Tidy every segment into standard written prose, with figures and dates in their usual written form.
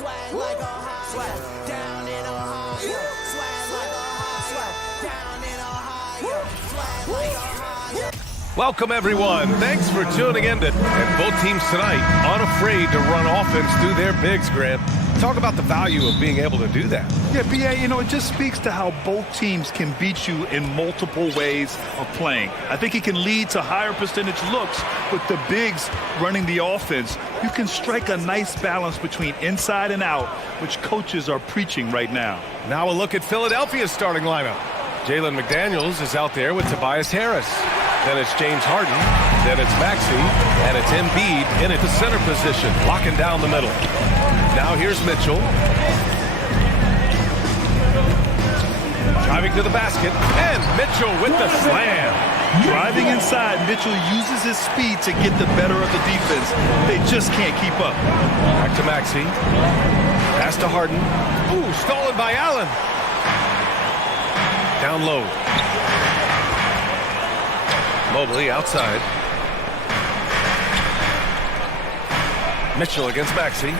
Swag like Ohio. Swag down in Ohio. Swag like Ohio. Swag down in Ohio. Swag like Ohio. Welcome, everyone. Thanks for tuning in. And both teams tonight unafraid to run offense through their bigs, Grant. Talk about the value of being able to do that. Yeah, BA, it just speaks to how both teams can beat you in multiple ways of playing. I think it can lead to higher percentage looks with the bigs running the offense. You can strike a nice balance between inside and out, which coaches are preaching right now. Now a look at Philadelphia's starting lineup. Jalen McDaniels is out there with Tobias Harris. Then it's James Harden. Then it's Maxey. And it's Embiid in at the center position, locking down the middle. Now here's Mitchell. Driving to the basket. And Mitchell with the slam. Driving inside, Mitchell uses his speed to get the better of the defense. They just can't keep up. Back to Maxey. Pass to Harden. Ooh, stolen by Allen. Down low. Mobley outside. Mitchell against Maxey.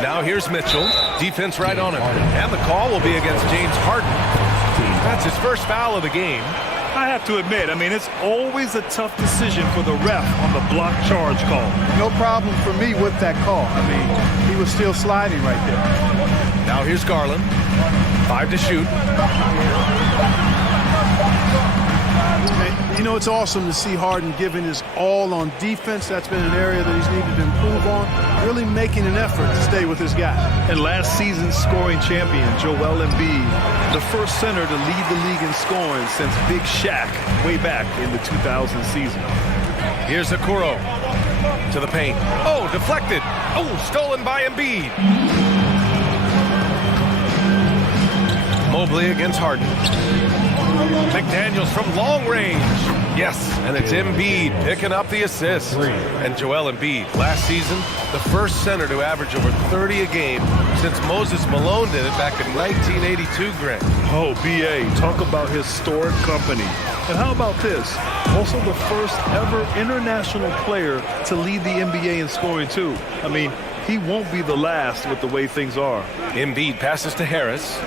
Now here's Mitchell. Defense right on him. And the call will be against James Harden. That's his first foul of the game. I have to admit, it's always a tough decision for the ref on the block charge call. No problem for me with that call. He was still sliding right there. Now here's Garland. 5 to shoot. It's awesome to see Harden giving his all on defense. That's been an area that he's needed to improve on. Really making an effort to stay with his guy. And last season's scoring champion, Joel Embiid, the first center to lead the league in scoring since Big Shaq way back in the 2000 season. Here's Okoro to the paint. Oh, deflected. Oh, stolen by Embiid. Mobley against Harden. McDaniels from long range. Yes, and it's Embiid picking up the assist. And Joel Embiid, last season, the first center to average over 30 a game since Moses Malone did it back in 1982, Grant. Oh, BA, talk about historic company. And how about this? Also the first ever international player to lead the NBA in scoring, too. He won't be the last with the way things are. Embiid passes to Harris.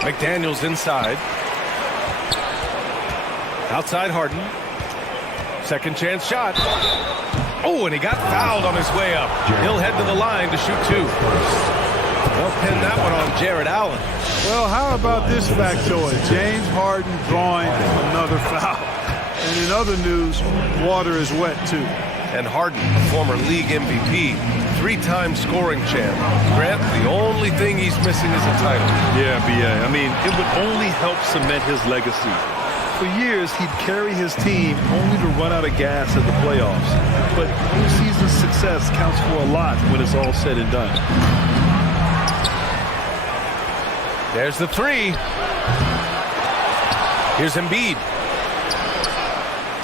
McDaniels inside. Outside Harden. Second chance shot. Oh, and he got fouled on his way up. He'll head to the line to shoot 2. They'll pin that one on Jared Allen. Well, how about this factoid? James Harden drawing another foul. And in other news, water is wet too. And Harden, former league MVP, 3-time scoring champ. Grant, the only thing he's missing is a title. Yeah, BA. It would only help cement his legacy. For years, he'd carry his team only to run out of gas in the playoffs. But postseason success counts for a lot when it's all said and done. There's the 3. Here's Embiid.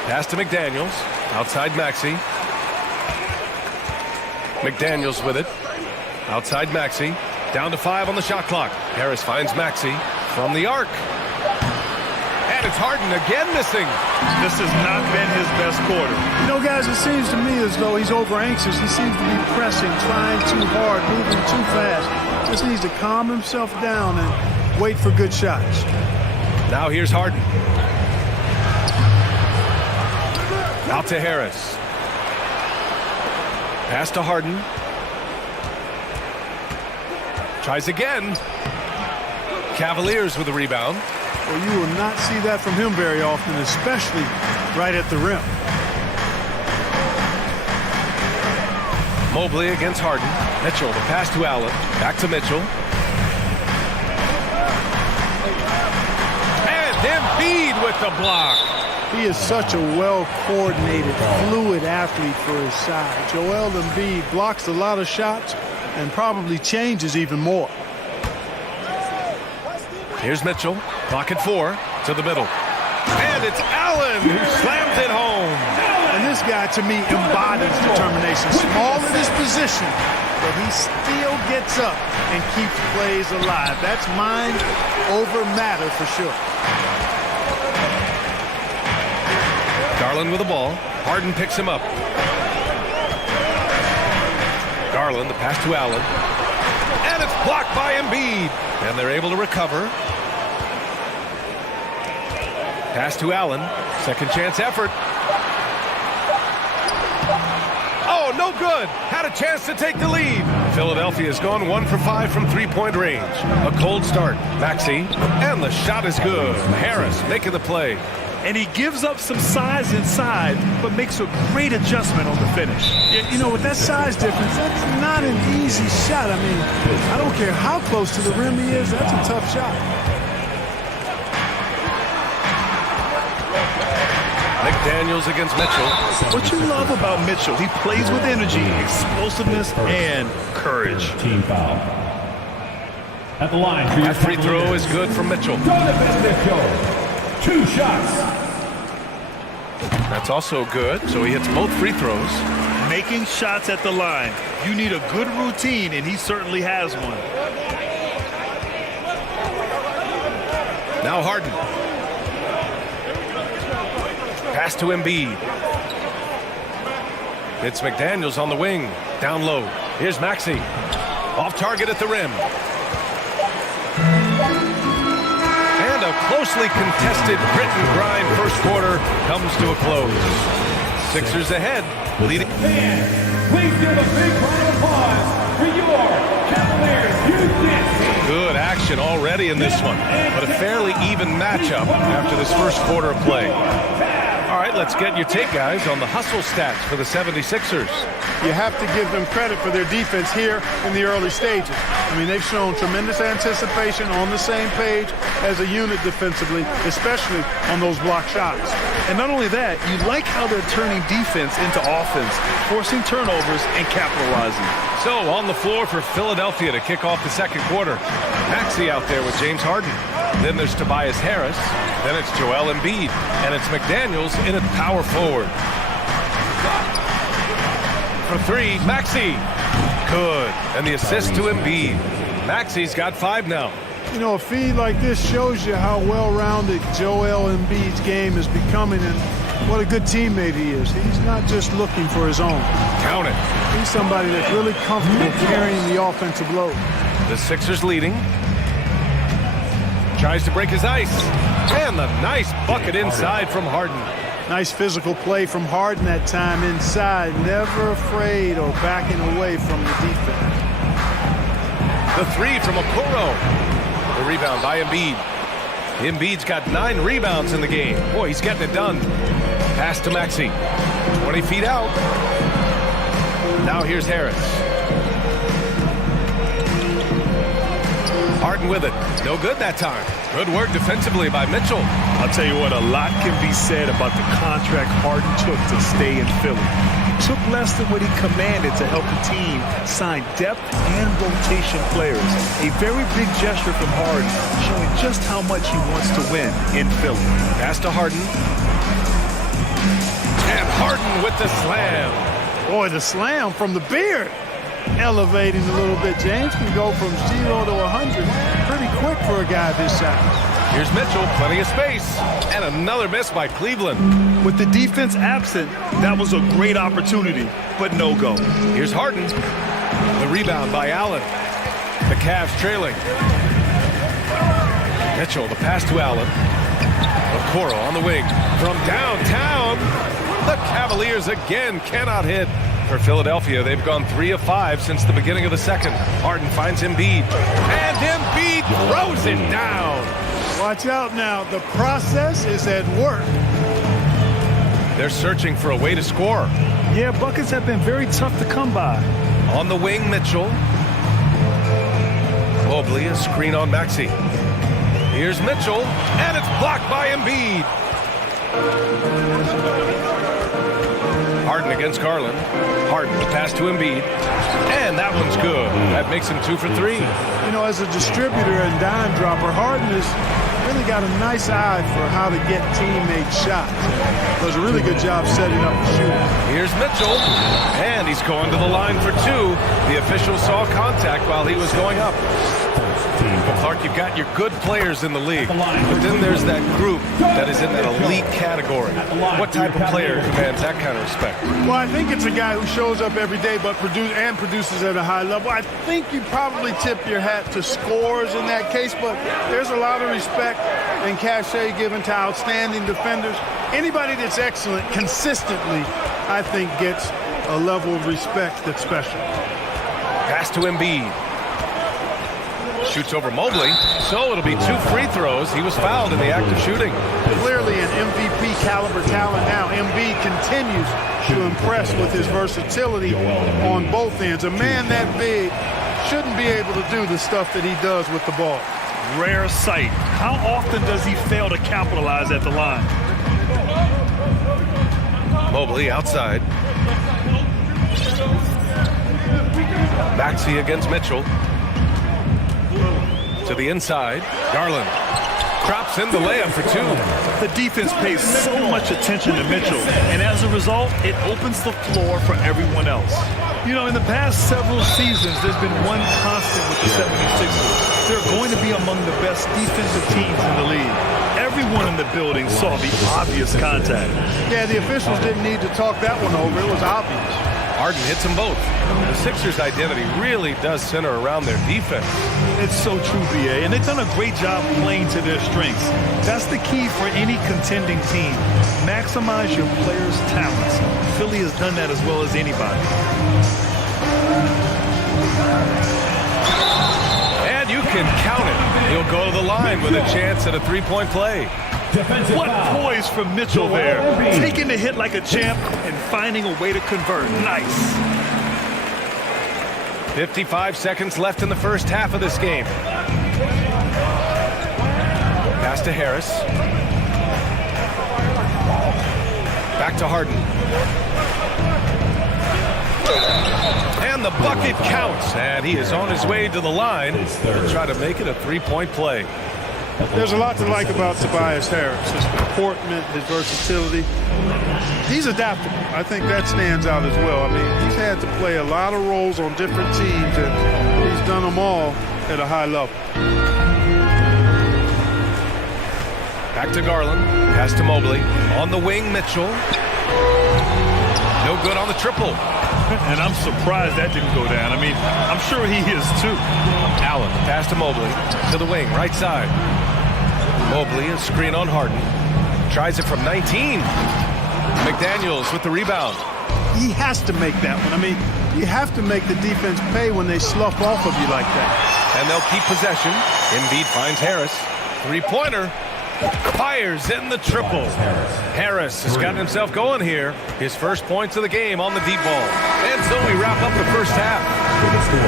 Pass to McDaniels. Outside Maxey. McDaniels with it. Outside Maxey. Down to 5 on the shot clock. Harris finds Maxey from the arc. And it's Harden again missing. This has not been his best quarter. Guys, it seems to me as though he's over anxious. He seems to be pressing, trying too hard, moving too fast. Just needs to calm himself down and wait for good shots. Now here's Harden. Out to Harris. Pass to Harden. Tries again. Cavaliers with the rebound. Well, you will not see that from him very often, especially right at the rim. Mobley against Harden. Mitchell, the pass to Allen. Back to Mitchell. And Embiid with the block. He is such a well-coordinated, fluid athlete for his side. Joel Embiid blocks a lot of shots and probably changes even more. Here's Mitchell. Clock at 4 to the middle. And it's Allen who slams it home. And this guy, to me, embodies determination. Small in his position, but he still gets up and keeps plays alive. That's mind over matter for sure. Garland with the ball. Harden picks him up. Garland, the pass to Allen. And it's blocked by Embiid. And they're able to recover. Pass to Allen. Second chance effort. Oh, no good. Had a chance to take the lead. Philadelphia's gone 1 for 5 from three-point range. A cold start. Maxey. And the shot is good. Harris making the play. And he gives up some size inside, but makes a great adjustment on the finish. You know, with that size difference, that's not an easy shot. I mean, I don't care how close to the rim he is, that's a tough shot. McDaniels against Mitchell. What you love about Mitchell, he plays with energy, explosiveness, and courage. Team foul. At the line. That free throw is good for Mitchell. 2 shots. That's also good, so he hits both free throws. Making shots at the line. You need a good routine, and he certainly has one. Now Harden. Pass to Embiid. It's McDaniels on the wing. Down low. Here's Maxey. Off target at the rim. And a closely contested grit and grind first quarter comes to a close. Sixers ahead. Leading. Fans, please give a big round of applause for your Cavaliers Houston. Good action already in this one, but a fairly even matchup after this first quarter of play. All right, let's get your take, guys, on the hustle stats for the 76ers. You have to give them credit for their defense here in the early stages. I mean, they've shown tremendous anticipation, on the same page as a unit defensively, especially on those block shots. And not only that, you like how they're turning defense into offense, forcing turnovers and capitalizing. So on the floor for Philadelphia to kick off the second quarter. Maxey out there with James Harden. Then there's Tobias Harris. Then it's Joel Embiid. And it's McDaniels in at power forward. For three, Maxey. Good. And the assist to Embiid. Maxey's got 5 now. You know, a feed like this shows you how well-rounded Joel Embiid's game is becoming and what a good teammate he is. He's not just looking for his own. Count it. He's somebody that's really comfortable carrying the offensive load. The Sixers leading. Tries to break his ice. And the nice bucket inside from Harden. Nice physical play from Harden that time inside. Never afraid or backing away from the defense. The 3 from Okoro. The rebound by Embiid. Embiid's got 9 rebounds in the game. Boy, he's getting it done. Pass to Maxey. 20 feet out. Now here's Harris. Harden with it. No good that time. Good work defensively by Mitchell. I'll tell you what, a lot can be said about the contract Harden took to stay in Philly. He took less than what he commanded to help the team sign depth and rotation players. A very big gesture from Harden, showing just how much he wants to win in Philly. Pass to Harden. And Harden with the slam. Boy, the slam from the beard. Elevating a little bit. James can go from 0 to 100 pretty quick for a guy this size. Here's Mitchell, plenty of space. And another miss by Cleveland. With the defense absent, that was a great opportunity, but no go. Here's Harden. The rebound by Allen. The Cavs trailing. Mitchell, the pass to Allen. Okoro on the wing. From downtown, the Cavaliers again cannot hit. For Philadelphia, they've gone 3 of 5 since the beginning of the second. Harden finds Embiid. And Embiid throws it down. Watch out now. The process is at work. They're searching for a way to score. Yeah, buckets have been very tough to come by. On the wing, Mitchell. Mobley, a screen on Maxey. Here's Mitchell, and it's blocked by Embiid. Harden against Garland. Harden, the pass to Embiid. And that one's good. That makes him 2 for 3. You know, as a distributor and dime dropper, Harden has really got a nice eye for how to get teammate shots. Does a really good job setting up the shooting. Here's Mitchell. And he's going to the line for 2. The official saw contact while he was going up. Clark, you've got your good players in the league, but then there's that group that is in that elite category. What type of player commands that kind of respect? Well, I think it's a guy who shows up every day but produces at a high level. I think you probably tip your hat to scores in that case, but there's a lot of respect and cachet given to outstanding defenders. Anybody that's excellent consistently, I think, gets a level of respect that's special. Pass to Embiid. Shoots over Mobley, so it'll be 2 free throws. He was fouled in the act of shooting. Clearly an MVP caliber talent now. Embiid continues to impress with his versatility on both ends. A man that big shouldn't be able to do the stuff that he does with the ball. Rare sight. How often does he fail to capitalize at the line? Mobley outside. Maxey against Mitchell. To the inside. Garland drops in the layup for 2. The defense pays so much attention to Mitchell, and as a result, it opens the floor for everyone else. You know, in the past several seasons, there's been one constant with the 76ers. They're going to be among the best defensive teams in the league. Everyone in the building saw the obvious contact. Yeah, the officials didn't need to talk that one over. It was obvious. Harden hits them both. The Sixers' identity really does center around their defense. It's so true, BA, and they've done a great job playing to their strengths. That's the key for any contending team. Maximize your players' talents. Philly has done that as well as anybody. And you can count it. He'll go to the line with a chance at a 3-point play. What poise from Mitchell there. Taking the hit like a champ and finding a way to convert. Nice. 55 seconds left in the first half of this game. Pass to Harris. Back to Harden. And the bucket counts. And he is on his way to the line to try to make it a 3-point play. There's a lot to like about Tobias Harris. His comportment, his versatility. He's adaptable. I think that stands out as well. I mean, he's had to play a lot of roles on different teams, and he's done them all at a high level. Back to Garland. Pass to Mobley. On the wing, Mitchell. No good on the triple. And I'm surprised that didn't go down. I mean, I'm sure he is too. Allen, pass to Mobley. To the wing, right side. Mobley, a screen on Harden. Tries it from 19. McDaniels with the rebound. He has to make that one. I mean, you have to make the defense pay when they slough off of you like that. And they'll keep possession. Embiid finds Harris. 3-pointer. Fires in the triple. Harris has gotten himself going here. His first points of the game on the deep ball. And so we wrap up the first half.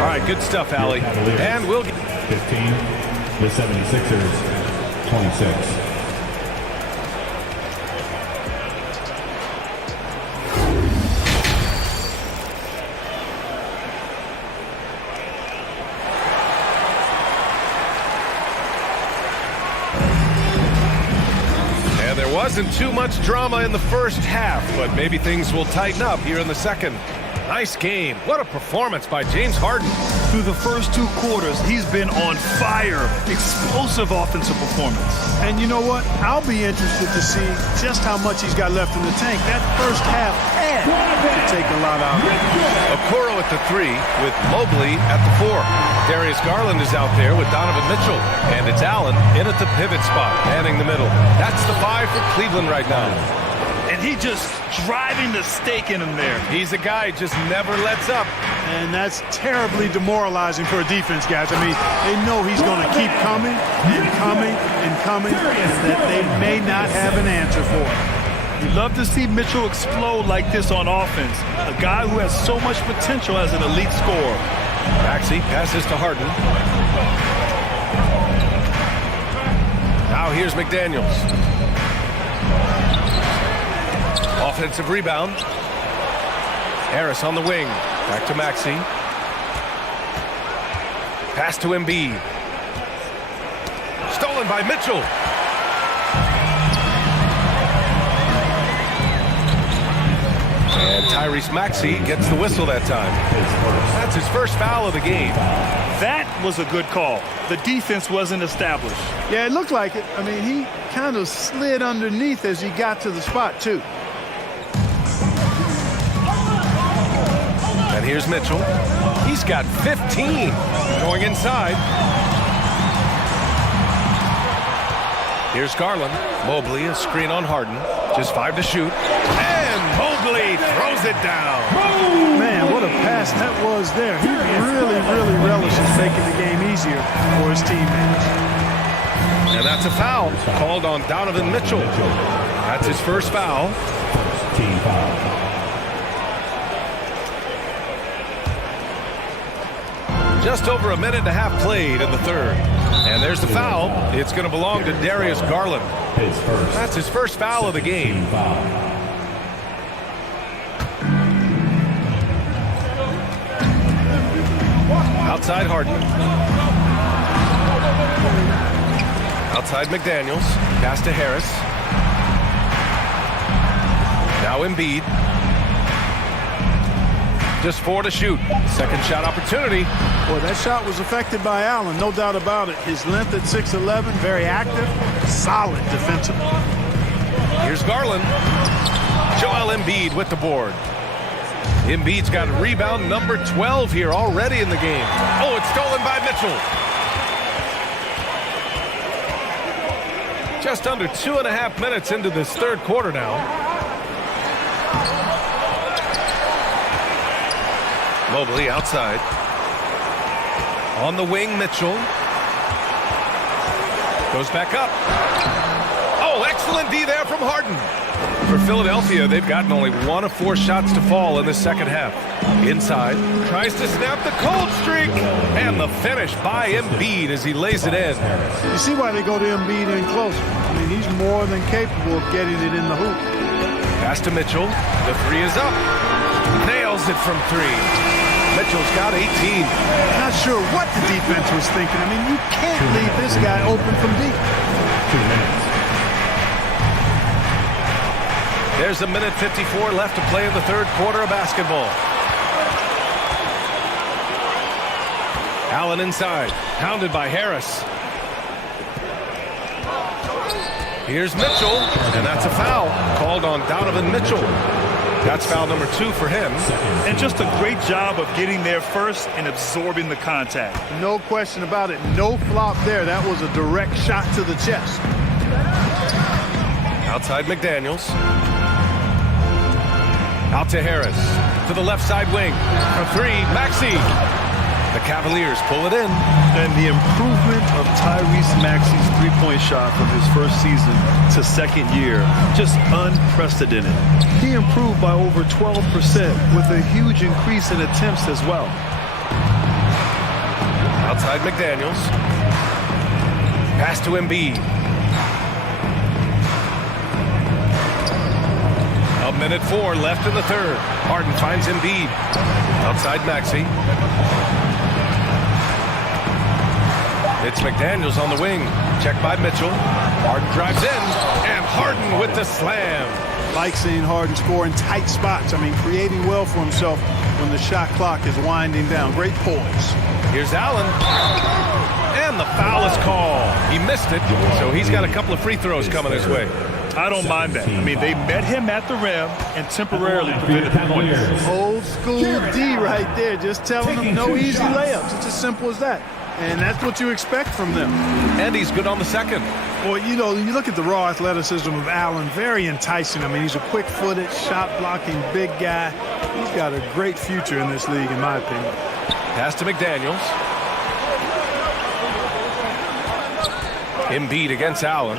All right, good stuff, Allie. And we'll get 15, the 76ers, 26. There wasn't too much drama in the first half, but maybe things will tighten up here in the second. Nice game. What a performance by James Harden. Through the first 2 quarters, he's been on fire. Explosive offensive performance. And you know what? I'll be interested to see just how much he's got left in the tank. That first half had to take a lot out of it. Okoro at the 3 with Mobley at the 4. Darius Garland is out there with Donovan Mitchell. And it's Allen in at the pivot spot, manning the middle. That's the 5 for Cleveland right now. And he just driving the stake in him there. He's a guy who just never lets up. And that's terribly demoralizing for a defense, guys. I mean, they know he's going to keep coming and coming and coming, and that they may not have an answer for it. You love to see Mitchell explode like this on offense. A guy who has so much potential as an elite scorer. Maxey passes to Harden. Now here's McDaniels. Offensive rebound. Harris on the wing. Back to Maxey. Pass to Embiid. Stolen by Mitchell. And Tyrese Maxey gets the whistle that time. That's his first foul of the game. That was a good call. The defense wasn't established. Yeah, it looked like it. I mean, he kind of slid underneath as he got to the spot, too. And here's Mitchell. He's got 15 going inside. Here's Garland. Mobley, a screen on Harden. Just 5 to shoot. And Mobley throws it down. Man, what a pass that was there. He really relishes making the game easier for his teammates. And that's a foul called on Donovan Mitchell. That's his first foul. Team foul. Just over a minute and a half played in the third. And there's the foul. It's going to belong to Darius Garland. That's his first foul of the game. Outside Harden. Outside McDaniels. Pass to Harris. Now Embiid. Just 4 to shoot. Second shot opportunity. Boy, that shot was affected by Allen, no doubt about it. His length at 6'11", very active, solid defensively. Here's Garland. Joel Embiid with the board. Embiid's got rebound number 12 here already in the game. Oh, it's stolen by Mitchell. Just under 2.5 minutes into this third quarter now. Mobley outside. On the wing, Mitchell. Goes back up. Oh, excellent D there from Harden. For Philadelphia, they've gotten only 1 of 4 shots to fall in the second half. Inside. Tries to snap the cold streak. And the finish by Embiid as he lays it in. You see why they go to Embiid in closer. I mean, he's more than capable of getting it in the hoop. Pass to Mitchell. The 3 is up. Nails it from 3. Mitchell's got 18. Not sure what the defense was thinking. I mean, you can't leave this guy open from deep. 2 minutes. There's a minute 54 left to play in the third quarter of basketball. Allen inside. Pounded by Harris. Here's Mitchell. And that's a foul called on Donovan Mitchell. That's foul number 2 for him. And just a great job of getting there first and absorbing the contact. No question about it. No flop there. That was a direct shot to the chest. Outside McDaniels. Out to Harris. To the left side wing. For 3, Maxey. The Cavaliers pull it in. And the improvement of Tyrese Maxey's three-point shot from his first season to second year, just unprecedented. He improved by over 12% with a huge increase in attempts as well. Outside McDaniels. Pass to Embiid. A minute 4 left in the third. Harden finds Embiid. Outside Maxey. It's McDaniels on the wing. Checked by Mitchell. Harden drives in. And Harden with the slam. Like seeing Harden score in tight spots. I mean, creating well for himself when the shot clock is winding down. Great poise. Here's Allen. And the foul is called. He missed it, so he's got a couple of free throws coming his way. I don't mind that. I mean, they met him at the rim and temporarily prevented the points. Old school D right there. Just telling him no easy layups. It's as simple as that. And that's what you expect from them. And he's good on the second. Well, you know, you look at the raw athleticism of Allen, very enticing. I mean, he's a quick-footed, shot-blocking big guy. He's got a great future in this league, in my opinion. Pass to McDaniels. Embiid against Allen.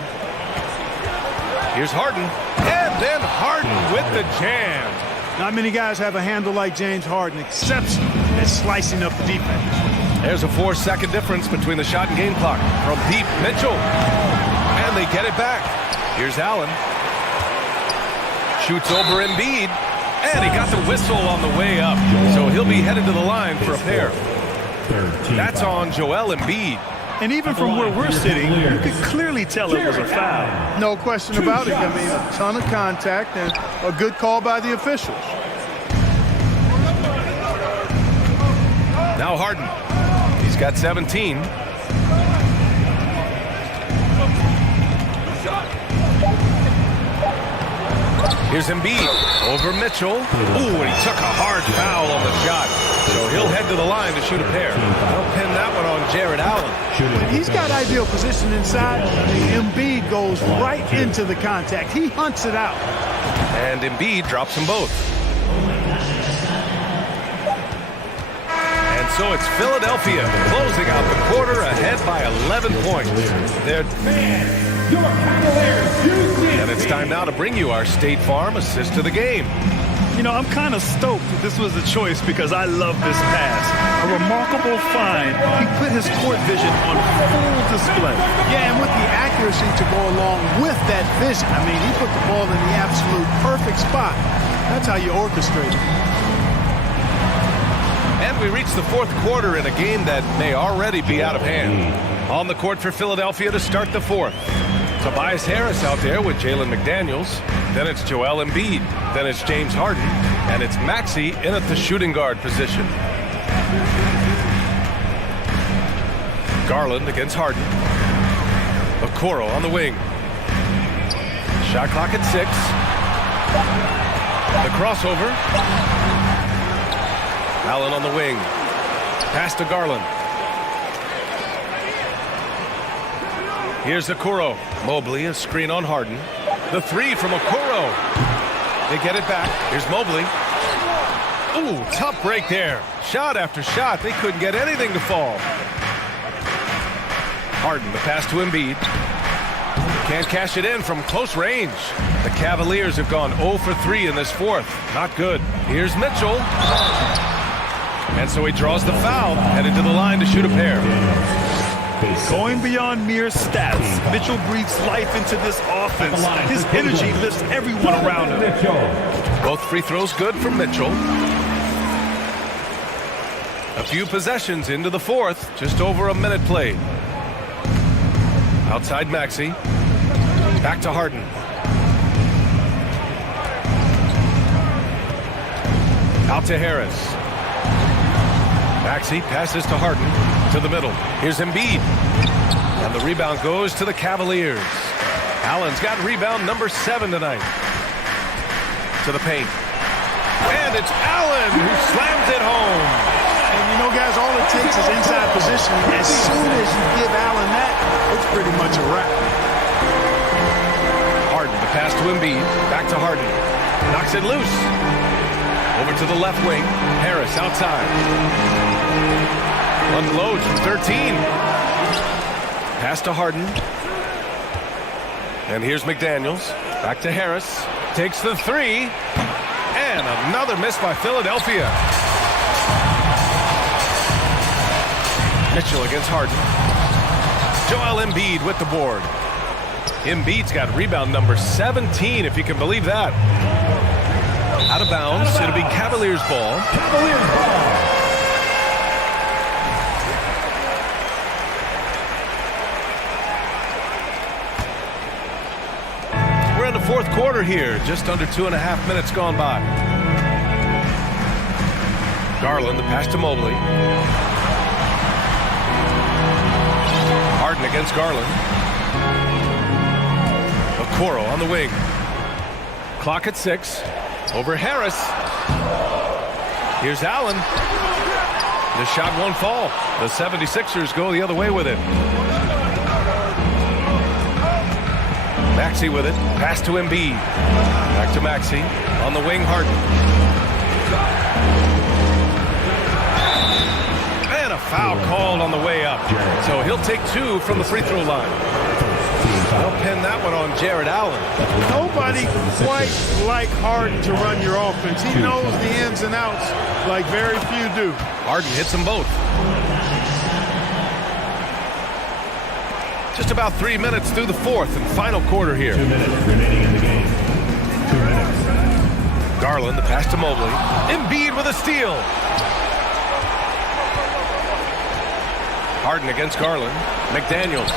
Here's Harden. And then Harden with the jam. Not many guys have a handle like James Harden, exceptional at slicing up the defense. There's a 4-second difference between the shot and game clock. From deep, Mitchell. And they get it back. Here's Allen. Shoots over Embiid. And he got the whistle on the way up. So he'll be headed to the line for a pair. That's on Joel Embiid. And even from where we're sitting, you could clearly tell it was a foul. No question about it. I mean, a ton of contact and a good call by the officials. Now Harden. got 17. Here's Embiid over Mitchell. Ooh, and he took a hard foul on the shot. So he'll head to the line to shoot a pair. They'll pin that one on Jared Allen. He's got ideal position inside. Embiid goes right into the contact. He hunts it out. And Embiid drops them both. And so it's Philadelphia closing out the quarter ahead by 11 points. And it's time now to bring you our State Farm assist to the game. You know, I'm kind of stoked that this was a choice because I love this pass. A remarkable find. He put his court vision on full display. Yeah, and with the accuracy to go along with that vision. I mean, he put the ball in the absolute perfect spot. That's how you orchestrate it. And we reach the fourth quarter in a game that may already be out of hand. On the court for Philadelphia to start the fourth. Tobias Harris out there with Jalen McDaniels. Then it's Joel Embiid. Then it's James Harden. And it's Maxey in at the shooting guard position. Garland against Harden. Okoro on the wing. Shot clock at 6. The crossover. Allen on the wing. Pass to Garland. Here's Okoro. Mobley, a screen on Harden. The three from Okoro. They get it back. Here's Mobley. Ooh, tough break there. Shot after shot. They couldn't get anything to fall. Harden, the pass to Embiid. Can't cash it in from close range. The Cavaliers have gone 0 for 3 in this fourth. Not good. Here's Mitchell. And so he draws the foul. Headed to the line to shoot a pair. Going beyond mere stats, Mitchell breathes life into this offense. His energy lifts everyone around him. Both free throws good from Mitchell. A few possessions into the fourth. Just over a minute played. Outside Maxey. Back to Harden. Out to Harris. Maxey passes to Harden. To the middle. Here's Embiid. And the rebound goes to the Cavaliers. Allen's got rebound number 7 tonight. To the paint. And it's Allen who slams it home. And you know, guys, all it takes is inside positioning. As soon as you give Allen that, it's pretty much a wrap. Harden, the pass to Embiid. Back to Harden. Knocks it loose. Over to the left wing. Harris outside. Unloads from 13. Pass to Harden. And here's McDaniels. Back to Harris. Takes the three. And another miss by Philadelphia. Mitchell against Harden. Joel Embiid with the board. Embiid's got rebound number 17, if you can believe that. Out of bounds. It'll be Cavaliers ball. Cavaliers ball. Fourth quarter here, just under 2.5 minutes gone by. Garland, the pass to Mobley. Harden against Garland. Okoro on the wing. Clock at 6. Over Harris. Here's Allen. The shot won't fall. The 76ers go the other way with it. Maxey with it. Pass to Embiid. Back to Maxey. On the wing, Harden. And a foul called on the way up. So he'll take 2 from the free throw line. They'll pin that one on Jared Allen. Nobody quite like Harden to run your offense. He knows the ins and outs like very few do. Harden hits them both. Just about 3 minutes through the fourth and final quarter here. 2 minutes remaining in the game. 2 minutes. Garland, the pass to Mobley. Embiid with a steal. Harden against Garland. McDaniels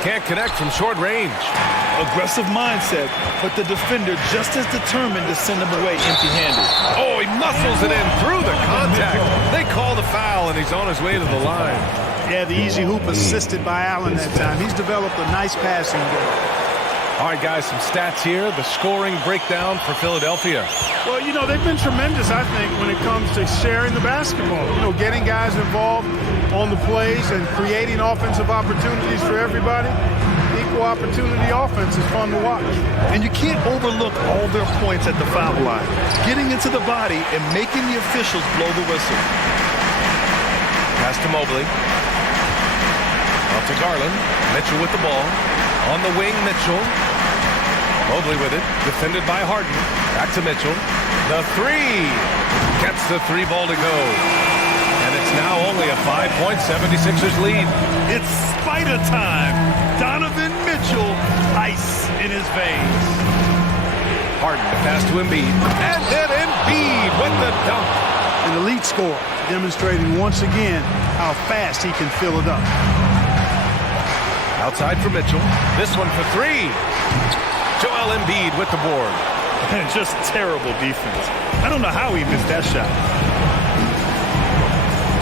can't connect from short range. Aggressive mindset, but the defender just as determined to send him away empty-handed. Oh, he muscles it in through the contact. They call the foul, and he's on his way to the line. Yeah, the easy hoop assisted by Allen that time. He's developed a nice passing game. All right, guys, some stats here. The scoring breakdown for Philadelphia. Well, you know, they've been tremendous, I think, when it comes to sharing the basketball. You know, getting guys involved on the plays and creating offensive opportunities for everybody. Equal opportunity offense is fun to watch. And you can't overlook all their points at the foul line. Getting into the body and making the officials blow the whistle. Pass to Mobley. Out to Garland. Mitchell with the ball. On the wing, Mitchell. Mobley with it. Defended by Harden. Back to Mitchell. The three. Gets the three ball to go. And it's now only a 5-point 76ers lead. It's spider time. Donovan Mitchell, ice in his veins. Harden, pass to Embiid. And then Embiid with the dunk. An elite scorer, demonstrating once again how fast he can fill it up. Outside for Mitchell. This one for three. Joel Embiid with the board. And just terrible defense. I don't know how he missed that shot.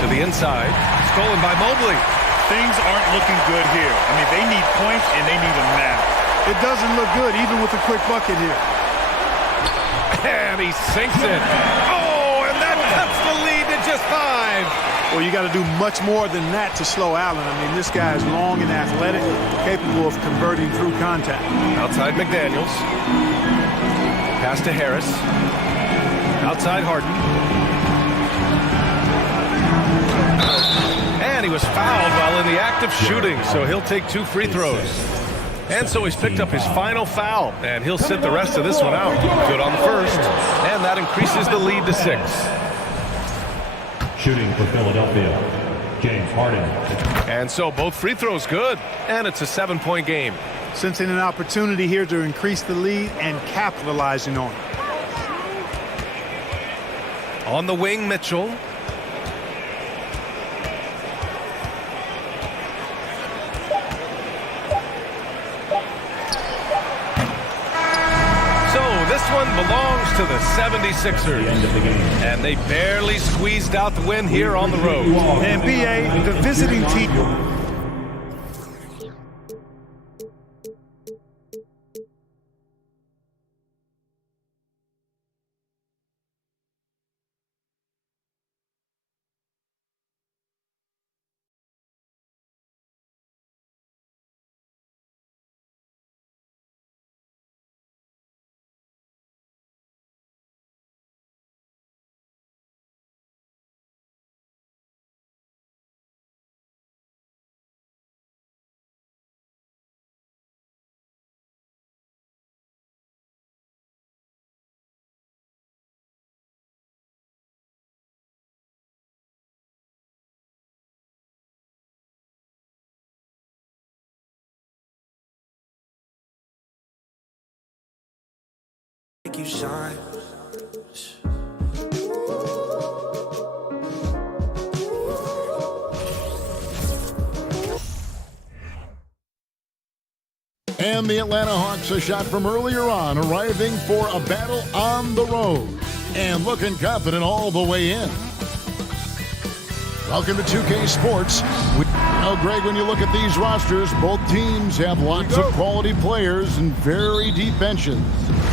To the inside. Stolen by Mobley. Things aren't looking good here. I mean, they need points, and they need them now. It doesn't look good, even with a quick bucket here. And he sinks it. Oh, and that cuts the lead to just 5. Well, you got to do much more than that to slow Allen. I mean, this guy is long and athletic, capable of converting through contact. Outside McDaniels. Pass to Harris. Outside Harden. And he was fouled while in the act of shooting, so he'll take 2 free throws. And so he's picked up his final foul, and he'll sit the rest of this one out. Good on the first, and that increases the lead to 6. Shooting for Philadelphia, James Harden. And so both free throws good, and it's a 7-point game. Sensing an opportunity here to increase the lead and capitalizing on it. On the wing, Mitchell. This one belongs to the 76ers. End of the game. And they barely squeezed out the win here on the road. And BA, the visiting team. You shine. And the Atlanta Hawks, a shot from earlier on, arriving for a battle on the road and looking confident all the way in. Welcome to 2K Sports. Now, Greg, when you look at these rosters, both teams have lots of quality players and very deep benches.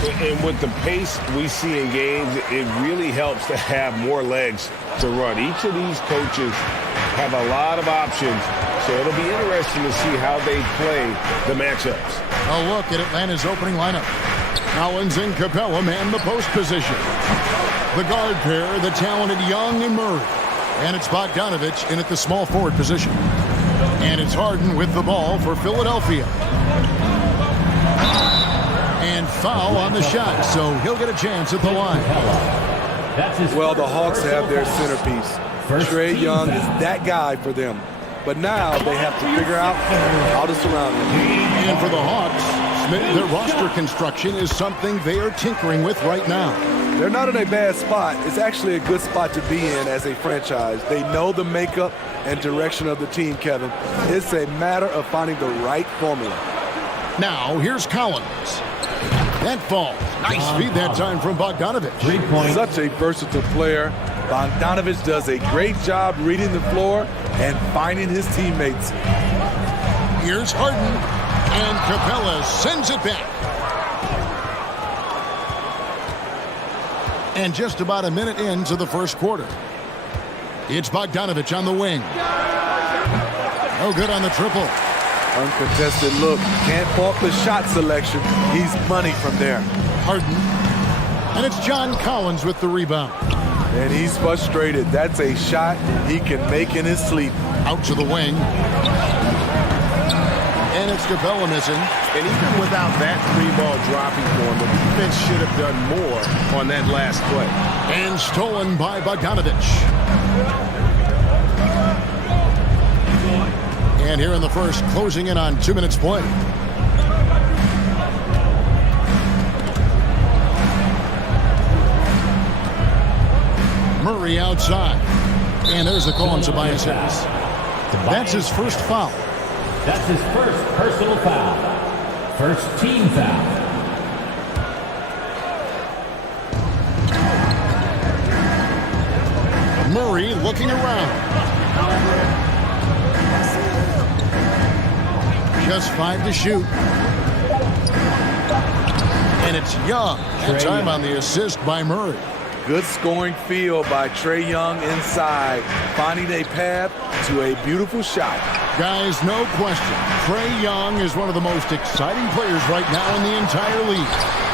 And with the pace we see in games, it really helps to have more legs to run. Each of these coaches have a lot of options, so it'll be interesting to see how they play the matchups. A look at Atlanta's opening lineup. Collins and Capella man the post position. The guard pair, the talented Young and Murray. And it's Bogdanovich in at the small forward position. And it's Harden with the ball for Philadelphia. And foul on the shot, so he'll get a chance at the line. Well, the Hawks have their centerpiece. Trae Young is that guy for them. But now they have to figure out how to surround him. And for the Hawks, Smith, their roster construction is something they are tinkering with right now. They're not in a bad spot. It's actually a good spot to be in as a franchise. They know the makeup and direction of the team, Kevin. It's a matter of finding the right formula. Now, here's Collins. That falls. Nice feed that time from Bogdanovich. 3 points. Such a versatile player. Bogdanovich does a great job reading the floor and finding his teammates. Here's Harden, and Capella sends it back. And just about a minute into the first quarter. It's Bogdanovic on the wing. No good on the triple. Uncontested look. Can't fault the shot selection. He's money from there. Harden. And it's John Collins with the rebound. And he's frustrated. That's a shot he can make in his sleep. Out to the wing. And it's Capella missing. And even without that three-ball dropping for him, the defense should have done more on that last play. And stolen by Bogdanovic. And here in the first, closing in on 2 minutes play. Murray outside. And there's the call on Tobias Harris. That's his first foul. That's his first personal foul. First team foul. Murray looking around. Just 5 to shoot. And it's Young. And time on the assist by Murray. Good scoring field by Trae Young inside, finding a path to a beautiful shot. Guys, no question, Trae Young is one of the most exciting players right now in the entire league.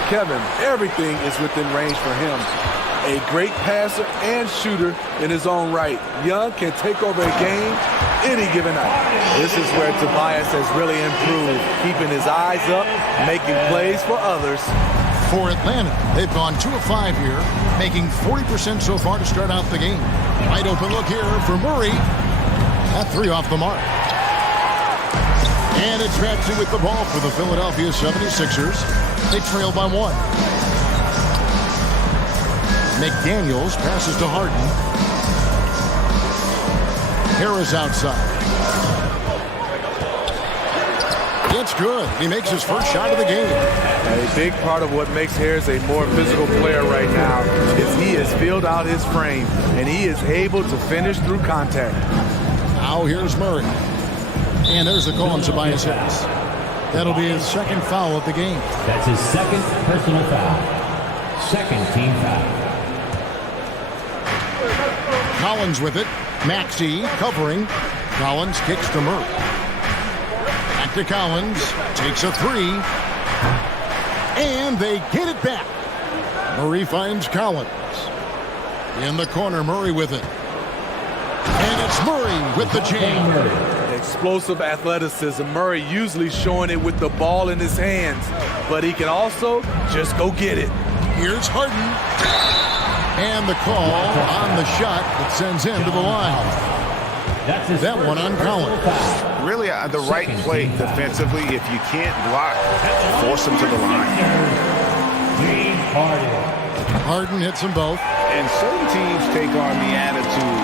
Kevin, everything is within range for him. A great passer and shooter in his own right. Young can take over a game any given night. This is where Tobias has really improved, keeping his eyes up, making plays for others. For Atlanta, they've gone 2 of 5 here, making 40% so far to start out the game. Wide open look here for Murray. That 3 off the mark. And it's Maxey with the ball for the Philadelphia 76ers. They trail by 1. McDaniels passes to Harden. Harris outside. It's good. He makes his first shot of the game. A big part of what makes Harris a more physical player right now is he has filled out his frame, and he is able to finish through contact. Now here's Murray. And there's the call on Tobias Harris. That'll be his second foul of the game. That's his second personal foul. Second team foul. Collins with it. Maxey covering. Collins kicks to Murray. Back to Collins. Takes a 3. And they get it back. Murray finds Collins. In the corner, Murray with it. And it's Murray with the jam. Explosive athleticism. Murray usually showing it with the ball in his hands, but he can also just go get it. Here's Harden. And the call on the shot that sends him to the line. That one on Collins. Really the right play defensively. If you can't block, force him to the line. Harden hits them both. And certain teams take on the attitude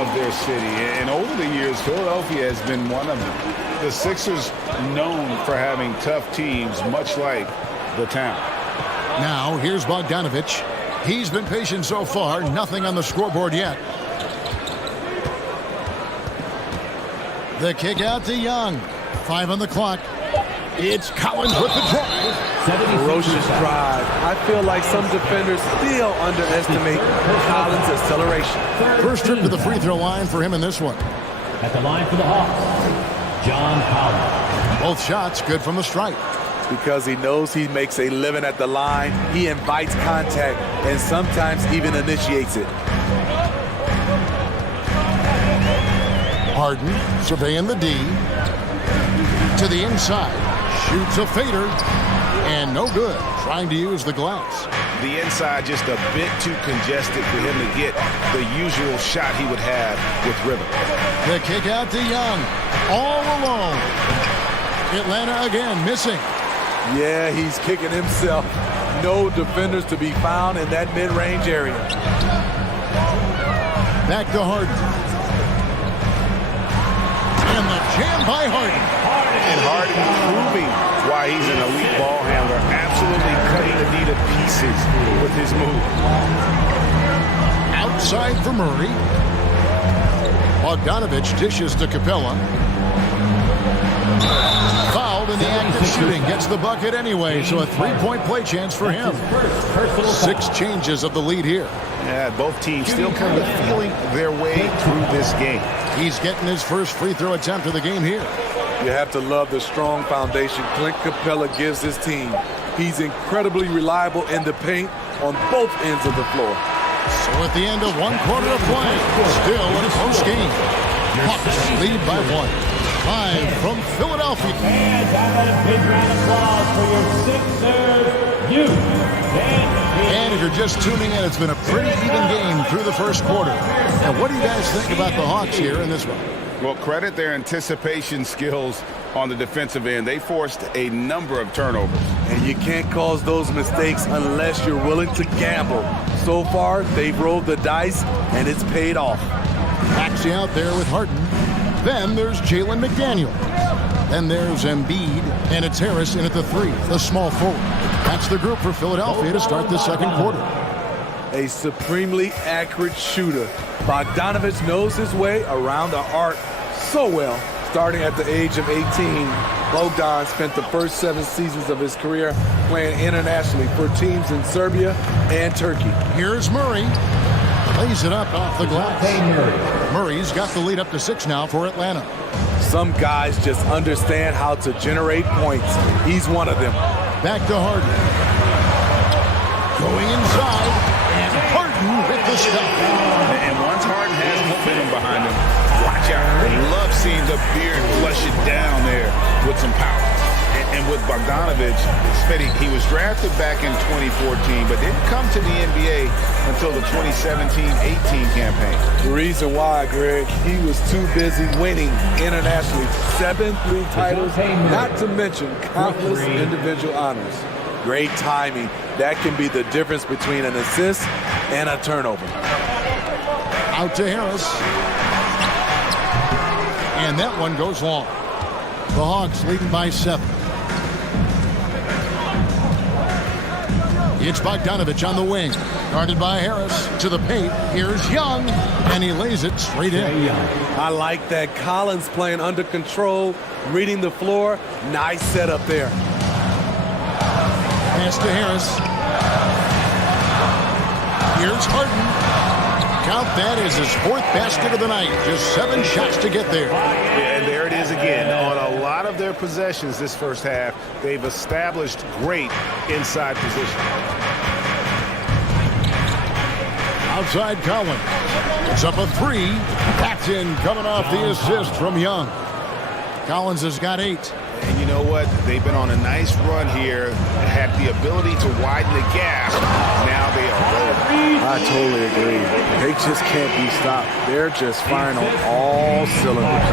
of their city. And over the years, Philadelphia has been one of them. The Sixers known for having tough teams, much like the town. Now, here's Bogdanovic. He's been patient so far. Nothing on the scoreboard yet. The kick out to Young. 5 on the clock. It's Collins with the drive. Ferocious drive. I feel like some defenders still underestimate Collins' acceleration. First trip to the free throw line for him in this one. At the line for the Hawks, John Collins. Both shots good from the stripe. Because he knows he makes a living at the line, he invites contact and sometimes even initiates it. Harden surveying the D. To the inside. Shoots a fader. And no good. Trying to use the glass. The inside just a bit too congested for him to get the usual shot he would have with rhythm. The kick out to Young. All alone. Atlanta again missing. Yeah, he's kicking himself. No defenders to be found in that mid-range area. Back to Harden. And the jam by Harden. And Harden proving why he's an elite ball handler. Absolutely cutting the knee to pieces with his move. Outside for Murray. Bogdanovich dishes to Capella. Fouled in the act of shooting. Gets the bucket anyway, so a three-point play chance for him. 6 changes of the lead here. Yeah, both teams still kind of feeling their way through this game. He's getting his first free throw attempt of the game here. You have to love the strong foundation Clint Capella gives his team. He's incredibly reliable in the paint on both ends of the floor. So at the end of 1 quarter of play, still in a close game. Hawks lead by 1. Live from Philadelphia. And a big round of applause for your Sixers youth. And if you're just tuning in, it's been a pretty even game through the first quarter. And what do you guys think about the Hawks here in this one? Well, credit their anticipation skills on the defensive end. They forced a number of turnovers. And you can't cause those mistakes unless you're willing to gamble. So far, they've rolled the dice, and it's paid off. Maxey out there with Harden. Then there's Jalen McDaniel. Then there's Embiid, and it's Harris in at the 3, the small forward. That's the group for Philadelphia to start the second quarter. A supremely accurate shooter. Bogdanovich knows his way around the arc so well. Starting at the age of 18, Bogdan spent the first 7 seasons of his career playing internationally for teams in Serbia and Turkey. Here's Murray. Lays it up off the glass. Murray's got the lead up to 6 now for Atlanta. Some guys just understand how to generate points. He's one of them. Back to Harden. Going inside, and Harden with the stop. And once Harden has momentum behind him, watch out. Love seeing the beard flush it down there with some power. And with Bogdanovich, he was drafted back in 2014, but didn't come to the NBA until the 2017-18 campaign. The reason why, Greg, he was too busy winning internationally. 7 league titles, not to mention countless individual honors. Great timing. That can be the difference between an assist and a turnover. Out to Harris. And that one goes long. The Hawks leading by 7. It's Bogdanovich on the wing. Guarded by Harris to the paint. Here's Young, and he lays it straight in. I like that. Collins playing under control, reading the floor. Nice setup there. Pass to Harris. Here's Harden. Count that as his 4th basket of the night. Just 7 shots to get there. Yeah, and there it is again. On a lot of their possessions this first half, they've established great inside position. Outside Collins. It's up a 3. That's in, coming off the assist from Young. Collins has got 8. And you know what? They've been on a nice run here, had the ability to widen the gap. Now they are rolling. I totally agree. They just can't be stopped. They're just firing on all cylinders.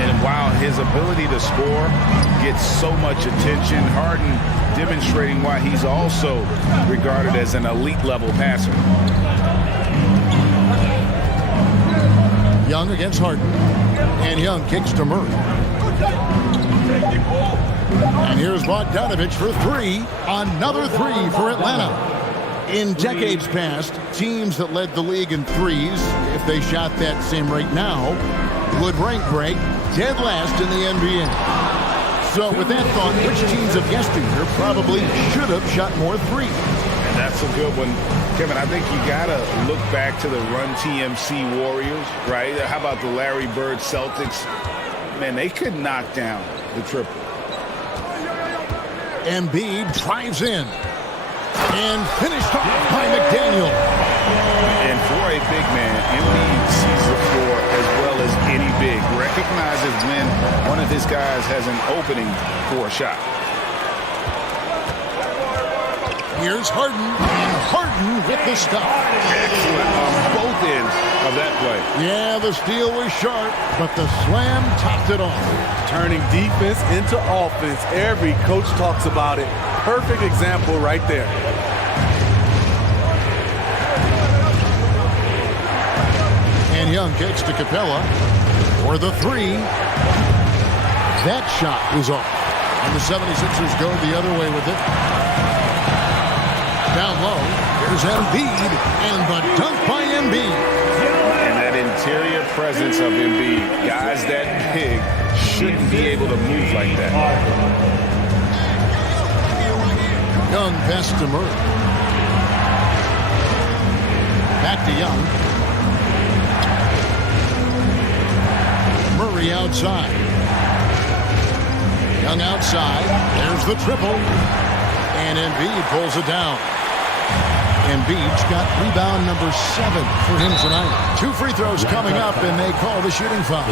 And while his ability to score gets so much attention, Harden demonstrating why he's also regarded as an elite level passer. Young against Harden. And Young kicks to Murray. And here's Bogdanovich for 3. Another 3 for Atlanta. In decades past, teams that led the league in threes, if they shot that same rate now, would rank Greg dead last in the NBA. So with that thought, which teams of yesteryear probably should have shot more threes? And that's a good one. Kevin, I think you got to look back to the Run TMC Warriors, right? How about the Larry Bird Celtics? Man, they could knock down the triple. Embiid drives in. And finished off by McDaniel. And for a big man, Embiid sees the floor as well as any big. Recognizes when one of his guys has an opening for a shot. Here's Harden, and Harden with the stop. Excellent on both ends of that play. Yeah, the steal was sharp, but the slam topped it off. Turning defense into offense. Every coach talks about it. Perfect example right there. And Young kicks to Capella for the 3. That shot was off. And the 76ers go the other way with it. Down low, here's Embiid, and the dunk by Embiid. And that interior presence of Embiid. Guys that big shouldn't be able to move like that. Young pass to Murray. Back to Young. Murray outside. Young outside. There's the triple. And Embiid pulls it down. Embiid's got rebound number 7 for him tonight. 2 free throws coming up, and they call the shooting foul.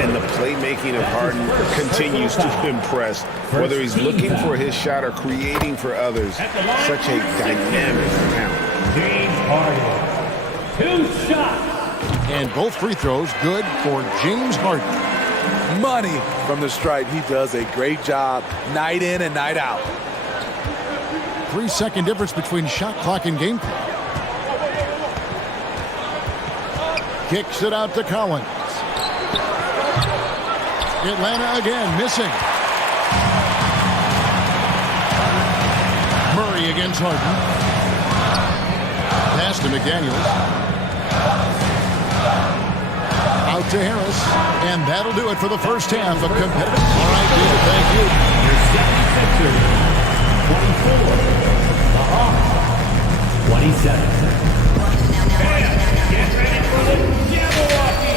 And the playmaking of Harden continues to impress. Whether he's looking for his shot or creating for others, such a dynamic talent. James Harden. 2 shots. And both free throws good for James Harden. Money from the stripe. He does a great job night in and night out. 3-second difference between shot clock and game clock. Kicks it out to Collins. Atlanta again missing. Murray against Harden. Pass to McDaniels. Out to Harris. And that'll do it for the first half of competitive. All right, David, thank you. Your 76ers. 24. The Hawks. 27. And get ready for the Jabberwocky.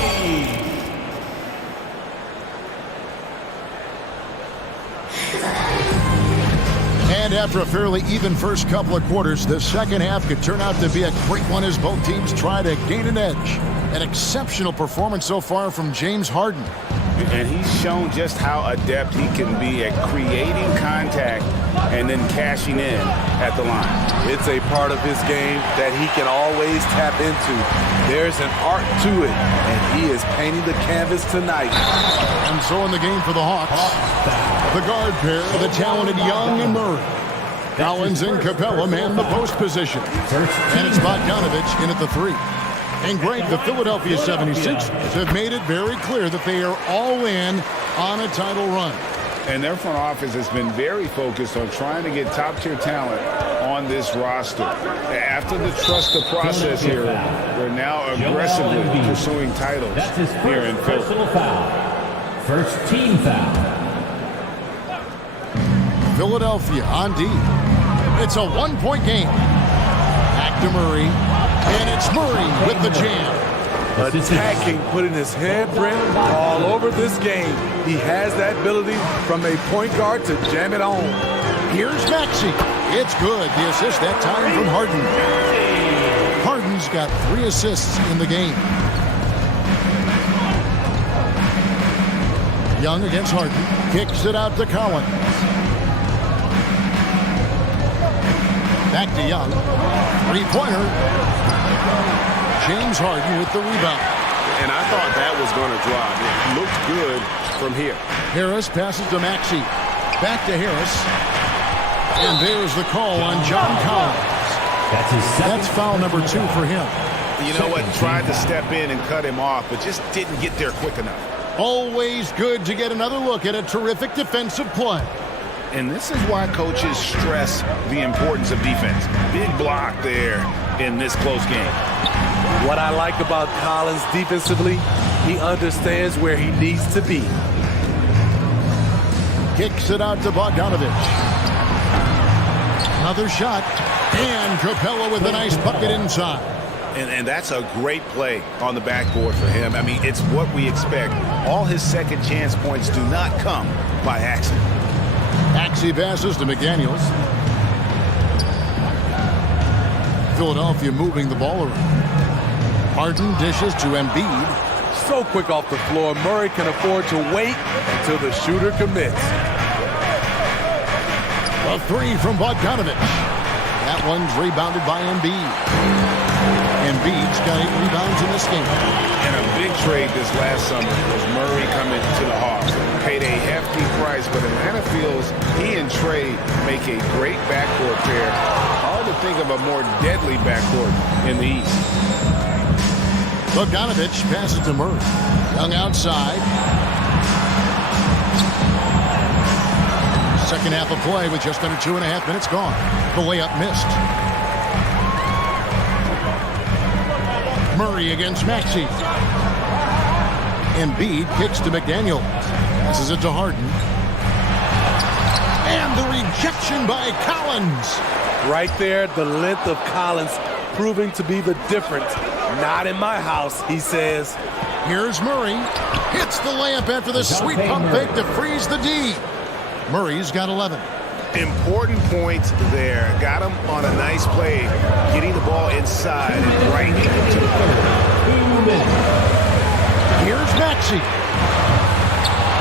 And after a fairly even first couple of quarters, the second half could turn out to be a great one as both teams try to gain an edge. An exceptional performance so far from James Harden. And he's shown just how adept he can be at creating contact and then cashing in at the line. It's a part of his game that he can always tap into. There's an art to it, and he is painting the canvas tonight. And so in the game for the Hawks, the guard pair, the talented Young and Murray. Collins and Capella man the post position. And it's Bogdanovich in at the 3. And Greg, the Philadelphia 76ers have made it very clear that they are all in on a title run. And their front office has been very focused on trying to get top-tier talent on this roster. After the trust the process here, they're now aggressively pursuing titles here in Philly. Personal foul. First team foul. Philadelphia on D. It's a 1-point game. Back to Murray. And it's Murray with the jam. Attacking, putting his handprint all over this game. He has that ability from a point guard to jam it home. Here's Maxey. It's good. The assist that time from Harden. Harden's got 3 assists in the game. Young against Harden. Kicks it out to Collins. Back to Young. 3-pointer. James Harden with the rebound. And I thought that was going to drive. It looked good from here. Harris passes to Maxey. Back to Harris. And there's the call on John Collins. That's foul number 2 for him. You know what? Tried to step in and cut him off, but just didn't get there quick enough. Always good to get another look at a terrific defensive play. And this is why coaches stress the importance of defense. Big block there in this close game. What I like about Collins defensively, he understands where he needs to be. Kicks it out to Bogdanovich. Another shot. And Capella with a nice bucket inside. And that's a great play on the backboard for him. I mean, it's what we expect. All his second chance points do not come by accident. Maxey passes to McDaniels. Philadelphia moving the ball around. Harden dishes to Embiid. So quick off the floor, Murray can afford to wait until the shooter commits. A 3 from Bogdanovich. That one's rebounded by Embiid. Embiid's got 8 rebounds in this game. And a big trade this last summer was Murray coming to the Hawks. Paid a hefty price, but Atlanta feels he and Trey make a great backcourt pair. Hard to think of a more deadly backcourt in the East. Bogdanovich passes to Murray. Young outside. Second half of play with just under 2.5 minutes gone. The layup missed. Murray against Maxey. Embiid kicks to McDaniel. Passes it to Harden. And the rejection by Collins. Right there, the length of Collins proving to be the difference. Not in my house, he says. Here's Murray. Hits the layup after the sweet pump fake to freeze the D. Murray's got 11. Important points there. Got him on a nice play, getting the ball inside and right into the corner. Here's Maxey.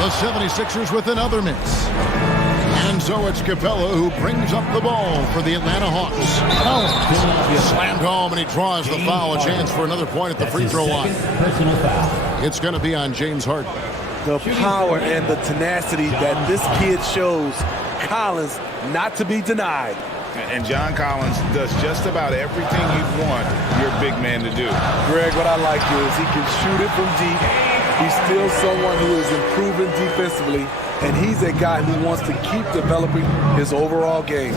The 76ers with another miss. And so it's Capella who brings up the ball for the Atlanta Hawks. Collins slammed home, and he draws the foul. A chance for another point at the free throw line. It's going to be on James Harden. The power and the tenacity that this kid shows. Collins not to be denied. And John Collins does just about everything you'd want your big man to do. Greg, what I like is he can shoot it from deep. He's still someone who is improving defensively, and he's a guy who wants to keep developing his overall game.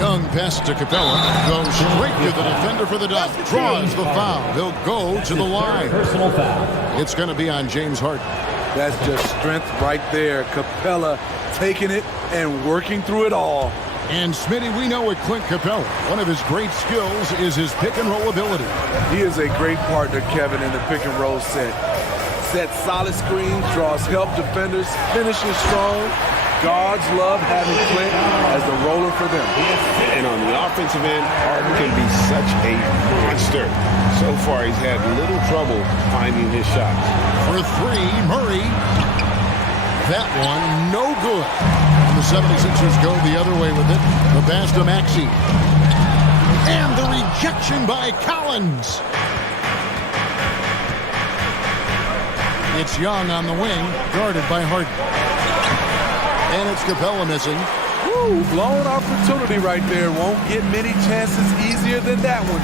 Young pass to Capella. Goes straight to the defender for the dunk. Draws the foul. He'll go to the line. Personal foul. It's going to be on James Harden. That's just strength right there. Capella taking it and working through it all. And Smitty, we know with Clint Capella, one of his great skills is his pick and roll ability. He is a great partner, Kevin, in the pick and roll set. Sets solid screens, draws help defenders, finishes strong. Guards love having Clint as the roller for them. And on the offensive end, Harden can be such a monster. So far, he's had little trouble finding his shots. For three, Murray. That one, no good. And the 76ers go the other way with it. The pass to Maxey. And the rejection by Collins. It's Young on the wing, guarded by Harden. And it's Capella missing. Woo, blown opportunity right there. Won't get many chances easier than that one.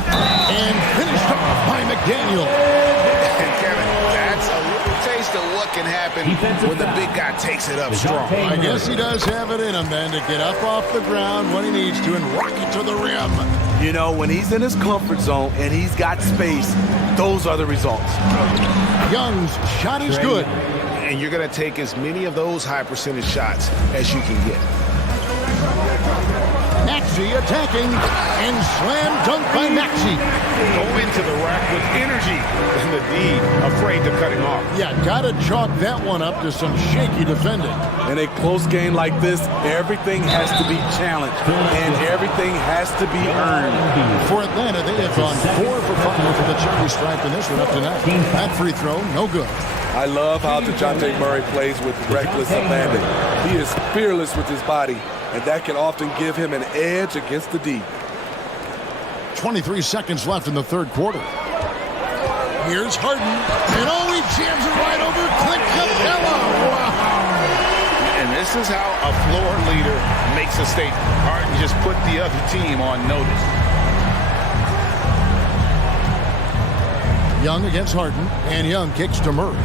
And finished off by McDaniel. And Kevin, that's a little taste of what can happen when the big guy takes it up strong. I guess he does have it in him then to get up off the ground when he needs to and rock it to the rim. You know, when he's in his comfort zone and he's got space, those are the results. Young's shot is good. And you're going to take as many of those high percentage shots as you can get. Maxey attacking and slam dunk by Maxey. Go into the rack with energy and the D afraid to cut him off. Yeah, gotta chalk that one up to some shaky defending. In a close game like this, everything has to be challenged and everything has to be earned. For Atlanta, they have gone 4 for 5 for the cherry stripe in this one up to now. That free throw, no good. I love how DeJounte Murray plays with reckless abandon. He is fearless with his body, and that can often give him an edge against the D. 23 seconds left in the third quarter. Here's Harden, and he jams it right over Clint Capella. Wow. And this is how a floor leader makes a statement. Harden just put the other team on notice. Young against Harden, and Young kicks to Murray.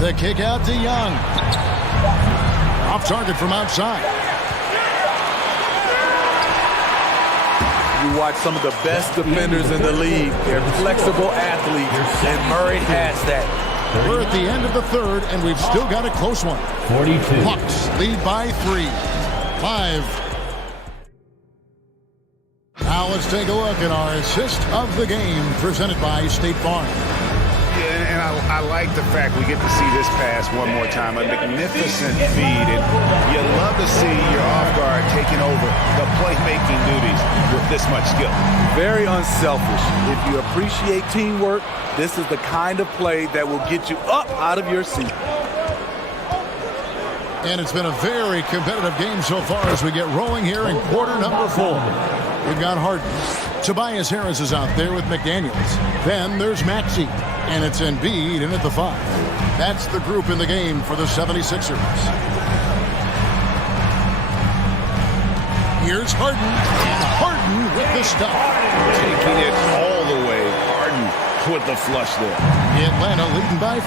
The kick out to Young. Off target from outside. You watch some of the best defenders in the league. They're flexible athletes, and Murray has that. We're at the end of the third, and we've still got a close one. 42. Hawks lead by 3. 5. Now let's take a look at our assist of the game presented by State Farm. Yeah, and I like the fact we get to see this pass one more time. A magnificent feed, and you love to see your off guard taking over the playmaking duties with this much skill. Very unselfish. If you appreciate teamwork, this is the kind of play that will get you up out of your seat. And it's been a very competitive game so far as we get rolling here in quarter number 4. We've got Harden. Tobias Harris is out there with McDaniels. Then there's Maxey. And it's Embiid in at the 5. That's the group in the game for the 76ers. Here's Harden. And Harden with the stop. Taking it all the way. Harden with the flush there. Atlanta leading by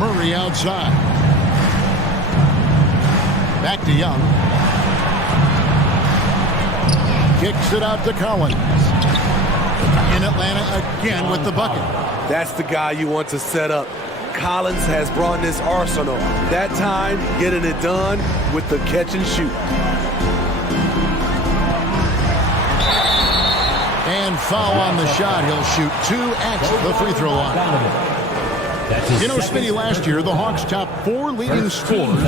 4. Murray outside. Back to Young. Kicks it out to Collins. In Atlanta again with the bucket. That's the guy you want to set up. Collins has brought this arsenal. That time, getting it done with the catch and shoot. And foul on the shot. He'll shoot 2 at the free throw line. You know, Smitty, last year, the Hawks' top 4 leading scorers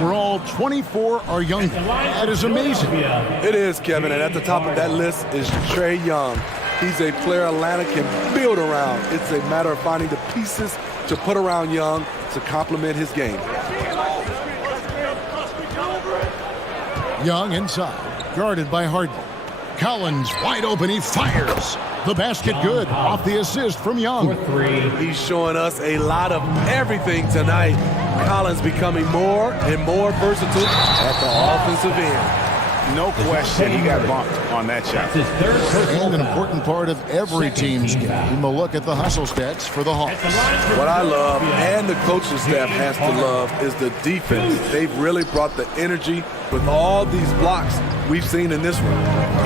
were all 24 or younger. That is amazing. It is, Kevin, and at the top of that list is Trae Young. He's a player Atlanta can build around. It's a matter of finding the pieces to put around Young to complement his game. Young inside, guarded by Harden. Collins wide open, he fires. The basket good, off the assist from Young. He's showing us a lot of everything tonight. Collins becoming more and more versatile at the offensive end. No question, he got bumped on that shot. And an important part of every team's game, we'll look at the hustle stats for the Hawks. What I love, and the coaching staff has to love, is the defense. They've really brought the energy with all these blocks we've seen in this one.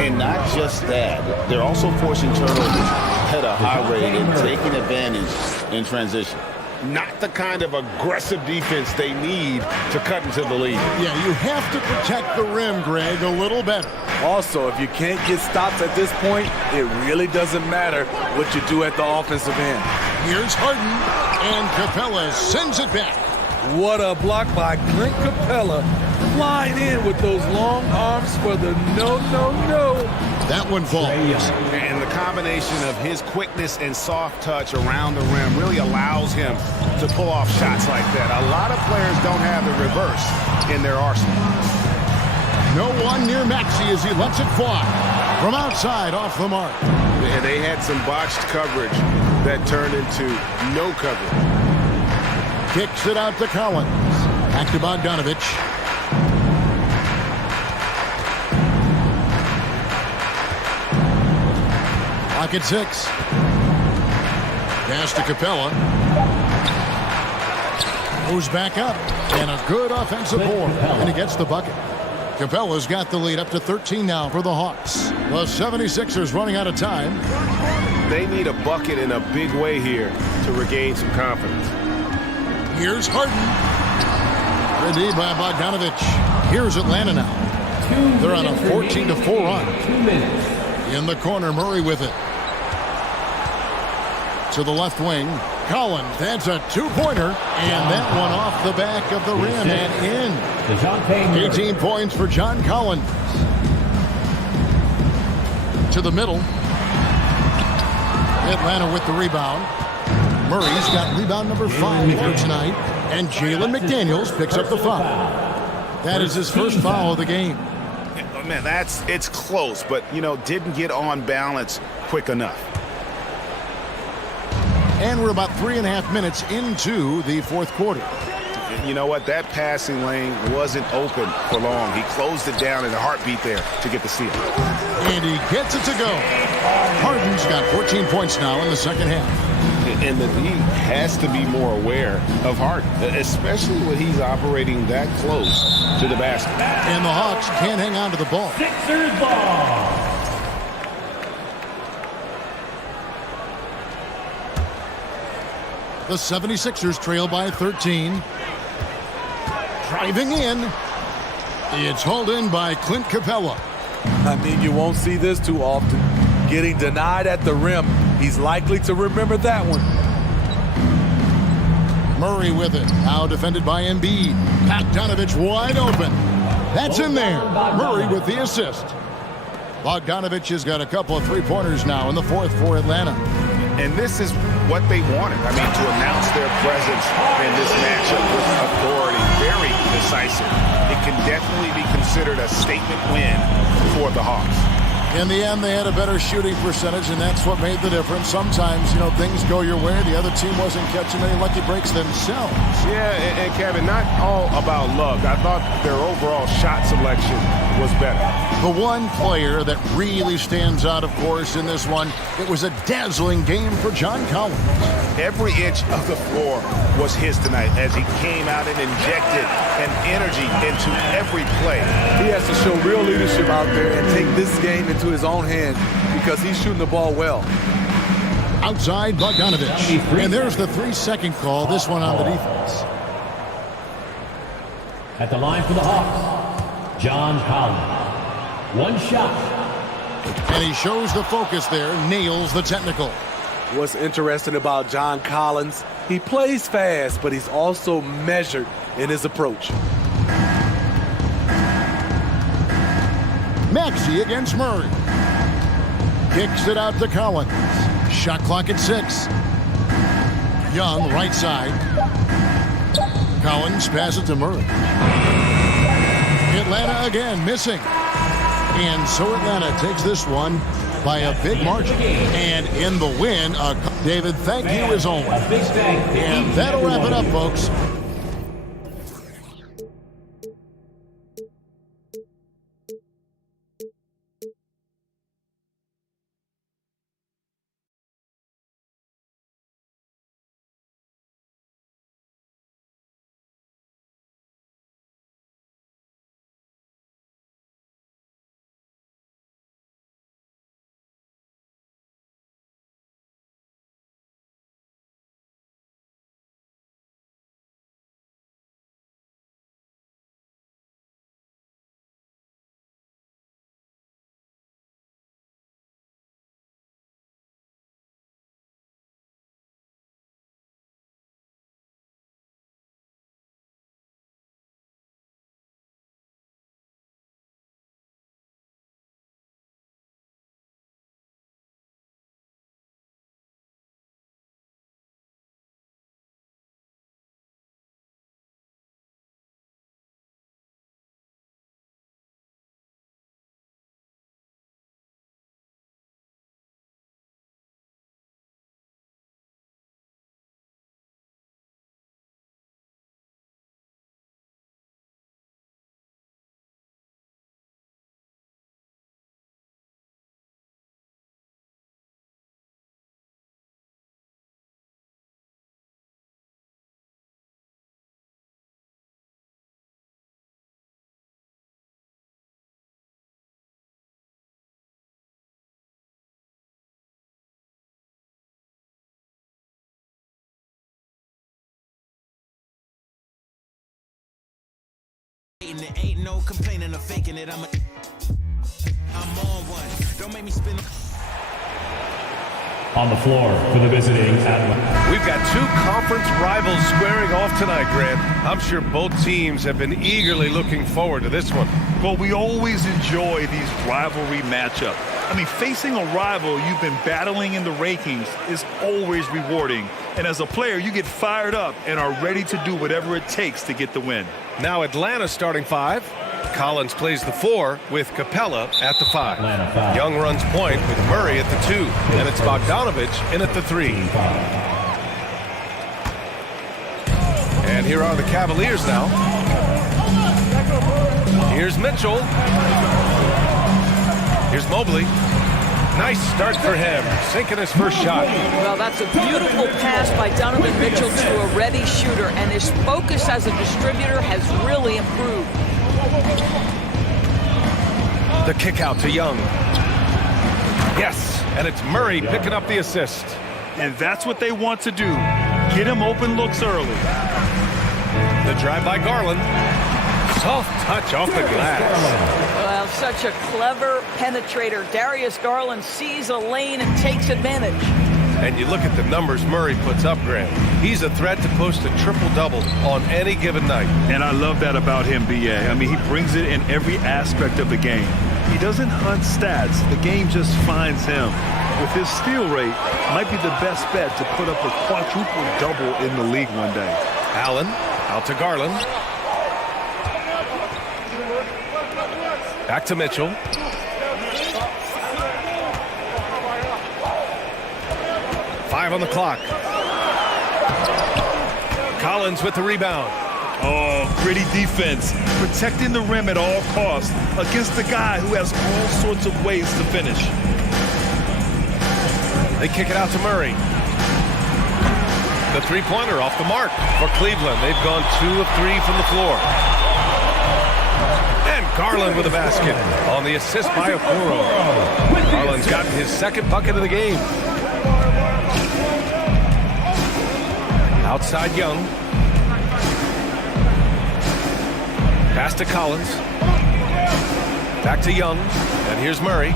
And not just that, they're also forcing turnovers at a high rate and taking advantage in transition. Not the kind of aggressive defense they need to cut into the lead. Yeah, you have to protect the rim, Greg, a little better. Also, if you can't get stops at this point, it really doesn't matter what you do at the offensive end. Here's Harden, and Capella sends it back. What a block by Clint Capella, flying in with those long arms for the no. That one falls. And the combination of his quickness and soft touch around the rim really allows him to pull off shots like that. A lot of players don't have the reverse in their arsenal. No one near Maxey as he lets it fly. From outside, off the mark. And they had some botched coverage that turned into no coverage. Kicks it out to Collins. Back to Bogdanovich. Clock at 6. Pass to Capella. Moves back up. And a good offensive board. And he gets the bucket. Capella's got the lead up to 13 now for the Hawks. The 76ers running out of time. They need a bucket in a big way here to regain some confidence. Here's Harden. Ready by Bogdanovich. Here's Atlanta now. They're on a 14-4 run. In the corner, Murray with it. To the left wing. Collins, that's a 2-pointer. And that one off the back of the rim and in. 18 points for John Collins. To the middle. Atlanta with the rebound. Murray's got rebound number 5 here tonight. And Jalen McDaniels picks up the foul. That is his first foul of the game. Man, it's close, but, didn't get on balance quick enough. And we're about 3.5 minutes into the fourth quarter. You know what? That passing lane wasn't open for long. He closed it down in a heartbeat there to get the steal. And he gets it to go. Harden's got 14 points now in the second half. And the league has to be more aware of Harden, especially when he's operating that close to the basket. And the Hawks can't hang on to the ball. Sixers ball. The 76ers trail by 13. Driving in. It's hauled in by Clint Capella. I mean, you won't see this too often. Getting denied at the rim. He's likely to remember that one. Murray with it. Now defended by Embiid. Bogdanovich wide open. That's in there. Murray with the assist. Bogdanovich has got a couple of three-pointers now in the fourth for Atlanta. And this is what they wanted. I mean, to announce their presence in this matchup with authority. Very decisive. It can definitely be considered a statement win for the Hawks. In the end, they had a better shooting percentage, and that's what made the difference. Sometimes, things go your way. The other team wasn't catching any lucky breaks themselves. Yeah, and Kevin, not all about luck. I thought their overall shot selection was better. The one player that really stands out, of course, in this one, it was a dazzling game for John Collins. Every inch of the floor was his tonight as he came out and injected an energy into every play. He has to show real leadership out there and take this game into his own hands because he's shooting the ball well. Outside Bogdanovich. And there's the 3-second call, this one on the defense. At the line for the Hawks, John Collins. One shot. And he shows the focus there, nails the technical. What's interesting about John Collins, he plays fast, but he's also measured in his approach. Maxey against Murray. Kicks it out to Collins. Shot clock at 6. Young, right side. Collins passes to Murray. Atlanta again missing. And so Atlanta takes this one by a big margin. And in the win, David, thank you as always. And that'll wrap it up, folks. There ain't no complaining or faking it. I'm on one. Don't make me spin. On the floor for the visiting Atlanta. We've got two conference rivals squaring off tonight, Grant. I'm sure both teams have been eagerly looking forward to this one. Well, we always enjoy these rivalry matchups. I mean, facing a rival you've been battling in the rankings is always rewarding. And as a player, you get fired up and are ready to do whatever it takes to get the win. Now Atlanta starting 5. Collins plays the 4 with Capella at the 5. Young runs point with Murray at the 2. And it's Bogdanovich in at the 3. And here are the Cavaliers now. Here's Mitchell. Here's Mobley. Nice start for him, sinking his first shot. Well, that's a beautiful pass by Donovan Mitchell to a ready shooter, and his focus as a distributor has really improved. The kick out to Young. Yes, and it's Murray picking up the assist. And that's what they want to do. Get him open looks early. The drive by Garland. Soft touch off the glass. Well, such a clever penetrator. Darius Garland sees a lane and takes advantage. And you look at the numbers Murray puts up, Grant. He's a threat to post a triple-double on any given night. And I love that about him, B.A. I mean, he brings it in every aspect of the game. He doesn't hunt stats. The game just finds him. With his steal rate, might be the best bet to put up a quadruple-double in the league one day. Allen out to Garland. Back to Mitchell. Five on the clock. Collins with the rebound. Oh, gritty defense. Protecting the rim at all costs against the guy who has all sorts of ways to finish. They kick it out to Murray. the three-pointer off the mark for Cleveland. They've gone 2 of 3 from the floor. And Garland with a basket on the assist by Okoro. Garland's gotten his second bucket of the game. Outside Young. Pass to Collins. Back to Young. And here's Murray.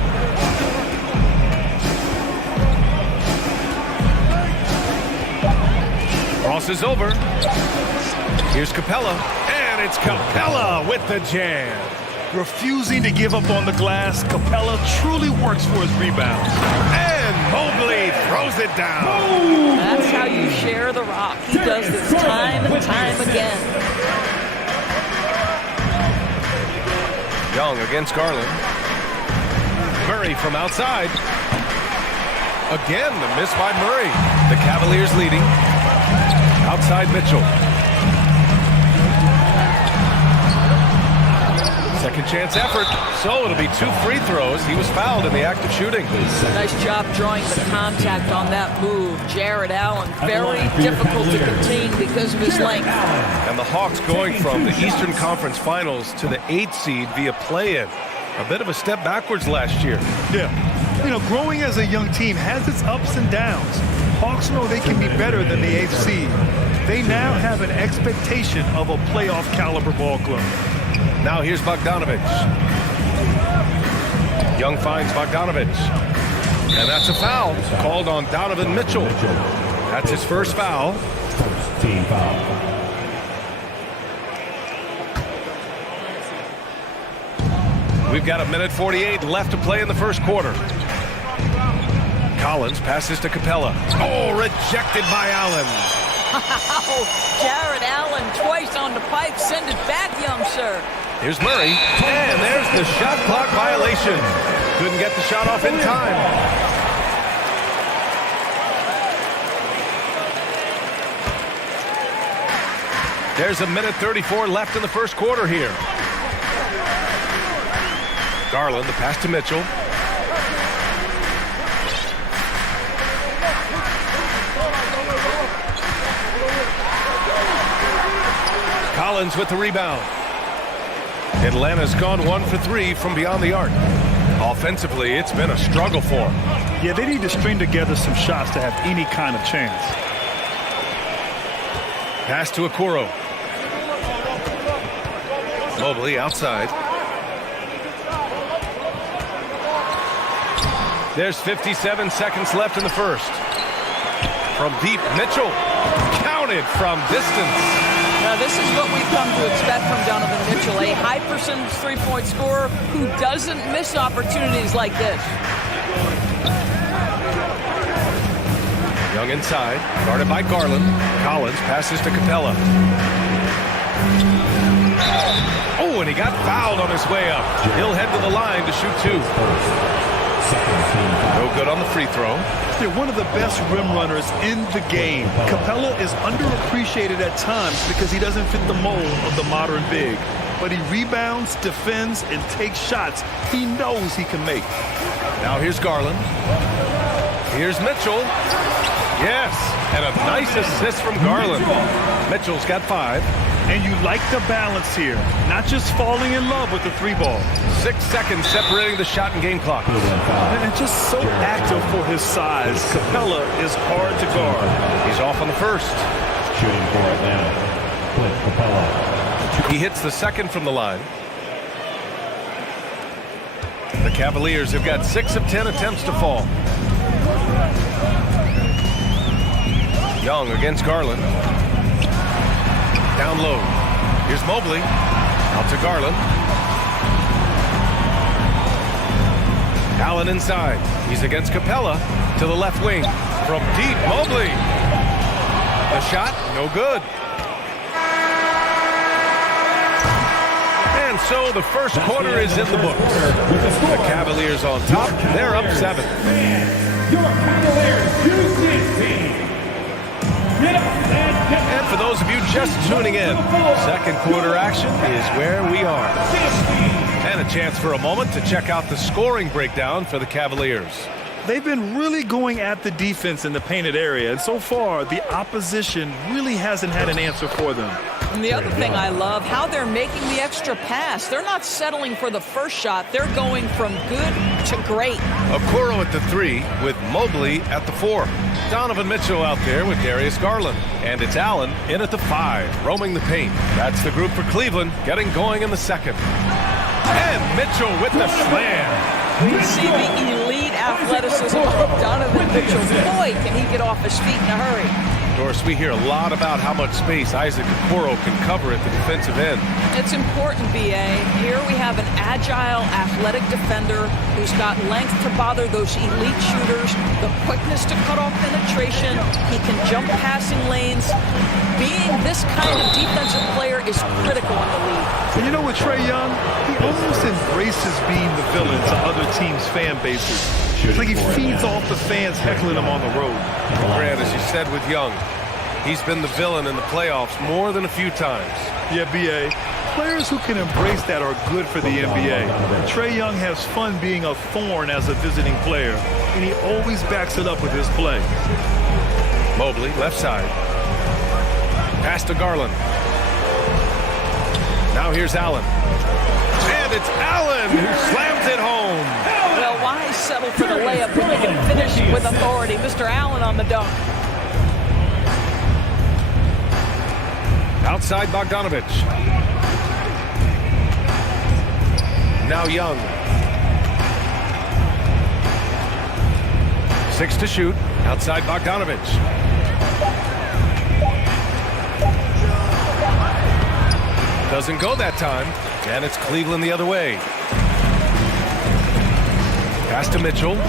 Crosses over. Here's Capella. And it's Capella with the jam. Refusing to give up on the glass, Capella truly works for his rebounds. And Mobley throws it down. That's how you share the rock. He does this time and time again. Young against Garland. Murray from outside. Again, the miss by Murray. The Cavaliers leading. Outside Mitchell. Second chance effort. So it'll be 2 free throws. He was fouled in the act of shooting. Nice job drawing the contact on that move. Jared Allen, very difficult to contain because of his length. And the Hawks going from the Eastern Conference Finals to the 8th seed via play-in. A bit of a step backwards last year. Yeah. You know, growing as a young team has its ups and downs. Hawks know they can be better than the 8th seed. They now have an expectation of a playoff caliber ball club. Now here's Bogdanovic. Young finds Bogdanovic. And that's a foul called on Donovan Mitchell. That's his first foul. Team foul. We've got 1:48 left to play in the first quarter. Collins passes to Capella. Oh, rejected by Allen. Jared Allen twice on the pipe. Send it back, young sir. Here's Murray. And there's the shot clock violation. Couldn't get the shot off in time. There's 1:34 left in the first quarter here. Garland, the pass to Mitchell. Collins with the rebound. Atlanta's gone 1 for 3 from beyond the arc. Offensively, it's been a struggle for them. Yeah, they need to string together some shots to have any kind of chance. Pass to Okoro. Mobley outside. There's 57 seconds left in the first. From deep, Mitchell. Counted from distance. Now, this is what we've come to expect from Donovan Mitchell, a high percentage three-point scorer who doesn't miss opportunities like this. Young inside, guarded by Garland. Collins passes to Capella. Oh, and he got fouled on his way up. He'll head to the line to shoot 2. No good on the free throw. They're one of the best rim runners in the game. Capella is underappreciated at times because he doesn't fit the mold of the modern big. But he rebounds, defends, and takes shots he knows he can make. Now here's Garland. Here's Mitchell. Yes, and a nice assist from Garland. Mitchell's got 5. And you like the balance here. Not just falling in love with the 3-ball. 6 seconds separating the shot and game clock. And just so active for his size. Capella is hard to guard. He's off on the first. Shooting for Atlanta. Clint Capella. He hits the second from the line. The Cavaliers have got 6 of 10 attempts to fall. Young against Garland. Down low. Here's Mobley. Out to Garland. Allen inside. He's against Capella. To the left wing. From deep, Mobley. The shot, no good. And so the first quarter is in the books. The Cavaliers on top. They're up 7. Your Cavaliers Houston team. And for those of you just tuning in, second quarter action is where we are. And a chance for a moment to check out the scoring breakdown for the Cavaliers. they've been really going at the defense in the painted area, and so far the opposition really hasn't had an answer for them. And the other thing I love, how they're making the extra pass. They're not settling for the first shot. They're going from good to great. Okoro at the 3 with Mobley at the 4. Donovan Mitchell out there with Darius Garland. And it's Allen in at the 5, roaming the paint. That's the group for Cleveland, getting going in the second. And Mitchell with the slam. You see the elite athleticism of Donovan Mitchell. Boy, can he get off his feet in a hurry. Of course, we hear a lot about how much space Isaac Okoro can cover at the defensive end. It's important, B.A. Here we have an agile, athletic defender who's got length to bother those elite shooters, the quickness to cut off penetration. He can jump passing lanes. Being this kind of defensive player is critical in the league. And you know what, Trae Young? He almost embraces being the villain to other teams' fan bases. It's like he feeds off the fans heckling him on the road. Grant, as you said with Young, he's been the villain in the playoffs more than a few times. Yeah, B.A. Players who can embrace that are good for the NBA. Trae Young has fun being a thorn as a visiting player, and he always backs it up with his play. Mobley, left side. Pass to Garland. Now here's Allen. And it's Allen who slams it home. Well, why settle for the layup when you can finish with authority? Mr. Allen on the dunk. Outside Bogdanovich. Now Young. 6 to shoot. Outside Bogdanovich. Doesn't go that time. And it's Cleveland the other way. Pass to Mitchell. 2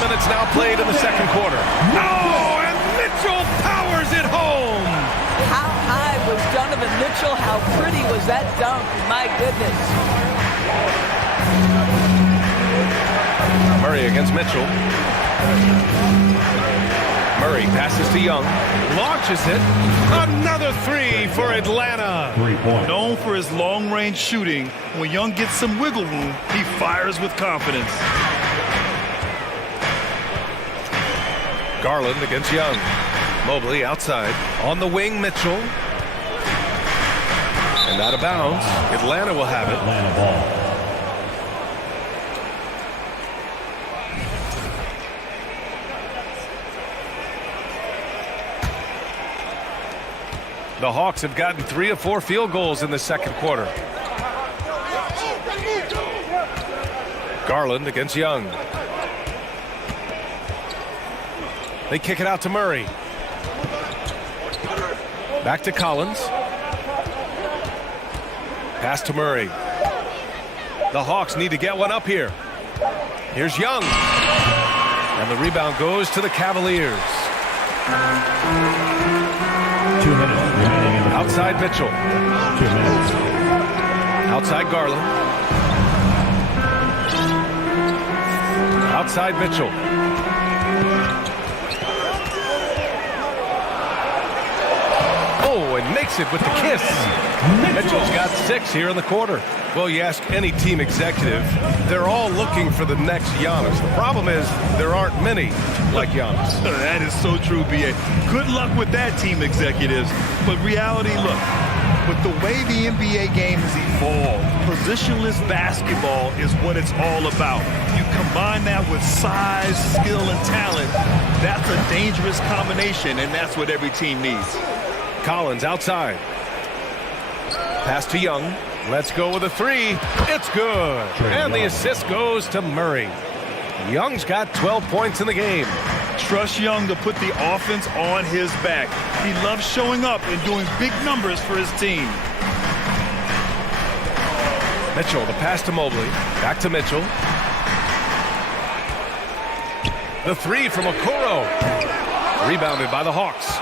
minutes now played in the second quarter. Oh, and Mitchell powers it home. How high was Donovan Mitchell? How pretty was that dunk? My goodness. Murray against Mitchell. Murray passes to Young. Launches it. Another 3 for Atlanta. 3 points. Known for his long-range shooting, when Young gets some wiggle room, he fires with confidence. Garland against Young. Mobley outside. On the wing, Mitchell. And out of bounds. Atlanta will have it. Atlanta ball. The Hawks have gotten 3 of 4 field goals in the second quarter. Garland against Young. They kick it out to Murray. Back to Collins. Pass to Murray. The Hawks need to get one up here. Here's Young. And the rebound goes to the Cavaliers. 2 minutes remaining in the Outside Mitchell. 2 minutes. Outside Garland. Outside Mitchell. Oh, and makes it with the kiss. Mitchell's got 6 here in the quarter. Well, you ask any team executive, they're all looking for the next Giannis. The problem is there aren't many like Giannis. That is so true, B.A. Good luck with that, team executives. But reality, look, with the way the NBA game has evolved, positionless basketball is what it's all about. You combine that with size, skill, and talent, that's a dangerous combination, and that's what every team needs. Collins outside. Pass to Young. Let's go with a 3. It's good. And the assist goes to Murray. Young's got 12 points in the game. Trust Young to put the offense on his back. He loves showing up and doing big numbers for his team. Mitchell, the pass to Mobley. Back to Mitchell. The 3 from Okoro. Rebounded by the Hawks.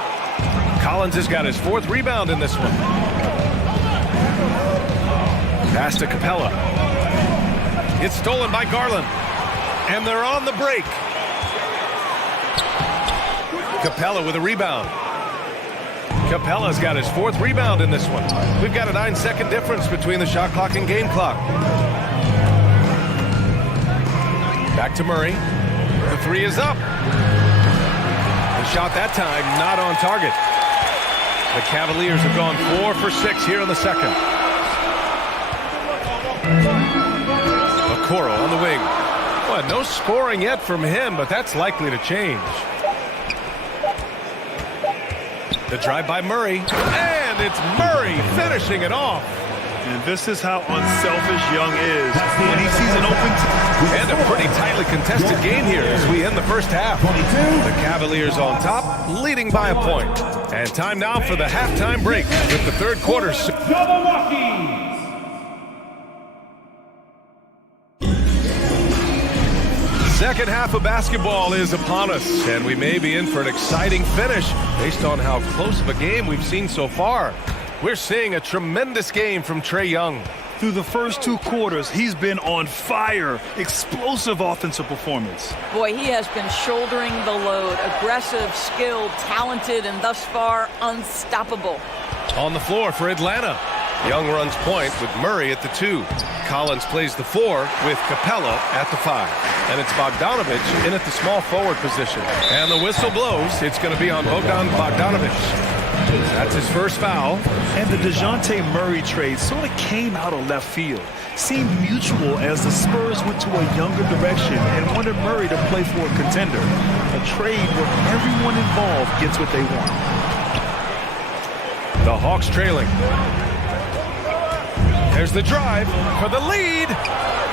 Collins has got his 4th rebound in this one. Pass to Capella. It's stolen by Garland. And they're on the break. Capella with a rebound. Capella's got his 4th rebound in this one. We've got a 9-second difference between the shot clock and game clock. Back to Murray. The three is up. The shot that time not on target. The Cavaliers have gone 4 for 6 here in the second. Okoro on the wing. Well, no scoring yet from him, but that's likely to change. The drive by Murray, and it's Murray finishing it off. And this is how unselfish Young is when he sees an open and a pretty tightly contested game here as we end the first half. The Cavaliers on top, leading by a point. And time now for the halftime break with the third quarter. Second half of basketball is upon us, and we may be in for an exciting finish based on how close of a game we've seen so far. We're seeing a tremendous game from Trae Young. Through the first 2 quarters, he's been on fire. Explosive offensive performance. Boy, he has been shouldering the load. Aggressive, skilled, talented, and thus far, unstoppable. On the floor for Atlanta. Young runs point with Murray at the 2. Collins plays the 4 with Capella at the 5. And it's Bogdanovic in at the small forward position. And the whistle blows. It's going to be on Bogdanovic. That's his first foul. And the DeJounte Murray trade sort of came out of left field. Seemed mutual as the Spurs went to a younger direction and wanted Murray to play for a contender. A trade where everyone involved gets what they want. The Hawks trailing. There's the drive for the lead.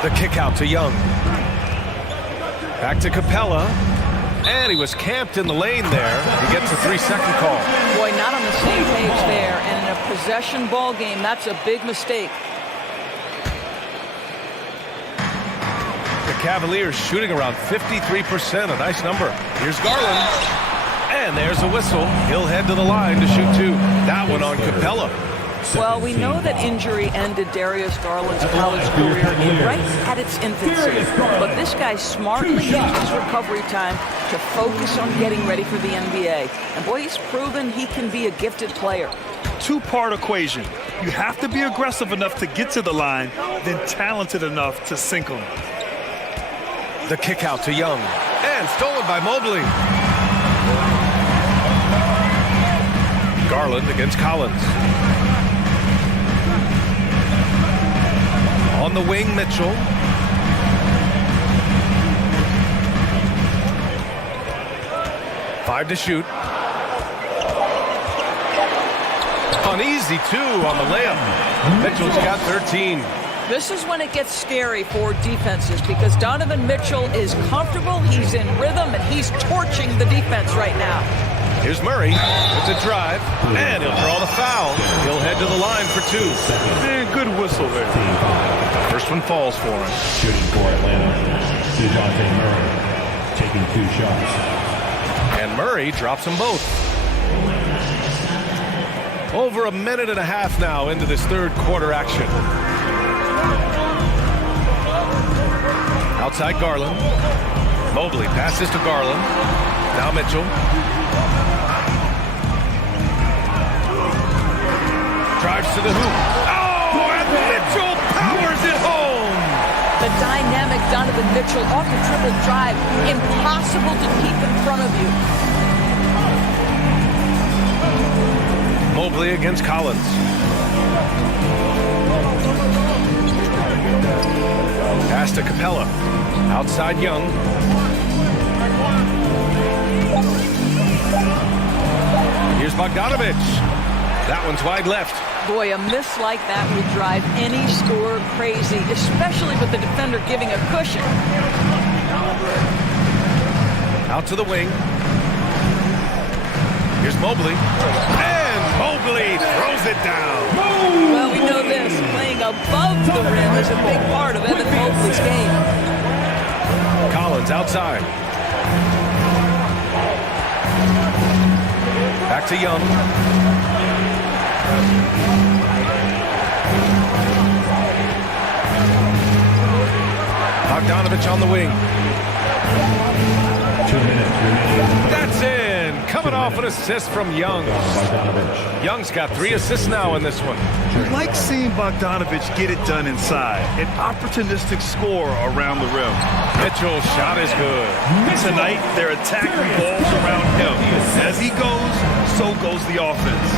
The kick out to Young. Back to Capella. And he was camped in the lane there. He gets a 3-second call. Boy, not on the same page there. And in a possession ball game, that's a big mistake. The Cavaliers shooting around 53%, a nice number. Here's Garland. And there's a whistle. He'll head to the line to shoot 2. That one on Capella. Well, we know that injury ended Darius Garland's college career right at its infancy. But this guy smartly used his recovery time to focus on getting ready for the NBA. And boy, he's proven he can be a gifted player. 2-part equation. You have to be aggressive enough to get to the line, then talented enough to sink them. The kick out to Young. And stolen by Mobley. Garland against Collins. On the wing, Mitchell. Five to shoot. An easy 2 on the layup. Mitchell's got 13. This is when it gets scary for defenses because Donovan Mitchell is comfortable, he's in rhythm, and he's torching the defense right now. Here's Murray with the drive, and he'll draw the foul. He'll head to the line for 2. Good whistle there. First one falls for him. Shooting for Atlanta, DeJounte Murray, taking 2 shots. And Murray drops them both. Over a minute and a half now into this third quarter action. Outside Garland. Mobley passes to Garland. Now Mitchell. Drives to the hoop. Oh, and Mitchell powers it home. The dynamic Donovan Mitchell off the dribble drive. Impossible to keep in front of you. Mobley against Collins. Pass to Capella. Outside Young. Here's Bogdanovic. That one's wide left. Boy, a miss like that would drive any scorer crazy, especially with the defender giving a cushion. Out to the wing. Here's Mobley. And Mobley throws it down. Well, we know this. Playing above the rim is a big part of Evan Mobley's game. Collins outside. Back to Young. Bogdanovic on the wing. 2 minutes remaining. That's in. Come Coming off an assist from Young. Young's got 3 assists now in this one. You like seeing Bogdanovic get it done inside. An opportunistic score around the rim. Mitchell's shot is good. Tonight, they're attacking balls around him. As he goes, so goes the offense.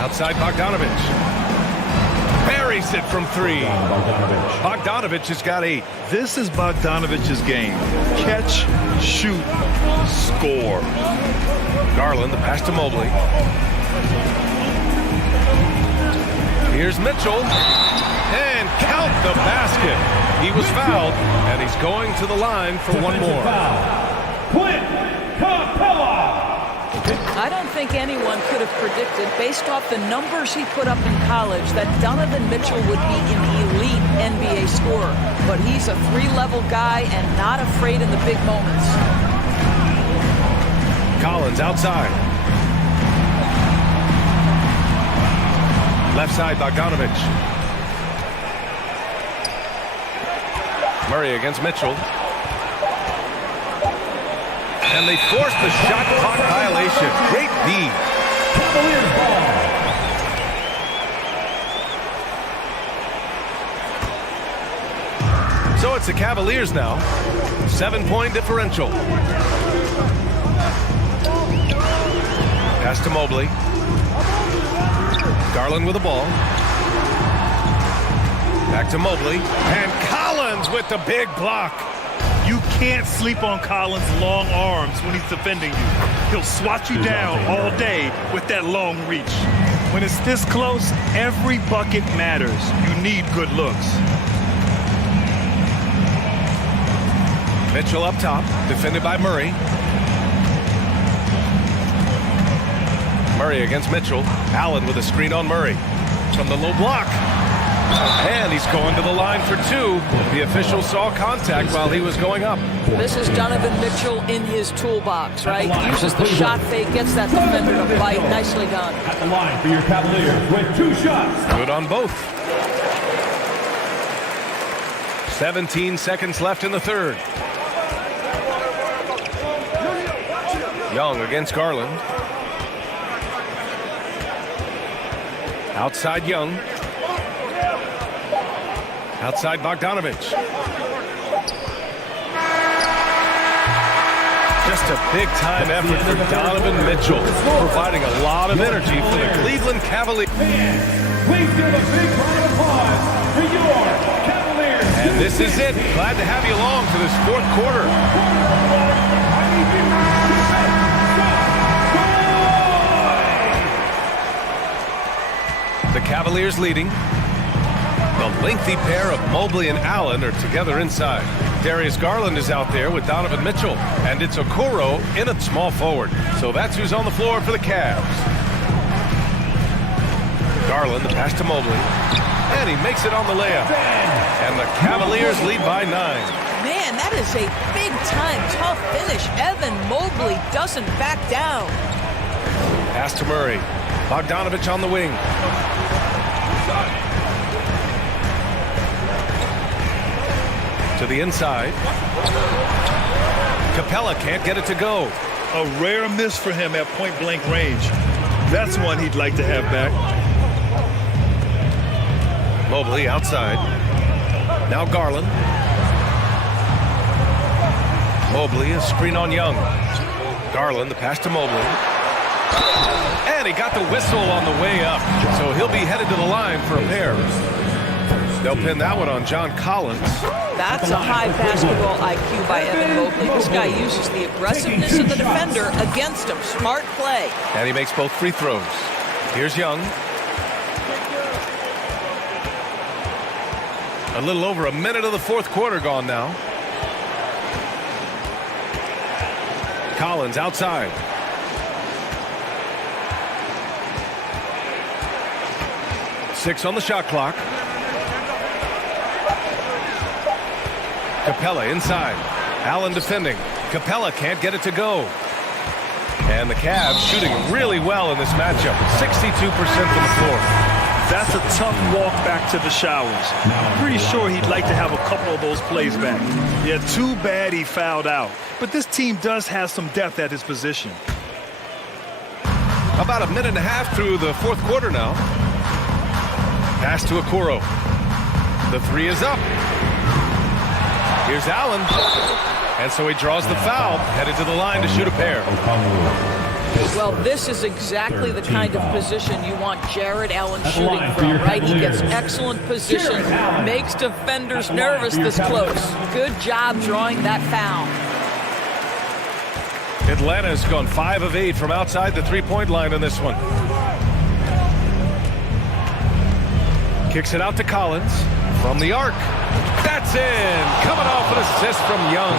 Outside Bogdanovic. Buries it from 3. Bogdanovic has got 8. This is Bogdanovic's game. Catch, shoot, score. Garland, the pass to Mobley. Here's Mitchell. And count the basket. He was fouled, and he's going to the line for one more. I don't think anyone could have predicted, based off the numbers he put up in college, that Donovan Mitchell would be an elite NBA scorer. But he's a 3-level guy and not afraid in the big moments. Collins outside. Left side, Bogdanovic. Murray against Mitchell. And they forced the shot clock violation. Great D. Cavaliers ball. So it's the Cavaliers now. 7-point differential. Pass to Mobley. Garland with the ball. Back to Mobley. And Collins with the big block. You can't sleep on Collins' long arms when he's defending you. He'll swat you down all day with that long reach. When it's this close, every bucket matters. You need good looks. Mitchell up top, defended by Murray. Murray against Mitchell. Allen with a screen on Murray. From the low block. And he's going to the line for 2. The official saw contact while he was going up. This is Donovan Mitchell in his toolbox, right? Uses the shot fake, gets that defender to bite. Nicely done. At the line for your Cavaliers with 2 shots. Good on both. 17 seconds left in the third. Young against Garland. Outside Young. Outside Bogdanovic. Just a big-time effort for Donovan Mitchell, providing a lot of energy for the Cleveland Cavaliers. Please give a big round of applause for your Cavaliers. And this is it. Glad to have you along for this 4th quarter. The Cavaliers leading. The lengthy pair of Mobley and Allen are together inside. Darius Garland is out there with Donovan Mitchell. And it's Okoro in at small forward. So that's who's on the floor for the Cavs. Garland, the pass to Mobley. And he makes it on the layup. And the Cavaliers lead by 9. Man, that is a big-time tough finish. Evan Mobley doesn't back down. Pass to Murray. Bogdanovic on the wing. To the inside. Capella can't get it to go. A rare miss for him at point-blank range. That's one he'd like to have back. Mobley outside. Now Garland. Mobley, a screen on Young. Garland, the pass to Mobley. And he got the whistle on the way up. So he'll be headed to the line for a pair. They'll pin that one on John Collins. That's a high basketball IQ by Evan Mobley. This guy uses the aggressiveness of the defender against him. Smart play. And he makes both free throws. Here's Young. A little over a minute of the 4th quarter gone now. Collins outside. Six on the shot clock. Capella inside. Allen defending. Capella can't get it to go. And the Cavs shooting really well in this matchup. 62% from the floor. That's a tough walk back to the showers. I'm pretty sure he'd like to have a couple of those plays back. Yeah, too bad he fouled out. But this team does have some depth at his position. About a minute and a half through the fourth quarter now. Pass to Okoro. The three is up. Here's Allen. And so he draws the foul, headed to the line to shoot a pair. Well, this is exactly the kind of position you want Jared Allen shooting from, right? He gets excellent position, makes defenders nervous this close. Good job drawing that foul. Atlanta's gone 5 of 8 from outside the three-point line in this one. Kicks it out to Collins from the arc. That's in. Coming off an assist from Young.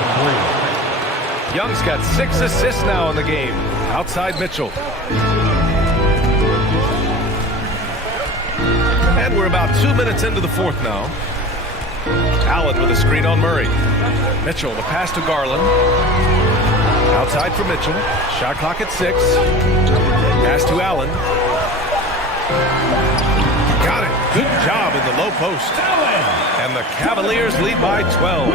Young's got 6 assists now in the game. Outside Mitchell. And we're about 2 minutes into the fourth now. Allen with a screen on Murray. Mitchell, the pass to Garland. Outside for Mitchell. Shot clock at 6. Pass to Allen. Got it. Good job in the low post. And the Cavaliers lead by 12.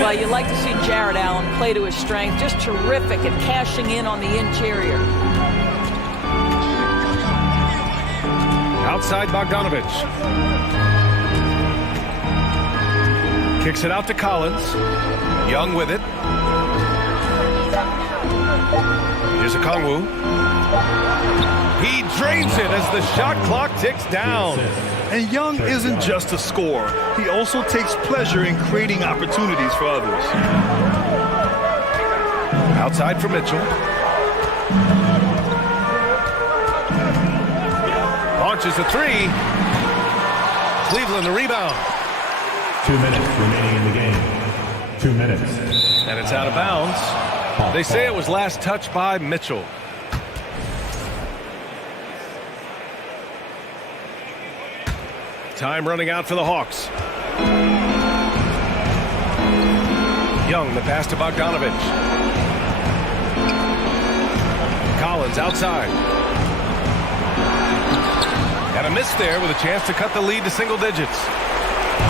Well, you like to see Jared Allen play to his strength. Just terrific at cashing in on the interior. Outside Bogdanovich. Kicks it out to Collins. Young with it. Here's a Kongwu. He drains it as the shot clock ticks down. And Young isn't just a scorer. He also takes pleasure in creating opportunities for others. Outside for Mitchell. Launches a three. Cleveland the rebound. 2 minutes remaining in the game. 2 minutes. And it's out of bounds. They say it was last touched by Mitchell. Time running out for the Hawks. Young, the pass to Bogdanovich. Collins outside. And a miss there with a chance to cut the lead to single digits.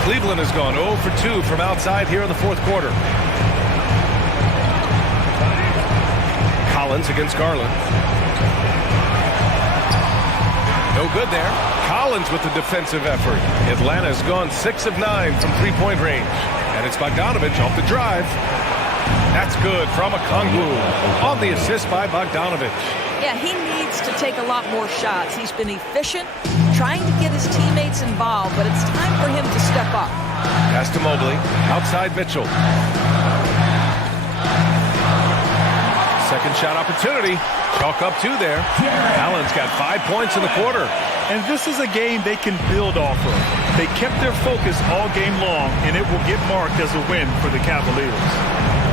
Cleveland has gone 0 for 2 from outside here in the fourth quarter. Collins against Garland. No good there. Collins with the defensive effort. Atlanta's gone 6 of 9 from three-point range. And it's Bogdanovich off the drive. That's good from Okongwu on the assist by Bogdanovich. Yeah, he needs to take a lot more shots. He's been efficient, trying to get his teammates involved, but it's time for him to step up. Pass to Mobley. Outside Mitchell. Second shot opportunity. Chalk up 2 there. Allen's got 5 points in the quarter. And this is a game they can build off of. They kept their focus all game long, and it will get marked as a win for the Cavaliers.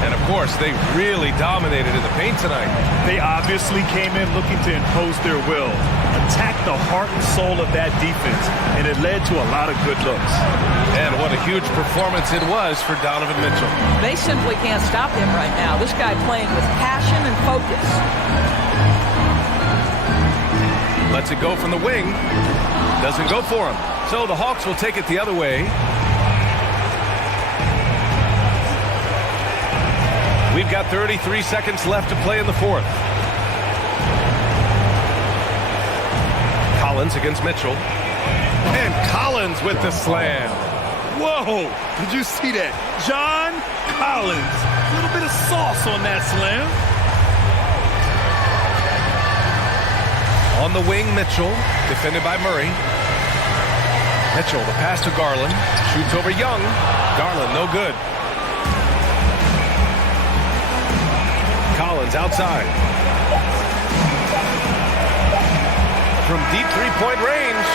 And, of course, they really dominated in the paint tonight. They obviously came in looking to impose their will, attack the heart and soul of that defense, and it led to a lot of good looks. And what a huge performance it was for Donovan Mitchell. They simply can't stop him right now. This guy playing with passion and focus. Lets it go from the wing. Doesn't go for him. So the Hawks will take it the other way. We've got 33 seconds left to play in the fourth. Collins against Mitchell. And Collins with the slam. Whoa! Did you see that? John Collins. A little bit of sauce on that slam. On the wing, Mitchell, defended by Murray. Mitchell, the pass to Garland. Shoots over Young. Garland, no good. Collins outside. From deep three-point range.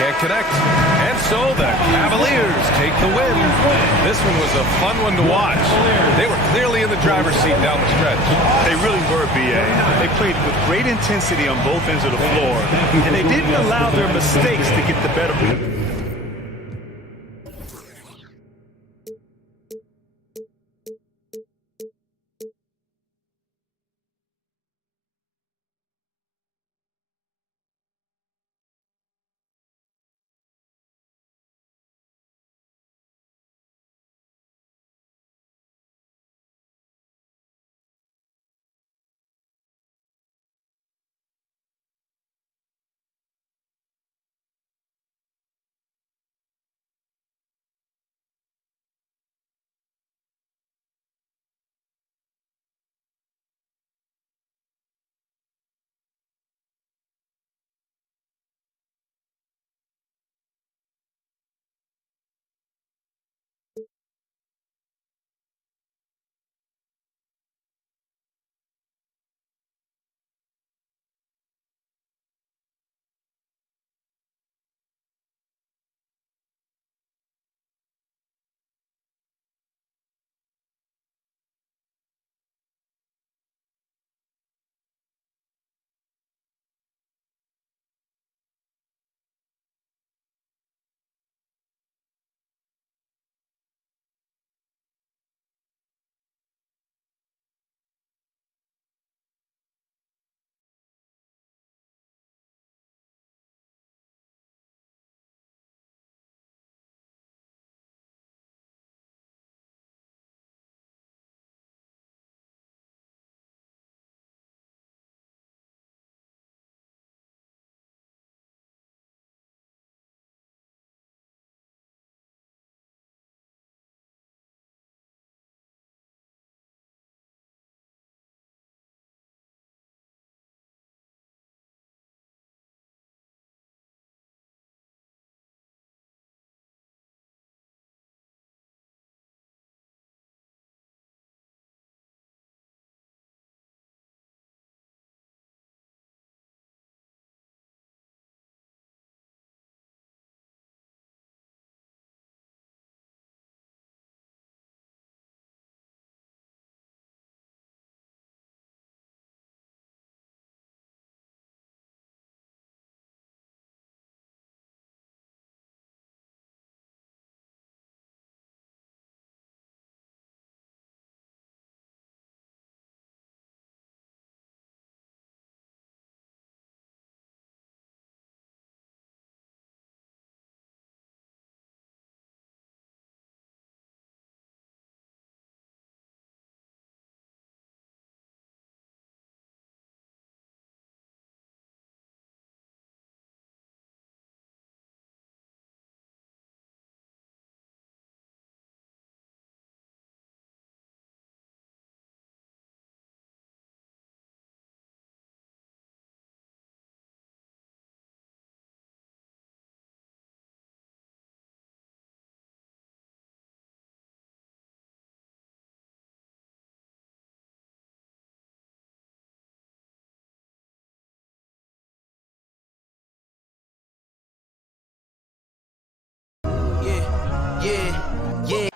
Can't connect. And so the Cavaliers take the win. This one was a fun one to watch. They were clearly in the driver's seat down the stretch. They really were, B.A. They played with great intensity on both ends of the floor, and they didn't allow their mistakes to get the better of them.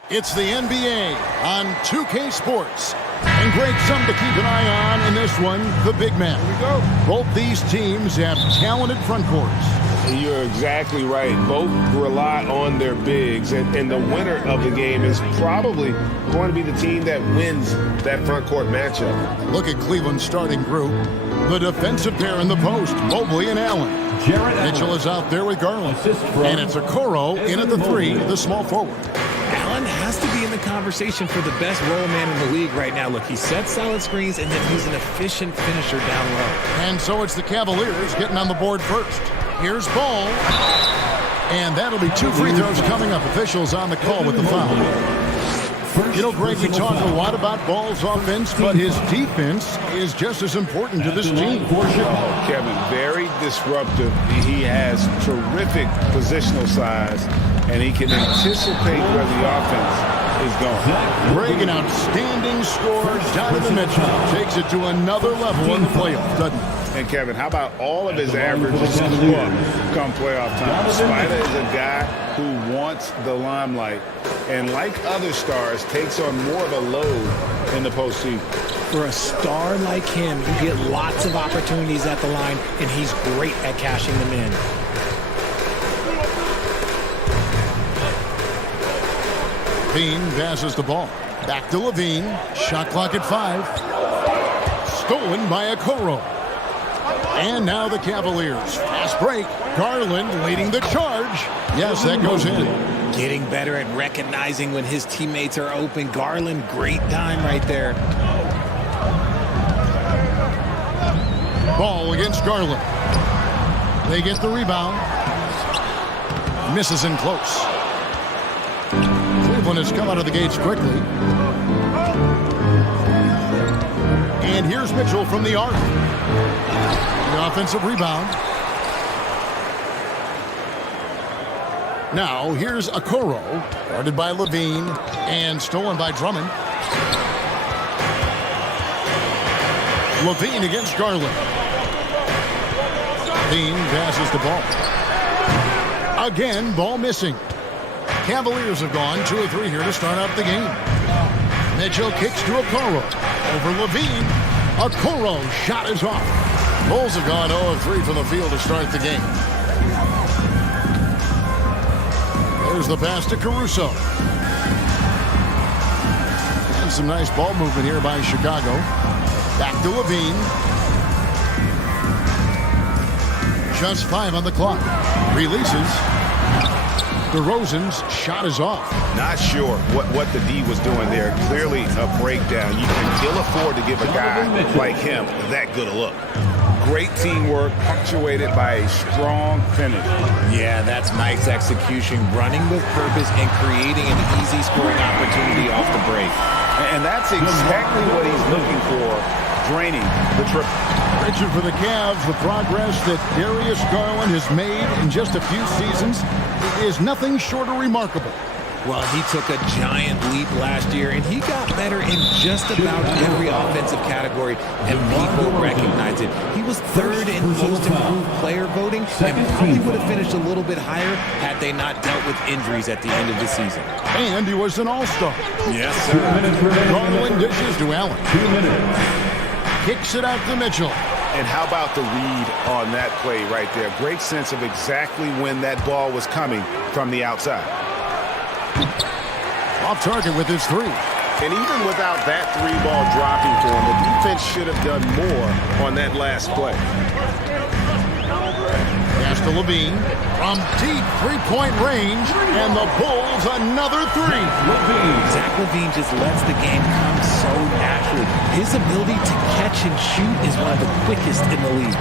It's the NBA on 2K Sports. And great, something to keep an eye on in this one, the big man. Here we go. Both these teams have talented front courts. You're exactly right. Both rely on their bigs, and the winner of the game is probably going to be the team that wins that front court matchup. Look at Cleveland's starting group. The defensive pair in the post, Mobley and Allen. Mitchell is out there with Garland. And it's Okoro in at the 3, the small forward. Allen has to be in the conversation for the best roll man in the league right now. Look, he sets solid screens, and then he's an efficient finisher down low. And so it's the Cavaliers getting on the board first. Here's Ball. And that'll be 2 free throws coming up. Officials on the call with the foul. You know, Greg, we talk a lot about Ball's offense, but his defense is just as important to this team. Kevin, very disruptive. He has terrific positional size, and he can anticipate where the offense is going. Greg, an outstanding scorer. Donovan Mitchell takes it to another level in the playoffs, doesn't he? And Kevin, how about all of his averages come playoff time? Spider is a guy who wants the limelight, and like other stars, takes on more of a load in the postseason. For a star like him, you get lots of opportunities at the line, and he's great at cashing them in. Levine passes the ball. Back to Levine. Shot clock at 5. Stolen by Okoro. And now the Cavaliers. Fast break. Garland leading the charge. Yes, that goes in. Getting better at recognizing when his teammates are open. Garland, great time right there. Ball against Garland. They get the rebound. Misses in close. Cleveland has come out of the gates quickly. And here's Mitchell from the arc. The offensive rebound. Now here's Okoro, guarded by Levine and stolen by Drummond. Levine against Garland. Levine passes the ball. Again, ball missing. Cavaliers have gone 2 of 3 here to start out the game. Mitchell kicks to Okoro. Over Levine. Okoro shot is off. Bulls have gone 0 of 3 from the field to start the game. There's the pass to Caruso. And some nice ball movement here by Chicago. Back to Levine. Just 5 on the clock. Releases. DeRozan's shot is off. Not sure what the D was doing there. Clearly a breakdown. You can ill afford to give a guy like him that good a look. Great teamwork, punctuated by a strong finish. Yeah, that's nice execution, running with purpose and creating an easy scoring opportunity off the break. And that's exactly what he's looking for, draining the triple. Richard, for the Cavs, the progress that Darius Garland has made in just a few seasons is nothing short of remarkable. Well, he took a giant leap last year, and he got better in just about every offensive category, and people recognize it. He was 3rd in most improved player voting, and probably would have finished a little bit higher had they not dealt with injuries at the end of the season. And he was an all-star. Yes, sir. Garland dishes to Allen. Kicks it out to Mitchell. And how about the read on that play right there? Great sense of exactly when that ball was coming from the outside. Off target with his 3. And even without that 3-ball dropping for him, the defense should have done more on that last play. Pass to Levine from deep 3-point range, and the Bulls another 3. Zach LaVine just lets the game come so naturally. His ability to catch and shoot is one of the quickest in the league.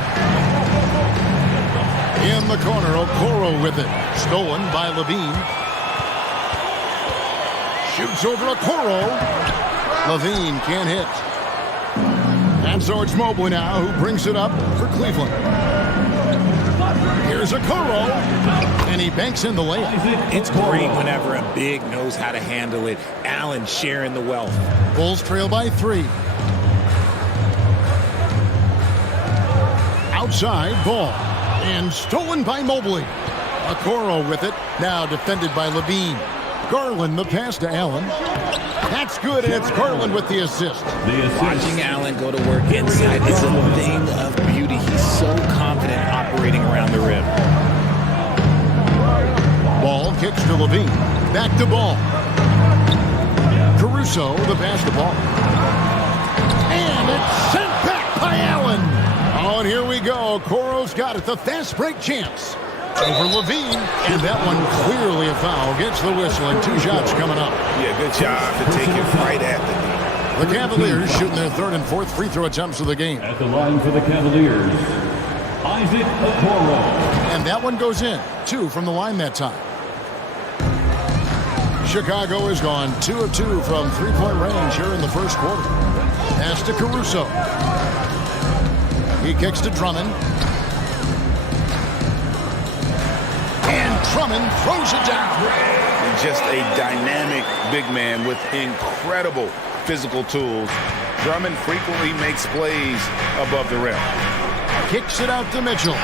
In the corner, Okoro with it. Stolen by Levine. Shoots over Okoro. Levine can't hit. And so it's Mobley now who brings it up for Cleveland. Here's Okoro. And he banks in the layup. It's great whenever a big knows how to handle it. Allen sharing the wealth. Bulls trail by 3. Outside ball. And stolen by Mobley. Okoro with it. Now defended by Levine. Garland, the pass to Allen. That's good, and it's Garland with the assist. Watching Allen go to work inside is a thing of beauty. He's so confident operating around the rim. Ball kicks to Levine. Back to Ball. Caruso, the pass to Ball. And it's sent back by Allen. Oh, and here we go. Coro's got it. The fast break chance. Over Levine. And that one clearly a foul. Gets the whistle, and 2 shots coming up. Yeah, good job to take it right at the knee. The Cavaliers shooting their 3rd and 4th free throw attempts of the game. At the line for the Cavaliers, Isaac Okoro. And that one goes in. 2 from the line that time. Chicago has gone 2 of 2 from three-point range here in the first quarter. Pass to Caruso. He kicks to Drummond. And Drummond throws it down. And just a dynamic big man with incredible physical tools. Drummond frequently makes plays above the rim. Kicks it out to Mitchell.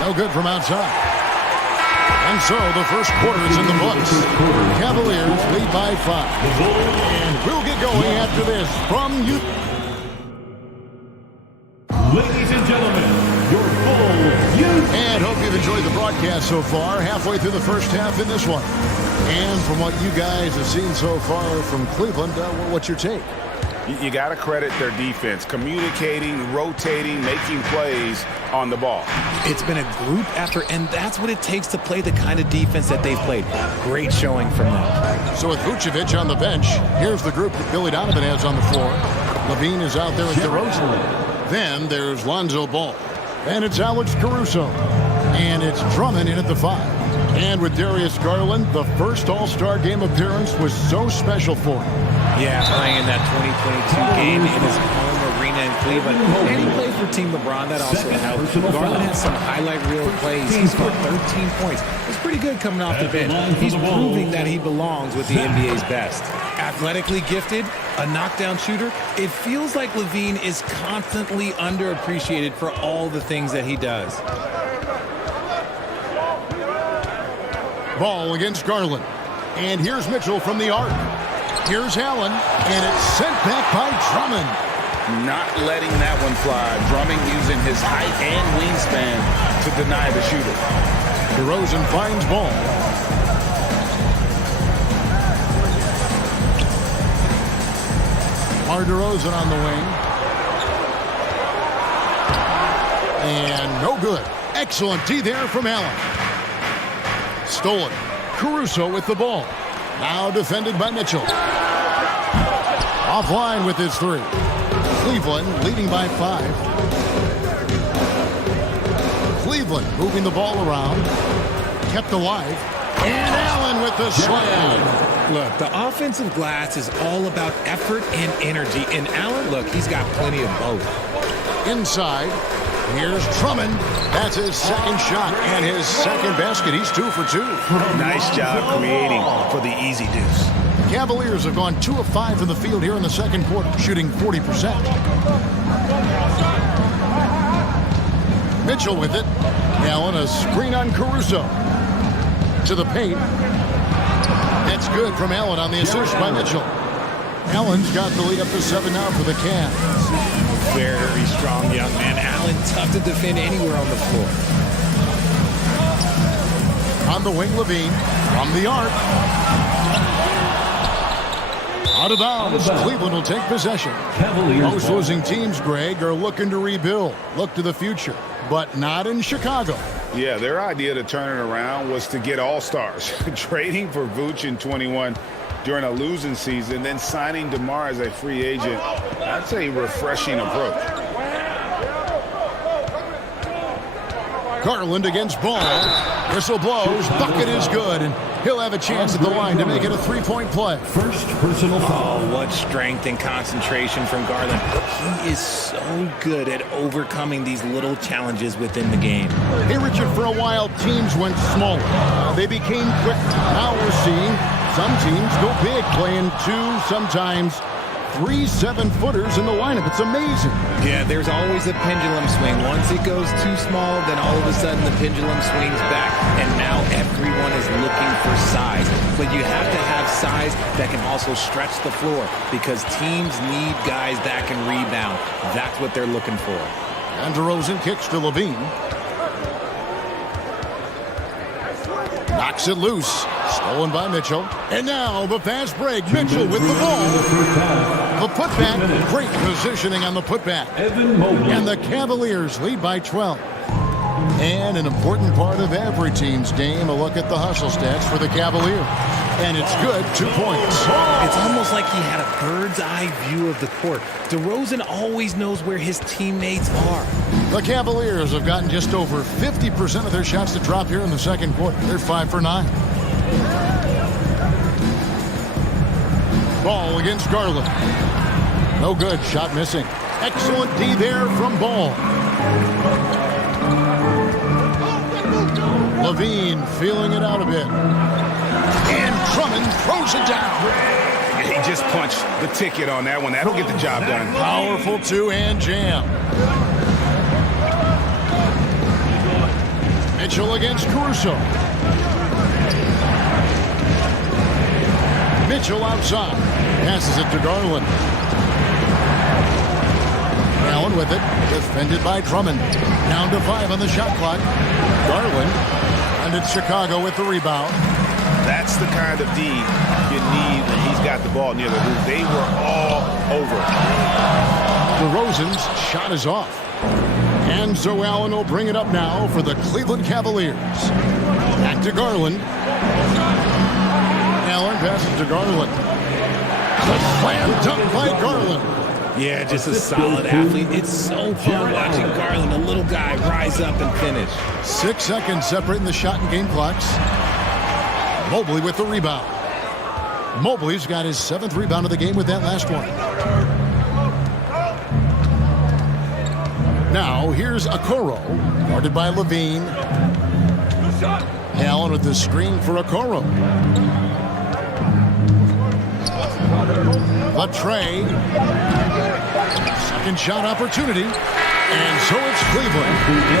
No good from outside. And so the first quarter is in the books. Cavaliers lead by 5. And we'll get going after this from you. Ladies and gentlemen, your full youth. And hope you've enjoyed the broadcast so far. Halfway through the first half in this one. And from what you guys have seen so far from Cleveland, what's your take? You got to credit their defense, communicating, rotating, making plays on the ball. It's been a group effort, and that's what it takes to play the kind of defense that they've played. Great showing from them. So with Vucevic on the bench, here's the group that Billy Donovan has on the floor. Levine is out there with DeRozan. Then there's Lonzo Ball. And it's Alex Caruso. And it's Drummond in at the 5. And with Darius Garland, the first All-Star game appearance was so special for him. Yeah, playing in that 2022 game in his home arena in Cleveland. And he played for Team LeBron. That also helped. Garland has some highlight reel plays. He scored 13 points. It's pretty good coming off the bench. He's proving that he belongs with the NBA's best. Athletically gifted, a knockdown shooter. It feels like Levine is constantly underappreciated for all the things that he does. Ball against Garland. And here's Mitchell from the arc. Here's Allen, and it's sent back by Drummond. Not letting that one fly. Drummond using his height and wingspan to deny the shooter. DeRozan finds Ball. DeRozan on the wing. And no good. Excellent D there from Allen. Stolen. Caruso with the ball. Now defended by Mitchell. Offline with his 3. Cleveland leading by 5. Cleveland moving the ball around. Kept alive. And Allen with the slam. Look, the offensive glass is all about effort and energy. And Allen, look, he's got plenty of both. Inside. Here's Drummond. That's his second shot and his second basket. He's 2 for 2. Nice job creating for the easy deuce. Cavaliers have gone 2 of 5 from the field here in the second quarter, shooting 40%. Mitchell with it. Allen, a screen on Caruso. To the paint. That's good from Allen on the assist by Mitchell. Allen's got the lead up to 7 now for the Cavs. Very strong young man. Allen, tough to defend anywhere on the floor. On the wing, Levine. From the arc. Out of bounds. Cleveland will take possession. Most losing teams, Greg, are looking to rebuild. Look to the future. But not in Chicago. Yeah, their idea to turn it around was to get all-stars. Trading for Vooch in 21 during a losing season, then signing DeMar as a free agent. That's a refreshing approach. Garland against Ball. Whistle blows. Bucket is good. And he'll have a chance at the line to make it a 3-point play. First personal foul. Oh, what strength and concentration from Garland. He is so good at overcoming these little challenges within the game. Hey, Richard, for a while, teams went smaller. They became quick. Now we're seeing some teams go big, playing 2, sometimes 3 7-footers in the lineup. It's amazing. Yeah, there's always a pendulum swing. Once it goes too small, then all of a sudden the pendulum swings back, and now everyone is looking for size. But you have to have size that can also stretch the floor, because teams need guys that can rebound. That's what they're looking for. And DeRozan kicks to Levine. Knocks it loose. Stolen by Mitchell. And now the fast break. Mitchell with the ball. The putback. Great positioning on the putback. And the Cavaliers lead by 12. And an important part of every team's game, a look at the hustle stats for the Cavaliers. And it's good, 2 points. It's almost like he had a bird's eye view of the court. DeRozan always knows where his teammates are. The Cavaliers have gotten just over 50% of their shots to drop here in the second quarter. They're 5 for 9. Ball against Garland. No good. Shot missing. Excellent D there from Ball. Levine feeling it out a bit. And Drummond throws it down. He just punched the ticket on that one. That'll get the job done. Powerful two-hand jam. Mitchell against Caruso. Mitchell outside. Passes it to Garland. Allen with it. Defended by Drummond. Down to 5 on the shot clock. Garland. And it's Chicago with the rebound. That's the kind of D you need when he's got the ball near the hoop. They were all over. DeRozan's shot is off. And so Allen will bring it up now for the Cleveland Cavaliers. Back to Garland. Allen passes to Garland. The slam dunk by Garland. Yeah, just a solid athlete. It's so fun watching Garland, a little guy, rise up and finish. 6 seconds separating the shot and game clocks. Mobley with the rebound. Mobley's got his 7th rebound of the game with that last one. Now here's Okoro, guarded by Levine. Allen with the screen for Okoro. Latre. Second shot opportunity. And so it's Cleveland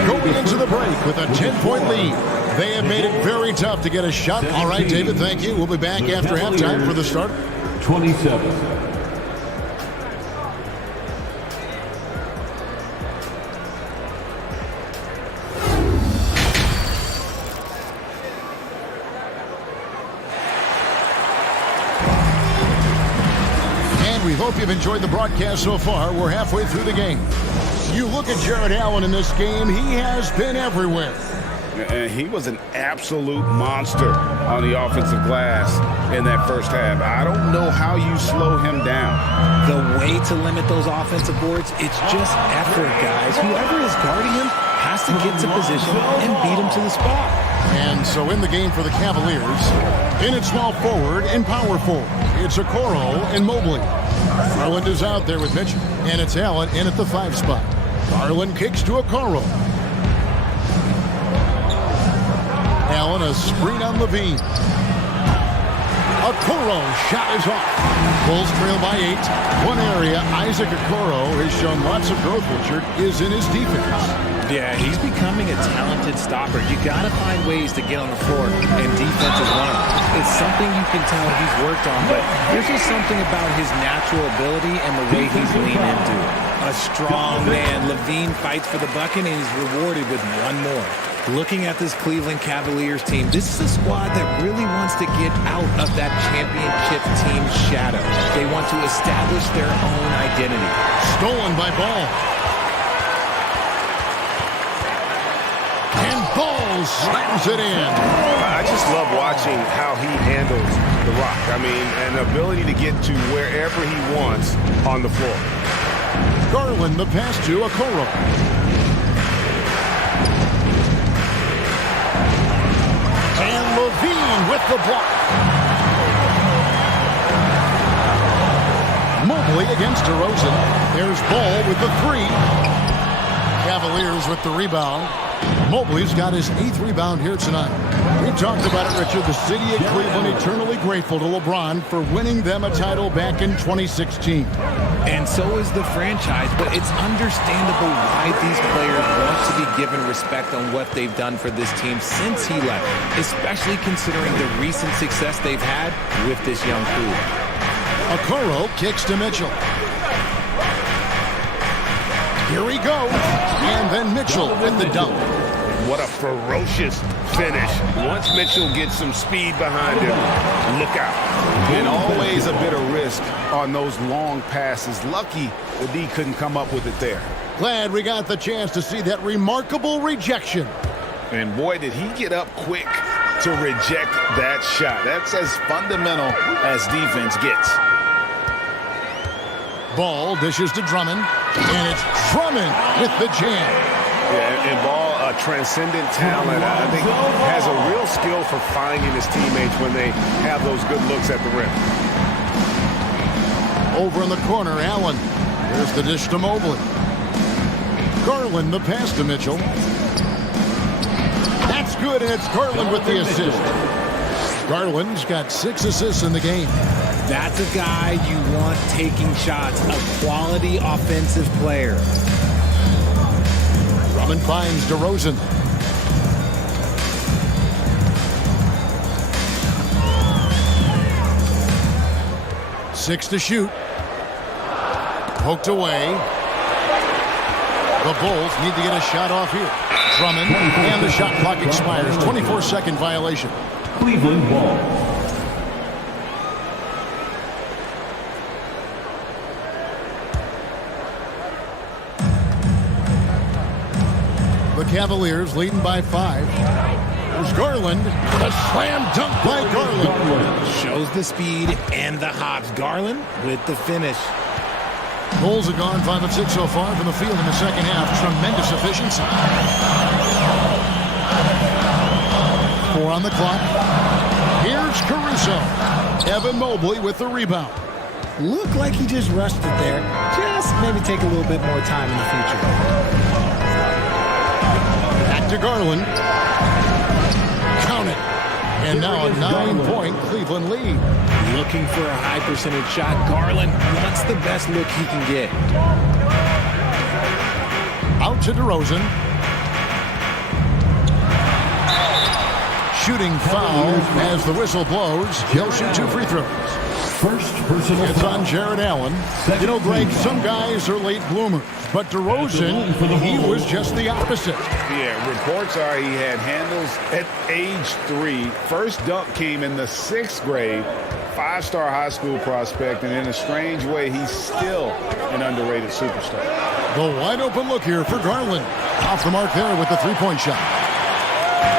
going into the break with a 10-point lead. They have made it very tough to get a shot. All right, David, thank you. We'll be back after halftime for the start. 27. We hope you've enjoyed the broadcast so far. We're halfway through the game. You look at Jared Allen in this game, he has been everywhere. And he was an absolute monster on the offensive glass in that first half. I don't know how you slow him down. The way to limit those offensive boards, it's just effort, guys. Whoever is guarding him has to get to position and beat him to the spot. And so in the game for the Cavaliers, in at small forward and power forward, it's Okoro and Mobley. Garland is out there with Mitchell, and it's Allen in at the 5 spot. Garland kicks to Okoro. Allen a screen on Levine. Okoro shot is off. Bulls trail by 8. One area Isaac Okoro has shown lots of growth, Richard, is in his defense. Yeah, he's becoming a talented stopper. You got to find ways to get on the floor, and defense is one of them. It's something you can tell he's worked on, but there's just something about his natural ability and the way he's leaned into it. A strong man. Levine fights for the bucket, and he's rewarded with one more. Looking at this Cleveland Cavaliers team, this is a squad that really wants to get out of that championship team shadow. They want to establish their own identity. Stolen by Ball. And Ball slams it in. I just love watching how he handles the rock. I mean, an ability to get to wherever he wants on the floor. Garland the pass to Okoro. And Levine with the block. Mobley against DeRozan. There's Ball with the 3. Cavaliers with the rebound. Mobley's got his 8th rebound here tonight. We talked about it, Richard. The city of Cleveland eternally grateful to LeBron for winning them a title back in 2016. And so is the franchise, but it's understandable why these players want to be given respect on what they've done for this team since he left, especially considering the recent success they've had with this young crew. Okoro kicks to Mitchell. Here he goes, and then Mitchell with the dunk. What a ferocious finish. Once Mitchell gets some speed behind him, look out. And always a bit of risk on those long passes. Lucky the D couldn't come up with it there. Glad we got the chance to see that remarkable rejection. And boy, did he get up quick to reject that shot. That's as fundamental as defense gets. Ball dishes to Drummond, and it's Drummond with the jam. Yeah, and Ball, a transcendent talent, I think has a real skill for finding his teammates when they have those good looks at the rim. Over in the corner, Allen. Here's the dish to Mobley. Garland, the pass to Mitchell. That's good, and it's Garland with the assist. Garland's got 6 assists in the game. That's a guy you want taking shots, a quality offensive player. Drummond finds DeRozan. Six to shoot. Poked away. The Bulls need to get a shot off here. Drummond, and the shot clock expires. 24-second violation. Cleveland ball. The Cavaliers leading by 5. There's Garland. The slam dunk by Garland. Shows the speed and the hops. Garland with the finish. Bulls have gone 5 of 6 so far from the field in the second half. Tremendous efficiency. 4 on the clock. Here's Caruso. Evan Mobley with the rebound. Looked like he just rushed it there. Just maybe take a little bit more time in the future. Back to Garland. Count it. And now a 9-point Cleveland lead. Looking for a high percentage shot. Garland wants the best look he can get. Out to DeRozan. Shooting foul as the whistle blows. He'll shoot 2 free throws. First personal It's foul. on Jared Allen. You know, Greg, some guys are late bloomers, but DeRozan, he was just the opposite. Yeah, reports are he had handles at age 3. First dunk came in the 6th grade. 5-star high school prospect, and in a strange way, he's still an underrated superstar. The wide open look here for Garland. Off the mark there with the 3-point shot.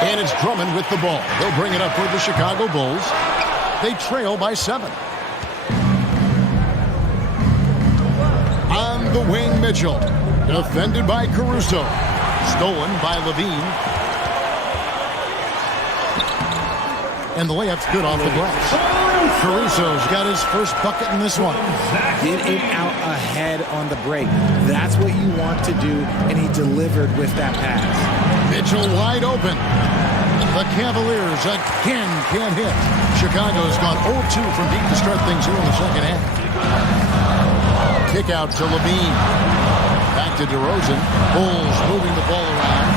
And it's Drummond with the ball. They'll bring it up for the Chicago Bulls. They trail by 7. On the wing, Mitchell. Defended by Caruso. Stolen by Levine. And the layup's good off the glass. Caruso's got his first bucket in this one. Get it out ahead on the break. That's what you want to do, and he delivered with that pass. Mitchell wide open. The Cavaliers again can't hit. Chicago's gone 0-2 from deep to start things here in the second half. Kick out to Levine. Back to DeRozan. Bulls moving the ball around.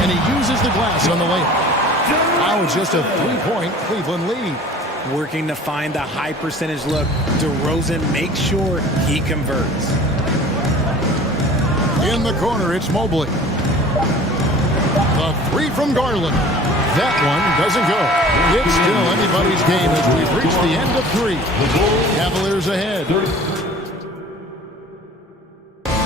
And he uses the glass on the layup. Now it's just a 3-point Cleveland lead. Working to find the high percentage look. DeRozan makes sure he converts. In the corner, it's Mobley. The 3 from Garland. That one doesn't go. It's still anybody's game as we've reached the end of 3. Cavaliers ahead.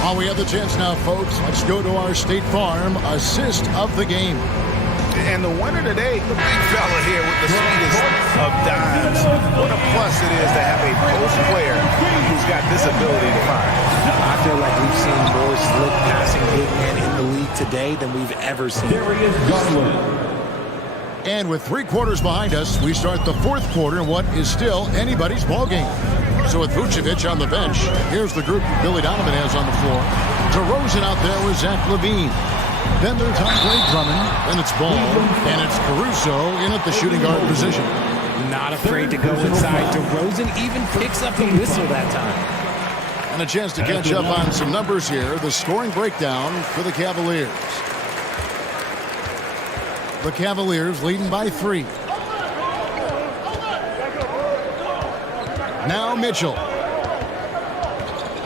While we have the chance now, folks, let's go to our State Farm assist of the game. And the winner today, the big fella here with the sweetest of dimes. What a plus it is to have a post player who's got this ability to fire. I feel like we've seen more slick passing big men in the league today than we've ever seen. There he is, Garland. And with 3 quarters behind us, we start the 4th quarter in what is still anybody's ball game. So with Vucevic on the bench, here's the group Billy Donovan has on the floor. DeRozan out there with Zach LaVine. Then there's Andre Drummond, then it's Ball, and it's Caruso in at the shooting guard position. Not afraid to go inside. DeRozan even picks up the whistle that time. And a chance to catch up on some numbers here. The scoring breakdown for the Cavaliers. The Cavaliers leading by 3. Now Mitchell.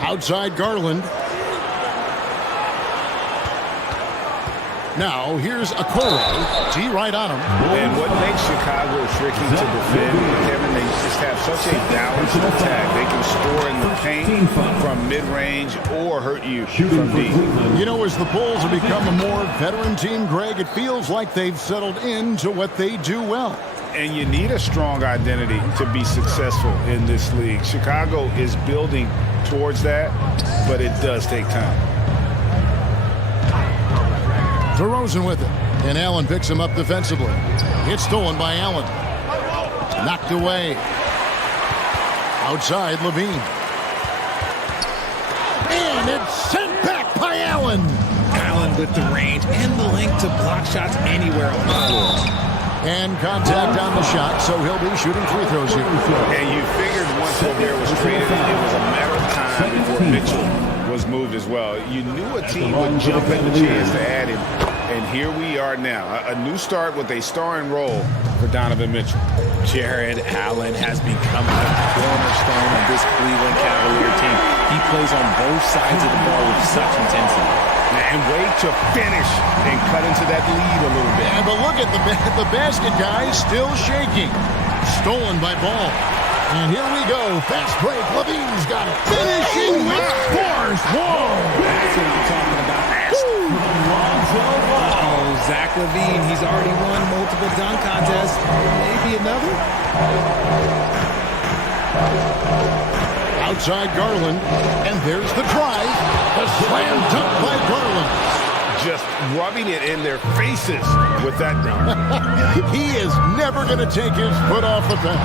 Outside Garland. Now here's Okoro. T right on him. And what makes Chicago tricky to defend, Kevin, they just have such a balanced attack. They can score in the paint from mid-range or hurt you from deep. You know, as the Bulls have become a more veteran team, Greg, it feels like they've settled into what they do well. And you need a strong identity to be successful in this league. Chicago is building towards that, but it does take time. DeRozan with it, and Allen picks him up defensively. It's stolen by Allen. Knocked away. Outside LaVine. And it's sent back by Allen. Allen with the range and the length to block shots anywhere on the floor. And contact on the shot, so he'll be shooting free throws here. And you figured once Gobert was traded, it was a matter of time before Mitchell was moved as well. You knew a team would jump at the chance to add him. And here we are now, a new start with a starring role for Donovan Mitchell. Jared Allen has become a cornerstone of this Cleveland Cavalier team. He plays on both sides of the ball with such intensity. And wait to finish and cut into that lead a little bit. Yeah, but look at the basket, guys, still shaking. Stolen by Ball. And here we go. Fast break. LaVine's got it. Finishing with scores. Whoa. That's what I'm talking about. Uh-oh, Zach LaVine. He's already won multiple dunk contests. Maybe another? Outside Garland. And there's the drive. The slam dunk by Garland. Just rubbing it in their faces with that dunk. He is never going to take his foot off the pedal.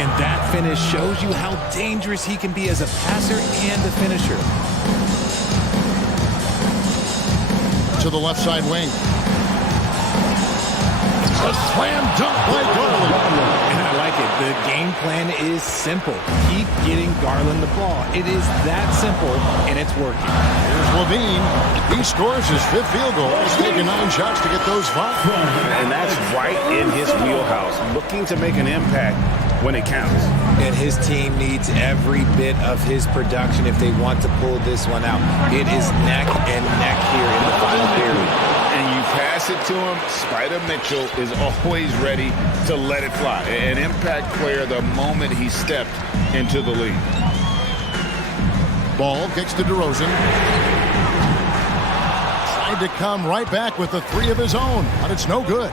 And that finish shows you how dangerous he can be as a passer and a finisher. To the left side wing. A slam dunk by Garland. And I like it. The game plan is simple. Keep getting Garland the ball. It is that simple, and it's working. Here's LaVine. He scores his 5th field goal. He's taken 9 shots to get those 5. And that's right in his wheelhouse. Looking to make an impact when it counts. And his team needs every bit of his production if they want to pull this one out. It is neck and neck here in the final period. And you pass it to him, Spider Mitchell is always ready to let it fly. An impact player the moment he stepped into the league. Ball kicks to DeRozan. Tried to come right back with a 3 of his own, but it's no good.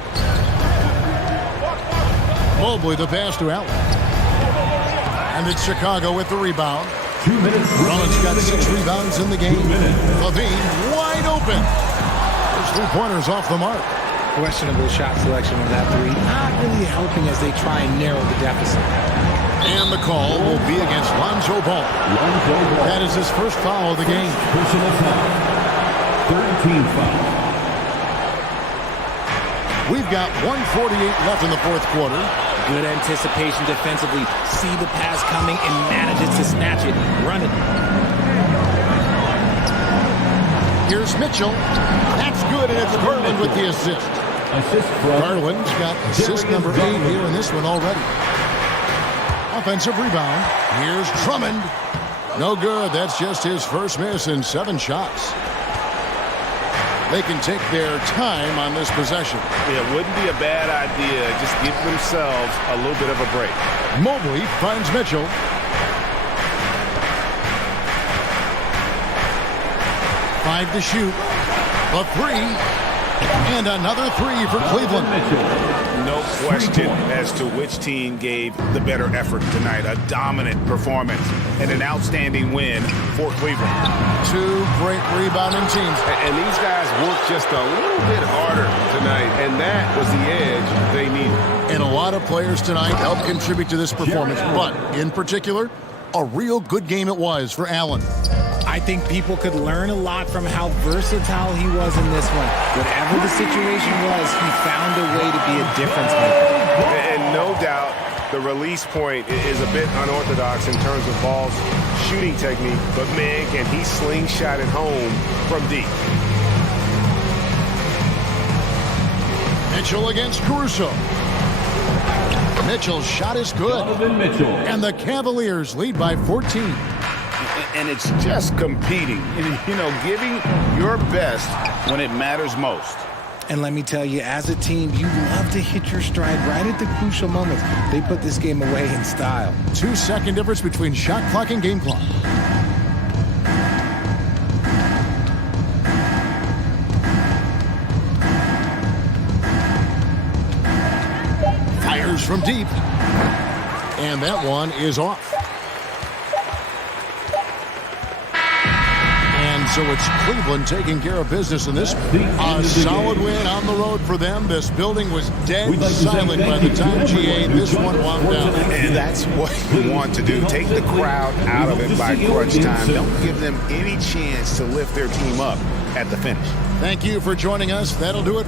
Mobley the pass to Allen. And it's Chicago with the rebound. 2 minutes. Rollins got 6 rebounds in the game. LaVine wide open. There's 3 pointers off the mark. Questionable shot selection on that 3. Not really helping as they try and narrow the deficit. And the call will be against Lonzo Ball. That is his first foul of the game. Personal foul. 13 foul. We've got 1:48 left in the 4th quarter. Good anticipation defensively. See the pass coming and manages to snatch it. Run it. Here's Mitchell. That's good, and it's Garland with the assist. Garland's got assist number 8 here in this one already. Offensive rebound. Here's Drummond. No good. That's just his first miss in 7 shots. They can take their time on this possession. It wouldn't be a bad idea. Just give themselves a little bit of a break. Mobley finds Mitchell. Five to shoot. A 3. And another 3 for Cleveland. No question as to which team gave the better effort tonight. A dominant performance and an outstanding win for Cleveland. Two great rebounding teams. And these guys worked just a little bit harder tonight, and that was the edge they needed. And a lot of players tonight helped contribute to this performance, but in particular, a real good game it was for Allen. I think people could learn a lot from how versatile he was in this one. Whatever the situation was, he found a way to be a difference maker. And no doubt, the release point is a bit unorthodox in terms of ball's shooting technique, but man, can he slingshot it home from deep. Mitchell against Caruso. Mitchell's shot is good. And the Cavaliers lead by 14. And it's just competing, you know, giving your best when it matters most. And let me tell you, as a team, you love to hit your stride right at the crucial moments. They put this game away in style. 2-second difference between shot clock and game clock. Fires from deep. And that one is off. So it's Cleveland taking care of business in this one. A solid win on the road for them. This building was dead silent by the time GA this one wound down. And that's what you want to do. Take the crowd out of it by crunch time. Don't give them any chance to lift their team up at the finish. Thank you for joining us. That'll do it.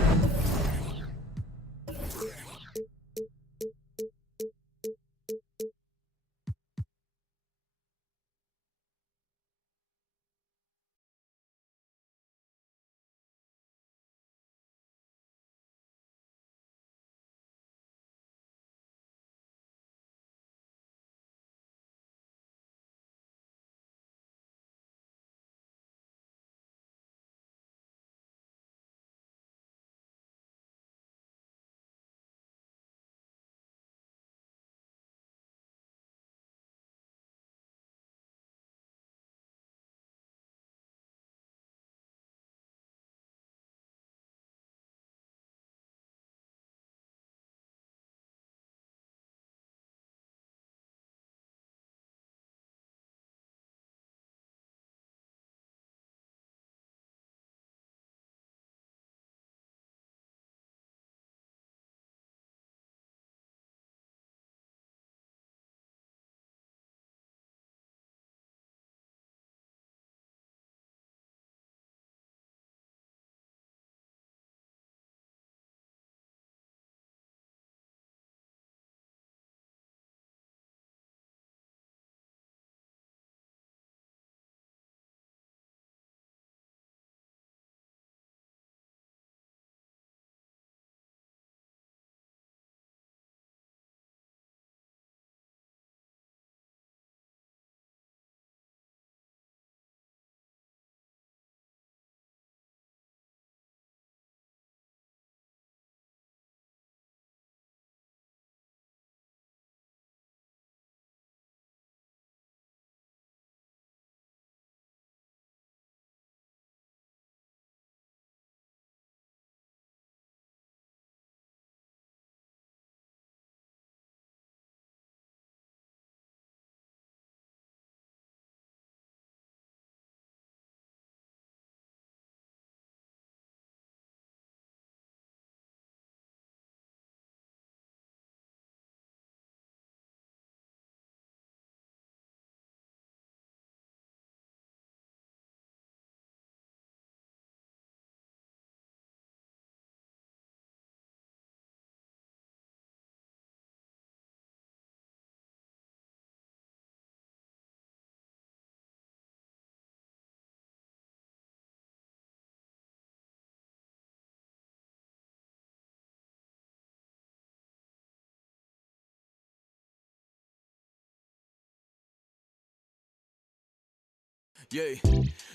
Yeah.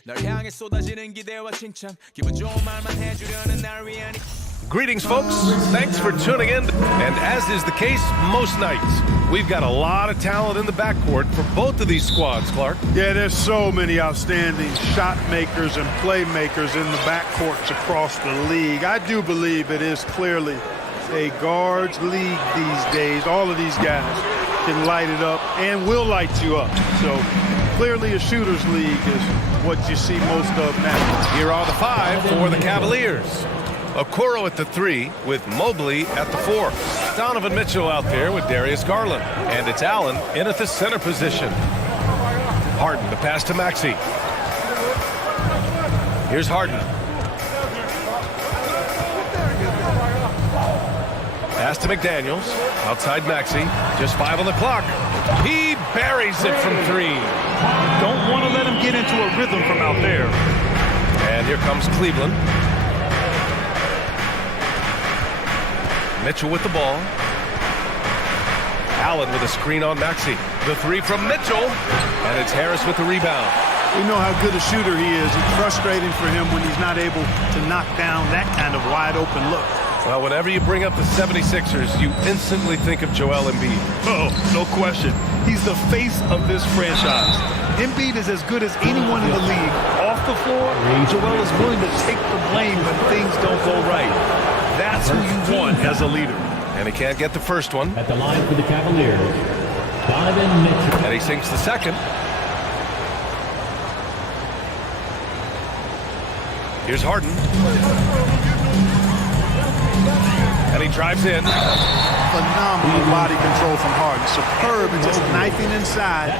널 향해 쏟아지는 기대와 칭찬 기분 좋은 말만 해주려는 날 위한 Greetings, folks. Thanks for tuning in. And as is the case most nights, we've got a lot of talent in the backcourt for both of these squads, Clark. Yeah, there's so many outstanding shot makers and playmakers in the backcourts across the league. I do believe it is clearly a guards league these days. All of these guys can light it up and will light you up. So clearly a shooter's league is what you see most of now. Here are the 5 for the Cavaliers. Okoro at the 3 with Mobley at the 4. Donovan Mitchell out there with Darius Garland. And it's Allen in at the center position. Harden, the pass to Maxey. Here's Harden. Pass to McDaniels. Outside Maxey. Just 5 on the clock. He buries it from 3. Don't want to let him get into a rhythm from out there. And here comes Cleveland. Mitchell with the ball. Allen with a screen on Maxey. The 3 from Mitchell. And it's Harris with the rebound. We know how good a shooter he is. It's frustrating for him when he's not able to knock down that kind of wide open look. Well, whenever you bring up the 76ers, you instantly think of Joel Embiid. Oh, no question. He's the face of this franchise. Embiid is as good as anyone in the league. Off the floor, Joel is willing to take the blame when things don't go right. That's who you want as a leader. And he can't get the first one. At the line for the Cavaliers, Donovan Mitchell. And he sinks the second. Here's Harden. And he drives in. Phenomenal body control from Harden. Superb in just knifing inside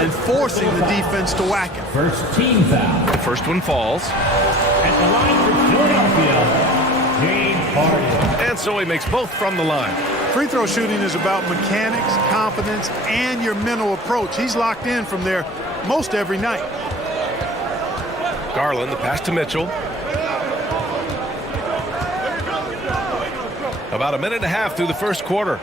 and forcing the defense to whack him. First team foul. The first one falls. At the line for Philadelphia, James Harden. And so he makes both from the line. Free throw shooting is about mechanics, confidence, and your mental approach. He's locked in from there most every night. Garland, the pass to Mitchell. About a minute and a half through the first quarter.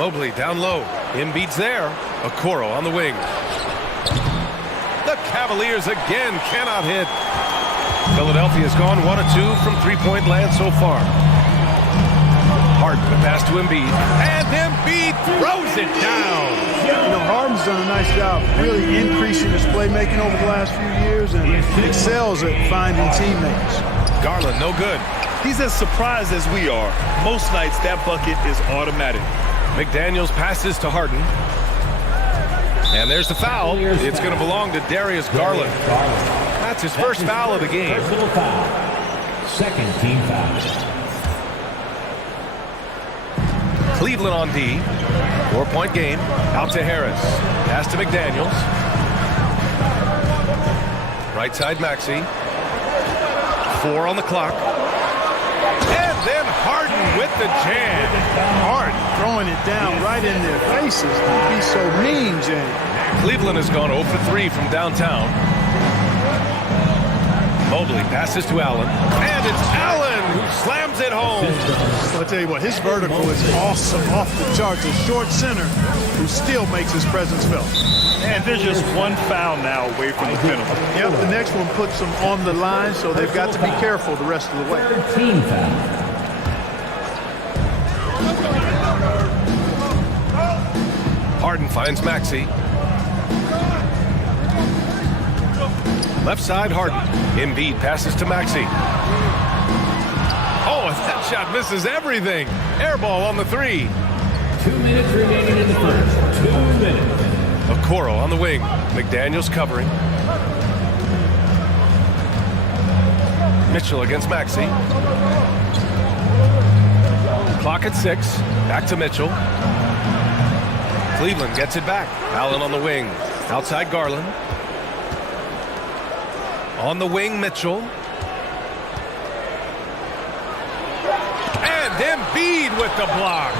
Mobley down low. Embiid's there. Okoro on the wing. The Cavaliers again cannot hit. Philadelphia's gone 1 of 2 from three-point land so far. Harden, the pass to Embiid. And Embiid throws it down. You know, Harden's done a nice job really increasing his playmaking over the last few years and excels at finding teammates. Garland, no good. He's as surprised as we are. Most nights, that bucket is automatic. McDaniels passes to Harden. And there's the foul. It's going to belong to Darius Garland. That's his first foul of the game. Personal foul. Second team foul. Cleveland on D. 4-point game. Out to Harris. Pass to McDaniels. Right side Maxey. 4 on the clock. And then Harden with the jam. Harden throwing it down right in their faces. Don't be so mean, James. Cleveland has gone 0 for 3 from downtown. Mobley passes to Allen. And it's Allen who slams it home. I'll tell you what, his vertical is awesome, off the charts. A short center who still makes his presence felt. And there's just one foul now away from the penalty. Yep, the next one puts them on the line, so they've got to be careful the rest of the way. Team foul. Harden finds Maxey. Left side, Harden. Embiid passes to Maxey. Oh, and that shot misses everything. Air ball on the 3. 2 minutes remaining in the first. 2 minutes. Okoro on the wing. McDaniels covering. Mitchell against Maxey. Clock at 6. Back to Mitchell. Cleveland gets it back. Allen on the wing. Outside Garland. On the wing, Mitchell. And Embiid with the block.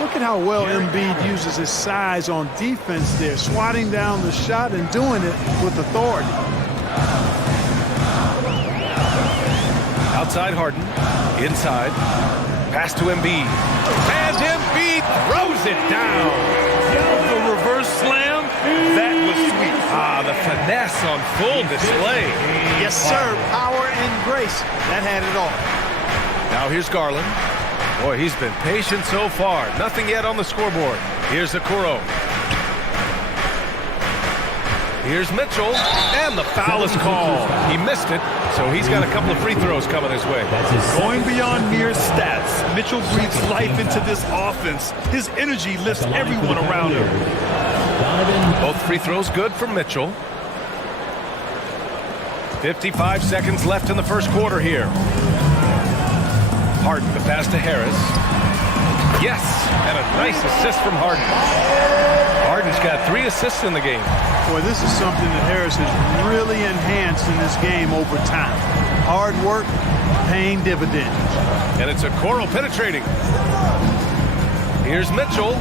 Look at how well Embiid uses his size on defense there, swatting down the shot and doing it with authority. Outside Harden. Inside. Pass to Embiid. And Embiid throws it down. The reverse slam, that was sweet. Ah, the finesse on full display. Yes, sir. Power and grace. That had it all. Now here's Garland. Boy, he's been patient so far. Nothing yet on the scoreboard. Here's Okoro. Here's Mitchell, and the foul is called. He missed it, so he's got a couple of free throws coming his way. Going beyond mere stats, Mitchell breathes life into this offense. His energy lifts everyone around him. Both free throws good for Mitchell. 55 seconds left in the first quarter here. Harden, the pass to Harris. Yes, and a nice assist from Harden. Harden's got 3 assists in the game. Boy, this is something that Harris has really enhanced in this game over time. Hard work, paying dividends. And it's Okoro penetrating. Here's Mitchell,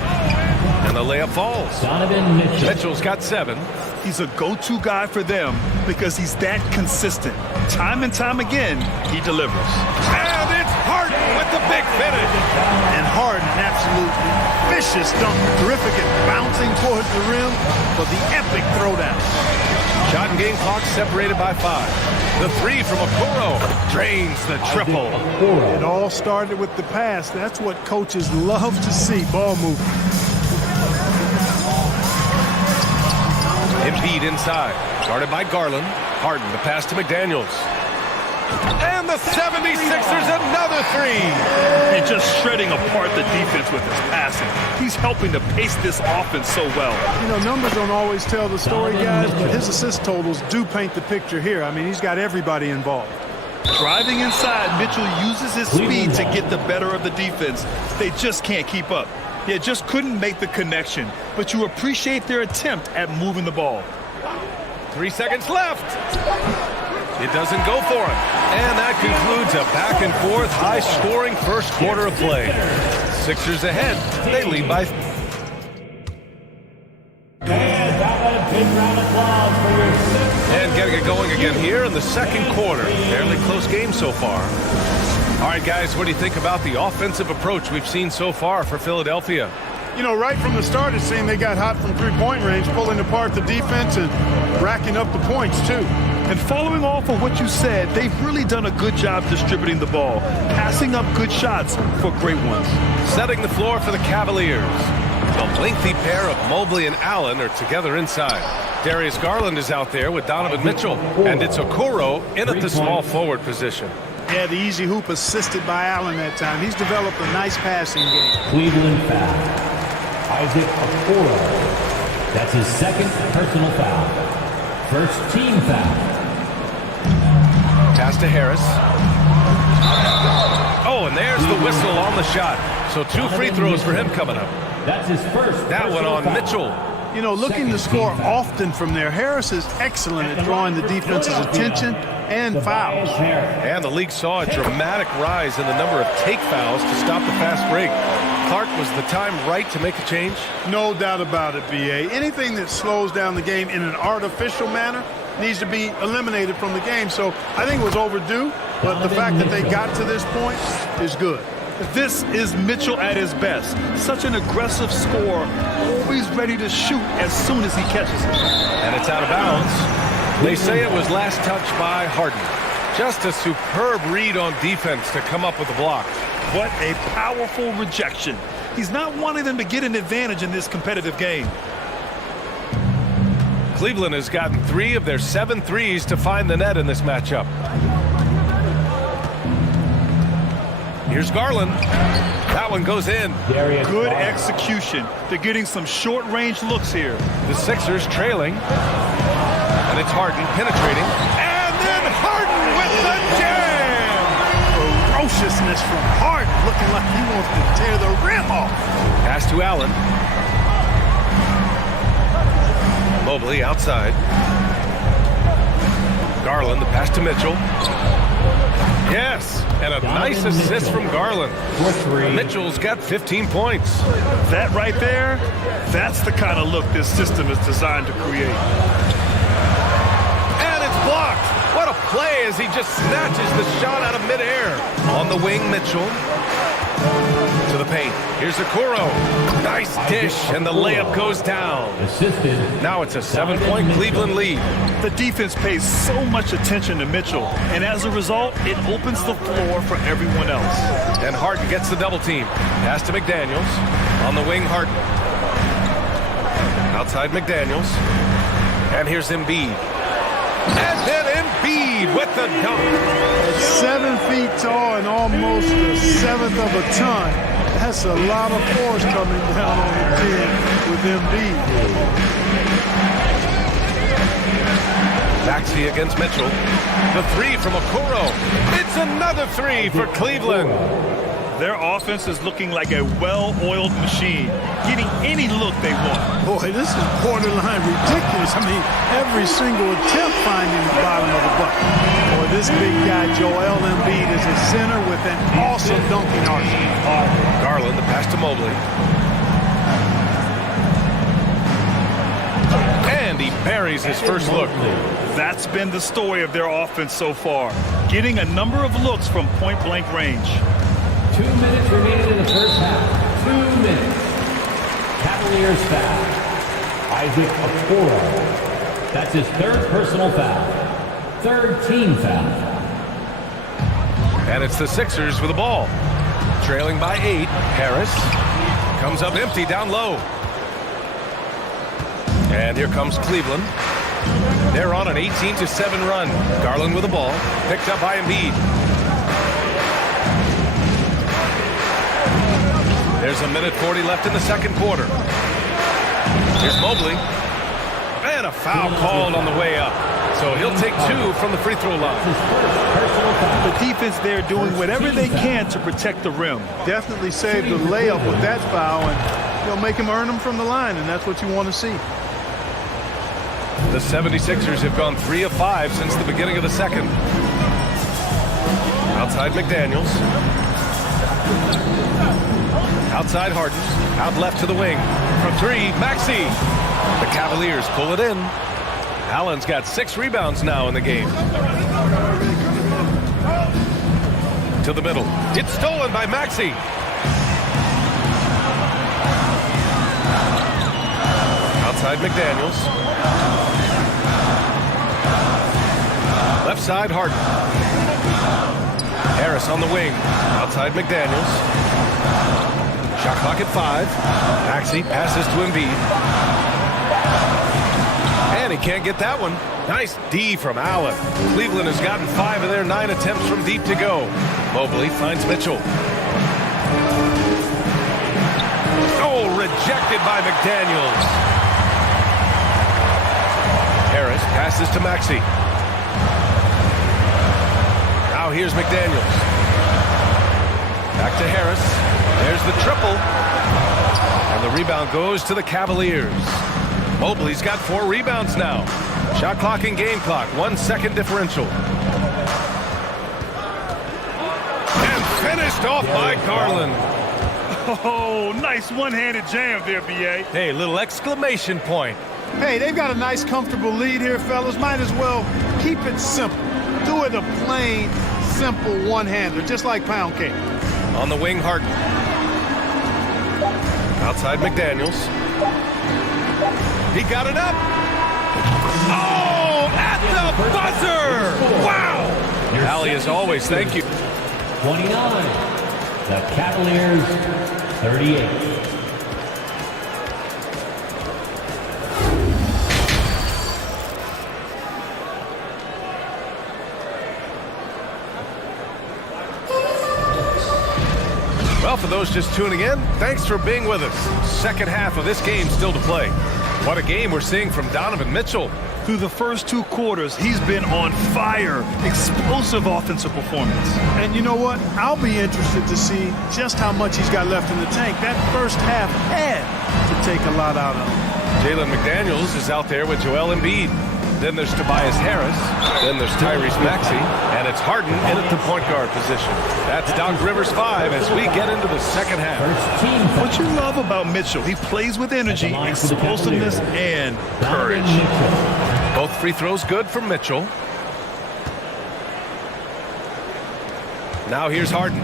and the layup falls. Donovan Mitchell. Mitchell's got 7. He's a go-to guy for them because he's that consistent. Time and time again, he delivers. And it's Harden with the big finish. And Harden, an absolutely vicious dunk. Terrific at bouncing towards the rim for the epic throwdown. Shot and game clock separated by 5. The 3 from Okoro drains the triple. It all started with the pass. That's what coaches love to see, ball movement. Embiid inside, guarded by Garland. Harden, the pass to McDaniels. And the 76ers, another 3. He's just shredding apart the defense with his passing. He's helping to pace this offense so well. You know, numbers don't always tell the story, guys, but his assist totals do paint the picture here. I mean, he's got everybody involved. Driving inside, Mitchell uses his speed to get the better of the defense. They just can't keep up. They just couldn't make the connection, but you appreciate their attempt at moving the ball. 3 seconds left. It doesn't go for him. And that concludes a back-and-forth, high-scoring first quarter of play. Sixers ahead. They lead by... And getting it going again here in the second quarter. Fairly close game so far. All right, guys, what do you think about the offensive approach we've seen so far for Philadelphia? You know, right from the start, it seemed they got hot from three-point range, pulling apart the defense and racking up the points, too. And following off of what you said, they've really done a good job distributing the ball, passing up good shots for great ones. Setting the floor for the Cavaliers. The lengthy pair of Mobley and Allen are together inside. Darius Garland is out there with Donovan Mitchell, and it's Okoro in at the small forward position. Yeah, the easy hoop assisted by Allen that time. He's developed a nice passing game. Cleveland foul. Isaac Okoro. That's his second personal foul. First team foul. Pass to Harris. Oh, and there's the whistle on the shot. So 2 free throws for him coming up. That's his first. That one on Mitchell. You know, looking to score often from there, Harris is excellent at drawing the defense's attention and fouls. And the league saw a dramatic rise in the number of take fouls to stop the fast break. Clark, was the time right to make a change? No doubt about it, B.A. Anything that slows down the game in an artificial manner needs to be eliminated from the game. So I think it was overdue, but the fact that they got to this point is good. This is Mitchell at his best. Such an aggressive scorer, always ready to shoot as soon as he catches it. And it's out of bounds. They say it was last touched by Harden. Just a superb read on defense to come up with the block. What a powerful rejection. He's not wanting them to get an advantage in this competitive game. Cleveland has gotten 3 of their 7 threes to find the net in this matchup. Here's Garland. That one goes in. Good execution. They're getting some short-range looks here. The Sixers trailing. And it's Harden penetrating. And then Harden with the jam! Ferociousness from Harden, looking like he wants to tear the rim off. Pass to Allen. Mobley outside. Garland, the pass to Mitchell. Yes, and a nice assist from Garland. Mitchell's got 15 points. That right there, that's the kind of look this system is designed to create. And it's blocked. What a play as he just snatches the shot out of midair. On the wing, Mitchell. To the paint. Here's Okoro. Nice dish, and the layup goes down. Now it's a 7-point Cleveland lead. The defense pays so much attention to Mitchell, and as a result, it opens the floor for everyone else. And Harden gets the double team. Pass to McDaniels. On the wing, Harden. Outside McDaniels. And here's Embiid. And then Embiid with the dunk. At 7 feet tall and almost a seventh of a ton. That's a lot of force coming down on the kid with Embiid. Maxey against Mitchell. The three from Okoro. It's another three for Cleveland. Their offense is looking like a well-oiled machine, getting any look they want. Boy, this is borderline ridiculous. I mean, every single attempt finding the bottom of the bucket. Boy, this big guy, Joel Embiid, is a center with an awesome dunking arsenal. Garland, the pass to Mobley. And he buries his first look. That's been the story of their offense so far, getting a number of looks from point-blank range. 2 minutes remaining in the first half. 2 minutes. Cavaliers foul. Isaac Okoro. That's his third personal foul. Third team foul. And it's the Sixers with the ball. Trailing by 8. Harris comes up empty down low. And here comes Cleveland. They're on an 18-7 run. Garland with the ball. Picked up by Embiid. There's a minute 40 left in the second quarter. Here's Mobley. And a foul called on the way up. So he'll take 2 from the free throw line. The defense there doing whatever they can to protect the rim. Definitely saved the layup with that foul, and they'll make him earn them from the line, and that's what you want to see. The 76ers have gone 3 of 5 since the beginning of the second. Outside McDaniels. Outside Harden. Out left to the wing. From 3, Maxey. The Cavaliers pull it in. Allen's got 6 rebounds now in the game. To the middle. It's stolen by Maxey. Outside McDaniels. Left side Harden. Harris on the wing. Outside McDaniels. Shot clock at 5. Maxey passes to Embiid. And he can't get that one. Nice D from Allen. Cleveland has gotten 5 of their 9 attempts from deep to go. Mobley finds Mitchell. Oh, rejected by McDaniels. Harris passes to Maxey. Now here's McDaniels. Back to Harris. There's the triple. And the rebound goes to the Cavaliers. Mobley's got 4 rebounds now. Shot clock and game clock. 1 second differential. And finished off by Garland. Oh, nice one-handed jam there, B.A. Hey, little exclamation point. Hey, they've got a nice, comfortable lead here, fellas. Might as well keep it simple. Do it a plain, simple one-hander, just like pound cake. On the wing, Harden. Outside McDaniels. He got it up. Oh, at the buzzer! Wow! Allie, as always, thank you. 29. The Cavaliers, 38. Well, for those just tuning in, thanks for being with us. Second half of this game still to play. What a game we're seeing from Donovan Mitchell. Through the first 2 quarters, he's been on fire. Explosive offensive performance. And you know what? I'll be interested to see just how much he's got left in the tank. That first half had to take a lot out of him. Jalen McDaniels is out there with Joel Embiid. Then there's Tobias Harris. Then there's Tyrese Maxey. And it's Harden in at the point guard position. That's Doc Rivers 5 as we get into the second half. What you love about Mitchell, he plays with energy, explosiveness, and courage. Both free throws good from Mitchell. Now here's Harden.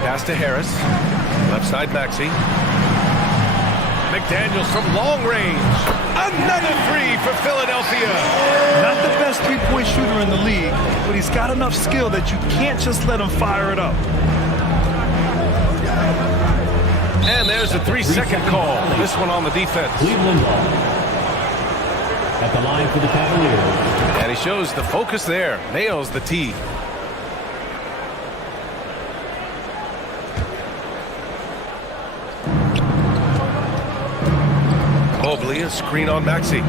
Pass to Harris. Left side Maxey. McDaniels from long range. Another 3 for Philadelphia. Not the best three-point shooter in the league, but he's got enough skill that you can't just let him fire it up. And there's there's a 3-second call. This one on the defense. Cleveland ball. At the line for the Cavaliers. And he shows the focus there. Nails the tee. Mobley, a screen on Maxey.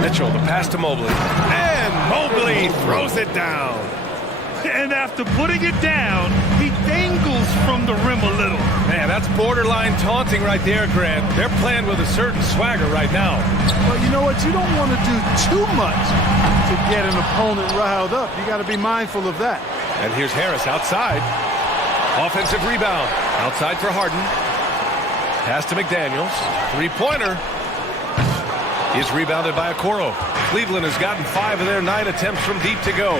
Mitchell, the pass to Mobley. And Mobley throws it down. And after putting it down, he dangles from the rim a little. Man, that's borderline taunting right there, Grant. They're playing with a certain swagger right now. Well, you know what? You don't want to do too much to get an opponent riled up. You got to be mindful of that. And here's Harris outside. Offensive rebound. Outside for Harden. Pass to McDaniels. Three-pointer. Is rebounded by Okoro. Cleveland has gotten 5 of their 9 attempts from deep to go.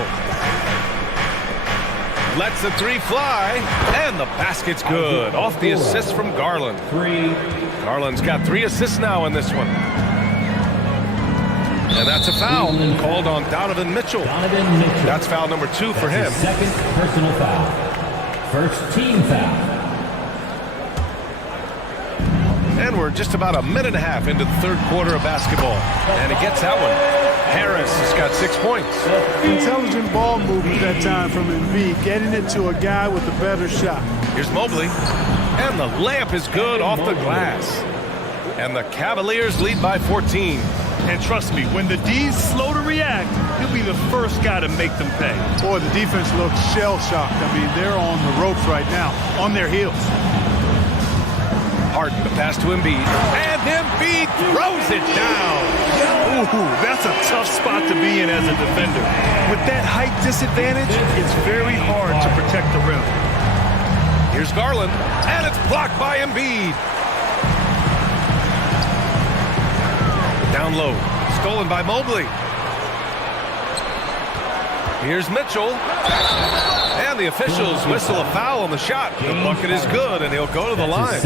Lets the 3 fly, and the basket's good. Off the assist from Garland. Garland's got 3 assists now in this one. And that's a foul called on Donovan Mitchell. That's foul number 2 for him. Second personal foul. First team foul. And we're just about a minute and a half into the third quarter of basketball. And he gets that one. Harris has got 6 points. Intelligent ball movement that time from Embiid, getting it to a guy with a better shot. Here's Mobley. And the layup is good off the glass. And the Cavaliers lead by 14. And trust me, when the D's slow to react, he'll be the first guy to make them pay. Boy, the defense looks shell-shocked. I mean, they're on the ropes right now, on their heels. Harden, the pass to Embiid. And Embiid throws it down. Ooh, that's a tough spot to be in as a defender. With that height disadvantage, it's very hard to protect the rim. Here's Garland, and it's blocked by Embiid. Down low, stolen by Mobley. Here's Mitchell. And the officials whistle a foul on the shot. The bucket is good, and he'll go to the line.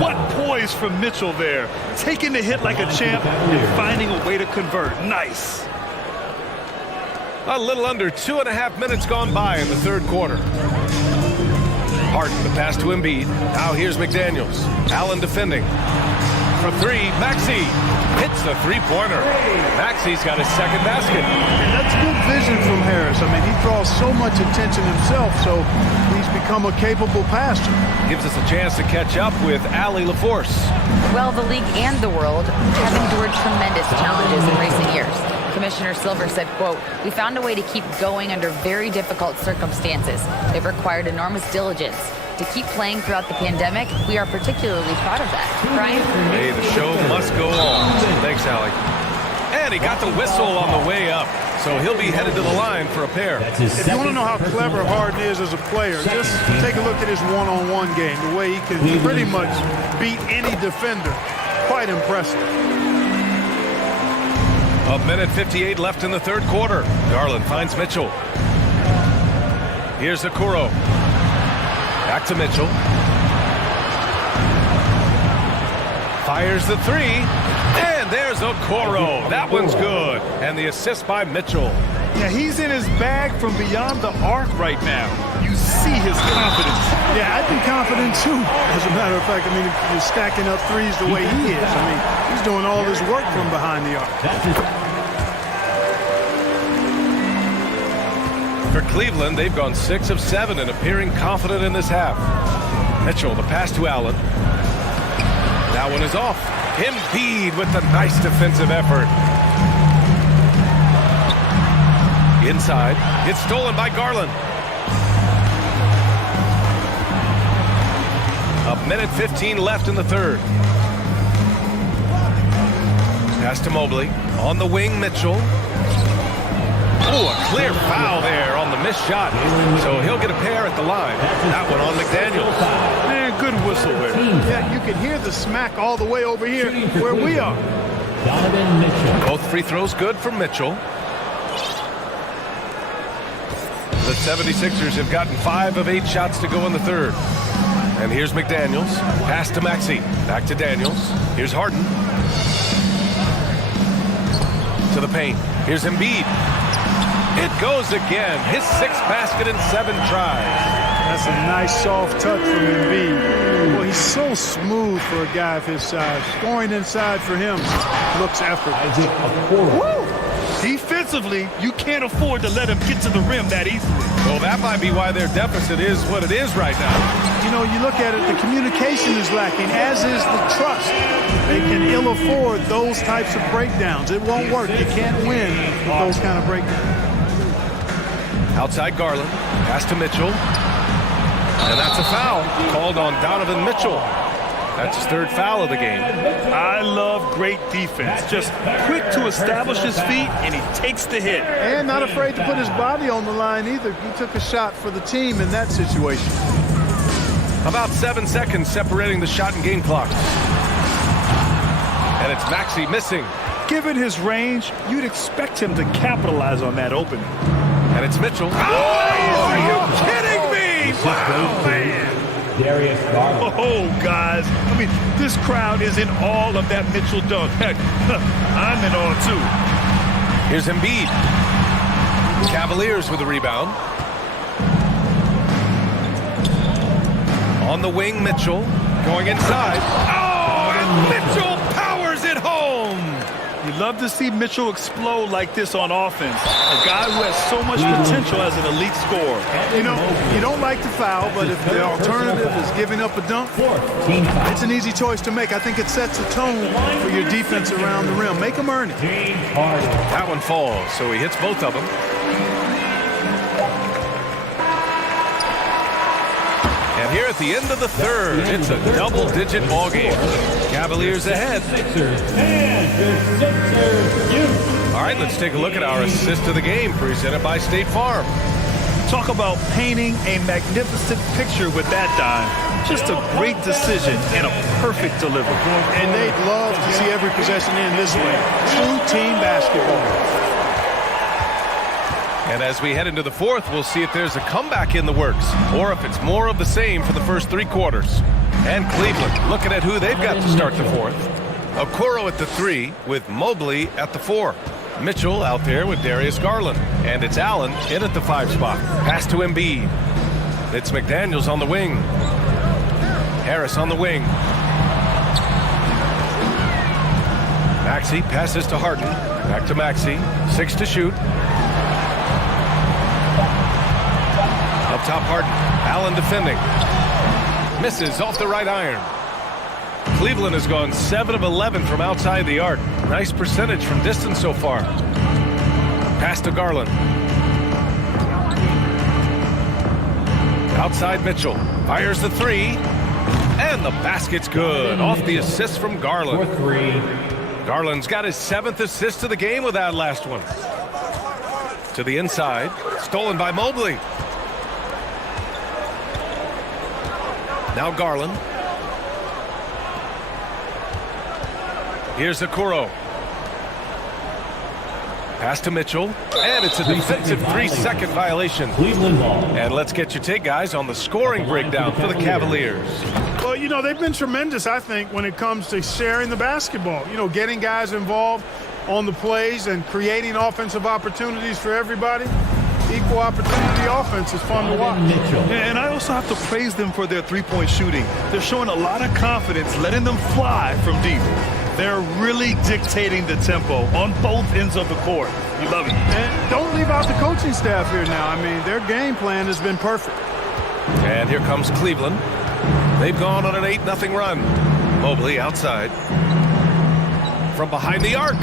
What poise from Mitchell there. Taking the hit like a champ and finding a way to convert. Nice. A little under 2.5 minutes gone by in the third quarter. Harden, the pass to Embiid. Now here's McDaniels. Allen defending. For 3, Maxey hits the three-pointer. Maxey's got his second basket. And that's good vision from Harris. I mean, he draws so much attention himself, so he's become a capable passer. Gives us a chance to catch up with Allie LaForce. Well, the league and the world have endured tremendous challenges in recent years. Commissioner Silver said, quote, "We found a way to keep going under very difficult circumstances. It required enormous diligence. To keep playing throughout the pandemic, we are particularly proud of that." Brian? Hey, the show must go on. Thanks, Allie. And he got the whistle on the way up, so he'll be headed to the line for a pair. If you want to know how clever Harden is as a player, just take a look at his one-on-one game, the way he can pretty much beat any defender. Quite impressive. A minute 58 left in the third quarter. Garland finds Mitchell. Here's Okoro. Back to Mitchell. Fires the 3. And there's Okoro. That one's good. And the assist by Mitchell. Yeah, he's in his bag from beyond the arc right now. You see his confidence. Yeah, I'd be confident too. As a matter of fact, I mean, if you're stacking up threes the way he is, I mean, he's doing all this work from behind the arc. For Cleveland, they've gone 6 of 7 and appearing confident in this half. Mitchell, the pass to Allen. That one is off. Embiid with the nice defensive effort. Inside. It's stolen by Garland. A minute 15 left in the third. Pass to Mobley. On the wing, Mitchell. Oh, a clear foul there on the missed shot. So he'll get a pair at the line. That one on McDaniels. Man, good whistle there. Yeah, you can hear the smack all the way over here where we are. Donovan Mitchell. Both free throws good from Mitchell. The 76ers have gotten 5 of 8 shots to go in the third. And here's McDaniels. Pass to Maxey. Back to Daniels. Here's Harden. To the paint. Here's Embiid. It goes again. His 6th basket in 7 tries. That's That's a nice soft touch from Embiid. Well, he's so smooth for a guy of his size. Scoring inside for him looks effortless. Woo! Defensively, you can't afford to let him get to the rim that easily. Well, that might be why their deficit is what it is right now. You know, you look at it, the communication is lacking, as is the trust. They can ill afford those types of breakdowns. It won't work. You can't win with those kind of breakdowns. Outside Garland, pass to Mitchell. And that's a foul called on Donovan Mitchell. That's his third foul of the game. I love great defense. Just quick to establish his feet, and he takes the hit. And not afraid to put his body on the line either. He took a shot for the team in that situation. About 7 seconds separating the shot and game clock. And it's Maxey missing. Given his range, you'd expect him to capitalize on that opening. And it's Mitchell. Oh, are you kidding me? Wow, man. Darius Garland. Oh, guys. I mean, this crowd is in awe of that Mitchell dunk. Heck, I'm in awe, too. Here's Embiid. Cavaliers with the rebound. On the wing, Mitchell. Going inside. Oh, and Mitchell powers it home. You love to see Mitchell explode like this on offense. A guy who has so much potential as an elite scorer. You know, you don't like to foul, but if the alternative is giving up a dunk, it's an easy choice to make. I think it sets a tone for your defense around the rim. Make them earn it. That one falls, so he hits both of them. And here at the end of the third, it's a double-digit ball game. Cavaliers ahead. All right, let's take a look at our assist of the game presented by State Farm. Talk about painting a magnificent picture with that dime. Just a great decision and a perfect delivery. And they'd love to see every possession in this way. True team basketball. And as we head into the fourth, we'll see if there's a comeback in the works or if it's more of the same for the first three quarters. And Cleveland looking at who they've got to start the fourth. Okoro at the 3 with Mobley at the 4. Mitchell out there with Darius Garland. And it's Allen in at the 5 spot. Pass to Embiid. It's McDaniels on the wing. Harris on the wing. Maxey passes to Harden. Back to Maxey. 6 to shoot. Up top, Harden. Allen defending. Misses off the right iron. Cleveland has gone 7 of 11 from outside the arc. Nice percentage from distance so far. Pass to Garland. Outside Mitchell. Fires the 3. And the basket's good. Off the assist from Garland. Garland's got his 7th assist of the game with that last one. To the inside. Stolen by Mobley. Now Garland. Here's Okoro. Pass to Mitchell. And it's a defensive 3-second violation. Cleveland ball. And let's get your take, guys, on the scoring breakdown for the Cavaliers. Well, you know, they've been tremendous, I think, when it comes to sharing the basketball. You know, getting guys involved on the plays and creating offensive opportunities for everybody. Equal opportunity offense is fun to watch. And I also have to praise them for their three-point shooting. They're showing a lot of confidence, letting them fly from deep. They're really dictating the tempo on both ends of the court. You love it. And don't leave out the coaching staff here now. I mean, their game plan has been perfect. And here comes Cleveland. They've gone on an 8-0 run. Mobley outside. From behind the arc.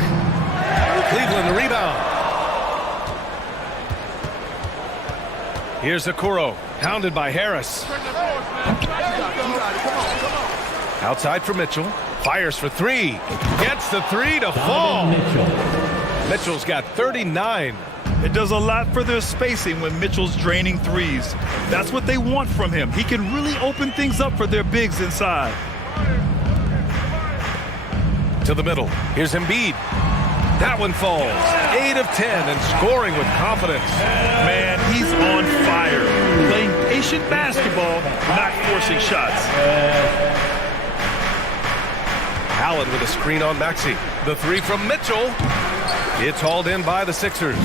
Cleveland the rebound. Here's Okoro, hounded by Harris. Outside for Mitchell. Fires for 3. Gets the 3 to fall. Mitchell's got 39. It does a lot for their spacing when Mitchell's draining threes. That's what they want from him. He can really open things up for their bigs inside. To the middle. Here's Embiid. That one falls. 8 of 10 and scoring with confidence. Man, he's on fire. Playing patient basketball, not forcing shots. Allen with a screen on Maxey. The 3 from Mitchell. It's hauled in by the Sixers.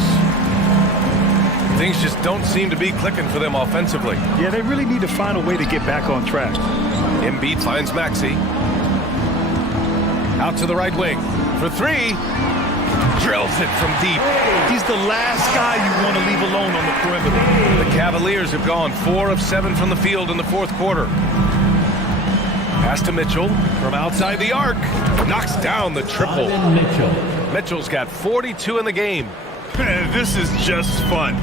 Things just don't seem to be clicking for them offensively. Yeah, they really need to find a way to get back on track. Embiid finds Maxey. Out to the right wing for three. Drills it from deep. He's the last guy you want to leave alone on the perimeter. The Cavaliers have gone 4 of 7 from the field in the fourth quarter. Pass to Mitchell from outside the arc. Knocks down the triple. Mitchell's got 42 in the game. This is just fun.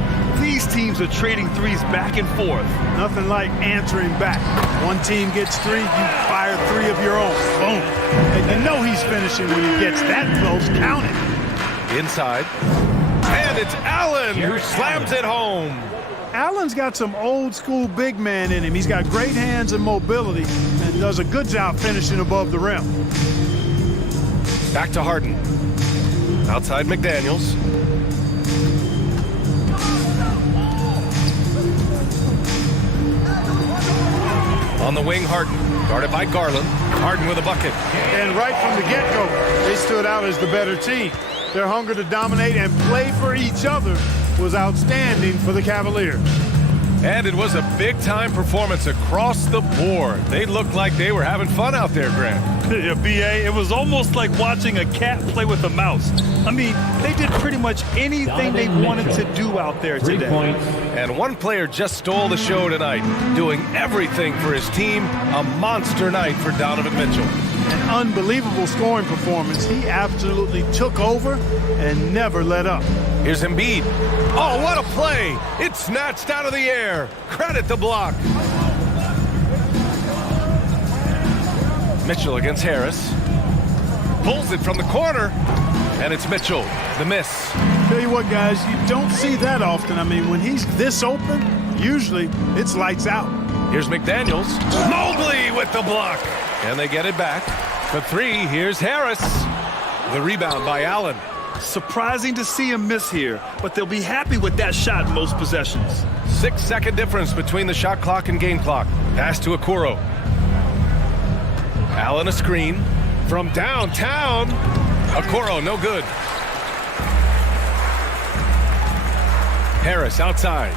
These teams are trading threes back and forth. Nothing like answering back. One team gets 3, you fire 3 of your own. Boom. And you know he's finishing when he gets that close. Count it. Inside. And it's Allen who slams it home. Allen's got some old school big man in him. He's got great hands and mobility and does a good job finishing above the rim. Back to Harden. Outside McDaniels. On the wing, Harden. Guarded by Garland. Harden with a bucket. And right from the get-go, they stood out as the better team. Their hunger to dominate and play for each other was outstanding for the Cavaliers. And it was a big-time performance across the board. They looked like they were having fun out there, Grant. Yeah, B.A., it was almost like watching a cat play with a mouse. I mean, they did pretty much anything they wanted to do out there today. 3 points. And one player just stole the show tonight, doing everything for his team. A monster night for Donovan Mitchell. An unbelievable scoring performance. He absolutely took over and never let up. Here's Embiid. Oh, what a play! It's snatched out of the air. Credit the block. Mitchell against Harris. Pulls it from the corner. And it's Mitchell. The miss. Tell you what, guys, you don't see that often. I mean, when he's this open, usually it's lights out. Here's McDaniels. Mobley with the block. And they get it back. For 3, here's Harris. The rebound by Allen. Surprising to see him miss here, but they'll be happy with that shot in most possessions. 6-second difference between the shot clock and game clock. Pass to Okoro. Allen a screen from downtown. Okoro no good. Harris outside.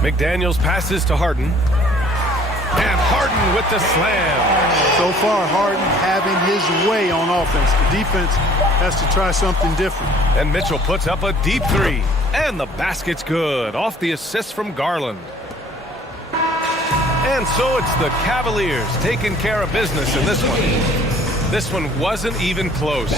McDaniels passes to Harden. And Harden with the slam. So far, Harden having his way on offense. The defense has to try something different. And Mitchell puts up a deep 3. And the basket's good. Off the assist from Garland. And so it's the Cavaliers taking care of business in this one. This one wasn't even close.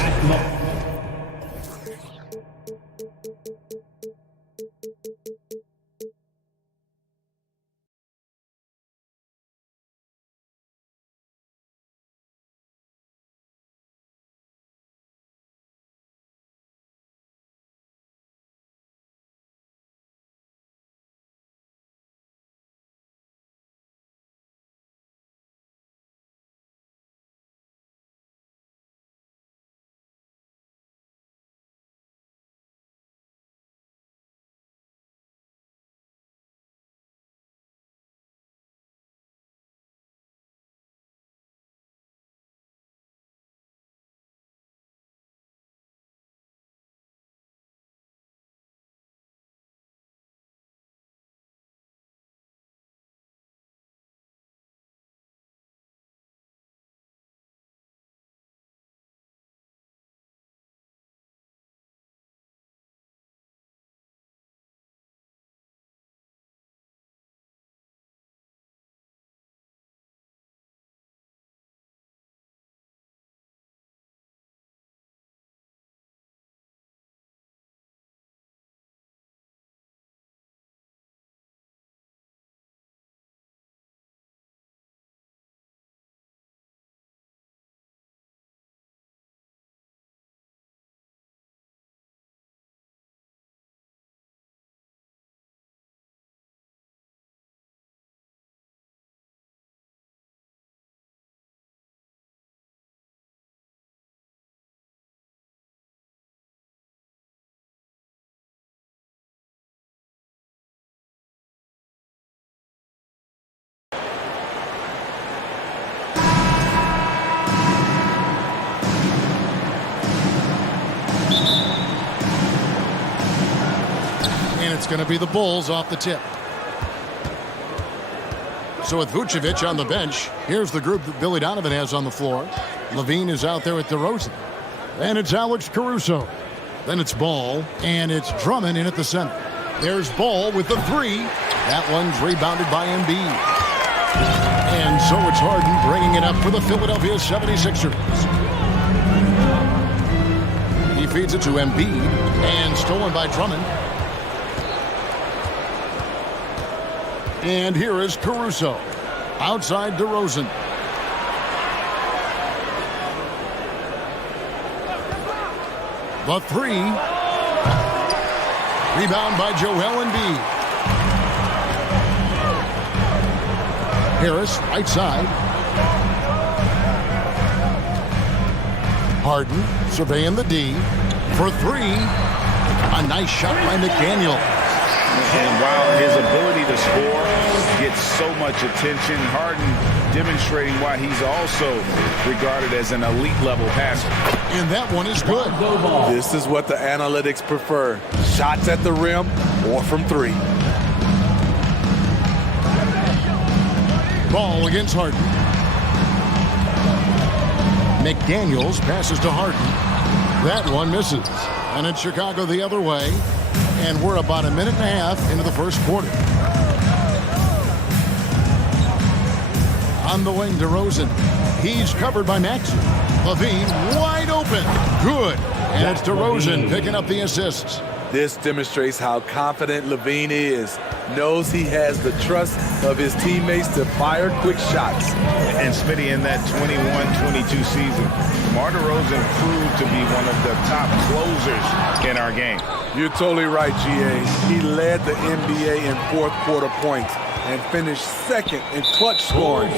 it's going to be the Bulls off the tip. So with Vucevic on the bench, here's the group that Billy Donovan has on the floor. Levine is out there with DeRozan. And it's Alex Caruso. Then it's Ball, and it's Drummond in at the center. There's Ball with the three. That one's rebounded by Embiid. And so it's Harden bringing it up for the Philadelphia 76ers. He feeds it to Embiid, and stolen by Drummond. And here is Caruso. Outside DeRozan. The three. Rebound by Joel Embiid. Harris, right side. Harden surveying the D. For three. A nice shot by McDaniel. And while his ability to score gets so much attention, Harden demonstrating why he's also regarded as an elite level passer. And that one is good. This is what the analytics prefer. Shots at the rim or from three. Ball against Harden. McDaniels passes to Harden. That one misses. And it's Chicago the other way. And we're about a minute and a half into the first quarter. On the wing, DeRozan. He's covered by Maxey. Levine wide open. Good. And it's DeRozan picking up the assists. This demonstrates how confident Levine is. Knows he has the trust of his teammates to fire quick shots. And Smitty, in that 21-22 season, DeMar DeRozan proved to be one of the top closers in our game. You're totally right, GA. He led the NBA in fourth quarter points and finished second in clutch scoring.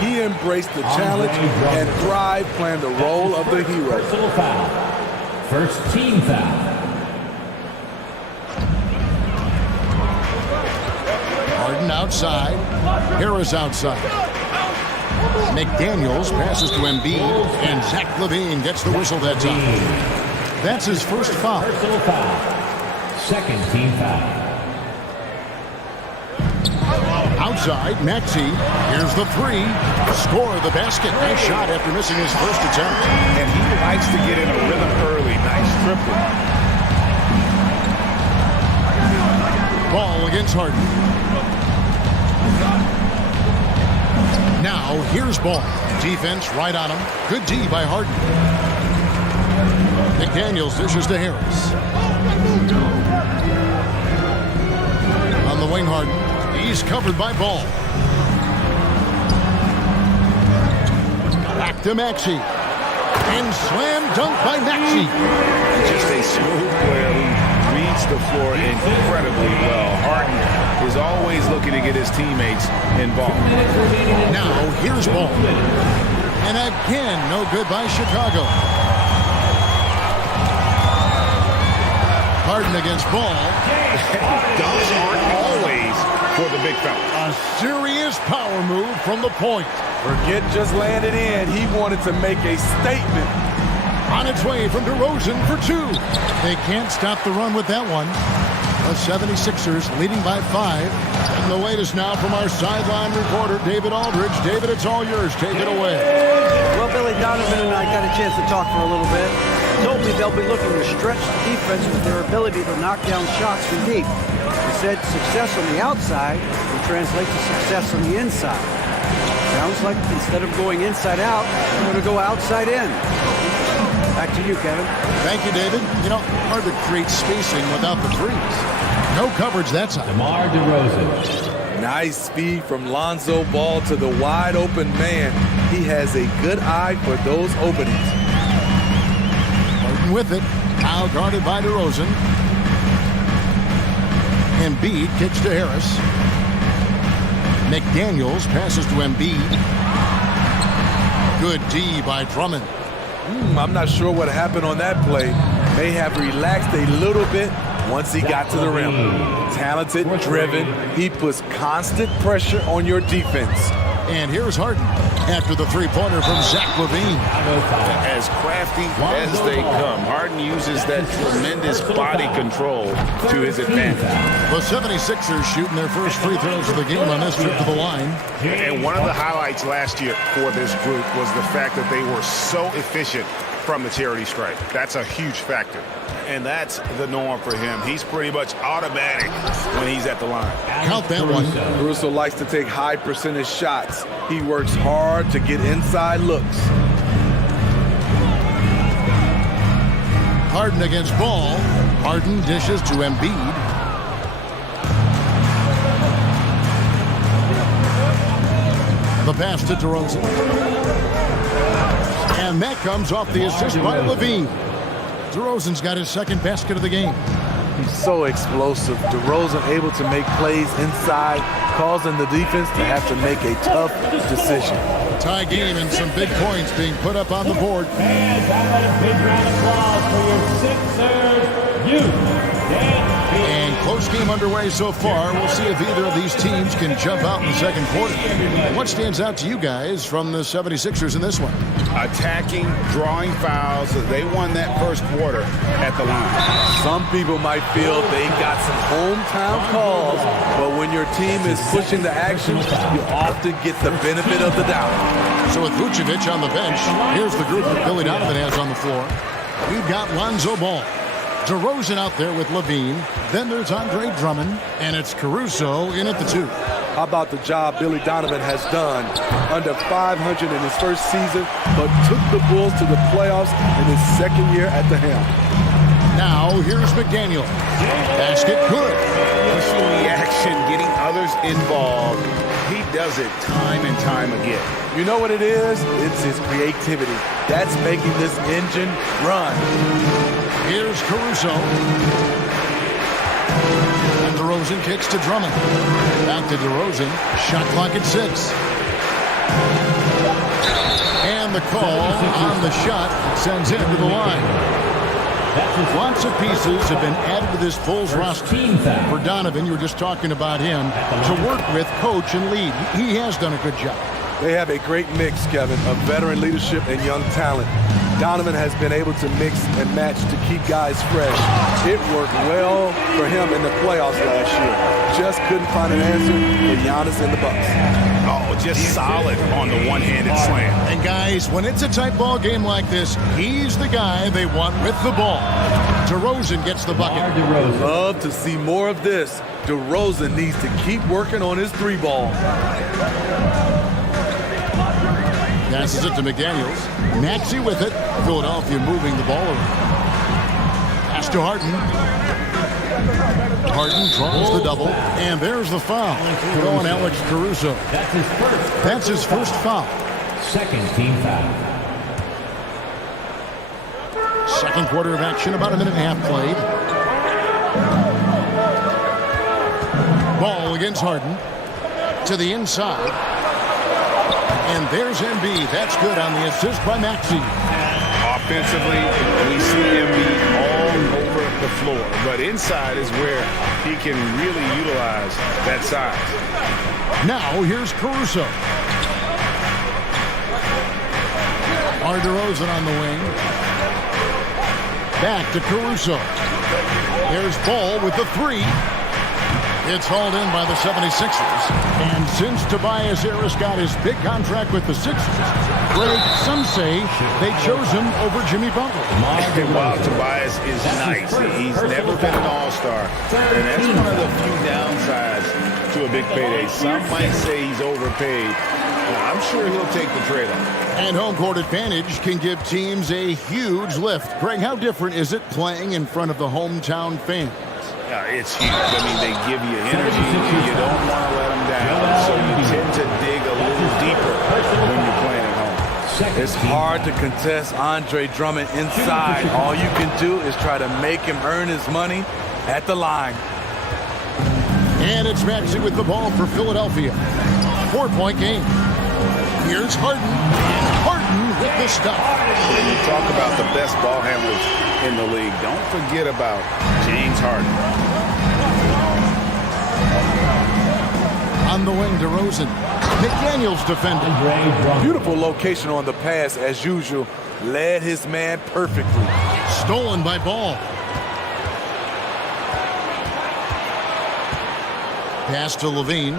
He embraced the challenge and thrived playing the role of the hero. Personal foul. First team foul. Harden outside. Harris outside. McDaniels passes to Embiid, and Zach LaVine gets the whistle that time. That's his first foul. Personal foul. Second team foul. Outside, Maxey. Here's the three. Score the basket. Nice shot after missing his first attempt. And he likes to get in a rhythm early. Nice triple. Ball against Harden. Now, here's Ball. Defense right on him. Good D by Harden. McDaniels dishes to Harris. On the wing, Harden. He's covered by Ball. Back to Maxey. And slam dunk by Maxey. Just a smooth player who reads the floor incredibly well. Harden is always looking to get his teammates involved. Now, here's Ball. And again, no good by Chicago. Harden against Ball. Dunks aren't always for the big fella. A serious power move from the point. Forget just landed in. He wanted to make a statement. On its way from DeRozan for two. They can't stop the run with that one. The 76ers leading by 5. And the latest now from our sideline reporter, David Aldridge. David, it's all yours. Take it away. Well, Billy Donovan and I got a chance to talk for a little bit. Told me they'll be looking to stretch the defense with their ability to knock down shots from deep. He said success on the outside will translate to success on the inside. Sounds like instead of going inside out, we're going to go outside in. Back to you, Kevin. Thank you, David. You know, hard to create spacing without the threes. No coverage that side. DeMar DeRozan. Nice speed from Lonzo Ball to the wide open man. He has a good eye for those openings. Harden with it. Now guarded by DeRozan. Embiid kicks to Harris. McDaniels passes to Embiid. Good D by Drummond. I'm not sure what happened on that play. May have relaxed a little bit once he got to the rim. Talented, driven. He puts constant pressure on your defense. And here's Harden after the three-pointer from Zach LaVine. As crafty as they come, Harden uses that tremendous body control to his advantage. The 76ers shooting their first free throws of the game on this trip to the line. And one of the highlights last year for this group was the fact that they were so efficient from the charity stripe. That's a huge factor. And that's the norm for him. He's pretty much automatic when he's at the line. Count that one. Caruso likes to take high percentage shots. He works hard to get inside looks. Harden against Ball. Harden dishes to Embiid. The pass to DeRozan. And that comes off the assist by LaVine. DeRozan's got his second basket of the game. He's so explosive. DeRozan able to make plays inside, causing the defense to have to make a tough decision. Tie game and some big points being put up on the board. And a big round of applause for your Sixers youth. And close game underway so far. We'll see if either of these teams can jump out in the second quarter. What stands out to you guys from the 76ers in this one? Attacking, drawing fouls. They won that first quarter at the line. Some people might feel they got some hometown calls, but when your team is pushing the action, you often get the benefit of the doubt. So with Vucevic on the bench, here's the group that Billy Donovan has on the floor. We've got Lonzo Ball. DeRozan out there with LaVine. Then there's Andre Drummond, and it's Caruso in at the 2. How about the job Billy Donovan has done? Under 500 in his first season, but took the Bulls to the playoffs in his second year at the helm. Now here's McDaniel. Basket good. Pushing the action, getting others involved. He does it time and time again. You know what it is? It's his creativity. That's making this engine run. Here's Caruso. And DeRozan kicks to Drummond. Back to DeRozan. Shot clock at 6. And the call on the shot sends him to the line. Lots of pieces have been added to this Bulls roster. For Donovan, you were just talking about him, to work with, coach, and lead. He has done a good job. They have a great mix, Kevin, of veteran leadership and young talent. Donovan has been able to mix and match to keep guys fresh. It worked well for him in the playoffs last year. Just couldn't find an answer for Giannis and the Bucks. Oh, just solid on the one-handed slam. And guys, when it's a tight ball game like this, he's the guy they want with the ball. DeRozan gets the bucket. Love to see more of this. DeRozan needs to keep working on his 3-ball. Passes it to McDaniels. Maxey with it. Philadelphia moving the ball around. Pass to Harden. Harden draws the double. And there's the foul. Going Alex Caruso. That's his first foul. Second team foul. Second quarter of action, about a minute and a half played. Ball against Harden. To the inside. And there's Embiid. That's good on the assist by Maxey. Offensively, we see Embiid all over the floor. But inside is where he can really utilize that size. Now here's Caruso. DeRozan on the wing. Back to Caruso. There's Ball with the 3. It's hauled in by the 76ers. And since Tobias Harris got his big contract with the Sixers, Greg, some say they chose him over Jimmy Butler. While Tobias is nice, he's never been an all-star. And that's one of the few downsides to a big payday. Some might say he's overpaid. I'm sure he'll take the trade-off. And home court advantage can give teams a huge lift. Greg, how different is it playing in front of the hometown fans? It's huge. I mean, they give you energy. You don't want to let them down. So you tend to dig a little deeper when you're playing at home. It's hard to contest Andre Drummond inside. All you can do is try to make him earn his money at the line. And it's Maxey with the ball for Philadelphia. 4-point game. Here's Harden. Harden with the stop. When you talk about the best ball handlers in the league, don't forget about James Harden. On the wing, DeRozan. McDaniels defending. Beautiful location on the pass as usual. Led his man perfectly. Stolen by Ball. Pass to Levine.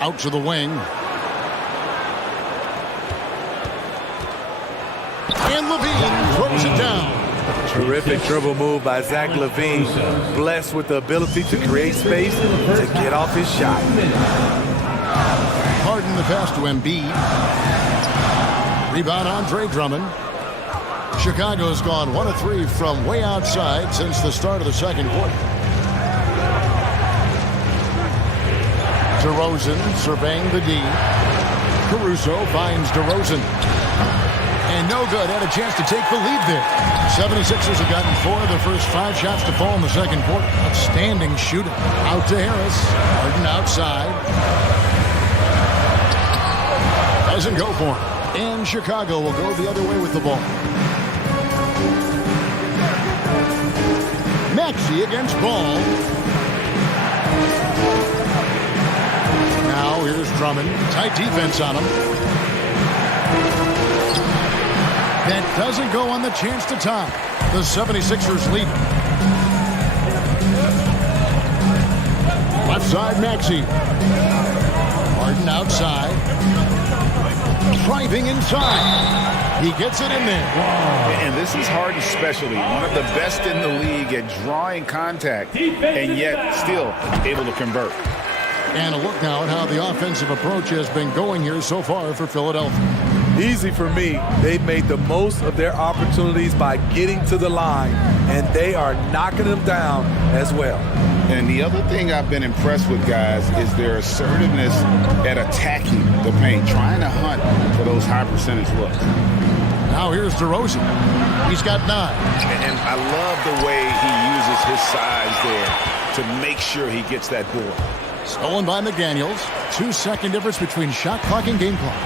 Out to the wing. And Levine throws it down. Terrific dribble move by Zach LaVine. Blessed with the ability to create space to get off his shot. Harden the pass to Embiid. Rebound Andre Drummond. Chicago's gone 1 of 3 from way outside since the start of the second quarter. DeRozan surveying the D. Caruso finds DeRozan. And no good. Had a chance to take the lead there. 76ers have gotten 4 of their first 5 shots to fall in the second quarter. Outstanding shooting. Out to Harris. Harden outside. Doesn't go for him. And Chicago will go the other way with the ball. Maxey against Ball. Now here's Drummond. Tight defense on him. That doesn't go on the chance to tie. The 76ers lead. Left side, Maxey. Harden outside. Driving inside. He gets it in there. And this is Harden's specialty. One of the best in the league at drawing contact and yet still able to convert. And a look now at how the offensive approach has been going here so far for Philadelphia. Easy for me. They've made the most of their opportunities by getting to the line, and they are knocking them down as well. And the other thing I've been impressed with, guys, is their assertiveness at attacking the paint, trying to hunt for those high percentage looks. Now here's DeRozan. He's got 9. And I love the way he uses his size there to make sure he gets that board. Stolen by McDaniels. 2-second difference between shot clock and game clock.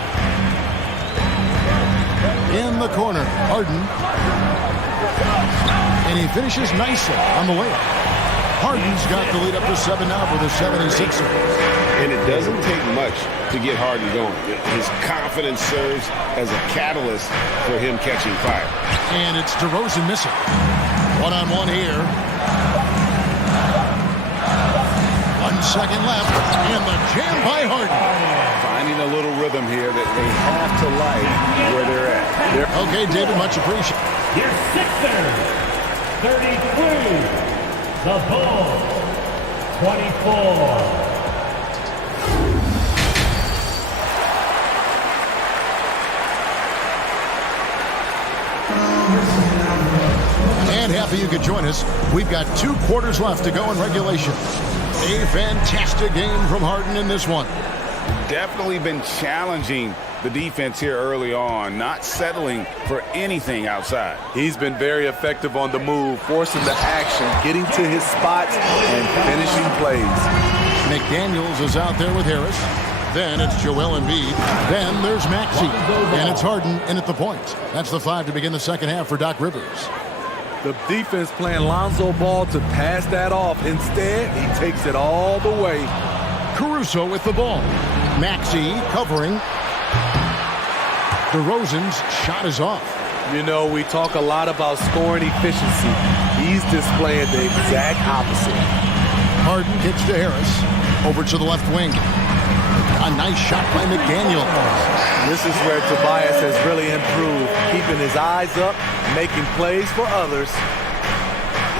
In the corner, Harden. And he finishes nicely on the way. Harden's got the lead up to 7 now for the 76ers. And it doesn't take much to get Harden going. His confidence serves as a catalyst for him catching fire. And it's DeRozan missing. One-on-one here. 1 second left. And the jam by Harden. Finding a little rhythm here that they have to like where they're at. Okay, David, much appreciated. Your Sixers, 33. The Bulls, 24. And happy you could join us. We've got 2 quarters left to go in regulation. A fantastic game from Harden in this one. Definitely been challenging the defense here early on, not settling for anything outside. He's been very effective on the move, forcing the action, getting to his spots, and finishing plays. McDaniels is out there with Harris. Then it's Joel Embiid. Then there's Maxey. And it's Harden in at the point. That's the 5 to begin the second half for Doc Rivers. The defense playing Lonzo Ball to pass that off. Instead, he takes it all the way. Caruso with the ball. Maxey covering. DeRozan's shot is off. You know, we talk a lot about scoring efficiency. He's displaying the exact opposite. Harden kicks to Harris. Over to the left wing. A nice shot by McDaniel. This is where Tobias has really improved, keeping his eyes up, making plays for others.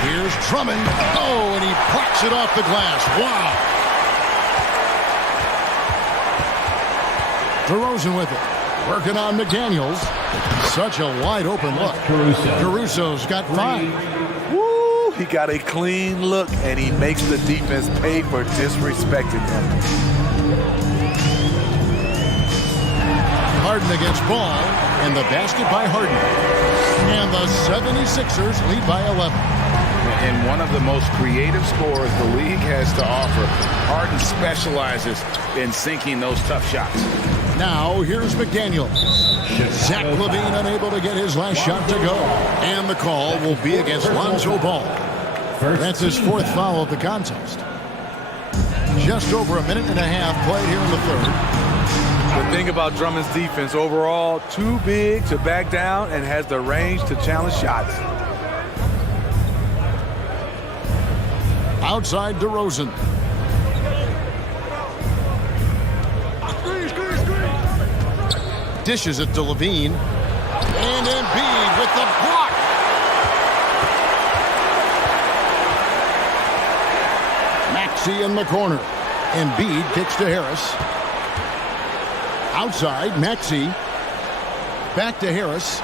Here's Drummond. Oh, and he plucks it off the glass. Wow. DeRozan with it. Working on McDaniels. Such a wide open look. Caruso's got 5. Woo! He got a clean look, and he makes the defense pay for disrespecting him. Harden against Ball, and the basket by Harden. And the 76ers lead by 11. And one of the most creative scorers the league has to offer. Harden specializes in sinking those tough shots. Now, here's McDaniels. Zach LaVine unable to get his last shot to go. And the call will be against Lonzo Ball. That's his 4th foul of the contest. just over a minute and a half played here in the third. The thing about Drummond's defense overall, too big to back down and has the range to challenge shots. Outside DeRozan. Dishes it to Levine. And Embiid with the block. Maxey in the corner. Embiid kicks to Harris. Outside, Maxey. Back to Harris.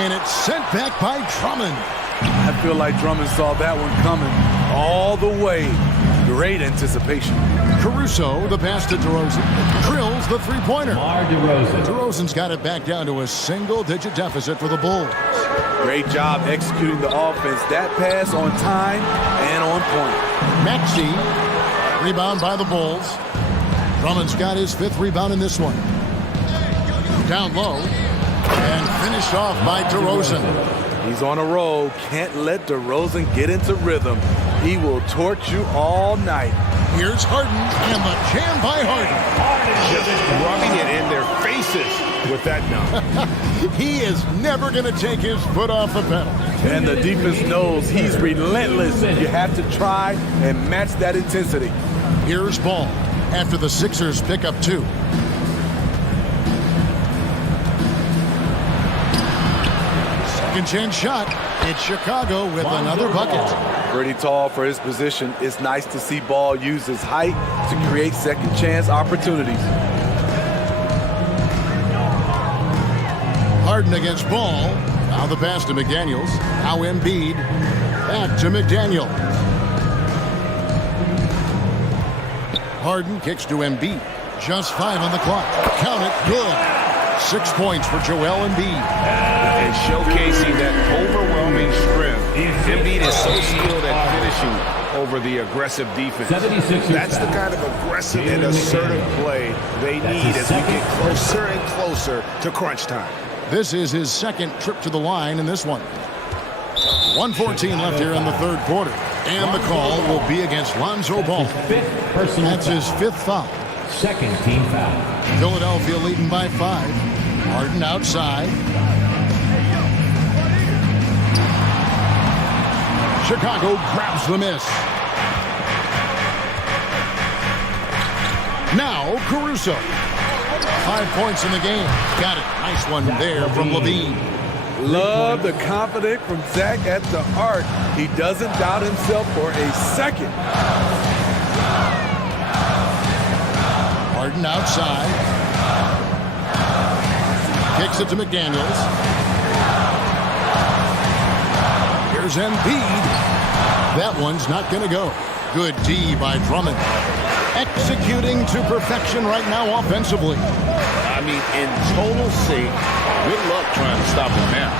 And it's sent back by Drummond. I feel like Drummond saw that one coming all the way. Great anticipation. Caruso, the pass to DeRozan. Drills the three-pointer. DeRozan. DeRozan's got it back down to a single-digit deficit for the Bulls. Great job executing the offense. That pass on time and on point. Maxey, rebound by the Bulls. Drummond's got his 5th rebound in this one. Down low. And finished off by DeRozan. He's on a roll. Can't let DeRozan get into rhythm. He will torch you all night. Here's Harden and the jam by Harden. Just rubbing it in their faces with that dunk. He is never going to take his foot off the pedal. And the defense knows he's relentless. You have to try and match that intensity. Here's Ball after the Sixers pick up 2. Second chance shot. It's Chicago with another bucket. Pretty tall for his position. It's nice to see Ball use his height to create second chance opportunities. Harden against Ball. Now the pass to McDaniels. Now Embiid. Back to McDaniel. Harden kicks to Embiid. Just 5 on the clock. Count it. Good. 6 points for Joel Embiid. And showcasing that overwhelming strength. Embiid is so skilled at finishing over the aggressive defense. That's the kind of aggressive and assertive play they need as we get closer and closer to crunch time. This is his 2nd trip to the line in this one. 1:14 left here in the 3rd quarter. And the call will be against Lonzo Ball. That's his 5th foul. 2nd team foul. Philadelphia leading by 5. Harden outside. Chicago grabs the miss. Now Caruso. 5 points in the game. Got it. Nice one there from Levine. Love the confidence from Zach at the arc. He doesn't doubt himself for a second. Harden outside. Kicks it to McDaniels. Here's Embiid. That one's not going to go. Good D by Drummond. Executing to perfection right now offensively. I mean, in total sync. Good luck trying to stop him now.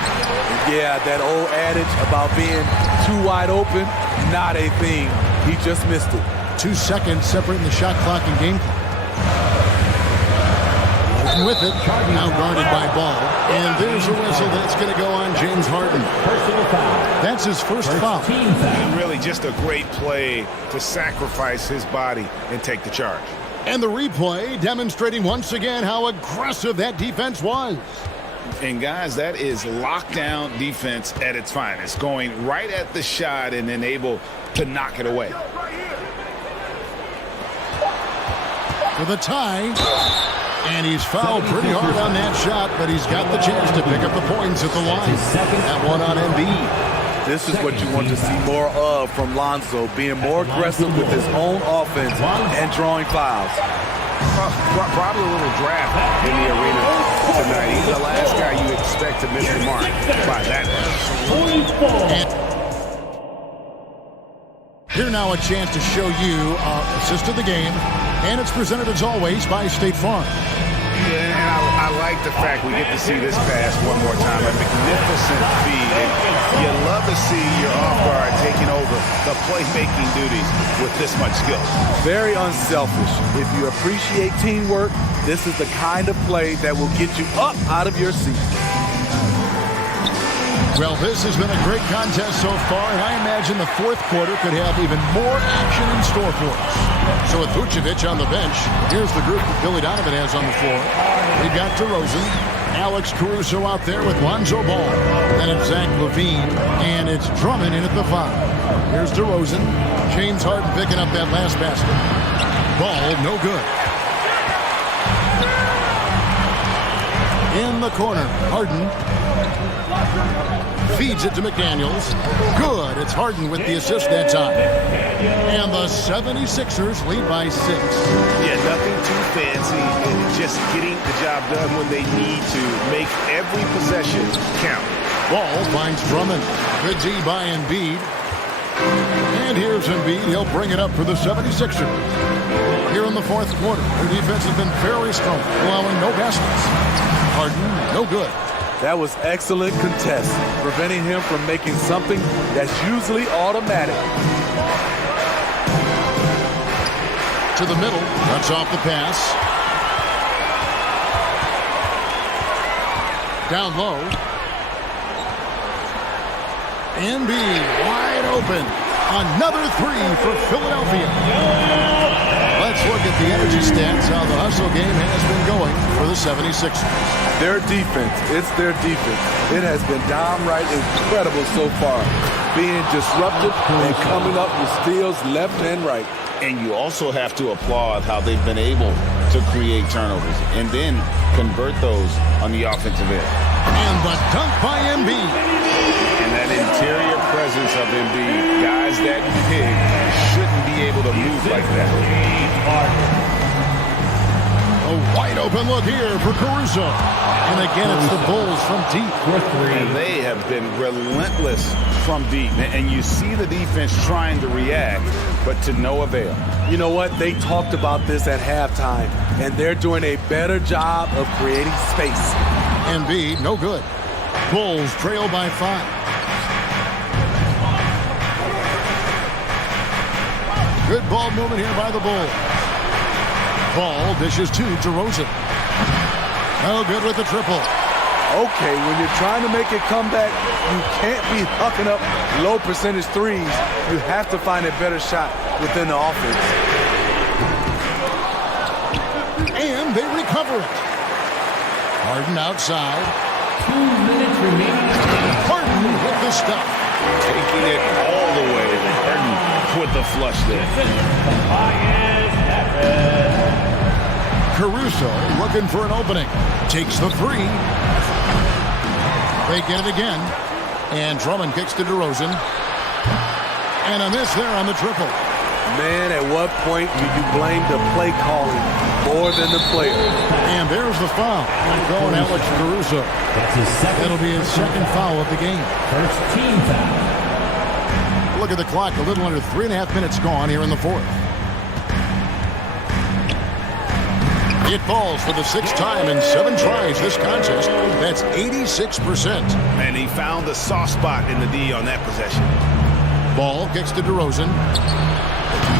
Yeah, that old adage about being too wide open, not a thing. He just missed it. 2 seconds separating the shot clock and game clock. With it, now guarded by Ball. And there's a whistle that's going to go on James Harden. That's his first foul. And really just a great play to sacrifice his body and take the charge. And the replay demonstrating once again how aggressive that defense was. And guys, that is lockdown defense at its finest. Going right at the shot and then able to knock it away. For the tie. And he's fouled pretty hard on that shot, but he's got the chance to pick up the points at the line. That one on Embiid. This is what you want to see more of from Lonzo, being more aggressive with his own offense and drawing fouls. Probably a little draft in the arena tonight. He's the last guy you expect to miss the mark by that much. Here now a chance to show you assist of the game, and it's presented as always by State Farm. Yeah, and I like the fact we get to see this pass one more time. A magnificent feed. And you love to see your off guard taking over the playmaking duties with this much skill. Very unselfish. If you appreciate teamwork, this is the kind of play that will get you up out of your seat. Well, this has been a great contest so far, and I imagine the fourth quarter could have even more action in store for us. So with Vucevic on the bench, here's the group that Billy Donovan has on the floor. We've got DeRozan, Alex Caruso out there with Lonzo Ball. Then it's Zach LaVine, and it's Drummond in at the 5. Here's DeRozan. James Harden picking up that last basket. Ball, no good. In the corner, Harden feeds it to McDaniels. Good. It's Harden with the assist that time. And the 76ers lead by 6. Yeah, nothing too fancy. Just getting the job done when they need to. Make every possession count. Ball finds Drummond. Good D by Embiid. And here's Embiid. He'll bring it up for the 76ers. Here in the fourth quarter, their defense has been very strong, allowing no baskets. Harden, no good. That was excellent contest, preventing him from making something that's usually automatic. To the middle, cuts off the pass. Down low. Embiid wide open. Another 3 for Philadelphia. Let's look at the energy stats, how the hustle game has been going for the 76ers. Their defense, it's their defense. It has been downright incredible so far, being disruptive and coming up with steals left and right. And you also have to applaud how they've been able to create turnovers and then convert those on the offensive end. And the dunk by Embiid. And that interior presence of Embiid, guys that big shouldn't be able to move like that. A wide open look here for Caruso. And again, it's the Bulls from deep. And they have been relentless from deep. And you see the defense trying to react, but to no avail. You know what? They talked about this at halftime, and they're doing a better job of creating space. Embiid, no good. Bulls trail by 5. Good ball movement here by the Bulls. Ball dishes to DeRozan. No good with the triple. Okay, when you're trying to make a comeback, you can't be hucking up low percentage threes. You have to find a better shot within the offense. And they recover it. Harden outside. 2 minutes remaining. Harden with the stop. Taking it all the way. Harden with the flush there. Caruso looking for an opening. Takes the 3. They get it again. And Drummond kicks to DeRozan. And a miss there on the triple. Man, at what point do you blame the play calling more than the player? And there's the foul. Going Alex Caruso. That's his second. That'll be his second foul of the game. First team foul. Look at the clock. A little under 3.5 minutes gone here in the fourth. It falls for the 6th time in 7 tries this contest. That's 86%. And he found the soft spot in the D on that possession. Ball kicks to DeRozan.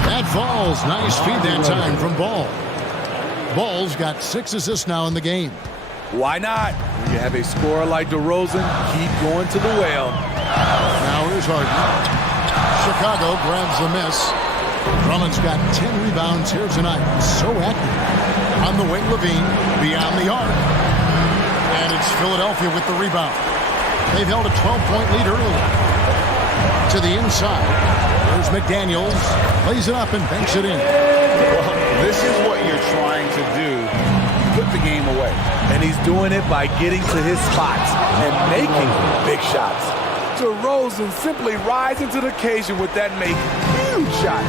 That falls. Nice feed that time from Ball. Ball's got 6 assists now in the game. Why not? When you have a scorer like DeRozan, keep going to the well. Now here's Harden. Chicago grabs the miss. Drummond's got 10 rebounds here tonight. So active. On the wing, LaVine, beyond the arc. And it's Philadelphia with the rebound. They've held a 12-point lead early. To the inside. There's McDaniels. Lays it up and banks it in. Well, this is what you're trying to do. Put the game away. And he's doing it by getting to his spots and making big shots. DeRozan simply rising to the occasion with that huge shot.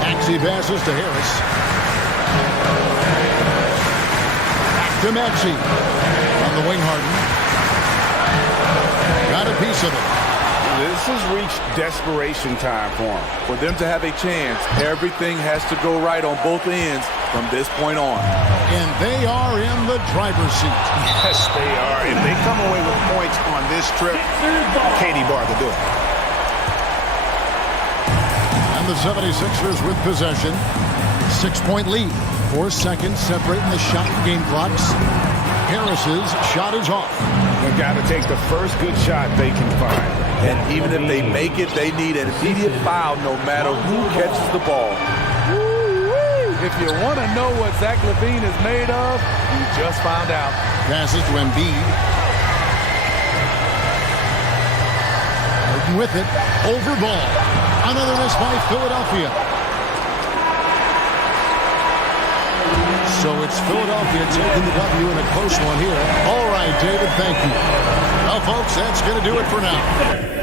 Maxey passes to Harris. Back to Maxey. On the wing, Harden. Got a piece of it. This has reached desperation time for him. For them to have a chance, everything has to go right on both ends from this point on. And they are in the driver's seat. Yes, they are. If they come away with points on this trip, Katie Barr will do it. And the 76ers with possession. 6-point lead. 4 seconds separating the shot and game clocks. Harris's shot is off. They've got to take the first good shot they can find. And even if they make it, they need an immediate foul no matter who catches the ball. If you want to know what Zach LaVine is made of, you just found out. Passes to Embiid. Harden with it. Over ball. Another miss by Philadelphia. So it's Philadelphia taking the W in a close one here. All right, David, thank you. Well, folks, that's going to do it for now.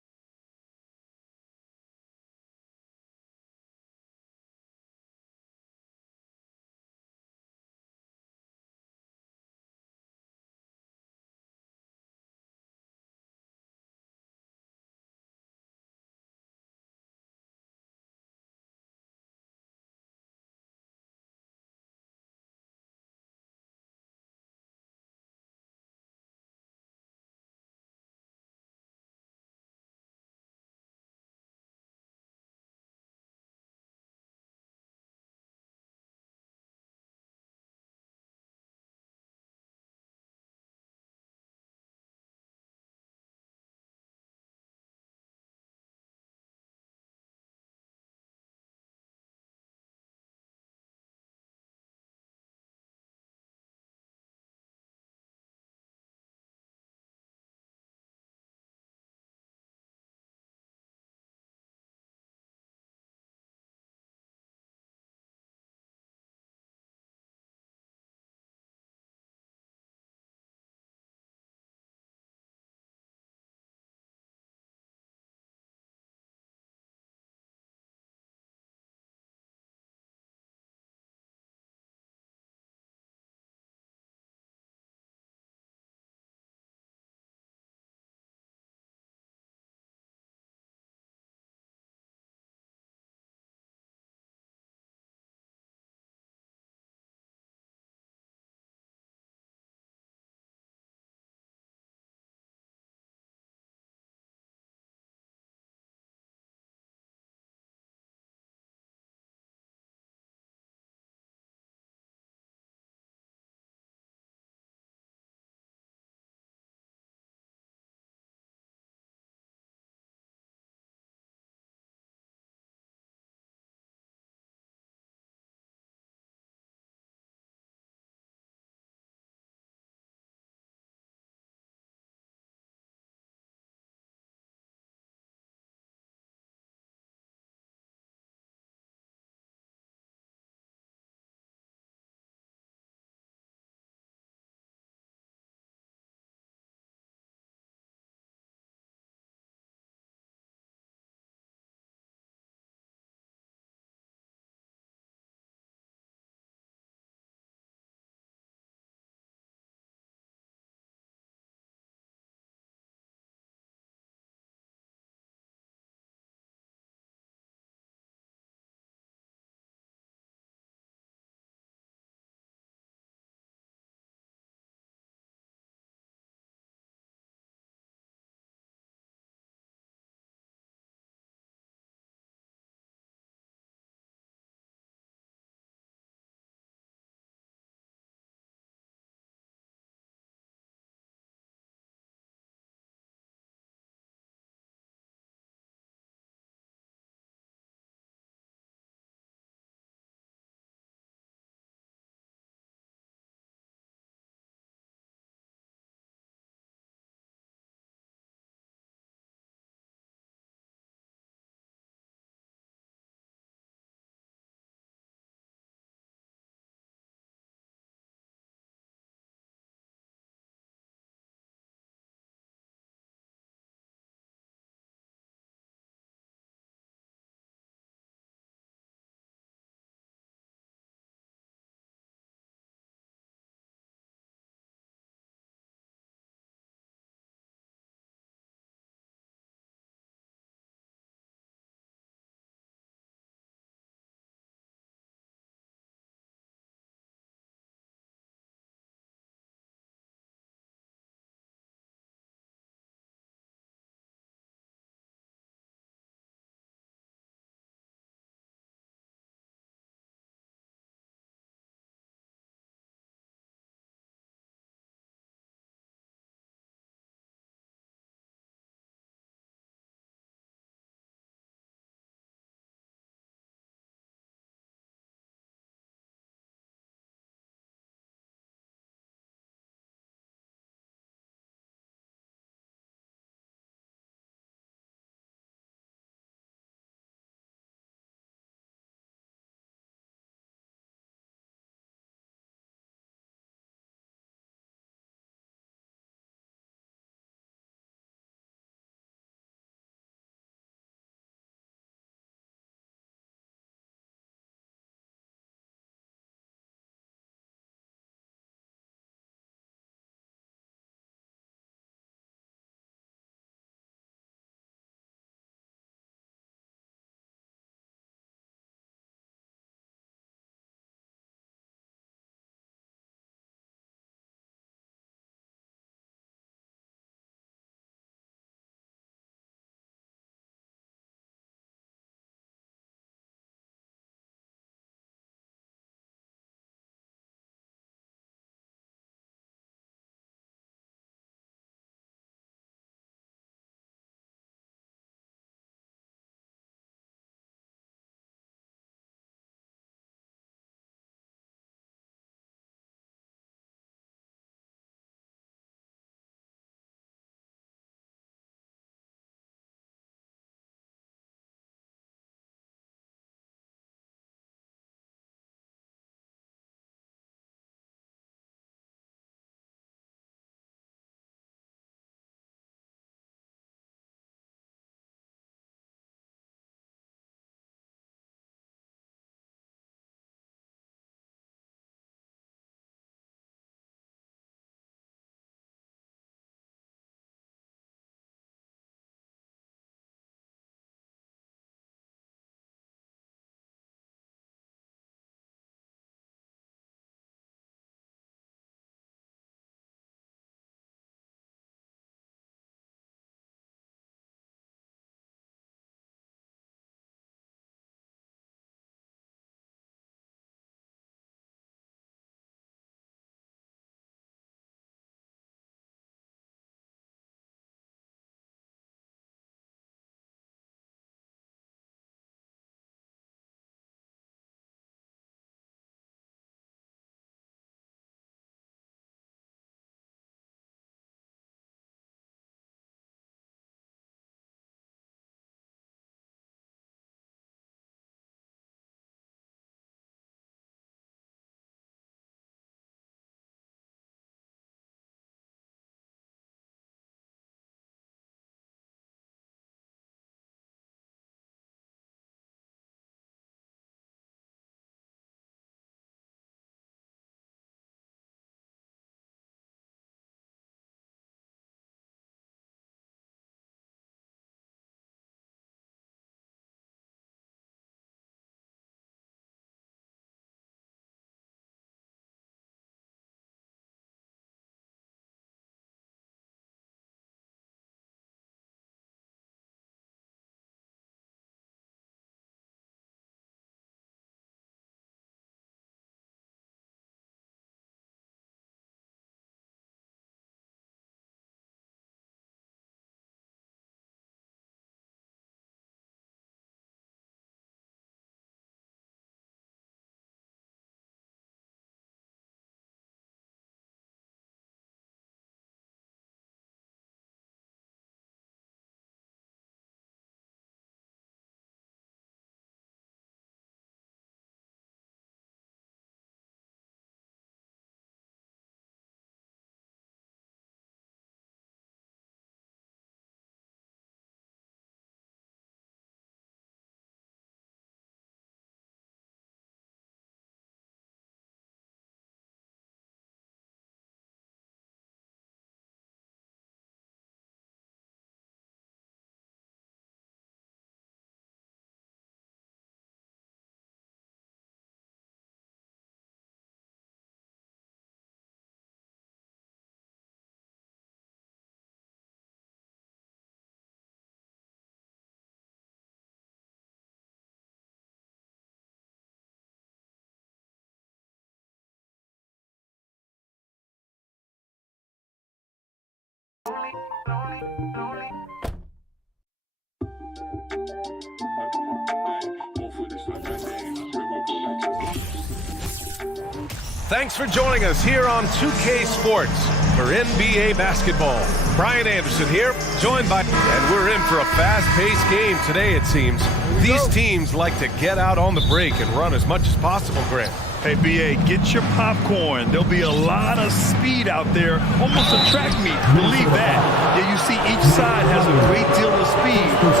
Thanks for joining us here on 2K Sports for NBA basketball. Brian Anderson here, joined by... And we're in for a fast-paced game today, it seems. These teams like to get out on the break and run as much as possible, Grant. Hey, BA, get your popcorn. There'll be a lot of speed out there, almost a track meet. Believe that. Yeah, you see each side has a great deal of speed. Both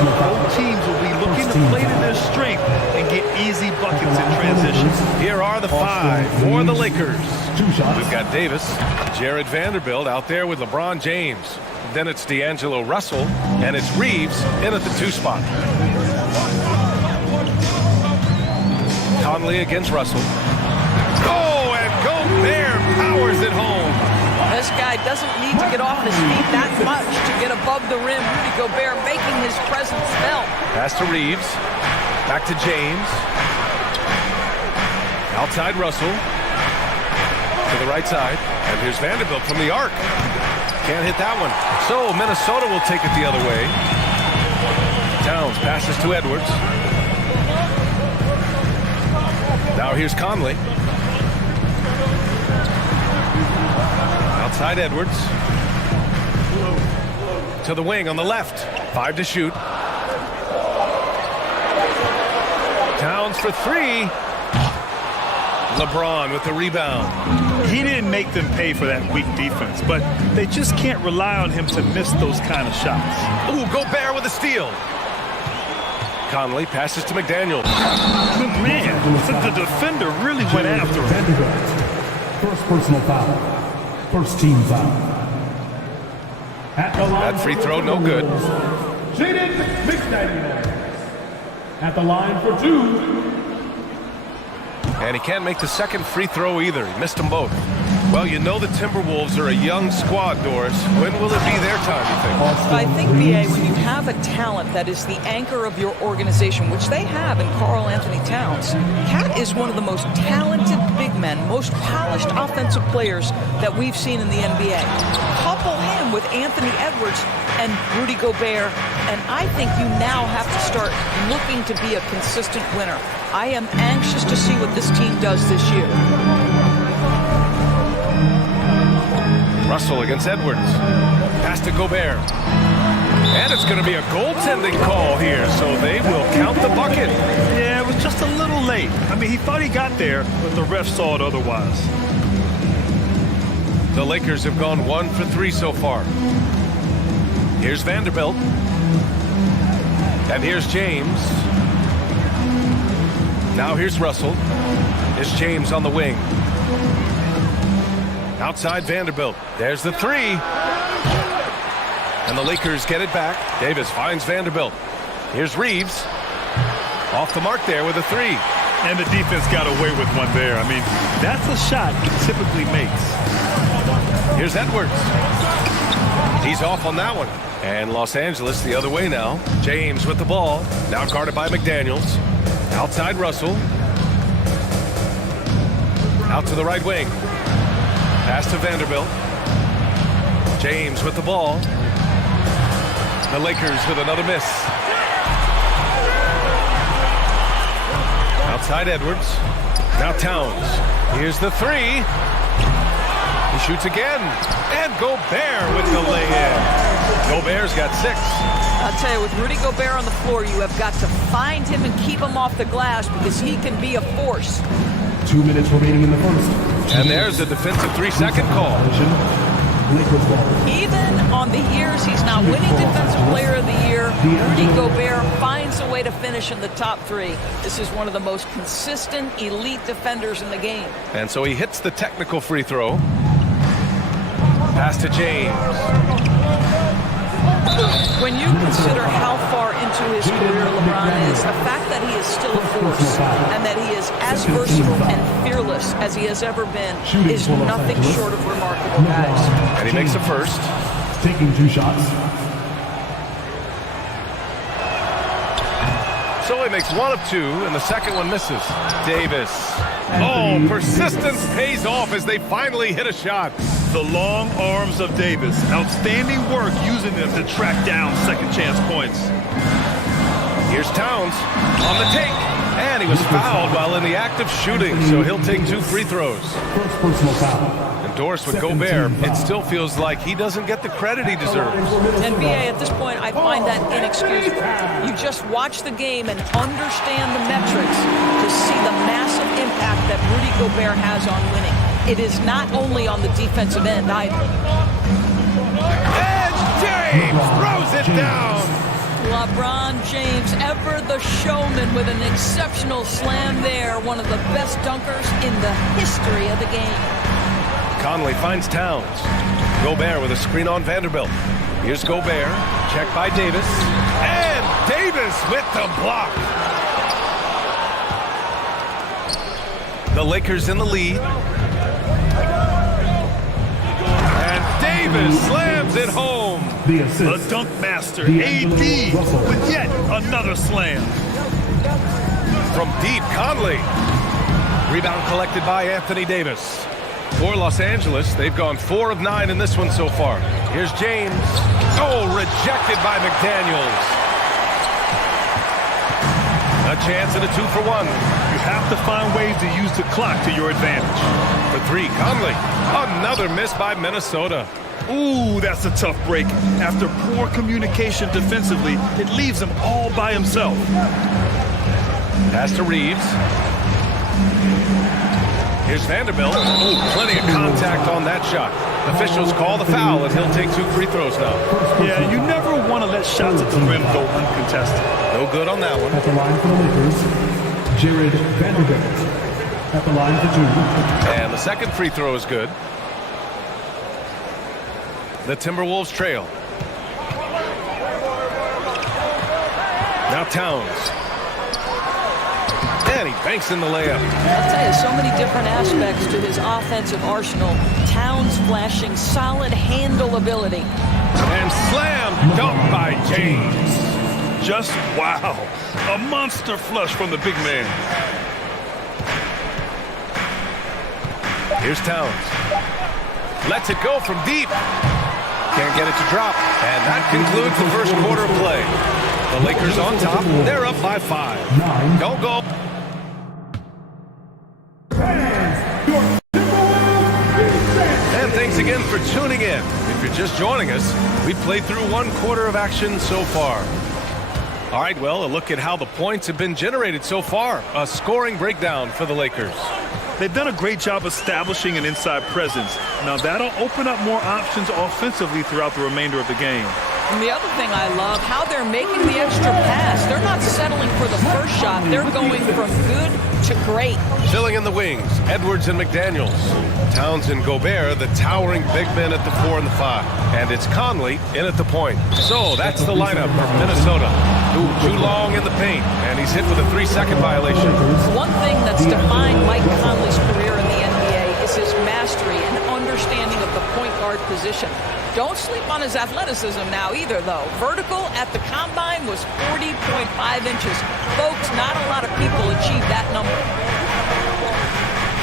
teams will be looking to play to their strength and get easy buckets in transition. Here are the five for the Lakers. We've got Davis, Jared Vanderbilt out there with LeBron James. Then it's D'Angelo Russell, and it's Reeves in at the 2 spot. Conley against Russell. Oh, and Gobert powers it home. This guy doesn't need to get off his feet that much to get above the rim. Rudy Gobert making his presence felt. Pass to Reeves. Back to James. Outside Russell. To the right side. And here's Vanderbilt from the arc. Can't hit that one. So Minnesota will take it the other way. Towns passes to Edwards. Now here's Conley. Outside Edwards. To the wing on the left. 5 to shoot. Towns for 3. LeBron with the rebound. He didn't make them pay for that weak defense, but they just can't rely on him to miss those kind of shots. Ooh, Gobert with a steal. Conley passes to McDaniel. Man, the defender really went after him. First personal foul. First team foul. At the line, that free throw, no good. Jaden McDaniel. At the line for 2. And he can't make the second free throw either. He missed them both. Well, you know the Timberwolves are a young squad, Doris. When will it be their time, you think? I think, BA, when you have a talent that is the anchor of your organization, which they have in Karl Anthony Towns, Cat is one of the most talented big men, most polished offensive players that we've seen in the NBA. Couple him with Anthony Edwards and Rudy Gobert, and I think you now have to start looking to be a consistent winner. I am anxious to see what this team does this year. Russell against Edwards. Pass to Gobert. And it's going to be a goaltending call here, so they will count the bucket. Yeah, it was just a little late. I mean, he thought he got there, but the ref saw it otherwise. The Lakers have gone 1 for 3 so far. Here's Vanderbilt. And here's James. Now here's Russell. Here's James on the wing. Outside Vanderbilt. There's the 3. And the Lakers get it back. Davis finds Vanderbilt. Here's Reeves. Off the mark there with a 3. And the defense got away with one there. I mean, that's a shot he typically makes. Here's Edwards. He's off on that one. And Los Angeles the other way now. James with the ball. Now guarded by McDaniels. Outside Russell. Out to the right wing. Pass to Vanderbilt. James with the ball. The Lakers with another miss. Outside Edwards. Now Towns. Here's the 3. He shoots again. And Gobert with the lay-in. Gobert's got 6. I'll tell you, with Rudy Gobert on the floor, you have got to find him and keep him off the glass because he can be a force. 2 minutes remaining in the first. And there's the defensive 3-second call. Even on the years he's not winning Defensive Player of the Year, Rudy Gobert finds a way to finish in the top 3. This is one of the most consistent, elite defenders in the game. And so he hits the technical free throw. Pass to James. When you consider how far into his career LeBron is, the fact that he is still a force and that he is as versatile and fearless as he has ever been is nothing short of remarkable, guys. And he makes the first. Taking 2 shots. So he makes 1 of 2, and the second one misses. Davis. Oh, persistence pays off as they finally hit a shot. The long arms of Davis. Outstanding work using them to track down second chance points. Here's Towns on the take. And he was fouled while in the act of shooting, so he'll take 2 free throws. First personal foul. Endorsed with Gobert, it still feels like he doesn't get the credit he deserves. NBA, at this point, I find that inexcusable. You just watch the game and understand the metrics to see the massive impact that Rudy Gobert has on winning. It is not only on the defensive end either. And James throws it down. LeBron James, ever the showman, with an exceptional slam there. One of the best dunkers in the history of the game. Conley finds Towns. Gobert with a screen on Vanderbilt. Here's Gobert. Checked by Davis. And Davis with the block. The Lakers in the lead. And Davis slams it home. The dunk master, AD, with yet another slam. From deep, Conley. Rebound collected by Anthony Davis. For Los Angeles, they've gone 4 of 9 in this one so far. Here's James. Oh, rejected by McDaniels. A chance at a 2-for-1. You have to find ways to use the clock to your advantage. For 3, Conley. Another miss by Minnesota. Ooh, that's a tough break. After poor communication defensively, it leaves him all by himself. Pass to Reeves. Here's Vanderbilt. Ooh, plenty of contact on that shot. Officials call the foul, and he'll take 2 free throws now. Yeah, you never want to let shots at the rim go uncontested. No good on that one. At the line for the Lakers, Jared Vanderbilt. At the line for 2. And the second free throw is good. The Timberwolves trail. Now Towns. And he banks in the layup. I'll tell you, so many different aspects to his offensive arsenal. Towns flashing solid handle ability. And slam dunk by James. Just wow. A monster flush from the big man. Here's Towns. Lets it go from deep. Can't get it to drop. And that concludes the first quarter of play. The Lakers on top. They're up by 5. Don't go. And thanks again for tuning in. If you're just joining us, we played through 1 quarter of action so far. All right, well, a look at how the points have been generated so far. A scoring breakdown for the Lakers. They've done a great job establishing an inside presence. Now that'll open up more options offensively throughout the remainder of the game. And the other thing I love, how they're making the extra pass. They're not settling for the first shot. They're going from good to great. Filling in the wings, Edwards and McDaniels. Towns and Gobert, the towering big men at the 4 and the 5. And it's Conley in at the point. So that's the lineup for Minnesota. Too long in the paint, and he's hit with a 3-second violation. One thing that's defined Mike Conley's career in the NBA is his mastery and understanding of the point guard position. Don't sleep on his athleticism now either, though. Vertical at the combine was 40.5 inches. Folks, not a lot of people achieve that number.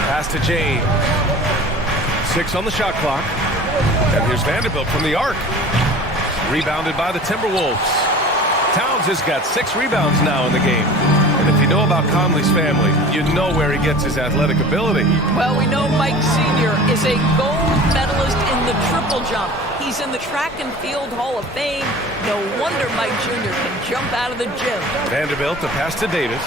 Pass to James. 6 on the shot clock. And here's Vanderbilt from the arc. Rebounded by the Timberwolves. Towns has got 6 rebounds now in the game. And if you know about Conley's family, you know where he gets his athletic ability. Well, we know Mike Sr. is a gold medalist in the triple jump. He's in the track and field Hall of Fame. No wonder Mike Jr. can jump out of the gym. Vanderbilt, the pass to Davis.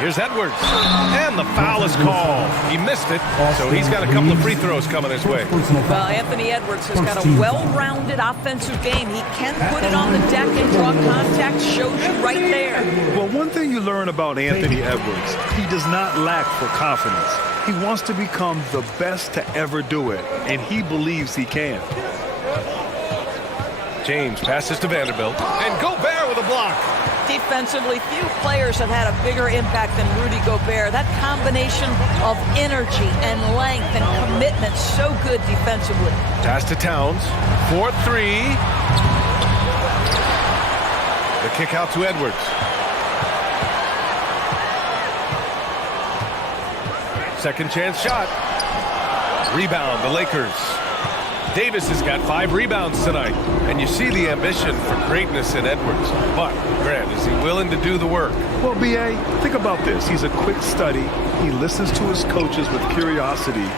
Here's Edwards. And the foul is called. He missed it, so he's got a couple of free throws coming his way. Well, Anthony Edwards has got a well-rounded offensive game. He can put it on the deck and draw contact. Shows you right there. Well, one thing you learn about Anthony Edwards, he does not lack for confidence. He wants to become the best to ever do it, and he believes he can. James passes to Vanderbilt. And Gobert with a block. Defensively, few players have had a bigger impact than Rudy Gobert. That combination of energy and length and commitment, so good defensively. Pass to Towns. 4-3. The kick out to Edwards. Second chance shot. Rebound, the Lakers. Davis has got 5 rebounds tonight. And you see the ambition for greatness in Edwards. But, Grant, is he willing to do the work? Well, B.A., think about this. He's a quick study. He listens to his coaches with curiosity.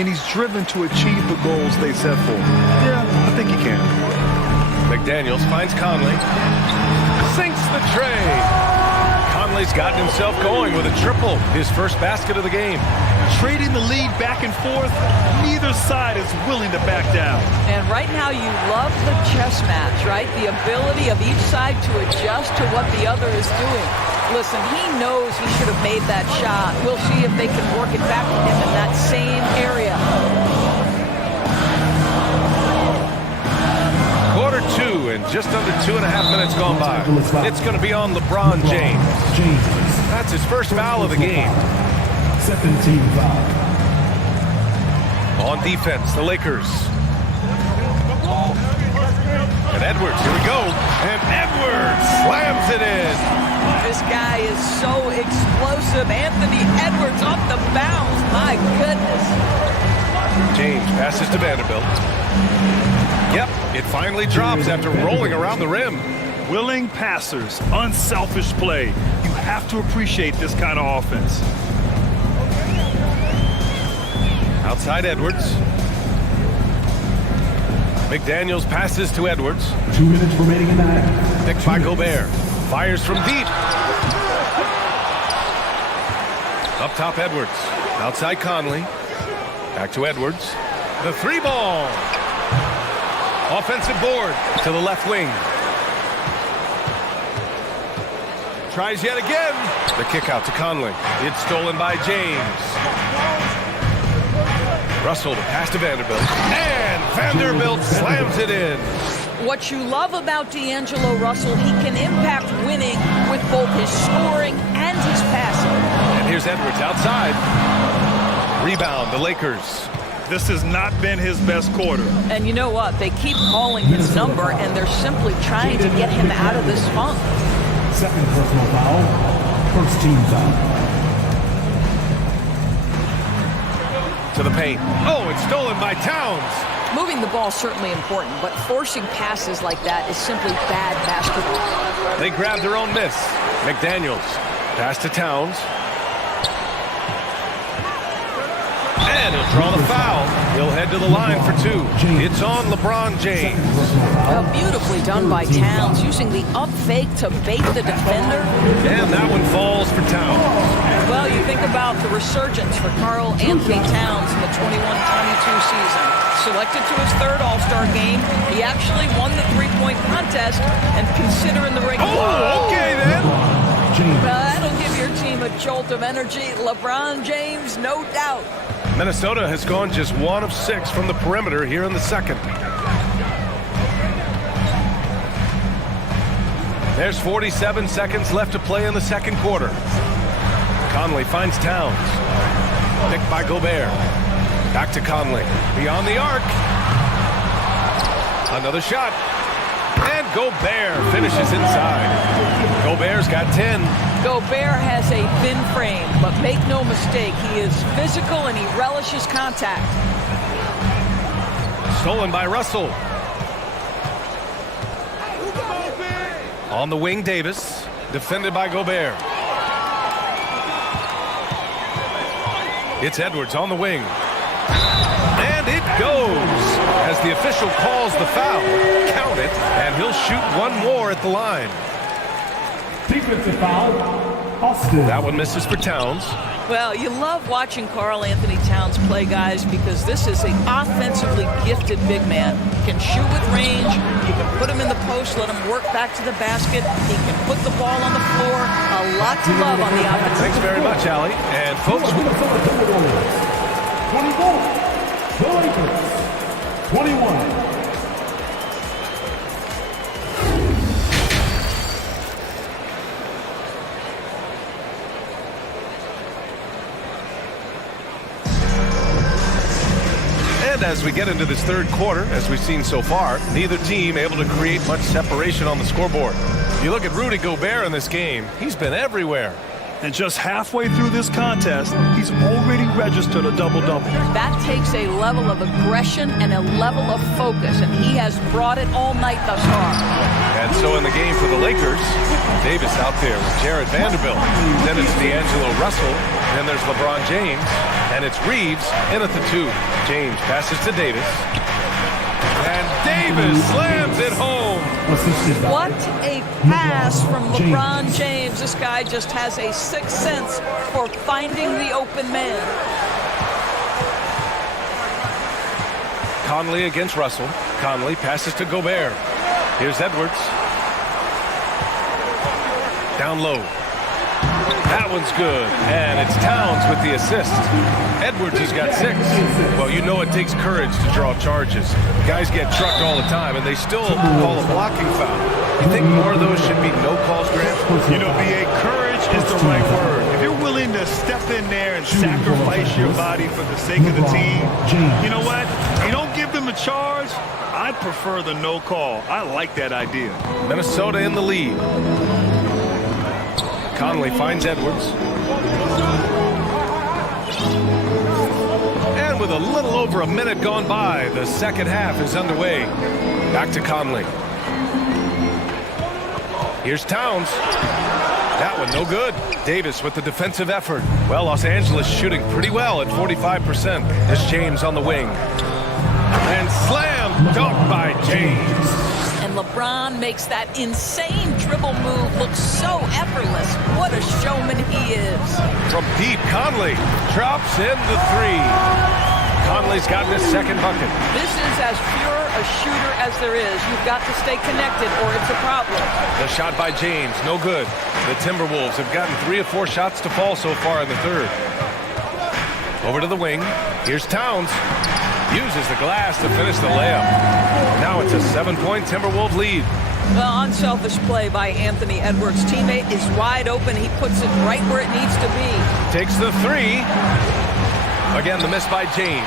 And he's driven to achieve the goals they set for him. Yeah, I think he can. McDaniels finds Conley. Sinks the tray. Conley's gotten himself going with a triple. His first basket of the game. Trading the lead back and forth, neither side is willing to back down. And right now you love the chess match, right? The ability of each side to adjust to what the other is doing. Listen, he knows he should have made that shot. We'll see if they can work it back to him in that same area. Quarter 2 and just under 2.5 minutes gone by. It's going to be on LeBron James. That's his first foul of the game. Second team foul. On defense, the Lakers. And Edwards, here we go. And Edwards slams it in. This guy is so explosive. Anthony Edwards off the bounce. My goodness. James passes to Vanderbilt. Yep, it finally drops after rolling around the rim. Willing passers, unselfish play. You have to appreciate this kind of offense. Outside Edwards. McDaniels passes to Edwards. 2 minutes remaining in the half. Picked by Gobert. Fires from deep. Up top, Edwards. Outside Conley. Back to Edwards. The 3-ball. Offensive board to the left wing. Tries yet again. The kick out to Conley. It's stolen by James. Russell to pass to Vanderbilt. And Vanderbilt slams it in. What you love about D'Angelo Russell, he can impact winning with both his scoring and his passing. And here's Edwards outside. Rebound, the Lakers. This has not been his best quarter. And you know what? They keep calling his number, and they're simply trying to get him out of this funk. Second personal foul. First team foul. To the paint. Oh, it's stolen by Towns. Moving the ball is certainly important, but forcing passes like that is simply bad basketball. They grab their own miss. McDaniels. Pass to Towns. And he'll draw the foul. He'll head to the line for 2. It's on LeBron James. Beautifully done by Towns, using the up fake to bait the defender. And that one falls for Towns. Well, you think about the resurgence for Karl Anthony Towns in the 21-22 season. Selected to his 3rd All-Star game, he actually won the 3-point contest, and considering the regular... Oh, okay then. Well, that'll give your team a jolt of energy. LeBron James, no doubt. Minnesota has gone just 1 of 6 from the perimeter here in the second. There's 47 seconds left to play in the second quarter. Conley finds Towns. Picked by Gobert. Back to Conley. Beyond the arc. Another shot. And Gobert finishes inside. Gobert's got 10. Gobert has a thin frame, but make no mistake, he is physical and he relishes contact. Stolen by Russell. On the wing, Davis. Defended by Gobert. It's Edwards on the wing. And it goes as the official calls the foul. Count it, and he'll shoot one more at the line. Defensive foul, Austin. That one misses for Towns. Well, you love watching Karl Anthony Towns play, guys, because this is an offensively gifted big man. He can shoot with range. You can put him in the post, let him work back to the basket. He can put the ball on the floor. A lot to love on the offense. Thanks very much, Allie. And folks, 24, the Lakers, 21. And as we get into this third quarter, as we've seen so far, neither team able to create much separation on the scoreboard. If you look at Rudy Gobert in this game, he's been everywhere. And just halfway through this contest, he's already registered a double-double. That takes a level of aggression and a level of focus, and he has brought it all night thus far. And so in the game for the Lakers, Davis out there with Jared Vanderbilt. Then it's D'Angelo Russell. Then there's LeBron James. And it's Reeves in at the 2. James passes to Davis. And Davis slams it home. What a pass from LeBron James. This guy just has a sixth sense for finding the open man. Conley against Russell. Conley passes to Gobert. Here's Edwards. Down low. That one's good. And it's Towns with the assist. Edwards has got 6. Well, you know it takes courage to draw charges. Guys get trucked all the time, and they still call a blocking foul. You think more of those should be no calls, Grant? You know, B.A., courage is the right word. If you're willing to step in there and sacrifice your body for the sake of the team, you know what? You don't give them a charge. I prefer the no call. I like that idea. Minnesota in the lead. Conley finds Edwards. And with a little over a minute gone by, the second half is underway. Back to Conley. Here's Towns. That one no good. Davis with the defensive effort. Well, Los Angeles shooting pretty well at 45%. There's James on the wing. And slam dunked by James. And LeBron makes that insane dribble move look so effortless. What a showman he is. From deep, Conley drops in the 3. Conley's gotten his second bucket. This is as pure a shooter as there is. You've got to stay connected or it's a problem. The shot by James, no good. The Timberwolves have gotten 3 or 4 shots to fall so far in the third. Over to the wing. Here's Towns. Uses the glass to finish the layup. Now it's a 7-point Timberwolves lead. Well, unselfish play by Anthony Edwards. Teammate is wide open. He puts it right where it needs to be. Takes the 3. Again, the miss by James.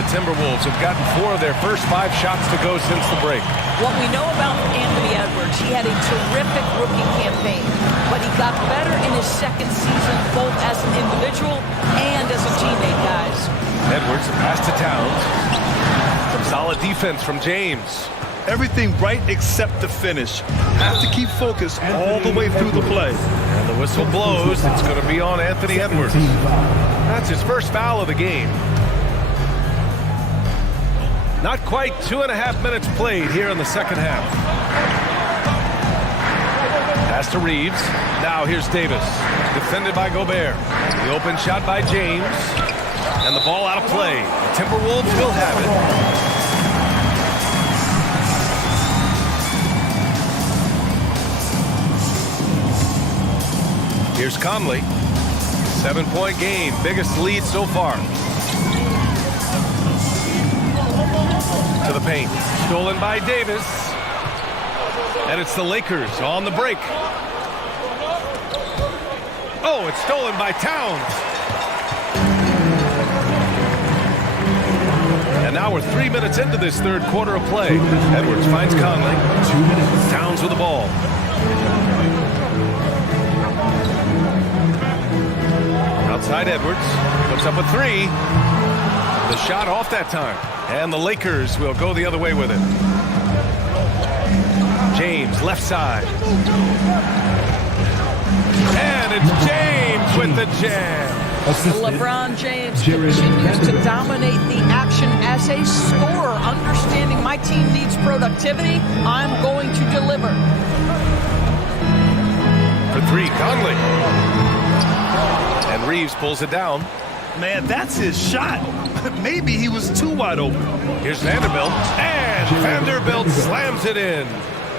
The Timberwolves have gotten 4 of their first 5 shots to go since the break. What we know about Anthony Edwards, he had a terrific rookie campaign, but he got better in his second season, both as an individual and as a teammate, guys. Edwards pass to Towns. Some solid defense from James. Everything right except the finish. Have to keep focused all the way through the play. And the whistle blows. It's going to be on Anthony Edwards. That's his first foul of the game. Not quite 2.5 minutes played here in the second half. Pass to Reeves. Now here's Davis. Defended by Gobert. The open shot by James. And the ball out of play. The Timberwolves will have it. Here's Conley. 7-point game. Biggest lead so far. To the paint. Stolen by Davis. And it's the Lakers on the break. Oh, it's stolen by Towns. And now we're 3 minutes into this third quarter of play. Edwards finds Conley. 2 minutes. Towns with the ball. Outside Edwards. Puts up a 3. The shot off that time. And the Lakers will go the other way with it. James, left side. And it's James with the jam. LeBron James continues to dominate the action as a scorer, understanding my team needs productivity. I'm going to deliver. For 3, Conley. And Reeves pulls it down. Man, that's his shot. Maybe he was too wide open. Here's Vanderbilt. And Vanderbilt slams it in.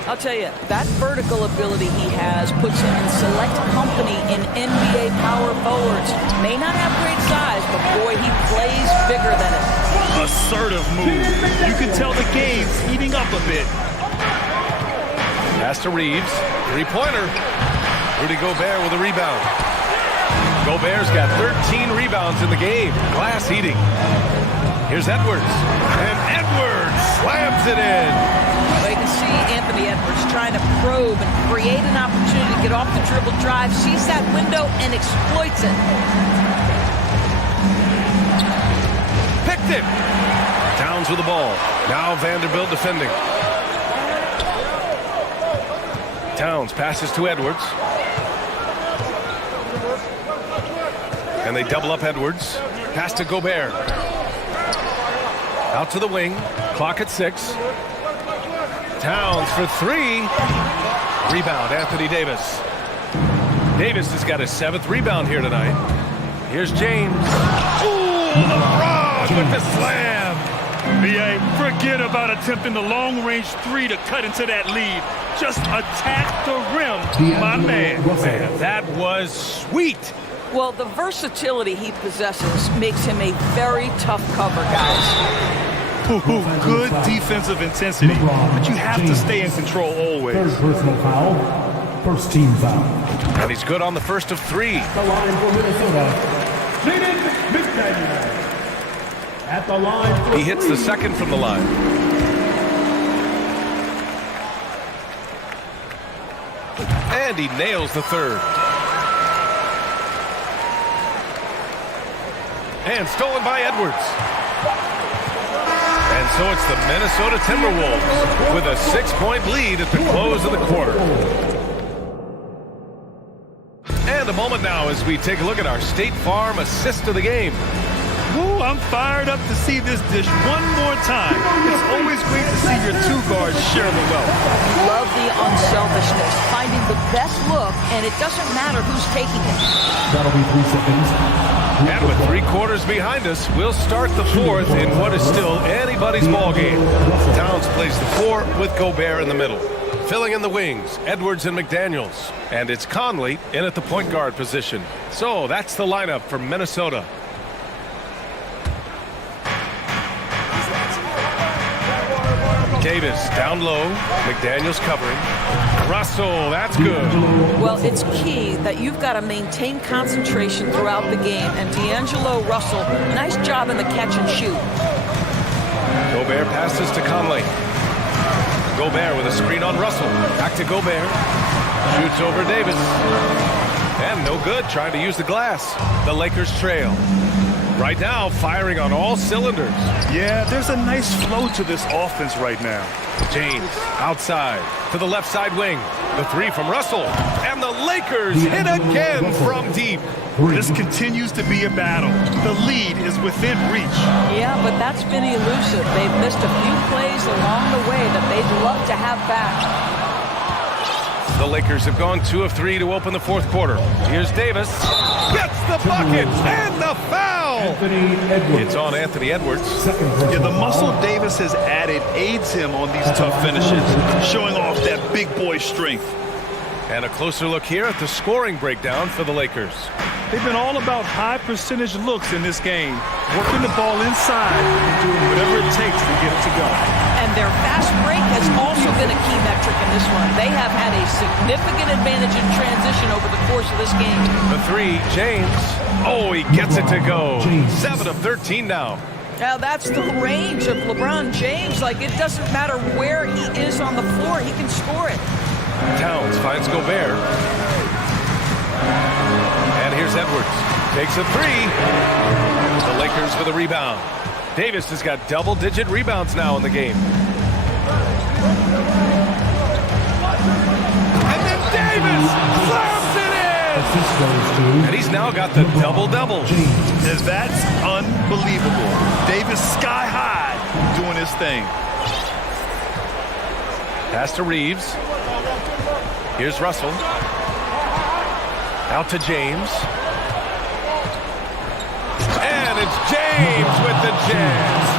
I'll tell you, that vertical ability he has puts him in select company in NBA power forwards. May not have great size, but boy, he plays bigger than it. Assertive move. You can tell the game's heating up a bit. Pass to Reeves. 3-pointer. Rudy Gobert with a rebound. Gobert's got 13 rebounds in the game. Glass heating. Here's Edwards. And Edwards slams it in. Well, you can see Anthony Edwards trying to probe and create an opportunity to get off the dribble drive, sees that window and exploits it. Picked it. Towns with the ball. Now Vanderbilt defending. Towns passes to Edwards. And they double up Edwards. Pass to Gobert. Out to the wing. Clock at 6. Towns for 3. Rebound, Anthony Davis. Davis has got his 7th rebound here tonight. Here's James. Ooh, LeBron with the slam. B.A., forget about attempting the long-range 3 to cut into that lead. Just attack the rim, my man. Man, that was sweet. Well, the versatility he possesses makes him a very tough cover, guys. Good defensive intensity, but you have to stay in control always. Third personal foul. First team foul. And he's good on the first of 3. The line for Minnesota. At the line. He hits the second from the line. And he nails the third. And stolen by Edwards. And so it's the Minnesota Timberwolves with a 6-point lead at the close of the quarter. And a moment now as we take a look at our State Farm assist of the game. Woo, I'm fired up to see this dish one more time. It's always great to see your 2 guards share the wealth. Love the unselfishness, finding the best look, and it doesn't matter who's taking it. That'll be 3 seconds. And with 3 quarters behind us, we'll start the 4th in what is still anybody's ball game. Towns plays the 4 with Gobert in the middle. Filling in the wings, Edwards and McDaniels. And it's Conley in at the point guard position. So that's the lineup for Minnesota. Davis down low. McDaniels covering. Russell, that's good. Well, it's key that you've got to maintain concentration throughout the game. And D'Angelo Russell, nice job in the catch and shoot. Gobert passes to Conley. Gobert with a screen on Russell. Back to Gobert. Shoots over Davis. And no good, trying to use the glass. The Lakers trail. Right now, firing on all cylinders. Yeah, there's a nice flow to this offense right now. James outside to the left side wing. The 3 from Russell. And the Lakers hit again from deep. This continues to be a battle. The lead is within reach. Yeah, but that's been elusive. They've missed a few plays along the way that they'd love to have back. The Lakers have gone 2 of 3 to open the 4th quarter. Here's Davis. Gets the bucket and the foul. It's on Anthony Edwards. Yeah, the muscle Davis has added aids him on these tough finishes, showing off that big boy strength. And a closer look here at the scoring breakdown for the Lakers. They've been all about high percentage looks in this game, working the ball inside and doing whatever it takes to get it to go. And their fast break has also been a key metric in this one. They have had a significant advantage in transition over the course of this game. The 3, James. Oh, he gets it to go. 7 of 13 now. Now that's the range of LeBron James. Like, it doesn't matter where he is on the floor, he can score it. Towns finds Gobert. And here's Edwards. Takes a 3. The Lakers with a rebound. Davis has got double-digit rebounds now in the game. And then Davis slams it in! And he's now got the double-double. And that's unbelievable. Davis sky high doing his thing. Pass to Reeves. Here's Russell. Out to James. And it's James with the jam.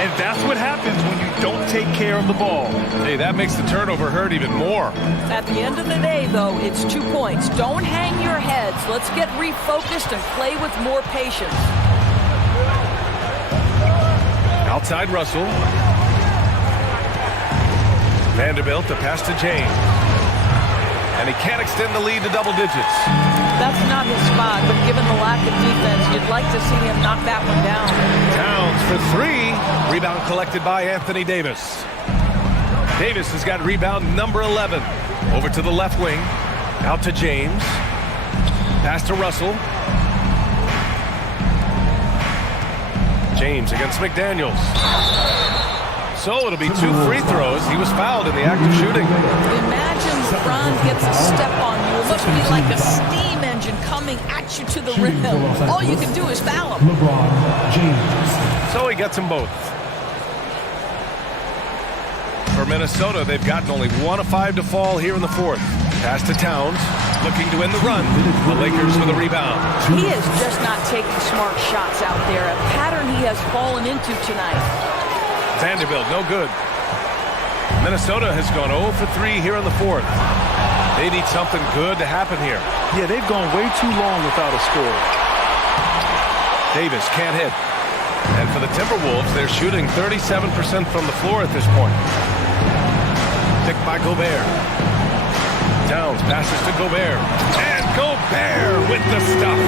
And that's what happens when you don't take care of the ball. Hey, that makes the turnover hurt even more. At the end of the day, though, it's 2 points. Don't hang your heads. Let's get refocused and play with more patience. Outside Russell. Vanderbilt, the pass to James. And he can't extend the lead to double digits. That's not his spot, but given the lack of defense, you'd like to see him knock that one down. Towns for 3. Rebound collected by Anthony Davis. Davis has got rebound number 11. Over to the left wing. Out to James. Pass to Russell. James against McDaniels. So it'll be 2 free throws. He was fouled in the act of shooting. Imagine LeBron gets a step on you. It must be like a steam engine coming at you to the rim. All you can do is foul him. LeBron James. So he gets them both. For Minnesota, they've gotten only 1 of 5 to fall here in the fourth. Pass to Towns, looking to end the run. The Lakers for the rebound. He is just not taking smart shots out there. A pattern he has fallen into tonight. Vanderbilt, no good. Minnesota has gone 0 for 3 here in the fourth. They need something good to happen here. Yeah, they've gone way too long without a score. Davis can't hit. And for the Timberwolves, they're shooting 37% from the floor at this point. Picked by Gobert. Towns passes to Gobert. And Gobert with the stuff.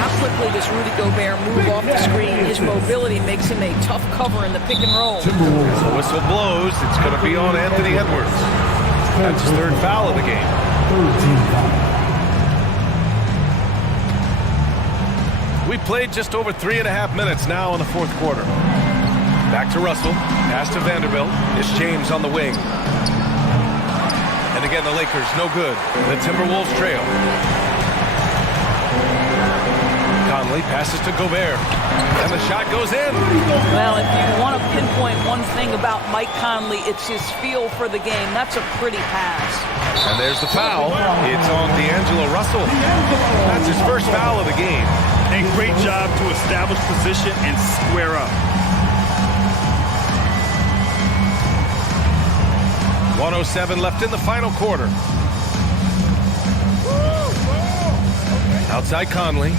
How quickly does Rudy Gobert move off the screen? His mobility makes him a tough cover in the pick and roll. The whistle blows. It's going to be on Anthony Edwards. That's his 3rd foul of the game. We played just over 3.5 minutes now in the fourth quarter. Back to Russell. Pass to Vanderbilt. It's James on the wing. And again, the Lakers, no good. The Timberwolves trail. Conley passes to Gobert. And the shot goes in. Well, if you want to pinpoint one thing about Mike Conley, it's his feel for the game. That's a pretty pass. And there's the foul. It's on D'Angelo Russell. That's his first foul of the game. And great job to establish position and square up. 1:07 left in the final quarter. Outside Conley.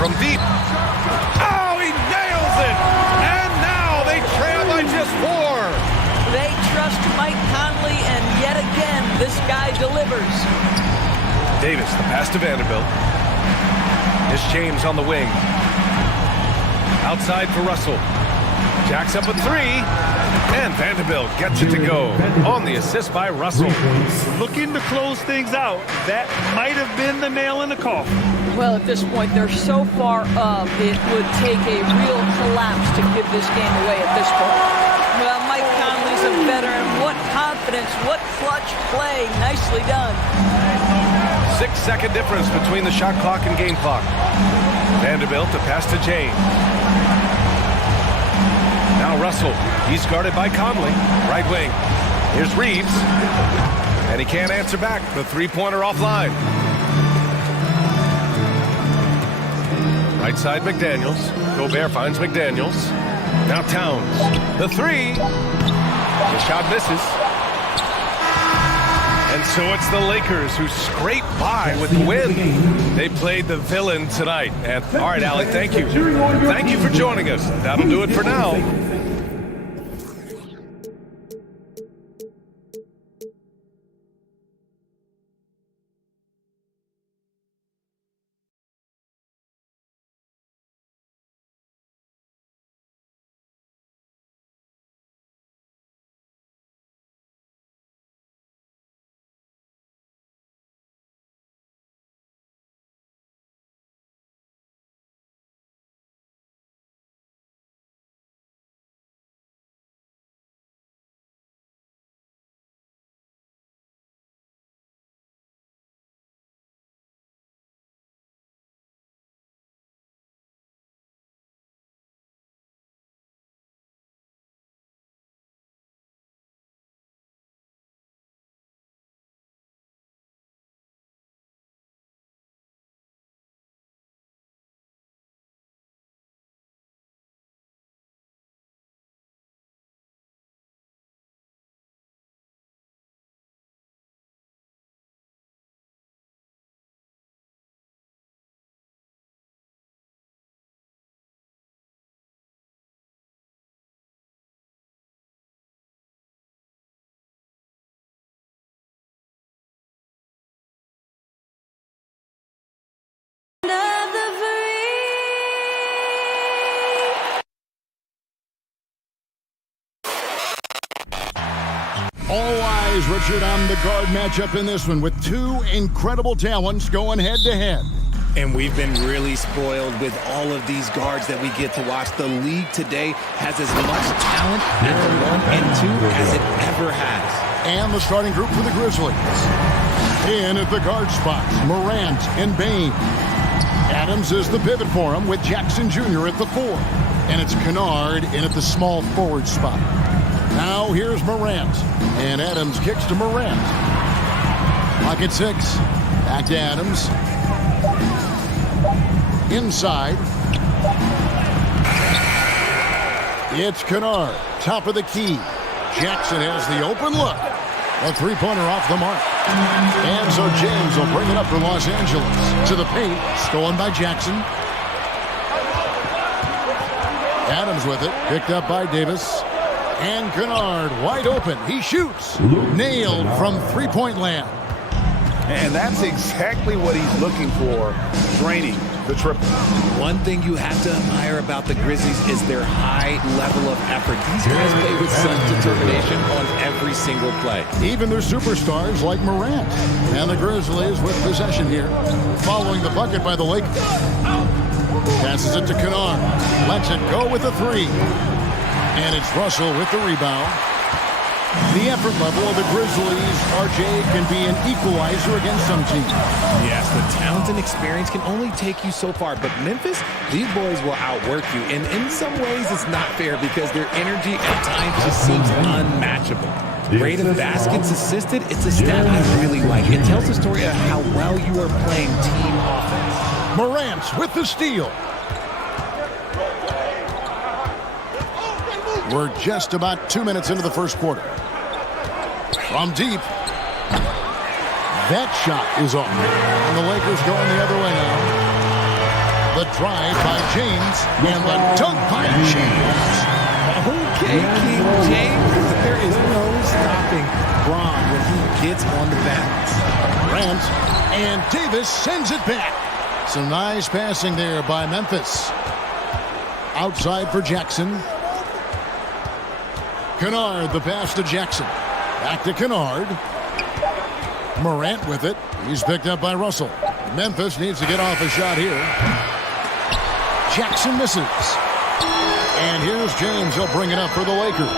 From deep. Oh, he nails it! And now they trail by just 4. They trust Mike Conley, and yet again, this guy delivers. Davis, the pass to Vanderbilt. It's James on the wing. Outside for Russell. Jacks up a 3. And Vanderbilt gets it to go on the assist by Russell. Looking to close things out. That might have been the nail in the coffin. Well, at this point, they're so far up, it would take a real collapse to give this game away at this point. Well, Mike Conley's a veteran. What confidence, what clutch play. Nicely done. 6-second difference between the shot clock and game clock. Vanderbilt to pass to James. Now Russell. He's guarded by Conley. Right wing. Here's Reeves. And he can't answer back. The 3-pointer offline. Right side McDaniels. Gobert finds McDaniels. Now Towns. The 3. The shot misses. And so it's the Lakers who scrape by with the win. They played the villain tonight. And all right, Allie, thank you. Thank you for joining us. That'll do it for now. is Richard on the guard matchup in this one with two incredible talents going head-to-head. And we've been really spoiled with all of these guards that we get to watch. The league today has as much talent at the 1 and 2 as it ever has. And the starting group for the Grizzlies. In at the guard spots, Morant and Bain. Adams is the pivot for him with Jackson Jr. at the 4. And it's Kennard in at the small forward spot. Now here's Morant. And Adams kicks to Morant. Pocket 6. Back to Adams. Inside. It's Kennard. Top of the key. Jackson has the open look. A three-pointer off the mark. And so James will bring it up for Los Angeles. To the paint. Stolen by Jackson. Adams with it. Picked up by Davis. And Kennard wide open. He shoots. Nailed from three-point land. And that's exactly what he's looking for, draining the triple. One thing you have to admire about the Grizzlies is their high level of effort. These guys play with such determination on every single play. Even their superstars like Morant. And the Grizzlies with possession here. Following the bucket by the Lakers. Passes it to Kennard. Lets it go with a 3. And it's Russell with the rebound. The effort level of the Grizzlies, RJ, can be an equalizer against some teams. Yes, the talent and experience can only take you so far. But Memphis, these boys will outwork you. And in some ways, it's not fair because their energy at times just seems unmatchable. Rate of baskets assisted, it's a stat I really like. It tells the story of how well you are playing team offense. Morant with the steal. We're just about 2 minutes into the first quarter. From deep. That shot is off. And the Lakers going the other way now. The drive by James. And the dunk by James. Okay, King James. There is no stopping Bron when he gets on the bounce. Grant. And Davis sends it back. Some nice passing there by Memphis. Outside for Jackson. Kennard, the pass to Jackson. Back to Kennard. Morant with it. He's picked up by Russell. Memphis needs to get off a shot here. Jackson misses. And here's James. He'll bring it up for the Lakers.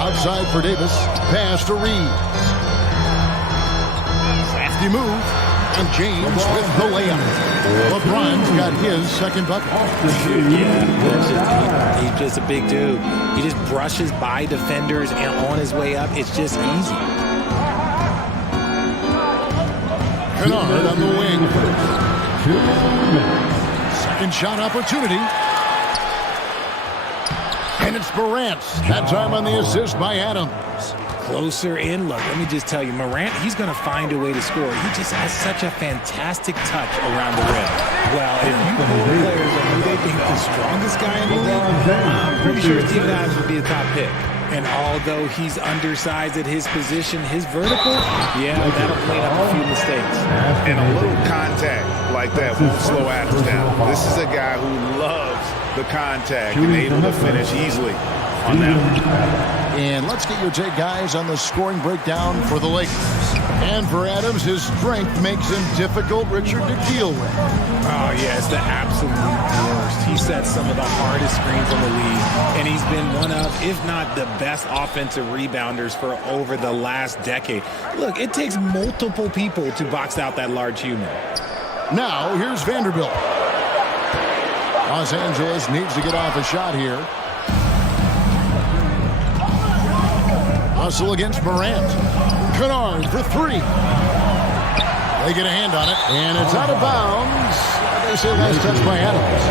Outside for Davis. Pass to Reeves. Crafty move. And James with the layup. LeBron's got his second bucket. Yeah, he's just a big dude. He just brushes by defenders and on his way up, it's just easy. Kennard on the wing. Second shot opportunity. And it's Morant. That time on the assist by Adams. Closer in look. Let me just tell you, Morant, he's going to find a way to score. He just has such a fantastic touch around the rim. Well, if you pull players of who they think the strongest guy in the league, I'm pretty sure Steven Adams would be the top pick. And although he's undersized at his position, his vertical, yeah, that'll clean up a few mistakes. And a little contact like that won't slow Adams down. This is a guy who loves the contact and able to finish easily on that one. And let's get your take, guys, on the scoring breakdown for the Lakers. And for Adams, his strength makes him difficult, Richard, to deal with. Oh, yeah, it's the absolute worst. He sets some of the hardest screens in the league, and he's been one of, if not the best offensive rebounders for over the last decade. Look, it takes multiple people to box out that large human. Now, here's Vanderbilt. Los Angeles needs to get off a shot here. Hustle against Morant. Kennard for 3. They get a hand on it, and it's out of bounds. They say last touch by Adams.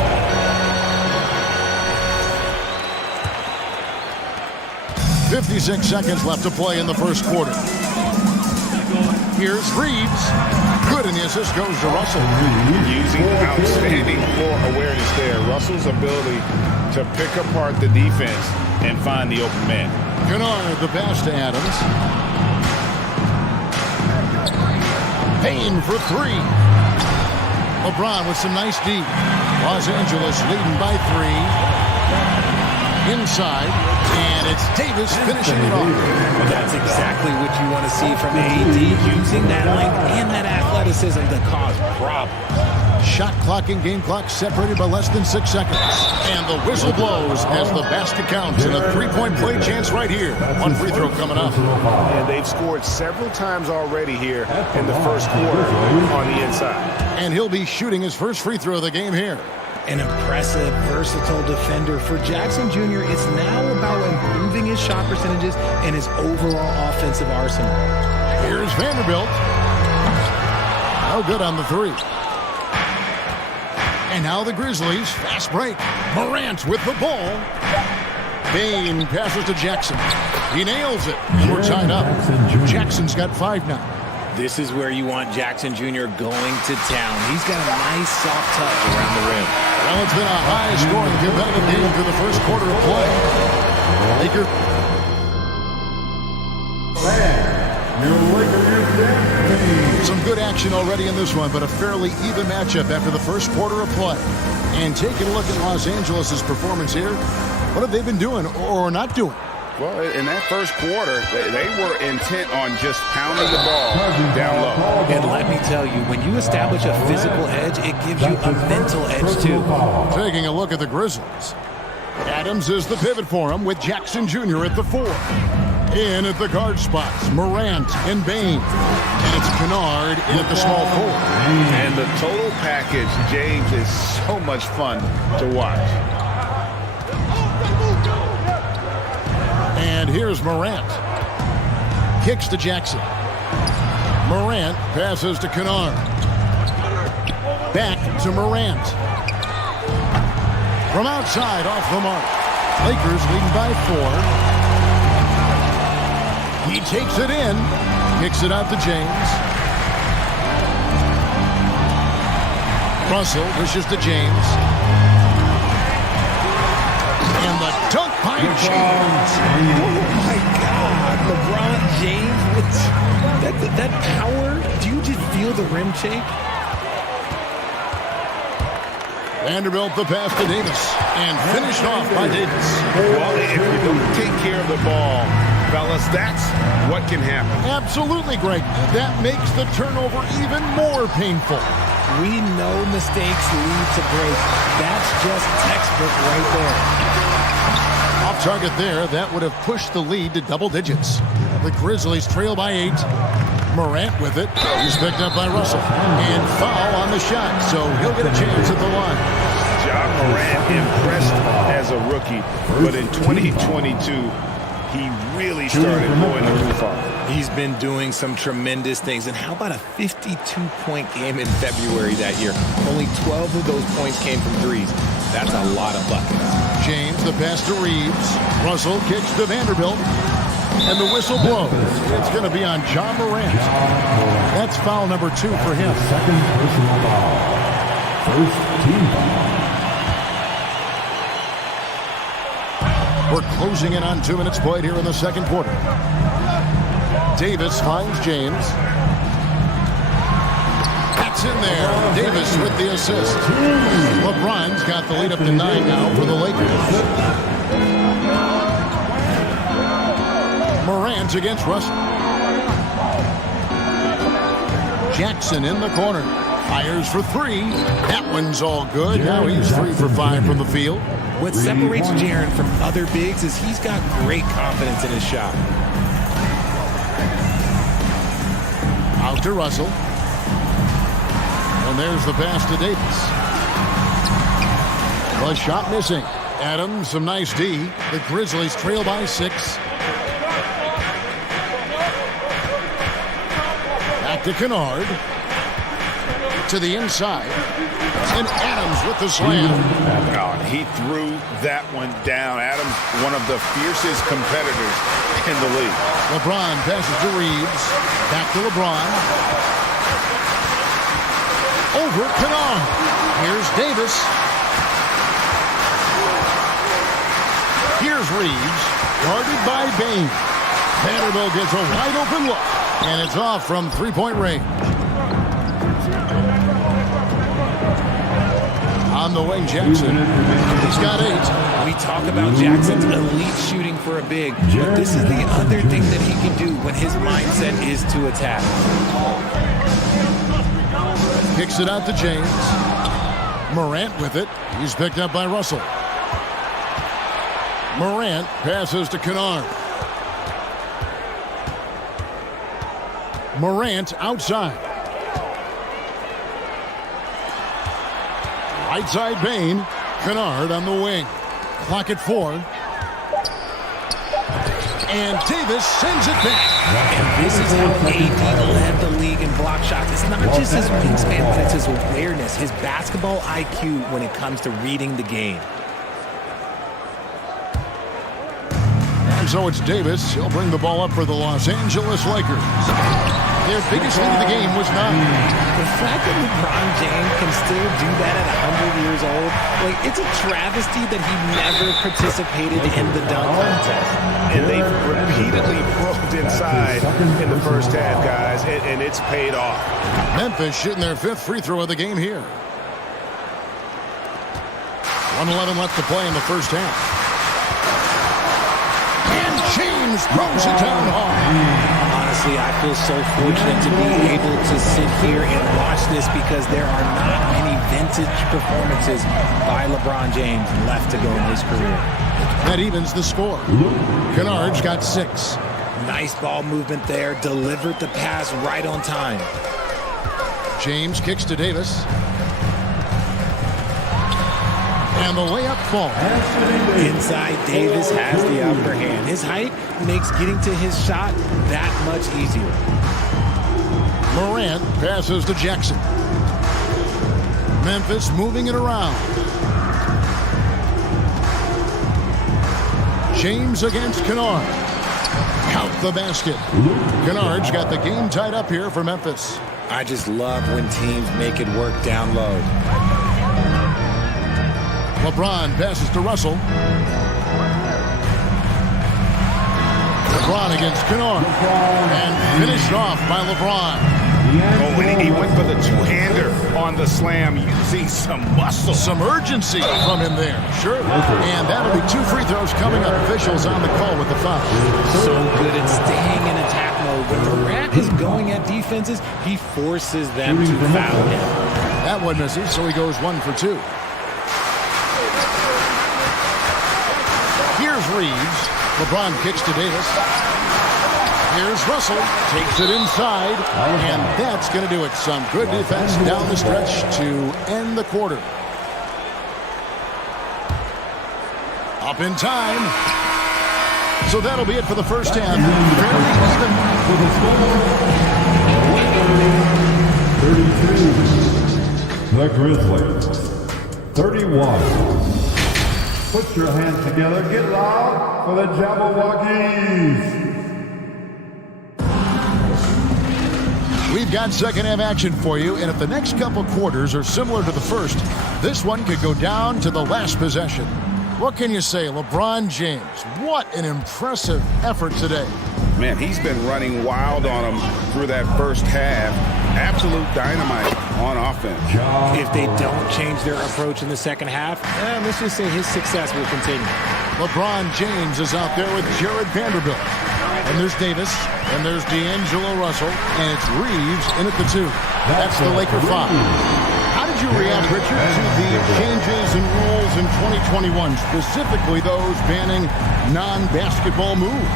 .56 seconds left to play in the first quarter. Here's Reeves. Good, and the assist goes to Russell. Using outstanding floor awareness there. Russell's ability to pick apart the defense and find the open man. Kennard, the pass to Adams. Payne for 3. LeBron with some nice D. Los Angeles leading by 3. Inside, and it's Davis finishing it off. Well, that's exactly what you want to see from AD, using that length and that athleticism to cause problems. Shot clock and game clock separated by less than 6 seconds. And the whistle blows as the basket counts, and a three-point play chance right here. One free throw coming up. And they've scored several times already here in the first quarter on the inside. And he'll be shooting his first free throw of the game here. An impressive, versatile defender. For Jackson Jr., it's now about improving his shot percentages and his overall offensive arsenal. Here's Vanderbilt. No good on the three. And now the Grizzlies, fast break. Morant with the ball. Bain passes to Jackson. He nails it, and we're tied up. Jackson's got 5 now. This is where you want Jackson Jr. going to town. He's got a nice soft touch around the rim. Well, it's been a high-scoring competitive game through the first quarter of play. Some good action already in this one, but a fairly even matchup after the first quarter of play. And taking a look at Los Angeles' performance here, what have they been doing or not doing? Well, in that first quarter, they were intent on just pounding the ball down low. And let me tell you, when you establish a physical edge, it gives you a mental edge too. Taking a look at the Grizzlies. Adams is the pivot for him with Jackson Jr. at the 4. In at the guard spots, Morant and Bain. And it's Kennard in at the small 4. And the total package, James, is so much fun to watch. And here's Morant. Kicks to Jackson. Morant passes to Kennard. Back to Morant. From outside, off the mark. Lakers leading by 4. He takes it in. Kicks it out to James. Russell pushes to James. And the dunk by James. Oh my God, LeBron James, that power, do you just feel the rim shake? Vanderbilt the pass to Davis, and finished off by Davis. Well, if you don't take care of the ball, fellas, that's what can happen. Absolutely, Greg. That makes the turnover even more painful. We know mistakes lead to breaks. That's just textbook right there. Off target there, that would have pushed the lead to double digits. The Grizzlies trail by 8. Morant with it. He's picked up by Russell. And foul on the shot, so he'll get a chance at the line. Ja Morant impressed as a rookie, but in 2022, he really started blowing the roof off. He's been doing some tremendous things. And how about a 52-point game in February that year? Only 12 of those points came from threes. That's a lot of buckets. James, the pass to Reeves. Russell kicks to Vanderbilt. And the whistle blows. It's going to be on Ja Morant. That's foul number 2 for him. Second personal foul. First team foul. We're closing in on 2 minutes played here in the second quarter. Davis finds James. That's in there. Davis with the assist. LeBron's got the lead up to 9 now for the Lakers. Morant against Russell. Jackson in the corner. Fires for 3. That one's all good. Now he's 3 for 5 from the field. What separates Jaren from other bigs is he's got great confidence in his shot. Out to Russell. And there's the pass to Davis. Well, shot missing. Adams, some nice D. The Grizzlies trail by 6. Back to Kennard. To the inside. And Adams with the slam. Oh, he threw that one down. Adams, one of the fiercest competitors in the league. LeBron passes to Reeves. Back to LeBron. Over Kennard. Here's Davis. Here's Reeves. Guarded by Bain. Vanderbilt gets a wide open look. And it's off from three-point range. On the wing, Jackson. He's got 8. We talk about Jackson's elite shooting for a big, but this is the other thing that he can do when his mindset is to attack. Kicks it out to James. Morant with it. He's picked up by Russell. Morant passes to Kennard. Morant outside. Right side Bain. Kennard on the wing. Clock at 4. And Davis sends it back. And this is how AD led the league in block shots. It's not just his wingspan, but it's his awareness, his basketball IQ when it comes to reading the game. And so it's Davis. He'll bring the ball up for the Los Angeles Lakers. Their biggest lead of the game was 9. The fact that LeBron James can still do that at 100 years old, like, it's a travesty that he never participated in the dunk contest. And they've repeatedly probed inside in the first half, guys, and it's paid off. Memphis shooting their 5th free throw of the game here. 1:11 left to play in the first half. And James throws it down hard. Honestly, I feel so fortunate to be able to sit here and watch this because there are not many vintage performances by LeBron James left to go in his career. That evens the score. Kennard's got 6. Nice ball movement there. Delivered the pass right on time. James kicks to Davis. And the layup falls. Inside, Davis has the upper hand. His height makes getting to his shot that much easier. Morant passes to Jackson. Memphis moving it around. James against Kennard. Count the basket. Kennard's got the game tied up here for Memphis. I just love when teams make it work down low. LeBron passes to Russell. LeBron against Kennard. And finished off by LeBron. Oh, and he went for the two-hander on the slam, using some muscle. Some urgency from him there. Sure. And that'll be 2 free throws coming up. Officials on the call with the foul. So good at staying in attack mode. When Durant is going at defenses, he forces them to foul him. That one misses, so he goes 1 for 2. Here's Reeves. LeBron kicks to Davis. Here's Russell. Takes it inside. And that's going to do it. Some good defense down the stretch to end the quarter. Up in time. So that'll be it for the first half. The Grizzlies, 31. Put your hands together, get loud for the Jabberwockies. We've got second half action for you, and if the next couple quarters are similar to the first, this one could go down to the last possession. What can you say, LeBron James? What an impressive effort today. Man, he's been running wild on him through that first half. Absolute dynamite on offense. If they don't change their approach in the second half, let's just say his success will continue. LeBron James is out there with Jared Vanderbilt. And there's Davis, and there's D'Angelo Russell, and it's Reeves in at the 2. That's the Laker 5. How did you react, Richard, to the changes in rules in 2021, specifically those banning non-basketball moves?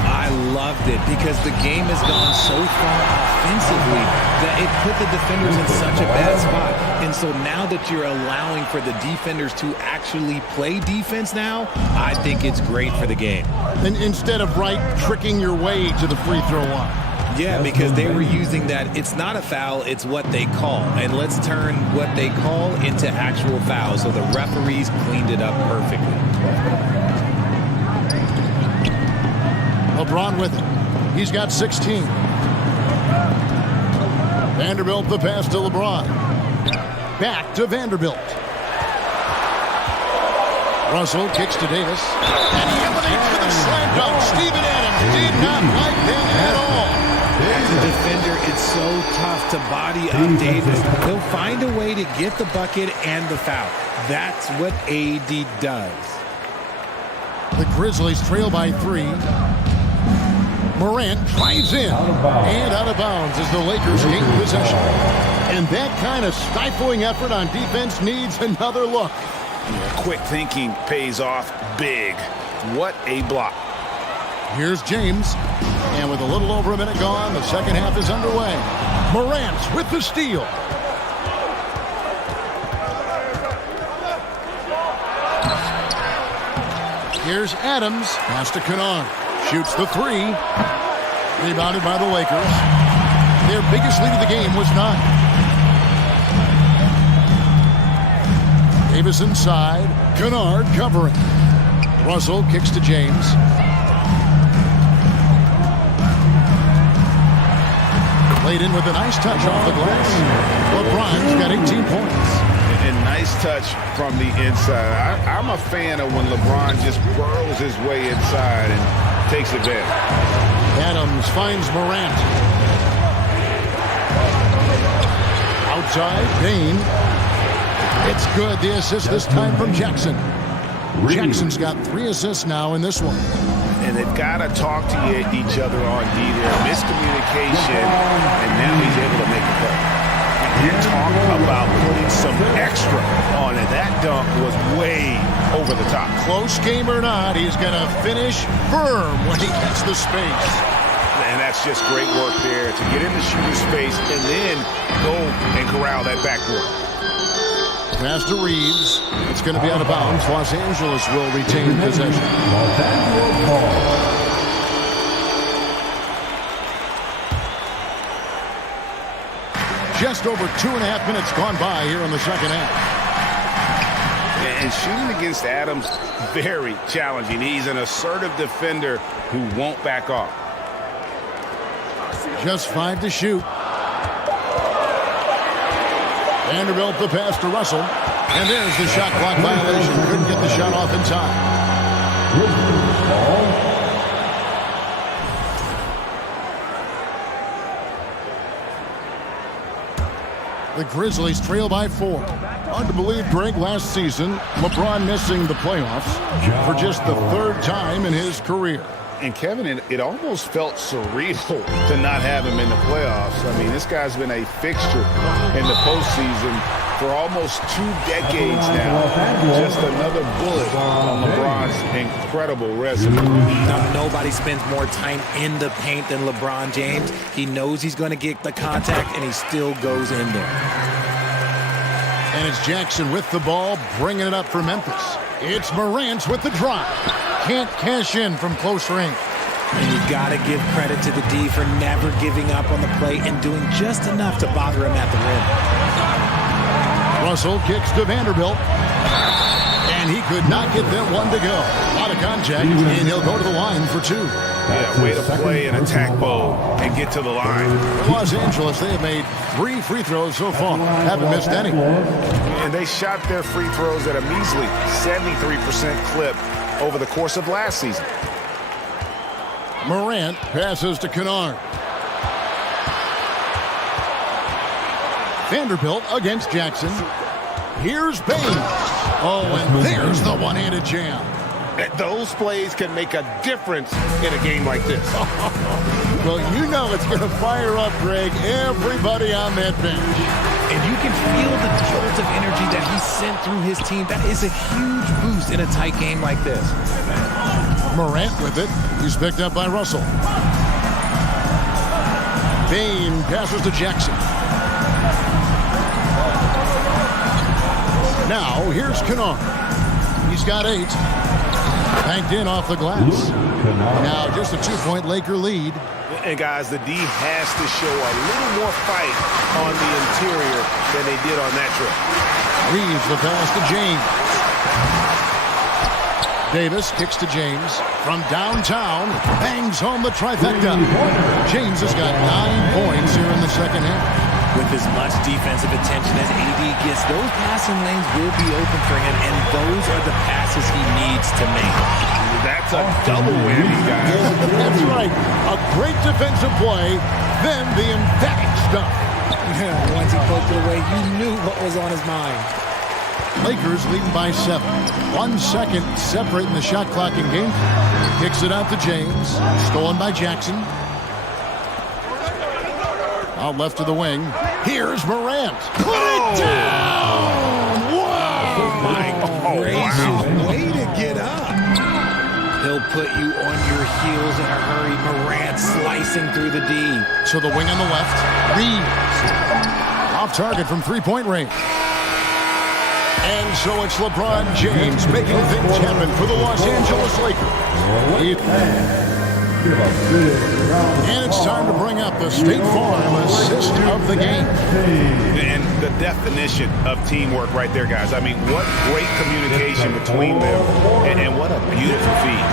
I loved it because the game has gone so far offensively that it put the defenders in such a bad spot. And so now that you're allowing for the defenders to actually play defense now, I think it's great for the game. And instead of tricking your way to the free throw line. Yeah, because they were using that it's not a foul, it's what they call. And let's turn what they call into actual fouls. So the referees cleaned it up perfectly. LeBron with it. He's got 16. Vanderbilt the pass to LeBron. Back to Vanderbilt. Russell kicks to Davis. And he eliminates with a slam dunk. Steven Adams did not like that at all. As a defender, it's so tough to body up Davis. He'll find a way to get the bucket and the foul. That's what AD does. The Grizzlies trail by 3. Morant drives in and out of bounds as the Lakers gain possession. And that kind of stifling effort on defense needs another look. Quick thinking pays off big. What a block. Here's James. And with a little over a minute gone, the second half is underway. Morant with the steal. Here's Adams. Pass to Kennard. Shoots the 3. Rebounded by the Lakers. Their biggest lead of the game was 9. Davis inside. Kennard covering. Russell kicks to James. Laid in with a nice touch off the glass. LeBron's got 18 points. And nice touch from the inside. I'm a fan of when LeBron just burrows his way inside and takes advantage. Adams finds Morant. Outside, Payne. It's good. The assist this time from Jackson. Jackson's got 3 assists now in this one. And they've got to talk to each other on D there. Miscommunication, and now he's able to make a play. You talk about putting some extra on it. That dunk was way over the top. Close game or not, he's going to finish firm when he gets the space. And that's just great work there to get in the shooter space and then go and corral that backboard. Pass to Reeves. It's going to be out of bounds. Los Angeles will retain possession. Just over 2.5 minutes gone by here in the second half. And shooting against Adams, very challenging. He's an assertive defender who won't back off. Just 5 to shoot. Vanderbilt the pass to Russell. And there's the shot clock violation. Couldn't get the shot off in time. The Grizzlies trail by 4. Hard to believe, Greg, last season, LeBron missing the playoffs for just the 3rd time in his career. And Kevin, it almost felt surreal to not have him in the playoffs. I mean, this guy's been a fixture in the postseason for almost 2 decades now. Just another bullet on LeBron's incredible resume. Now, nobody spends more time in the paint than LeBron James. He knows he's going to get the contact, and he still goes in there. And it's Jackson with the ball, bringing it up for Memphis. It's Morant with the drop. Can't cash in from close range. And you got to give credit to the D for never giving up on the play and doing just enough to bother him at the rim. Russell kicks to Vanderbilt. And he could not get that one to go. A lot of contact, and he'll go to the line for 2. Yeah, way to play an attack mode and get to the line. Los Angeles, they have made 3 free throws so far. Haven't missed any. And they shot their free throws at a measly 73% clip over the course of last season. Morant passes to Kennard. Vanderbilt against Jackson. Here's Payne. Oh, and there's the one-handed jam. Those plays can make a difference in a game like this. Well, you know it's going to fire up, Greg, everybody on that bench. And you can feel the jolt of energy that he sent through his team. That is a huge boost in a tight game like this. Morant with it. He's picked up by Russell. Payne passes to Jackson. Now, here's Kennard. He's got 8. Banked in off the glass. Now, just a 2-point Laker lead. And, guys, the D has to show a little more fight on the interior than they did on that trip. Reeves the pass to James. Davis kicks to James. From downtown, bangs home the trifecta. James has got 9 points here in the second half. With as much defensive attention as AD gets, those passing lanes will be open for him, and those are the passes he needs to make. That's a double whammy, guys. That's right. A great defensive play, then the emphatic stuff. Yeah, once he poked it away, you knew what was on his mind. Lakers leading by 7. 1 second separating the shot clock in game. Kicks it out to James. Stolen by Jackson. Out left to the wing. Here's Morant. Put it down! Wow! Oh, my gracious. Way to get up. He'll put you on your heels in a hurry. Morant slicing through the D. To the wing on the left. Reeves. Off target from three-point range. And so it's LeBron James making things happen for the Los Angeles Lakers. And it's time to bring up the State Farm assist of the game. And the definition of teamwork right there, guys. I mean, what great communication between them, and what a beautiful feat.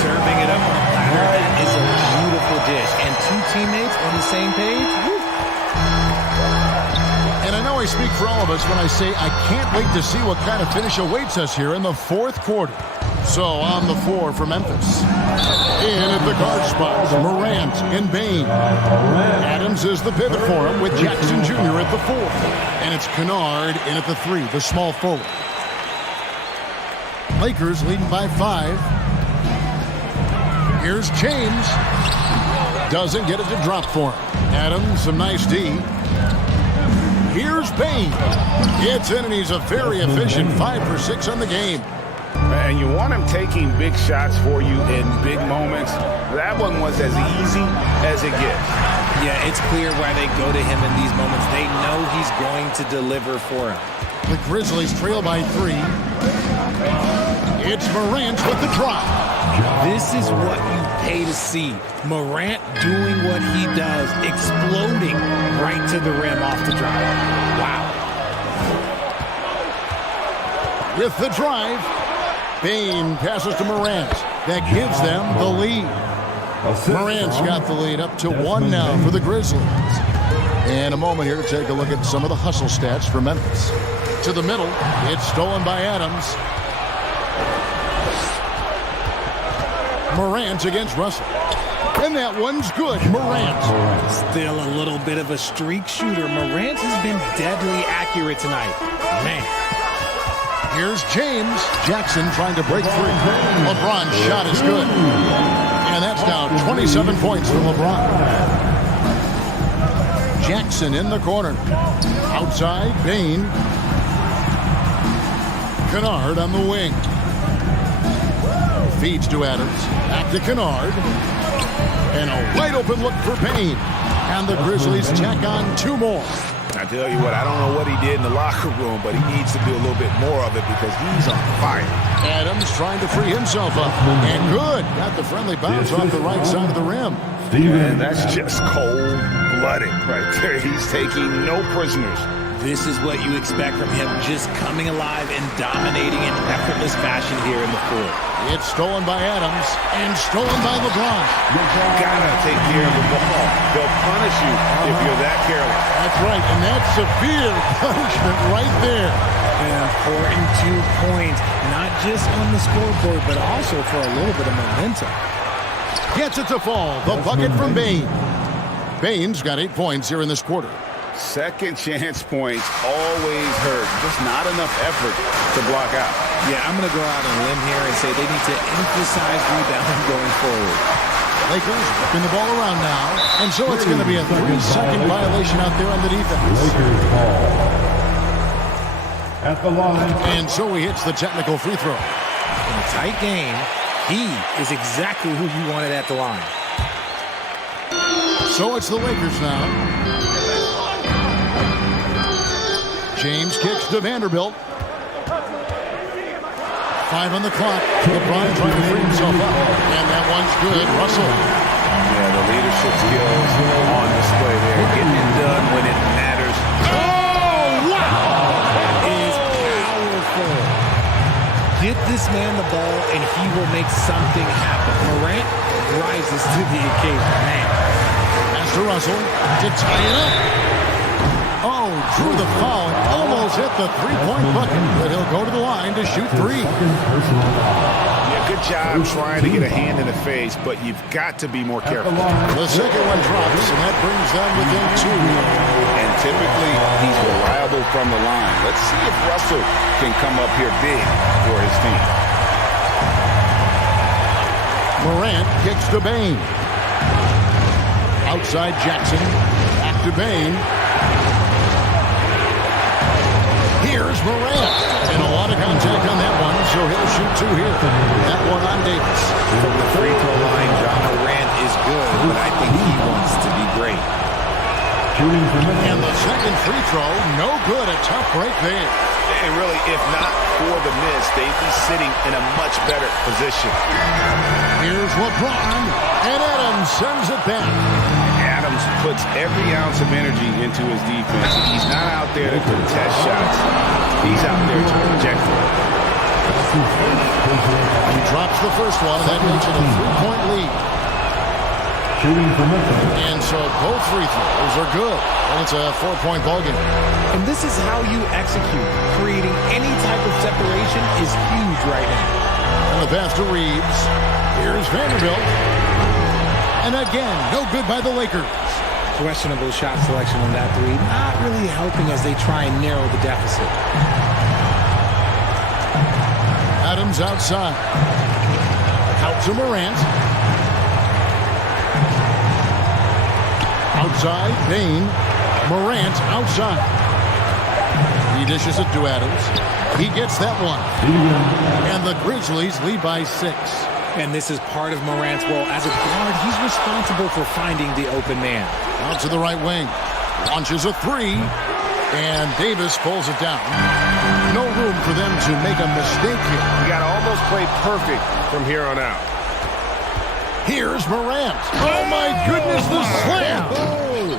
Serving it up on a platter, that is a beautiful dish. And two teammates on the same page. Woo. And I know I speak for all of us when I say I can't wait to see what kind of finish awaits us here in the fourth quarter. So on the floor for Memphis. In at the guard spots, Morant and Bain. Adams is the pivot for him with Jackson Jr. at the 4. And it's Kennard in at the 3, the small forward. Lakers leading by 5. Here's James. Doesn't get it to drop for him. Adams, some nice D. Here's Bain. It's in, and he's a very efficient 5 for 6 on the game. And you want him taking big shots for you in big moments. That one was as easy as it gets. Yeah, it's clear why they go to him in these moments. They know he's going to deliver for him. The Grizzlies trail by 3. It's Morant with the drop. This is what you pay to see. Morant doing what he does, exploding right to the rim off the drive. Wow. With the drive, Bain passes to Morant. That gives them the lead. Morant's got the lead up to 1 now for the Grizzlies. And a moment here to take a look at some of the hustle stats for Memphis. To the middle, it's stolen by Adams. Morant against Russell. And that one's good. Morant. Still a little bit of a streak shooter. Morant has been deadly accurate tonight. Man. Here's James. Jackson trying to break free. LeBron's shot is good. And that's now 27 points for LeBron. Jackson in the corner. Outside, Bain. Kennard on the wing. Feeds to Adams. Back to Kennard. And a wide open look for Bain. And the Grizzlies tack on 2 more. I tell you what, I don't know what he did in the locker room, but he needs to do a little bit more of it because he's on fire. Adams trying to free himself up. And good. Got the friendly bounce off the right side of the rim. And that's just cold-blooded right there. He's taking no prisoners. This is what you expect from him, just coming alive and dominating in effortless fashion here in the floor. It's stolen by Adams and stolen by LeBron. You gotta take care of the ball. They'll punish you if you're that careless. That's right, and that's severe punishment right there. An important 2 points, not just on the scoreboard, but also for a little bit of momentum. Gets it to fall. The bucket from Bain. Bain's got 8 points here in this quarter. Second chance points always hurt. Just not enough effort to block out. Yeah, I'm going to go out on a limb here and say they need to emphasize rebounding going forward. Lakers whipping the ball around now. And so it's going to be a 3-second violation out there on the defense. Lakers ball. At the line. And so he hits the technical free throw. In a tight game, he is exactly who you wanted at the line. So it's the Lakers now. James kicks to Vanderbilt. 5 on the clock. LeBron trying to free himself up. And that one's good. Russell. Yeah, the leadership skills on display there. Getting it done when it matters. Oh, wow! Is powerful. Get this man the ball, and he will make something happen. Morant rises to the occasion. Man. Pass to Russell to tie it up. Oh, drew the foul and almost hit the three-point bucket, but he'll go to the line to shoot three. Yeah, good job trying to get a hand in the face, but you've got to be more careful. The second one drops, and that brings them within two. And typically, he's reliable from the line. Let's see if Russell can come up here big for his team. Morant kicks to Bain. Outside Jackson. Back to Bain. Here's Morant. And a lot of contact on that one, so he'll shoot two here. That one on Davis. From the free throw line, John Morant is good, but I think he wants to be great. And the second free throw, no good. A tough break there. And really, if not for the miss, they'd be sitting in a much better position. Here's LeBron, and Adams sends it back. Adams puts every ounce of energy into his defense. He's not out there to contest shots. He's out there to project them. He drops the first one, and that makes it a three-point lead. And so both free throws are good. And it's a 4-point ballgame. And this is how you execute. Creating any type of separation is huge right now. And the pass to Reeves. Here's Vanderbilt. And again, no good by the Lakers. Questionable shot selection on that three. Not really helping as they try and narrow the deficit. Adams outside. Out to Morant. Outside, Bain. Morant outside. He dishes it to Adams. He gets that one. And the Grizzlies lead by 6. And this is part of Morant's role. As a guard, he's responsible for finding the open man. Out to the right wing. Launches a three. And Davis pulls it down. No room for them to make a mistake here. You got to almost play perfect from here on out. Here's Morant. Oh, my goodness, the slam.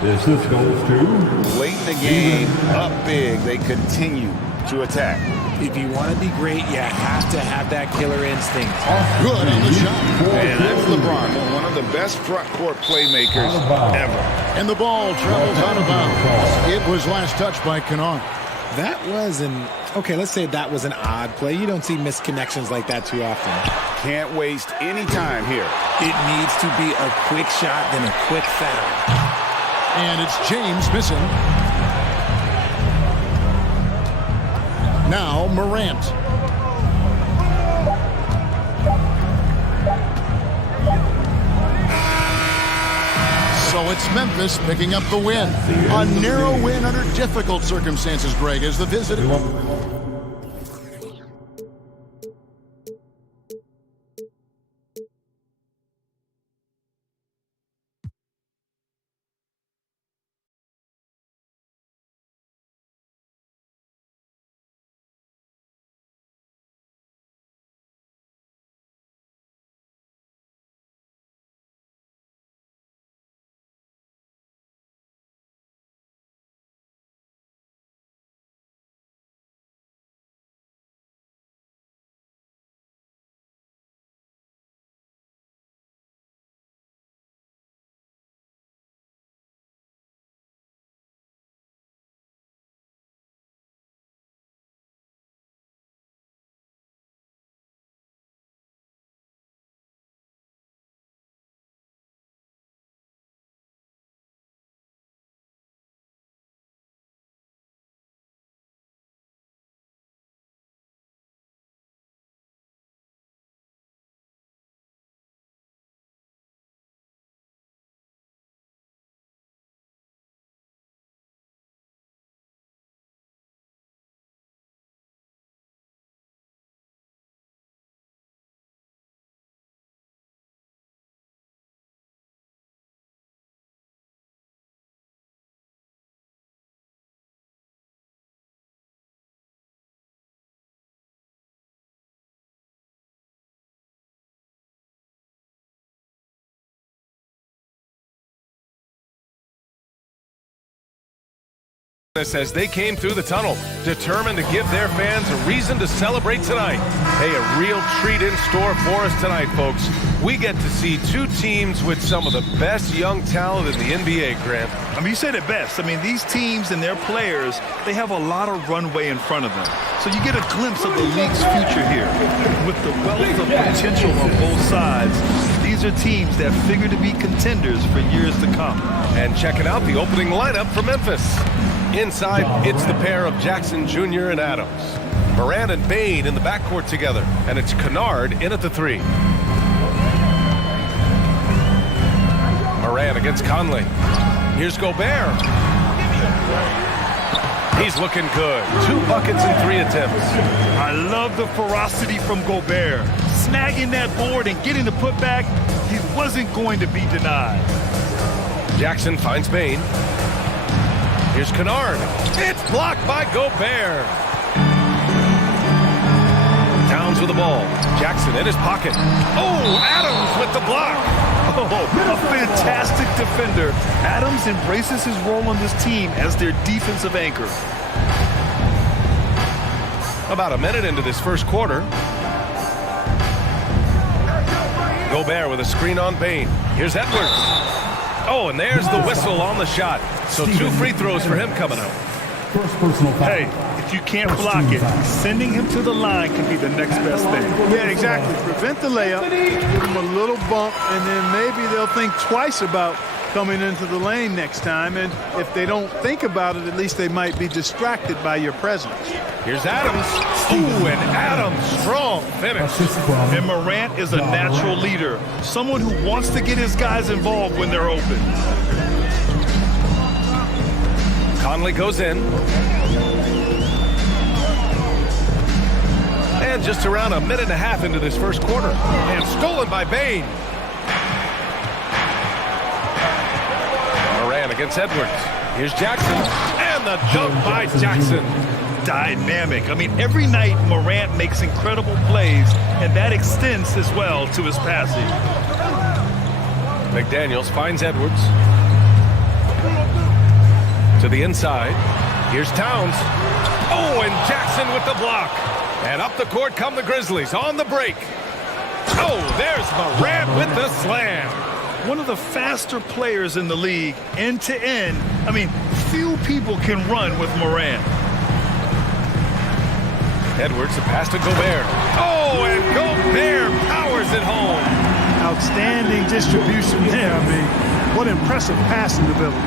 This goes to... Late in the game, up big, they continue to attack. If you want to be great, you have to have that killer instinct. Good on the shot. And that's LeBron, one of the best front court playmakers ever. And the ball travels out of bounds. It was last touched by Kennard. That was okay, let's say that was an odd play. You don't see missed connections like that too often. Can't waste any time here. It needs to be a quick shot, then a quick foul. And it's James missing. Now Morant. So it's Memphis picking up the win. A narrow win under difficult circumstances, Greg, as the visitor. as they came through the tunnel, determined to give their fans a reason to celebrate tonight. Hey, a real treat in store for us tonight, folks. We get to see two teams with some of the best young talent in the NBA, Grant. I mean, you said it best. I mean, these teams and their players, they have a lot of runway in front of them. So you get a glimpse of the league's future here. With the wealth of potential on both sides, these are teams that figure to be contenders for years to come. And checking out the opening lineup for Memphis. Inside, it's the pair of Jackson Jr. and Adams. Morant and Bain in the backcourt together. And it's Kennard in at the 3. Morant against Conley. Here's Gobert. He's looking good. 2 buckets in 3 attempts. I love the ferocity from Gobert. Snagging that board and getting the putback, he wasn't going to be denied. Jackson finds Bain. Here's Kennard. It's blocked by Gobert. Towns with the ball. Jackson in his pocket. Oh, Adams with the block. Oh, a fantastic defender. Adams embraces his role on this team as their defensive anchor. About a minute into this first quarter. Gobert with a screen on Bain. Here's Edwards. Oh, and there's the whistle on the shot. So 2 free throws for him coming up. First personal foul. Hey, if you can't block it, sending him to the line can be the next best thing. Yeah, exactly. Prevent the layup, give them a little bump, and then maybe they'll think twice about coming into the lane next time. And if they don't think about it, at least they might be distracted by your presence. Here's Adams. Ooh, and Adams, strong finish. And Morant is a natural leader, someone who wants to get his guys involved when they're open. Conley goes in. And just around a minute and a half into this first quarter. And stolen by Bain. Morant against Edwards. Here's Jackson. And the dunk by Jackson. Dynamic. I mean, every night Morant makes incredible plays, and that extends as well to his passing. McDaniels finds Edwards. To the inside. Here's Towns. Oh, and Jackson with the block. And up the court come the Grizzlies on the break. Oh, there's Morant with the slam. One of the faster players in the league, end to end. I mean, few people can run with Morant. Edwards, the pass to Gobert. Oh, and Gobert powers it home. Outstanding distribution there. I mean, what impressive passing ability.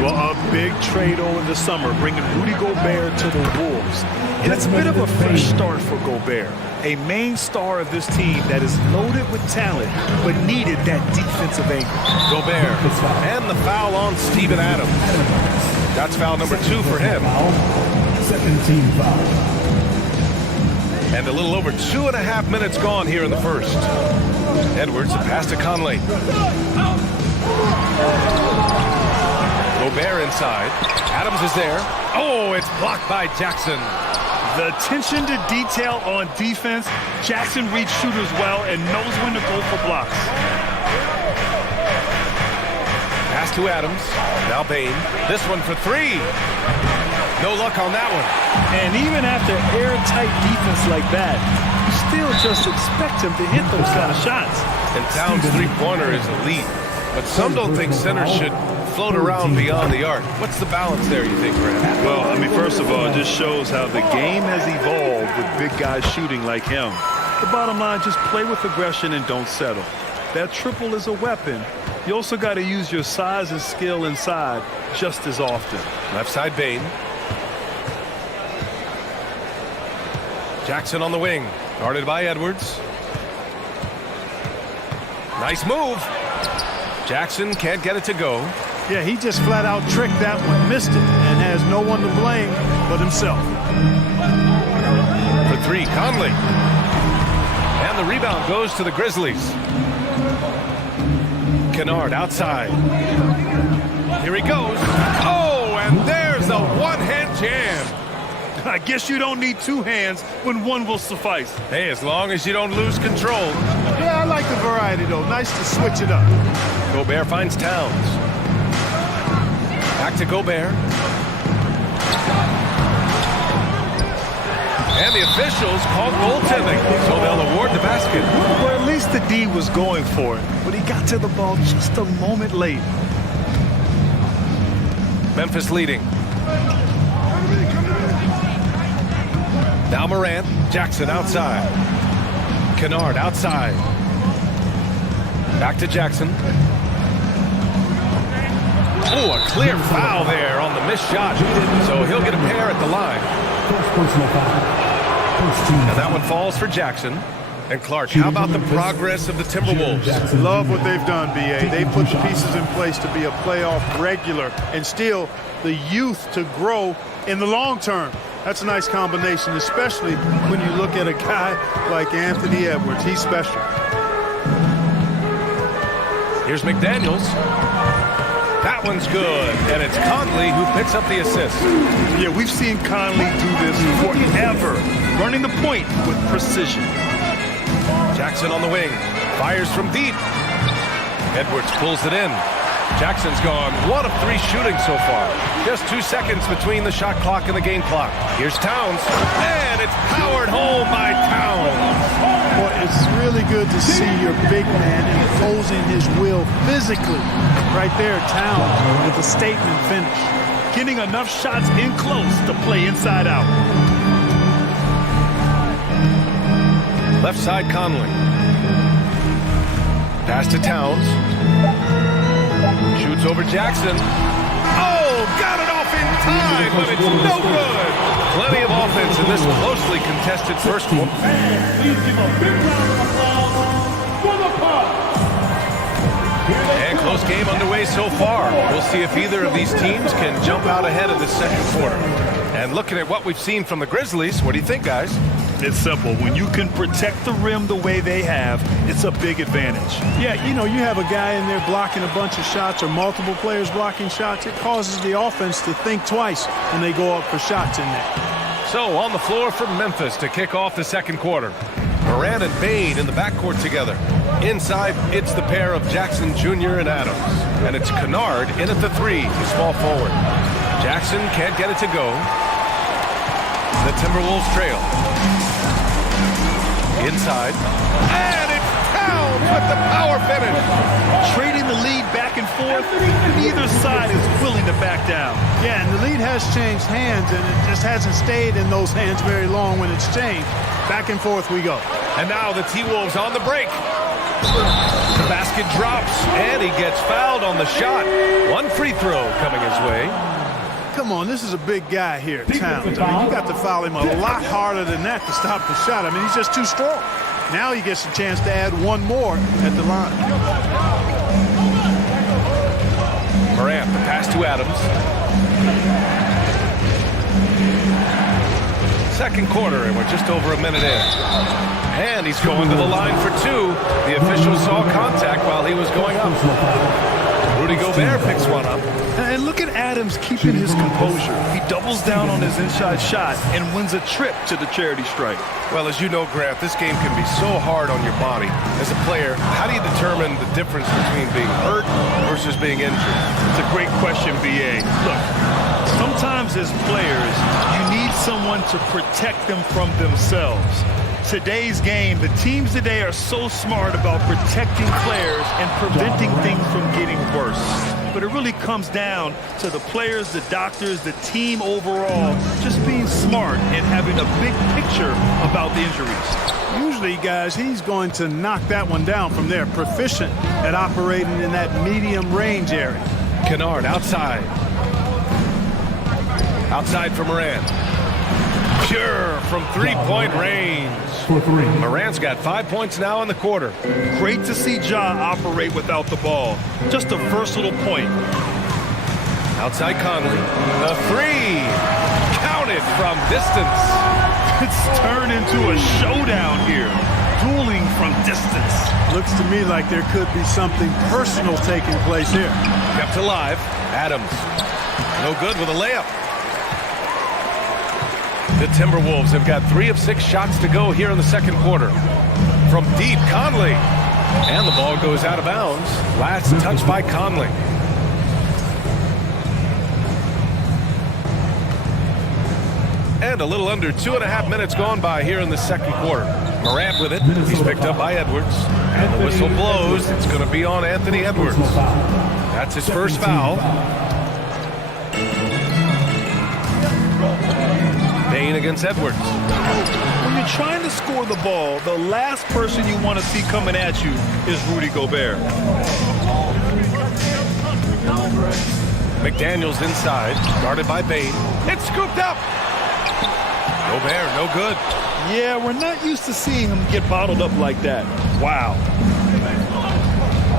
Well, a big trade over the summer, bringing Rudy Gobert to the Wolves. And it's a bit of a fresh start for Gobert, a main star of this team that is loaded with talent, but needed that defensive anchor. Gobert, and the foul on Steven Adams. That's foul number 2 for him. Second team foul. And a little over 2.5 minutes gone here in the first. Edwards, a pass to Conley. Gobert inside. Adams is there. Oh, it's blocked by Jackson. The attention to detail on defense. Jackson reads shooters well and knows when to go for blocks. Pass to Adams. Now Bain. This one for 3. No luck on that one. And even after airtight defense like that, you still just expect him to hit those kind of shots. And Towns' three-pointer is elite. But some don't think centers should float around beyond the arc. What's the balance there, you think, Brad? Well, I mean, first of all, it just shows how the game has evolved with big guys shooting like him. The bottom line, just play with aggression and don't settle. That triple is a weapon. You also got to use your size and skill inside just as often. Left side, Bain. Jackson on the wing, guarded by Edwards. Nice move. Jackson can't get it to go. Yeah, he just flat out tricked that one, missed it, and has no one to blame but himself. For 3, Conley. And the rebound goes to the Grizzlies. Kennard outside. Here he goes. Oh, and there's a one-hand jam. I guess you don't need 2 hands when one will suffice. Hey, as long as you don't lose control. Yeah, I like the variety, though. Nice to switch it up. Gobert finds Towns. Back to Gobert. And the officials called goaltending, so they'll award the basket. Well, at least the D was going for it, but he got to the ball just a moment late. Memphis leading. Now Morant, Jackson outside. Kennard outside. Back to Jackson. Oh, a clear foul there on the missed shot. So he'll get a pair at the line. First personal foul. First team. And that one falls for Jackson. And Clark, how about the progress of the Timberwolves? Love what they've done, B.A. They put the pieces in place to be a playoff regular and still the youth to grow in the long term. That's a nice combination, especially when you look at a guy like Anthony Edwards. He's special. Here's McDaniels. That one's good, and it's Conley who picks up the assist. Yeah, we've seen Conley do this forever, running the point with precision. Jackson on the wing, fires from deep. Edwards pulls it in. Jackson's gone 1 of 3 shooting so far. Just 2 seconds between the shot clock and the game clock. Here's Towns, and it's powered home by Towns. Boy, it's really good to see your big man imposing his will physically. Right there, Towns with a statement finish. Getting enough shots in close to play inside out. Left side Conley. Pass to Towns. Shoots over Jackson. Oh, got it off in time, but it's no good. Plenty of offense in this closely contested first one. Please give a big round of applause for the Bucks. And close game underway so far. We'll see if either of these teams can jump out ahead in the second quarter. And looking at what we've seen from the Grizzlies, what do you think, guys? It's simple. When you can protect the rim the way they have, it's a big advantage. Yeah, you know, you have a guy in there blocking a bunch of shots or multiple players blocking shots. It causes the offense to think twice when they go up for shots in there. So on the floor for Memphis to kick off the second quarter. Moran and Bade in the backcourt together. Inside, it's the pair of Jackson Jr. and Adams. And it's Kennard in at the 3, the small forward. Jackson can't get it to go. The Timberwolves trail. Inside. And it's Towns with the power finish. Trading the lead back and forth, neither side is willing to back down. Yeah, and the lead has changed hands, and it just hasn't stayed in those hands very long when it's changed. Back and forth we go. And now the T-Wolves on the break. The basket drops, and he gets fouled on the shot. 1 free throw coming his way. Come on, this is a big guy here, Towns. I mean, you got to foul him a lot harder than that to stop the shot. I mean, he's just too strong. Now he gets a chance to add 1 more at the line. Morant, the pass to Adams. Second quarter, and we're just over a minute in. And he's going to the line for 2. The official saw contact while he was going up. Rudy Gobert picks one up. And look at Adams keeping his composure. He doubles down on his inside shot and wins a trip to the charity stripe. Well, as you know, Grant, this game can be so hard on your body. As a player, how do you determine the difference between being hurt versus being injured? It's a great question, B.A. Look, sometimes as players, you need someone to protect them from themselves. Today's game, the teams today are so smart about protecting players and preventing things from getting worse. But it really comes down to the players, the doctors, the team overall, just being smart and having a big picture about the injuries. Usually, guys, he's going to knock that one down from there. Proficient at operating in that medium range area. Kennard outside. Outside for Moran. Pure from 3-point range. Moran's got 5 points now in the quarter. Great to see Ja operate without the ball. Just a versatile point. Outside Conley. The 3. Counted from distance. It's turned into a showdown here. Dueling from distance. Looks to me like there could be something personal taking place here. Kept alive. Adams. No good with a layup. The Timberwolves have got 3 of 6 shots to go here in the second quarter. From deep, Conley. And the ball goes out of bounds. Last touch by Conley. And a little under 2.5 minutes gone by here in the second quarter. Morant with it. He's picked up by Edwards. And the whistle blows. It's going to be on Anthony Edwards. That's his first foul. Bain against Edwards. When you're trying to score the ball, the last person you want to see coming at you is Rudy Gobert. McDaniels inside, guarded by Bain. It's scooped up. Gobert, no good. Yeah, we're not used to seeing him get bottled up like that. Wow.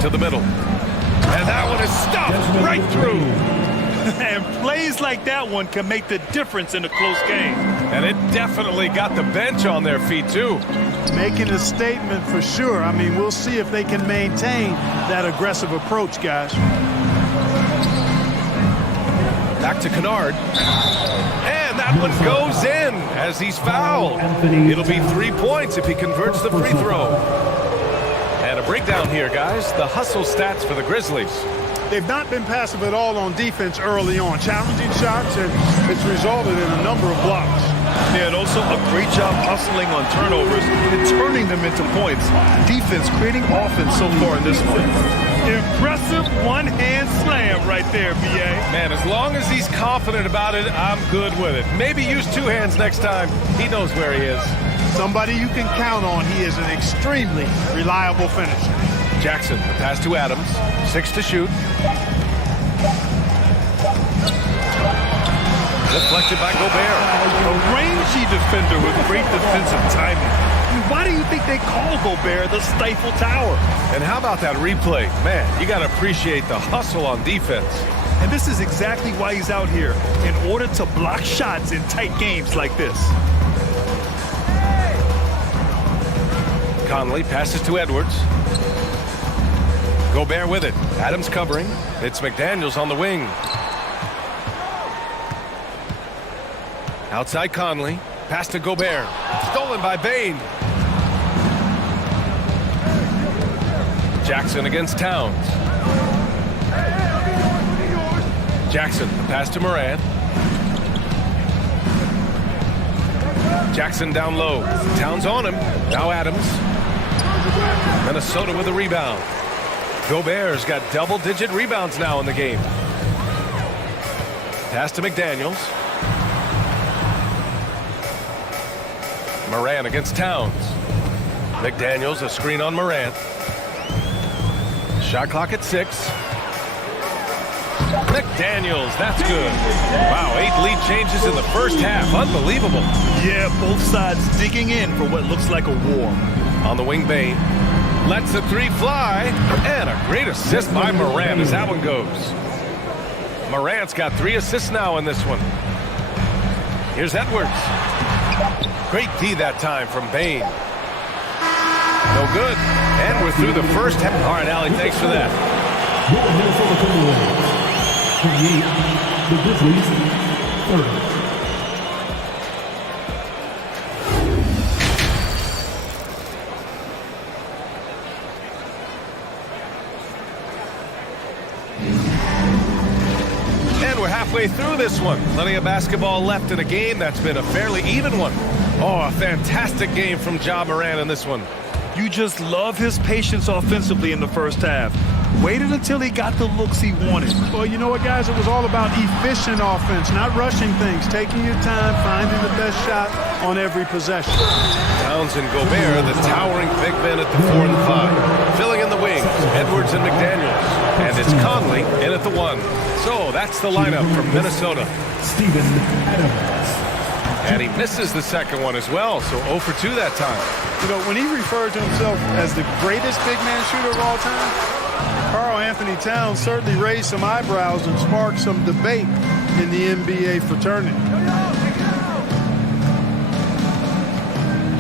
To the middle. And that one is stuffed right through. And plays like that one can make the difference in a close game. And it definitely got the bench on their feet, too. Making a statement for sure. I mean, we'll see if they can maintain that aggressive approach, guys. Back to Kennard. And that one goes in as he's fouled. It'll be 3 points if he converts the free throw. And a breakdown here, guys. The hustle stats for the Grizzlies. They've not been passive at all on defense early on. Challenging shots, and it's resulted in a number of blocks. Yeah, and also a great job hustling on turnovers and turning them into points. Defense creating offense so far in this one. Impressive one-hand slam right there, B.A. Man, as long as he's confident about it, I'm good with it. Maybe use two hands next time. He knows where he is. Somebody you can count on. He is an extremely reliable finisher. Jackson, the pass to Adams. 6 to shoot. Deflected by Gobert. A rangy defender with great defensive timing. I mean, why do you think they call Gobert the Stifle Tower? And how about that replay? Man, you got to appreciate the hustle on defense. And this is exactly why he's out here, in order to block shots in tight games like this. Conley passes to Edwards. Gobert with it. Adams covering. It's McDaniels on the wing. Outside Conley. Pass to Gobert. Stolen by Bain. Jackson against Towns. Jackson, the pass to Morant. Jackson down low. Towns on him. Now Adams. Minnesota with a rebound. Gobert's got double-digit rebounds now in the game. Pass to McDaniels. Morant against Towns. McDaniels, a screen on Morant. Shot clock at 6. McDaniels, that's good. Wow, 8 lead changes in the first half. Unbelievable. Yeah, both sides digging in for what looks like a war. On the wing, Bain. Lets the 3 fly. And a great assist by Morant as that one goes. Morant's got 3 assists now in this one. Here's Edwards. Great D that time from Bain. No good. And we're through the first half. All right, Allie, thanks for that. The Grizzlies 30. Halfway through this one. Plenty of basketball left in a game that's been a fairly even one. Oh, a fantastic game from Ja Morant in this one. You just love his patience offensively in the first half. Waited until he got the looks he wanted. Well, you know what, guys? It was all about efficient offense, not rushing things, taking your time, finding the best shot on every possession. Towns and Gobert, the towering big men at the 4 and 5. Filling in the wings, Edwards and McDaniels. And it's Conley in at the 1. So that's the lineup from Minnesota. Steven Adams. And he misses the second one as well, so 0 for 2 that time. You know, when he referred to himself as the greatest big man shooter of all time, Karl Anthony Towns certainly raised some eyebrows and sparked some debate in the NBA fraternity.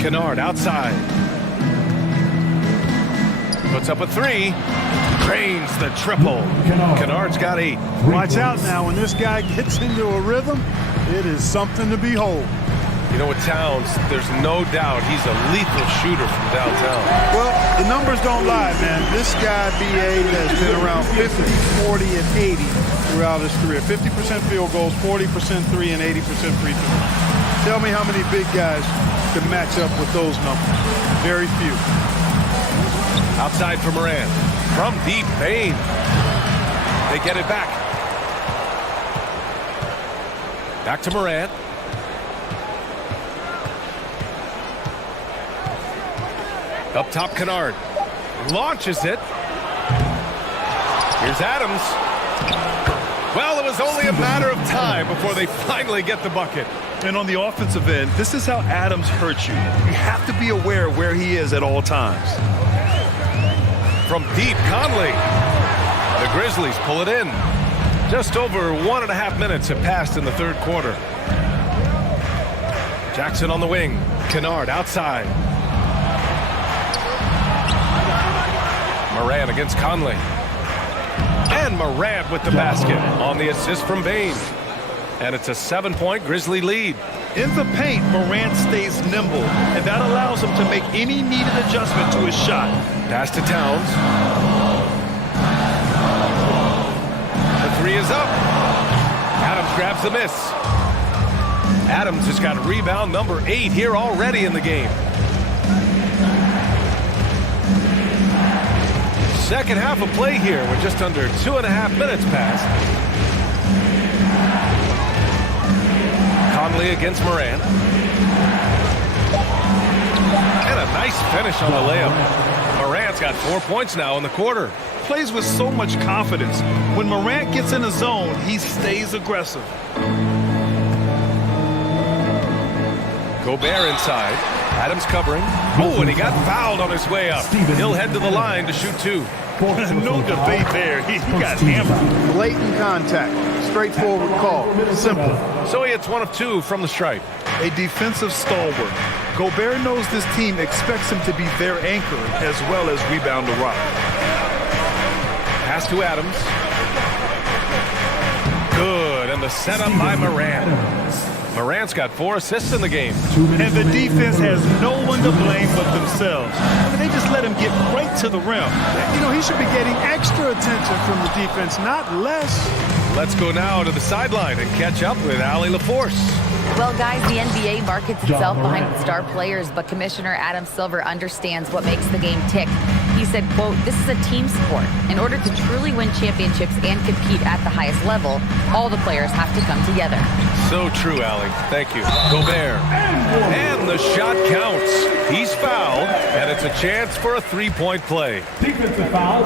Kennard outside. Puts up a 3. Drains the triple. Kennard's got 8. Watch out now. When this guy gets into a rhythm, it is something to behold. You know, with Towns, there's no doubt he's a lethal shooter from downtown. Well, the numbers don't lie, man. This guy, B.A., has been around 50, 40, and 80 throughout his career. 50% field goals, 40% 3, and 80% free throws. Tell me how many big guys can match up with those numbers. Very few. Outside for Moran. From deep, Bain. They get it back. Back to Moran. Up top, Kennard. Launches it. Here's Adams. Well, it was only a matter of time before they finally get the bucket. And on the offensive end, this is how Adams hurts you. You have to be aware of where he is at all times. From deep, Conley. The Grizzlies pull it in. Just over 1.5 minutes have passed in the third quarter. Jackson on the wing. Kennard outside. Moran against Conley. And Moran with the basket on the assist from Bain. And it's a 7-point Grizzly lead. In the paint, Morant stays nimble, and that allows him to make any needed adjustment to his shot. Pass to Towns. The three is up. Adams grabs the miss. Adams has got rebound number 8 here already in the game. Second half of play here with just under 2.5 minutes passed. Conley against Moran. And a nice finish on the layup. Morant's got 4 points now in the quarter. Plays with so much confidence. When Morant gets in the zone, he stays aggressive. Gobert inside. Adams covering. Oh, and he got fouled on his way up. He'll head to the line to shoot 2. No debate there. He got hammered. Blatant contact. Straightforward call. Simple. So he hits 1 of 2 from the stripe. A defensive stalwart. Gobert knows this team expects him to be their anchor as well as rebound the rock. Pass to Adams. Good, and the setup by Moran. Morant's got 4 assists in the game. And the defense has no one to blame but themselves. I mean, they just let him get right to the rim. You know, he should be getting extra attention from the defense, not less. Let's go now to the sideline and catch up with Allie LaForce. Well, guys, the NBA markets itself behind its star players, but Commissioner Adam Silver understands what makes the game tick. He said, quote, "This is a team sport. In order to truly win championships and compete at the highest level, all the players have to come together." So true, Allie. Thank you. Gobert. And the shot counts. He's fouled, and it's a chance for a 3-point play. Defensive foul,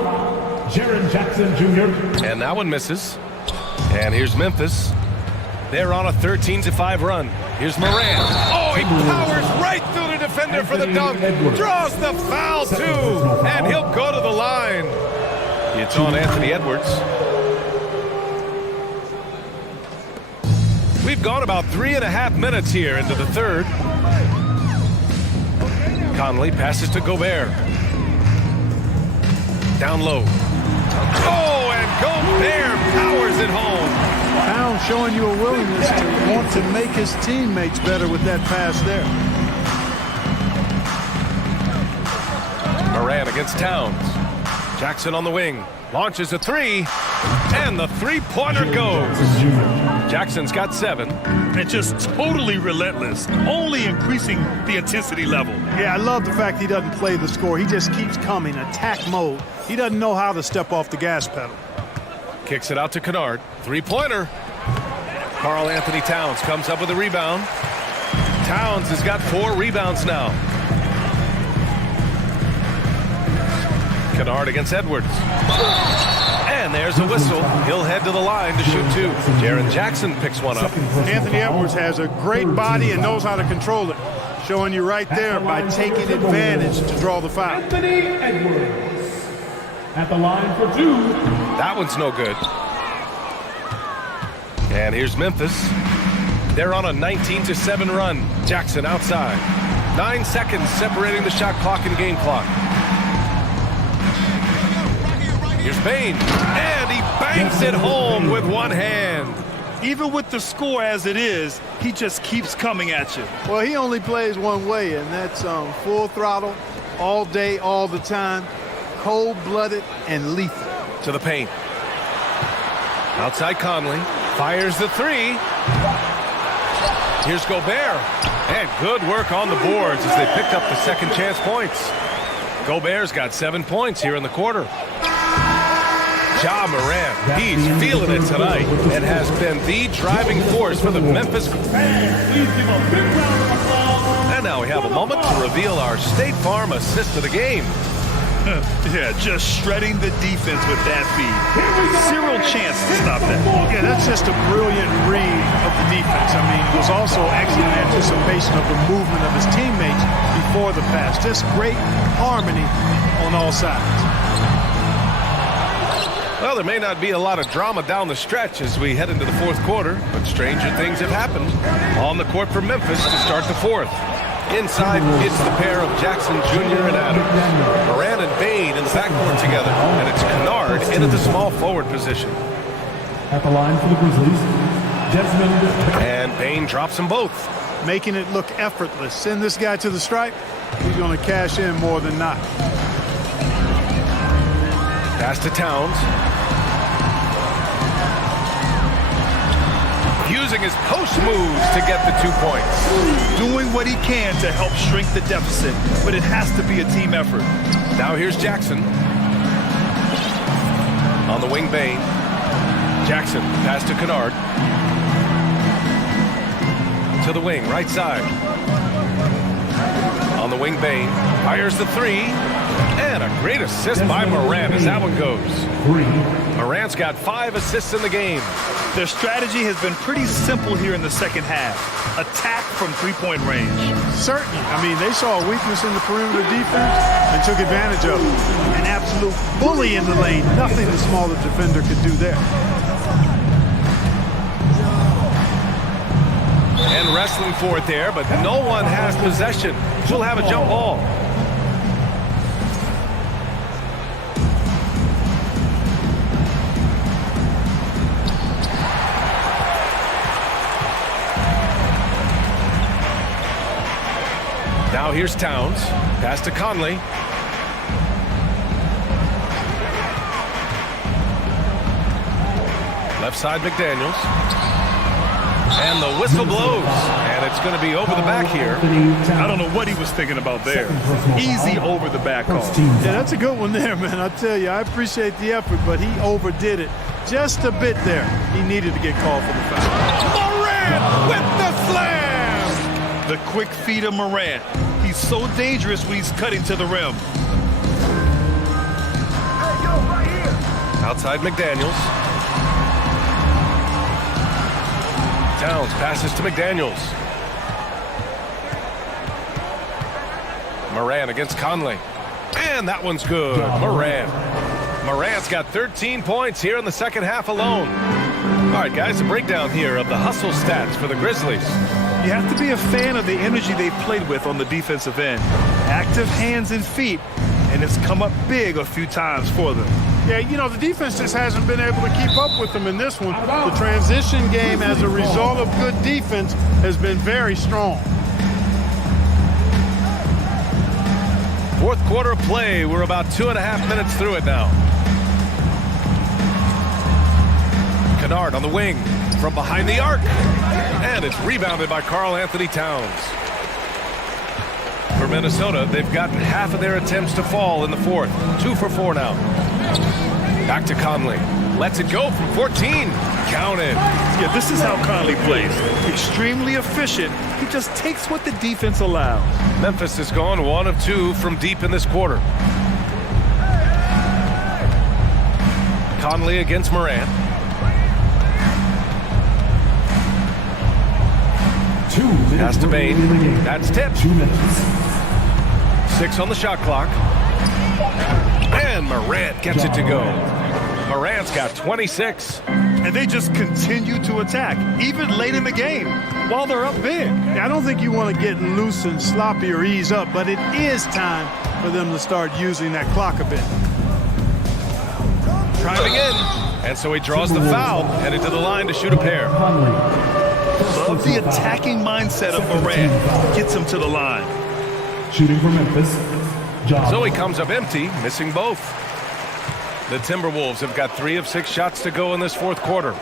Jaren Jackson Jr. And that one misses. And here's Memphis. They're on a 13-5 run. Here's Moran. Oh, he powers right through the defender for the dunk. Draws the foul, too. And he'll go to the line. It's on Anthony Edwards. We've gone about 3.5 minutes here into the third. Conley passes to Gobert. Down low. Oh, and Gobert powers it home. Pound showing you a willingness to want to make his teammates better with that pass there. Moran against Towns. Jackson on the wing. Launches a 3. And the 3-pointer goes. Jackson's got 7. And just totally relentless. Only increasing the intensity level. Yeah, I love the fact he doesn't play the score. He just keeps coming, attack mode. He doesn't know how to step off the gas pedal. Kicks it out to Kennard. 3-pointer. Karl Anthony Towns comes up with a rebound. Towns has got 4 rebounds now. Kennard against Edwards. And there's a whistle. He'll head to the line to shoot 2. Jaren Jackson picks one up. Anthony Edwards has a great body and knows how to control it. Showing you right there by taking advantage to draw the foul. Anthony Edwards at the line for 2. That one's no good. And here's Memphis. They're on a 19-7 run. Jackson outside. 9 seconds separating the shot clock and game clock. Here's Bain. And he banks it home with one hand. Even with the score as it is, he just keeps coming at you. Well, he only plays one way, and that's full throttle, all day, all the time, cold-blooded and lethal. To the paint. Outside Conley. Fires the 3. Here's Gobert. And good work on the boards as they picked up the second chance points. Gobert's got 7 points here in the quarter. Ja Morant, he's feeling it tonight and has been the driving force for the Memphis. And now we have a moment to reveal our State Farm assist of the game. Yeah, just shredding the defense with that feed. Zero chance to stop that. Yeah, that's just a brilliant read of the defense. I mean, it was also excellent anticipation of the movement of his teammates before the pass. Just great harmony on all sides. Well, there may not be a lot of drama down the stretch as we head into the fourth quarter, but stranger things have happened on the court for Memphis to start the fourth. Inside, it's the pair of Jackson Jr. and Adams. Moran and Bain in the backcourt together, and it's Kennard in at the small forward position. At the line for the Grizzlies, Desmond. And Bain drops them both. Making it look effortless. Send this guy to the stripe, he's going to cash in more than not. Pass to Towns. Using his post moves to get the 2 points. Doing what he can to help shrink the deficit, but it has to be a team effort. Now here's Jackson. On the wing, Bain. Jackson, pass to Kennard. To the wing, right side. On the wing, Bain. Fires the three. And a great assist by Moran as that one goes. Moran's got 5 assists in the game. Their strategy has been pretty simple here in the second half. Attack from three-point range. Certainly. I mean, they saw a weakness in the perimeter defense and took advantage of it. An absolute bully in the lane. Nothing the smaller defender could do there. And wrestling for it there, but no one has possession. She'll have a jump ball. Now here's Towns. Pass to Conley. Left side, McDaniels. And the whistle blows. And it's going to be over the back here. I don't know what he was thinking about there. Easy over the back call. Yeah, that's a good one there, man. I tell you, I appreciate the effort, but he overdid it just a bit there. He needed to get called for the foul. Morant with the slam! The quick feed of Morant. He's so dangerous when he's cutting to the rim. Outside McDaniels. Towns passes to McDaniels. Moran against Conley. And that one's good. Morant's got 13 points here in the second half alone. All right, guys, a breakdown here of the hustle stats for the Grizzlies. You have to be a fan of the energy they've played with on the defensive end. Active hands and feet, and it's come up big a few times for them. Yeah, you know, the defense just hasn't been able to keep up with them in this one. The transition game as a result of good defense has been very strong. Fourth quarter of play. We're about 2.5 minutes through it now. Kennard on the wing from behind the arc. And it's rebounded by Karl Anthony Towns. For Minnesota, they've gotten half of their attempts to fall in the fourth. 2 for 4 now. Back to Conley. Lets it go from 14. Counted. Yeah, this is how Conley plays. Extremely efficient. He just takes what the defense allows. Memphis has gone 1 of 2 from deep in this quarter. Conley against Morant. 2 minutes. Pass to Bain. That's tipped. 2 minutes. 6 on the shot clock. And Morant gets it to go. Morant's got 26. And they just continue to attack, even late in the game, while they're up big. I don't think you want to get loose and sloppy or ease up, but it is time for them to start using that clock a bit. Driving in. And so he draws the foul, headed to the line to shoot a pair. Love the attacking mindset of Morant. Gets him to the line. Shooting for Memphis. So he comes up empty, missing both. The Timberwolves have got 3 of 6 shots to go in this fourth quarter.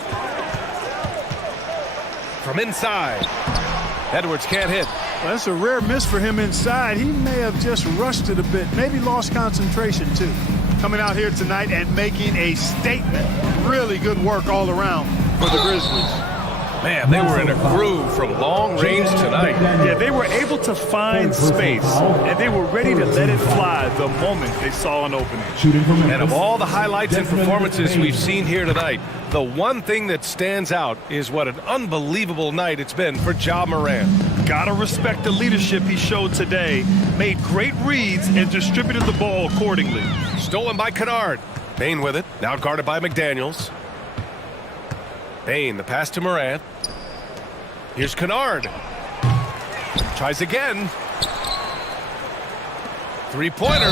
From inside. Edwards can't hit. Well, that's a rare miss for him inside. He may have just rushed it a bit, maybe lost concentration too. Coming out here tonight and making a statement. Really good work all around for the Grizzlies. Man, they were in a groove from long range tonight. Yeah, they were able to find space, and they were ready to let it fly the moment they saw an opening. And of all the highlights and performances we've seen here tonight, the one thing that stands out is what an unbelievable night it's been for Ja Morant. Gotta respect the leadership he showed today. Made great reads and distributed the ball accordingly. Stolen by Kennard. Bane with it, now guarded by McDaniels. Bane, the pass to Morant. Here's Kennard. Tries again. Three-pointer.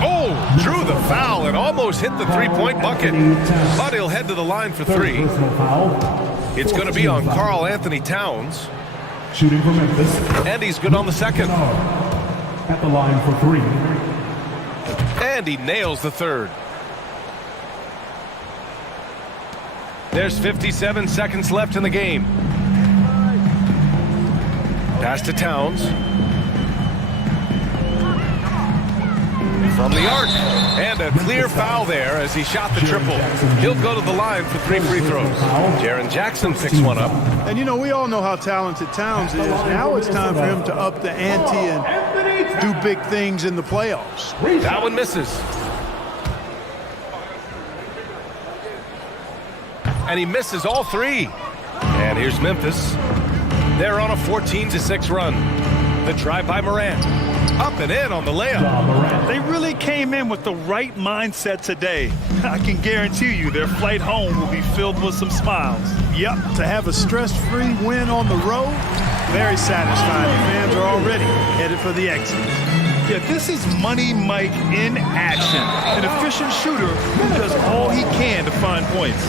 Oh, drew the foul and almost hit the three-point bucket. But he'll head to the line for three. It's going to be on Karl Anthony Towns. Shooting for Memphis. And he's good on the second. At the line for three. And he nails the third. There's 57 seconds left in the game. Pass to Towns. From the arc. And a clear foul there as he shot the triple. He'll go to the line for 3 free throws. Jaren Jackson picks one up. And, you know, we all know how talented Towns is. Now it's time for him to up the ante and do big things in the playoffs. That one misses. And he misses all three. And here's Memphis. They're on a 14-6 run. The drive by Morant. Up and in on the layup. They really came in with the right mindset today. I can guarantee you their flight home will be filled with some smiles. Yep, to have a stress-free win on the road, very satisfying. The fans are already headed for the exit. Yeah, this is Money Mike in action. An efficient shooter who does all he can to find points.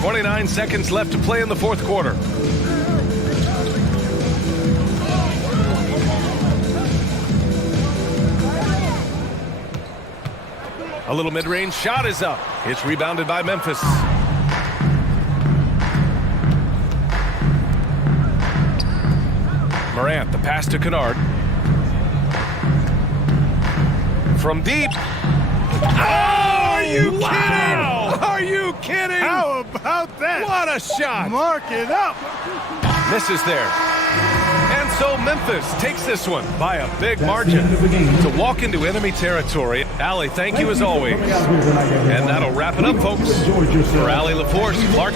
29 seconds left to play in the fourth quarter. A little mid-range shot is up. It's rebounded by Memphis. Morant, the pass to Kennard. From deep. Oh, are you kidding? Are you kidding? How about that? What a shot. Mark it up. Misses there. And so Memphis takes this one by a big margin to walk into enemy territory. Allie, thank you as always. And that'll wrap it up, folks. For Allie LaForce, Clark.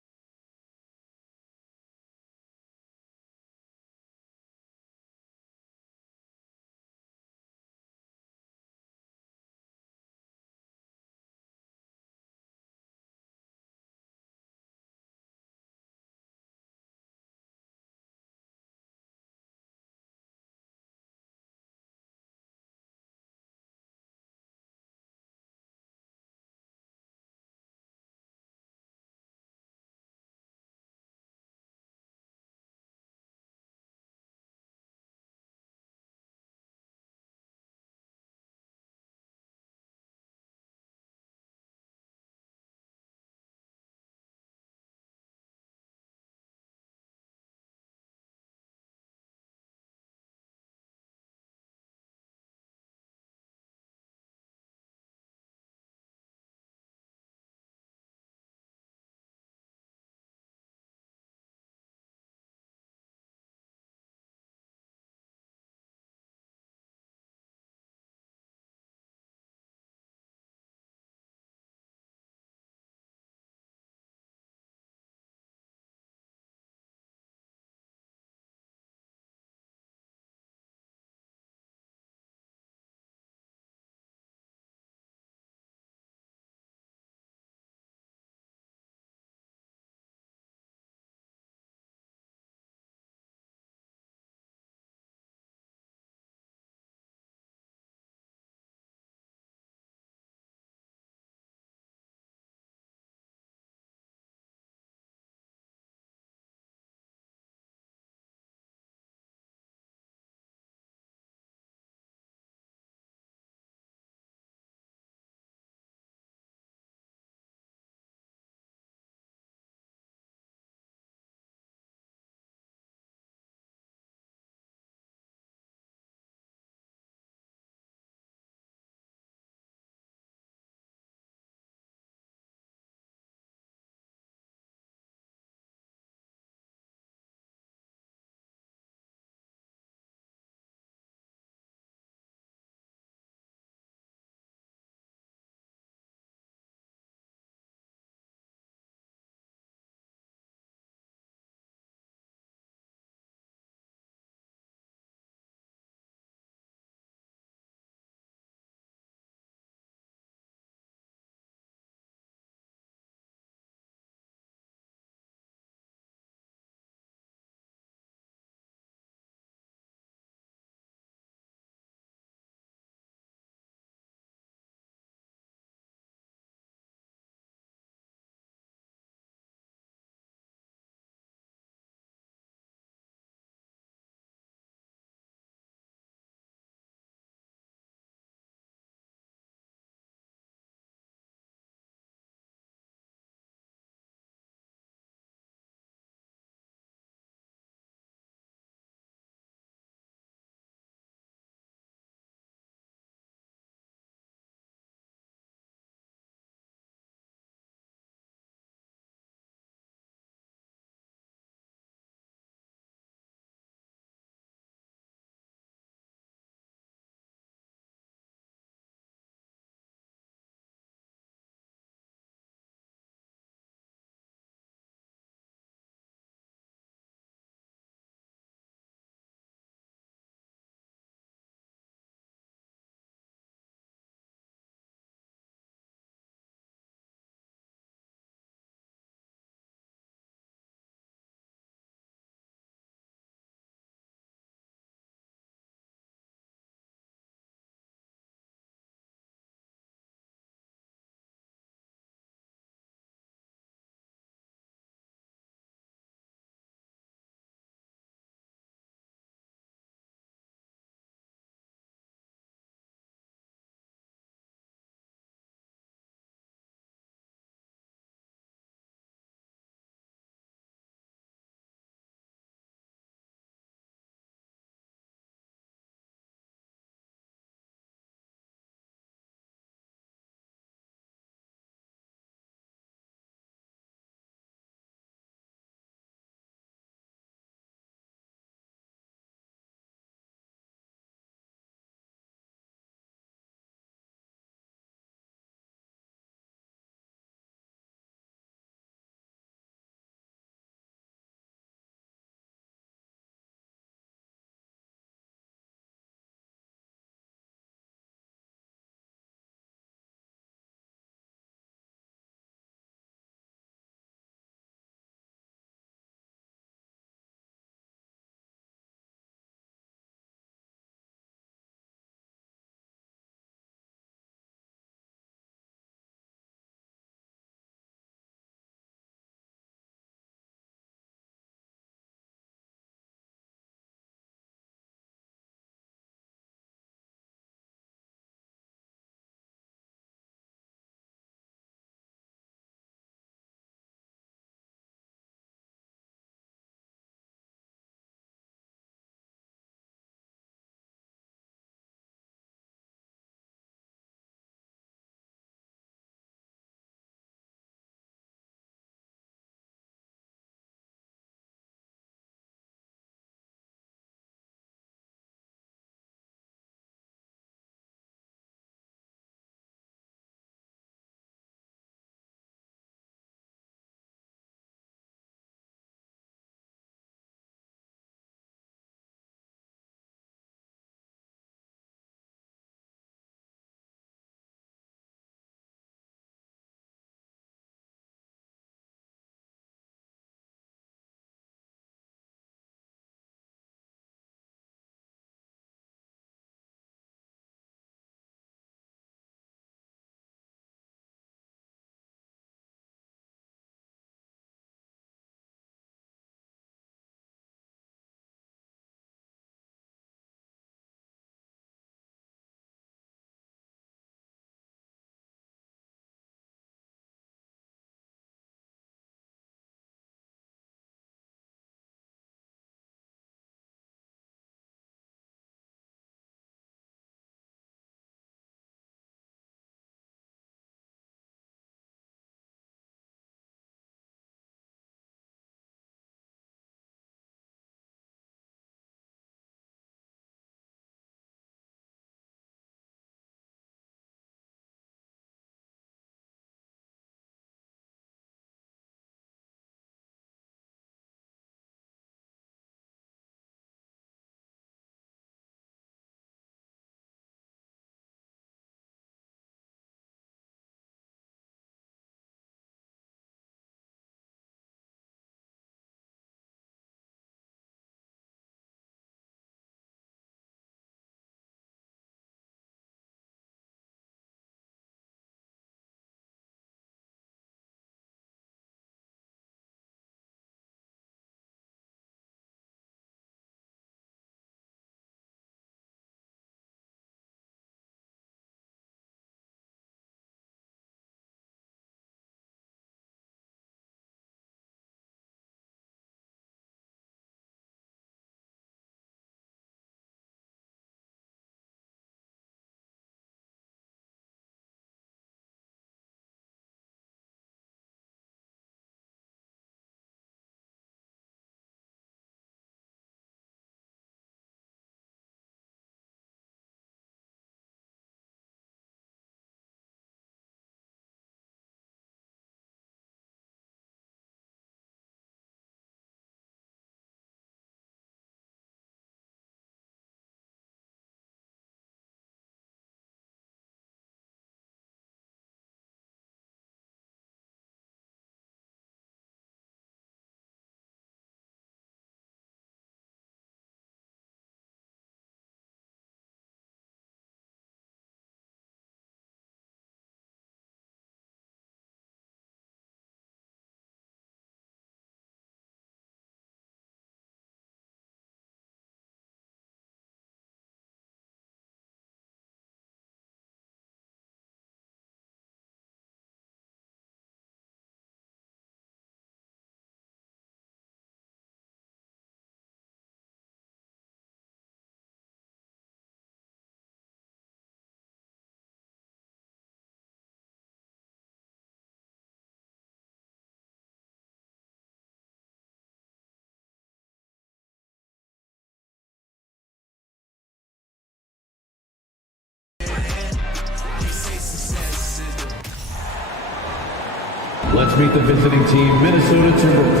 Let's meet the visiting team, Minnesota Timberwolves.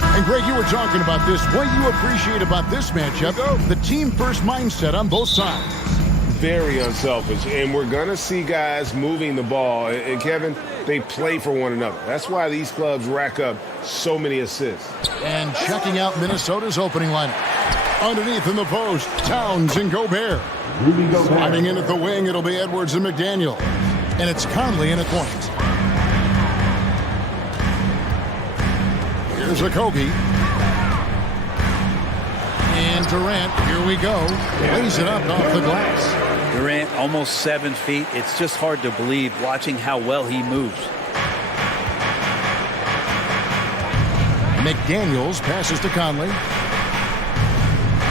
And Greg, you were talking about this. What you appreciate about this matchup, the team-first mindset on both sides. Very unselfish, and we're going to see guys moving the ball. And Kevin, they play for one another. That's why these clubs rack up so many assists. And checking out Minnesota's opening lineup. Underneath in the post, Towns and Gobert. Sliding in at the wing, it'll be Edwards and McDaniel. And it's Conley in at point. Here's Okogie. And Durant, here we go. Lays it up off the glass. Durant, almost 7 feet. It's just hard to believe watching how well he moves. McDaniels passes to Conley.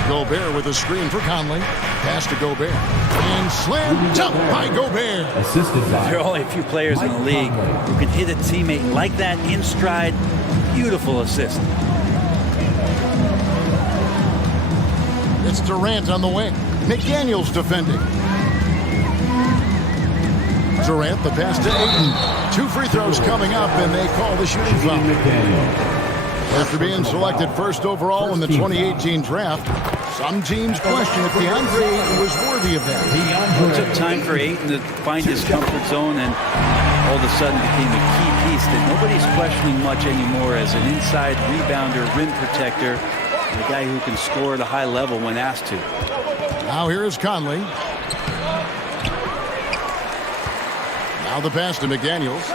Gobert with a screen for Conley. Pass to Gobert. And slam dunk by Gobert. Assisted by. There are only a few players in the league who can hit a teammate like that in stride. Beautiful assist. It's Durant on the wing. McDaniels defending. Durant, the pass to Ayton. 2 free throws coming up, and they call the shooting foul. After being selected first overall in the 2018 draft, some teams question if DeAndre Ayton was worthy of that. It took time for Ayton to find his comfort zone, and all of a sudden became a key piece that nobody's questioning much anymore as an inside rebounder, rim protector, and a guy who can score at a high level when asked to. Now here is Conley. Now the pass to McDaniels.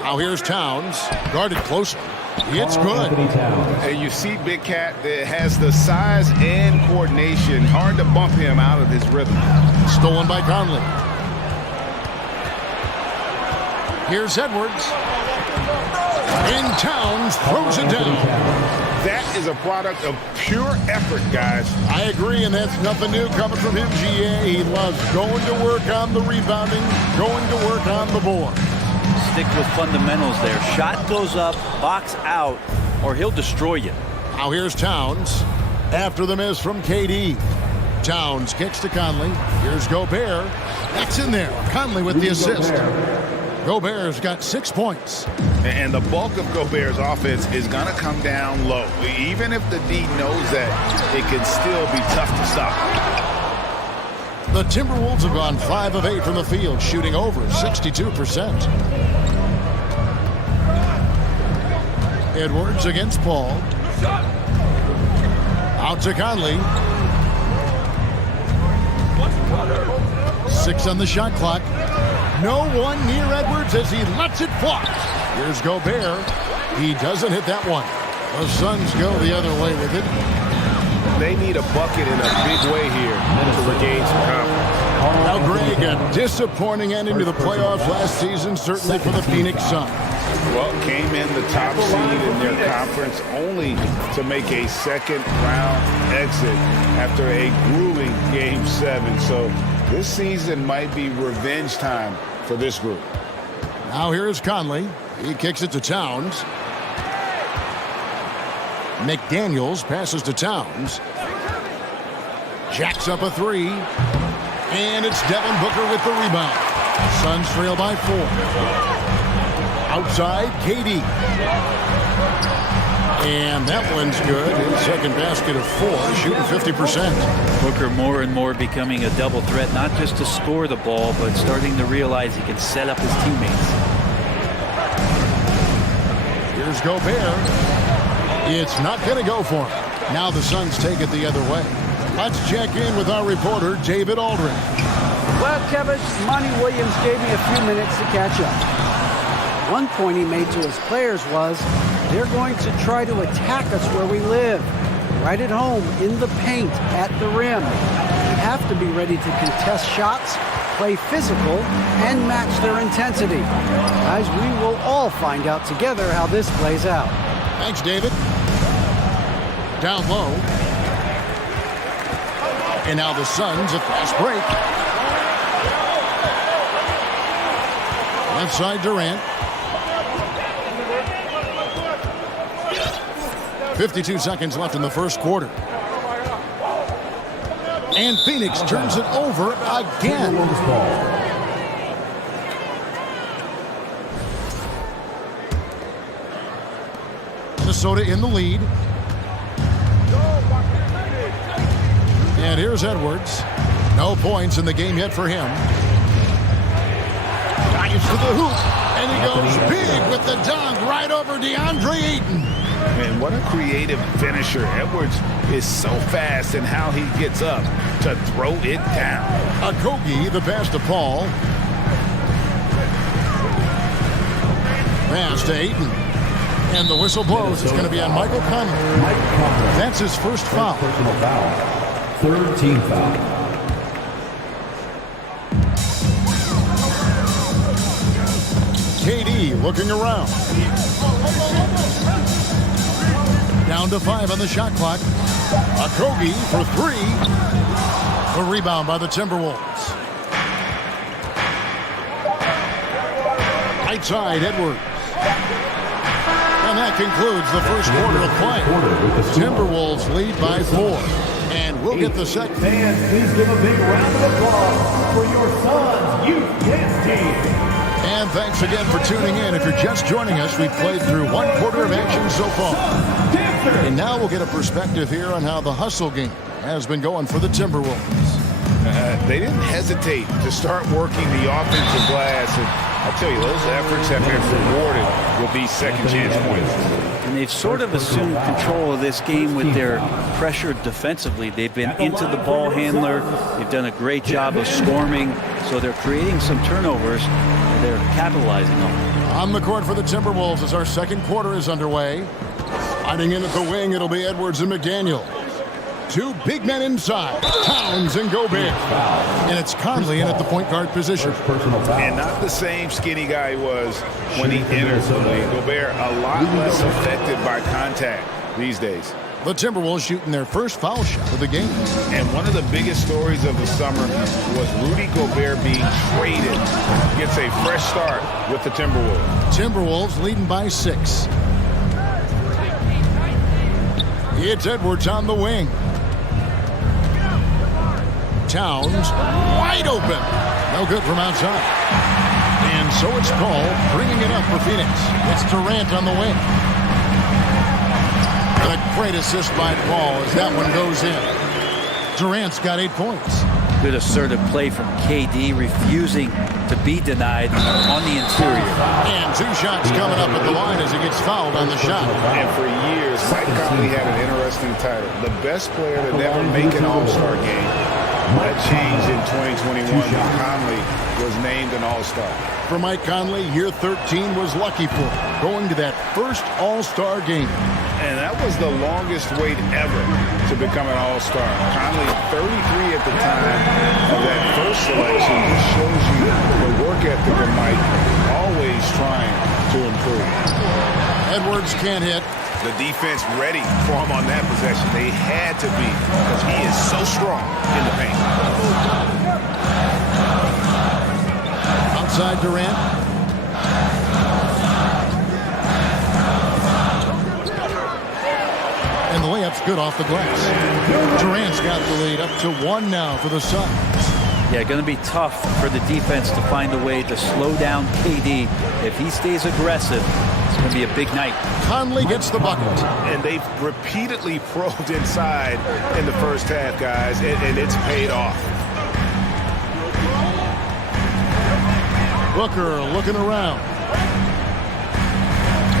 Now here's Towns. Guarded closely. It's good. And you see Big Cat that has the size and coordination. Hard to bump him out of his rhythm. Stolen by Conley. Here's Edwards. And Towns throws it down. That is a product of pure effort, guys. I agree, and that's nothing new coming from him, GA. He loves going to work on the rebounding, going to work on the board. Stick with fundamentals there. Shot goes up, box out, or he'll destroy you. Now here's Towns. After the miss from KD. Towns kicks to Conley. Here's Gobert. That's in there. Conley with the assist. Gobert's got 6 points. And the bulk of Gobert's offense is going to come down low. Even if the D knows that, it can still be tough to stop. The Timberwolves have gone 5 of 8 from the field, shooting over 62%. Edwards against Paul. Out to Conley. 6 on the shot clock. No one near Edwards as he lets it fly. Here's Gobert. He doesn't hit that one. The Suns go the other way with it. They need a bucket in a big way here to regain some confidence. Now, Greg, a disappointing ending to the playoffs last season, certainly for the Phoenix Suns. Well, came in the top seed in their conference only to make a second-round exit after a grueling Game 7. So this season might be revenge time for this group. Now here's Conley. He kicks it to Towns. McDaniels passes to Towns. Jacks up a 3. And it's Devin Booker with the rebound. Suns trail by 4. Outside, KD. And that one's good. His second basket of 4, shooting 50%. Booker more and more becoming a double threat, not just to score the ball, but starting to realize he can set up his teammates. Here's Gobert. It's not going to go for him. Now the Suns take it the other way. Let's check in with our reporter, David Aldridge. Well, Kevin, Monty Williams gave me a few minutes to catch up. One point he made to his players was, they're going to try to attack us where we live, right at home, in the paint, at the rim. We have to be ready to contest shots, play physical, and match their intensity. Guys, we will all find out together how this plays out. Thanks, David. Down low. And now the Suns, a fast break. Left side, Durant. 52 seconds left in the first quarter. And Phoenix turns it over again. Minnesota in the lead. And here's Edwards. No points in the game yet for him. Dives to the hoop. And he goes big with the dunk right over DeAndre Ayton. And what a creative finisher. Edwards is so fast in how he gets up to throw it down. Okogie, the pass to Paul. Pass to Ayton. And the whistle blows. It's going to be on Michael Conley. That's his first foul. Personal foul. Third team foul. KD looking around. Down to 5 on the shot clock. Okogie for 3. A rebound by the Timberwolves. Right side, Edwards. And that concludes the first quarter of play. Timberwolves lead by 4. And we'll get the second. Fans, please give a big round of applause for your son's youth dance team. And thanks again for tuning in. If you're just joining us, we've played through 1 quarter of action so far. And now we'll get a perspective here on how the hustle game has been going for the Timberwolves. They didn't hesitate to start working the offensive glass. And I'll tell you, those efforts have been rewarded with these second chance points. And they've sort of assumed control of this game with their pressure defensively. They've been into the ball handler. They've done a great job of storming. So they're creating some turnovers, and they're capitalizing on them. On the court for the Timberwolves as our second quarter is underway. Sliding in at the wing, it'll be Edwards and McDaniel. 2 big men inside, Towns and Gobert. And it's Conley in at the point guard position. And not the same skinny guy he was when he entered the league. Gobert a lot less affected by contact these days. The Timberwolves shooting their first foul shot of the game. And one of the biggest stories of the summer was Rudy Gobert being traded. Gets a fresh start with the Timberwolves. Timberwolves leading by 6. It's Edwards on the wing. Towns wide open. No good from outside. And so it's Paul bringing it up for Phoenix. It's Durant on the wing. A great assist by Paul as that one goes in. Durant's got 8 points. Good assertive play from KD, refusing to be denied on the interior. And 2 shots coming up at the line as he gets fouled on the shot. And for years, Mike Conley had an interesting title. The best player to never make an All-Star game. That changed in 2021 when Conley was named an All-Star. For Mike Conley, year 13 was lucky for him, going to that first All-Star game. And that was the longest wait ever to become an All-Star. Conley, 33 at the time of that first selection, just shows you the work ethic of Mike, always trying to improve. Edwards can't hit. The defense ready for him on that possession. They had to be because he is so strong in the paint. Outside Durant. And the layup's good off the glass. Durant's got the lead up to 1 now for the Suns. Yeah, going to be tough for the defense to find a way to slow down KD. If he stays aggressive, it's going to be a big night. Conley gets the bucket. And they've repeatedly probed inside in the first half, guys, and it's paid off. Booker looking around.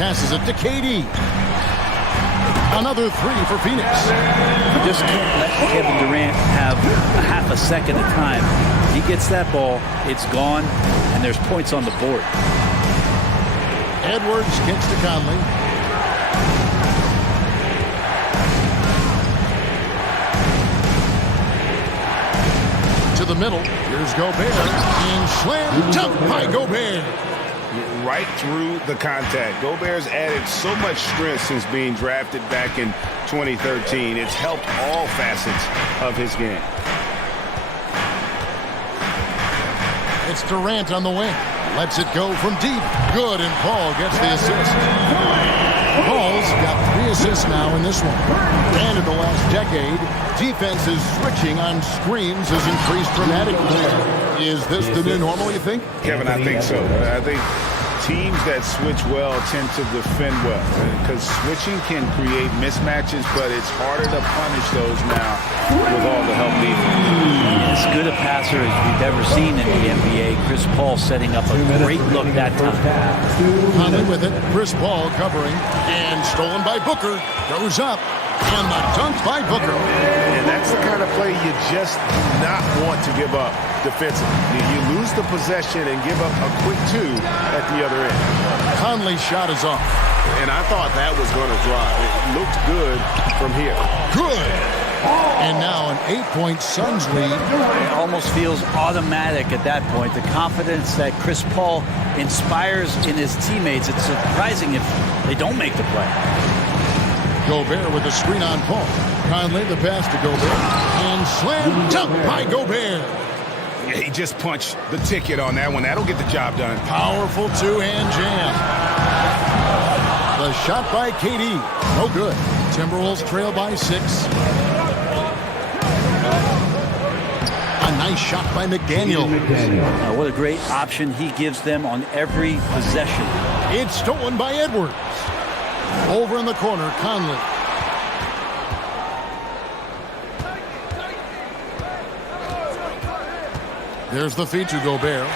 Passes it to KD. Another 3 for Phoenix. You just can't let Kevin Durant have a half a second of time. He gets that ball, it's gone, and there's points on the board. Edwards gets to Conley. To the middle. Here's Gobert. And slam dunk by Gobert. Right through the contact. Gobert's added so much strength since being drafted back in 2013. It's helped all facets of his game. It's Durant on the wing. Lets it go from deep. Good, and Paul gets the assist. Paul's got 3 assists now in this one. And in the last decade, defenses switching on screens has increased dramatically. Is this the new normal, you think? Kevin, I think so. I think teams that switch well tend to defend well because switching can create mismatches, but it's harder to punish those now with all the help needed. As good a passer as we've ever seen in the NBA. Chris Paul setting up a great look that time. Conley with it. Chris Paul covering. And stolen by Booker. Goes up. And the dunk by Booker. And that's the kind of play you just do not want to give up defensively. You lose the possession and give up a quick two at the other end. Conley's shot is off. And I thought that was going to drive. It looked good from here. Good. And now an 8-point Suns lead. It almost feels automatic at that point. The confidence that Chris Paul inspires in his teammates. It's surprising if they don't make the play. Gobert with the screen on Paul. Conley the pass to Gobert. And slam dunk by Gobert. Yeah, he just punched the ticket on that one. That'll get the job done. Powerful two-hand jam. The shot by KD. No good. Timberwolves trail by 6. A nice shot by McDaniel. What a great option he gives them on every possession. It's stolen by Edwards. Over in the corner, Conley. There's the feed to Gobert.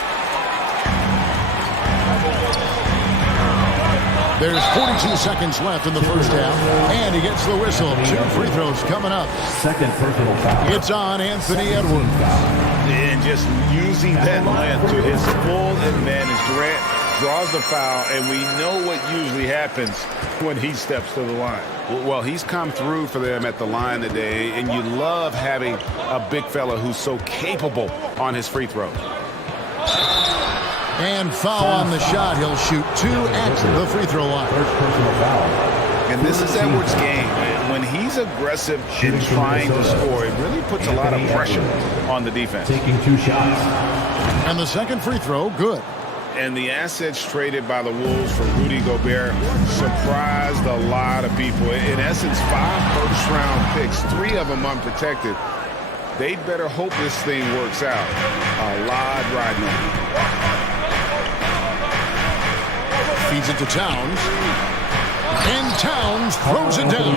There's 42 seconds left in the first half. And he gets the whistle. 2 free throws coming up. Second personal foul. It's on Anthony Edwards. And just using that length to his full advantage. Durant draws the foul, and we know what usually happens when he steps to the line. Well, he's come through for them at the line today, and you love having a big fella who's so capable on his free throws. And foul on the shot. He'll shoot 2 at the free throw line. First personal foul. And this is Edwards' game. When he's aggressive in trying to score, it really puts a lot of pressure on the defense. Taking 2 shots. And the second free throw, good. And the assets traded by the Wolves for Rudy Gobert surprised a lot of people. In essence, 5 first-round picks, 3 of them unprotected. They'd better hope this thing works out. A lot riding on it. Feeds it to Towns. And Towns throws it down.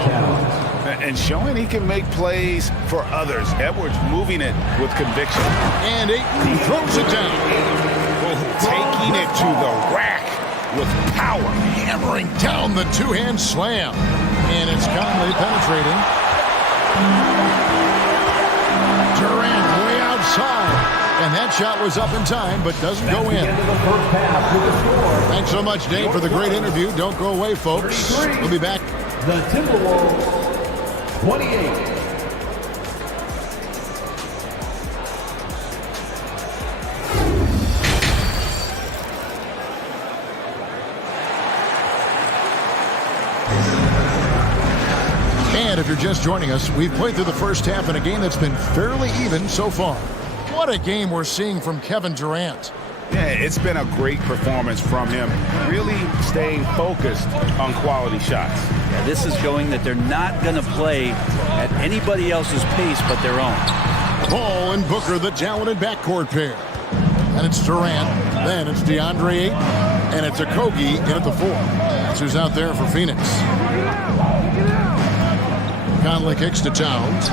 And showing he can make plays for others. Edwards moving it with conviction. And Ayton throws it down. Taking it to the rack with power. Hammering down the two-hand slam. And it's Conley penetrating. Durant way outside. And that shot was up in time, but doesn't go in. Thanks so much, Dave, for the great interview. Don't go away, folks. We'll be back. The Timberwolves, 28. And if you're just joining us, we've played through the first half in a game that's been fairly even so far. What a game we're seeing from Kevin Durant. Yeah, it's been a great performance from him, really staying focused on quality shots. Yeah, this is showing that they're not going to play at anybody else's pace but their own. Paul and Booker, the talented backcourt pair. And it's Durant, then it's DeAndre Ayton, and it's Okogie in at the 4. That's who's out there for Phoenix. Conley kicks to Towns.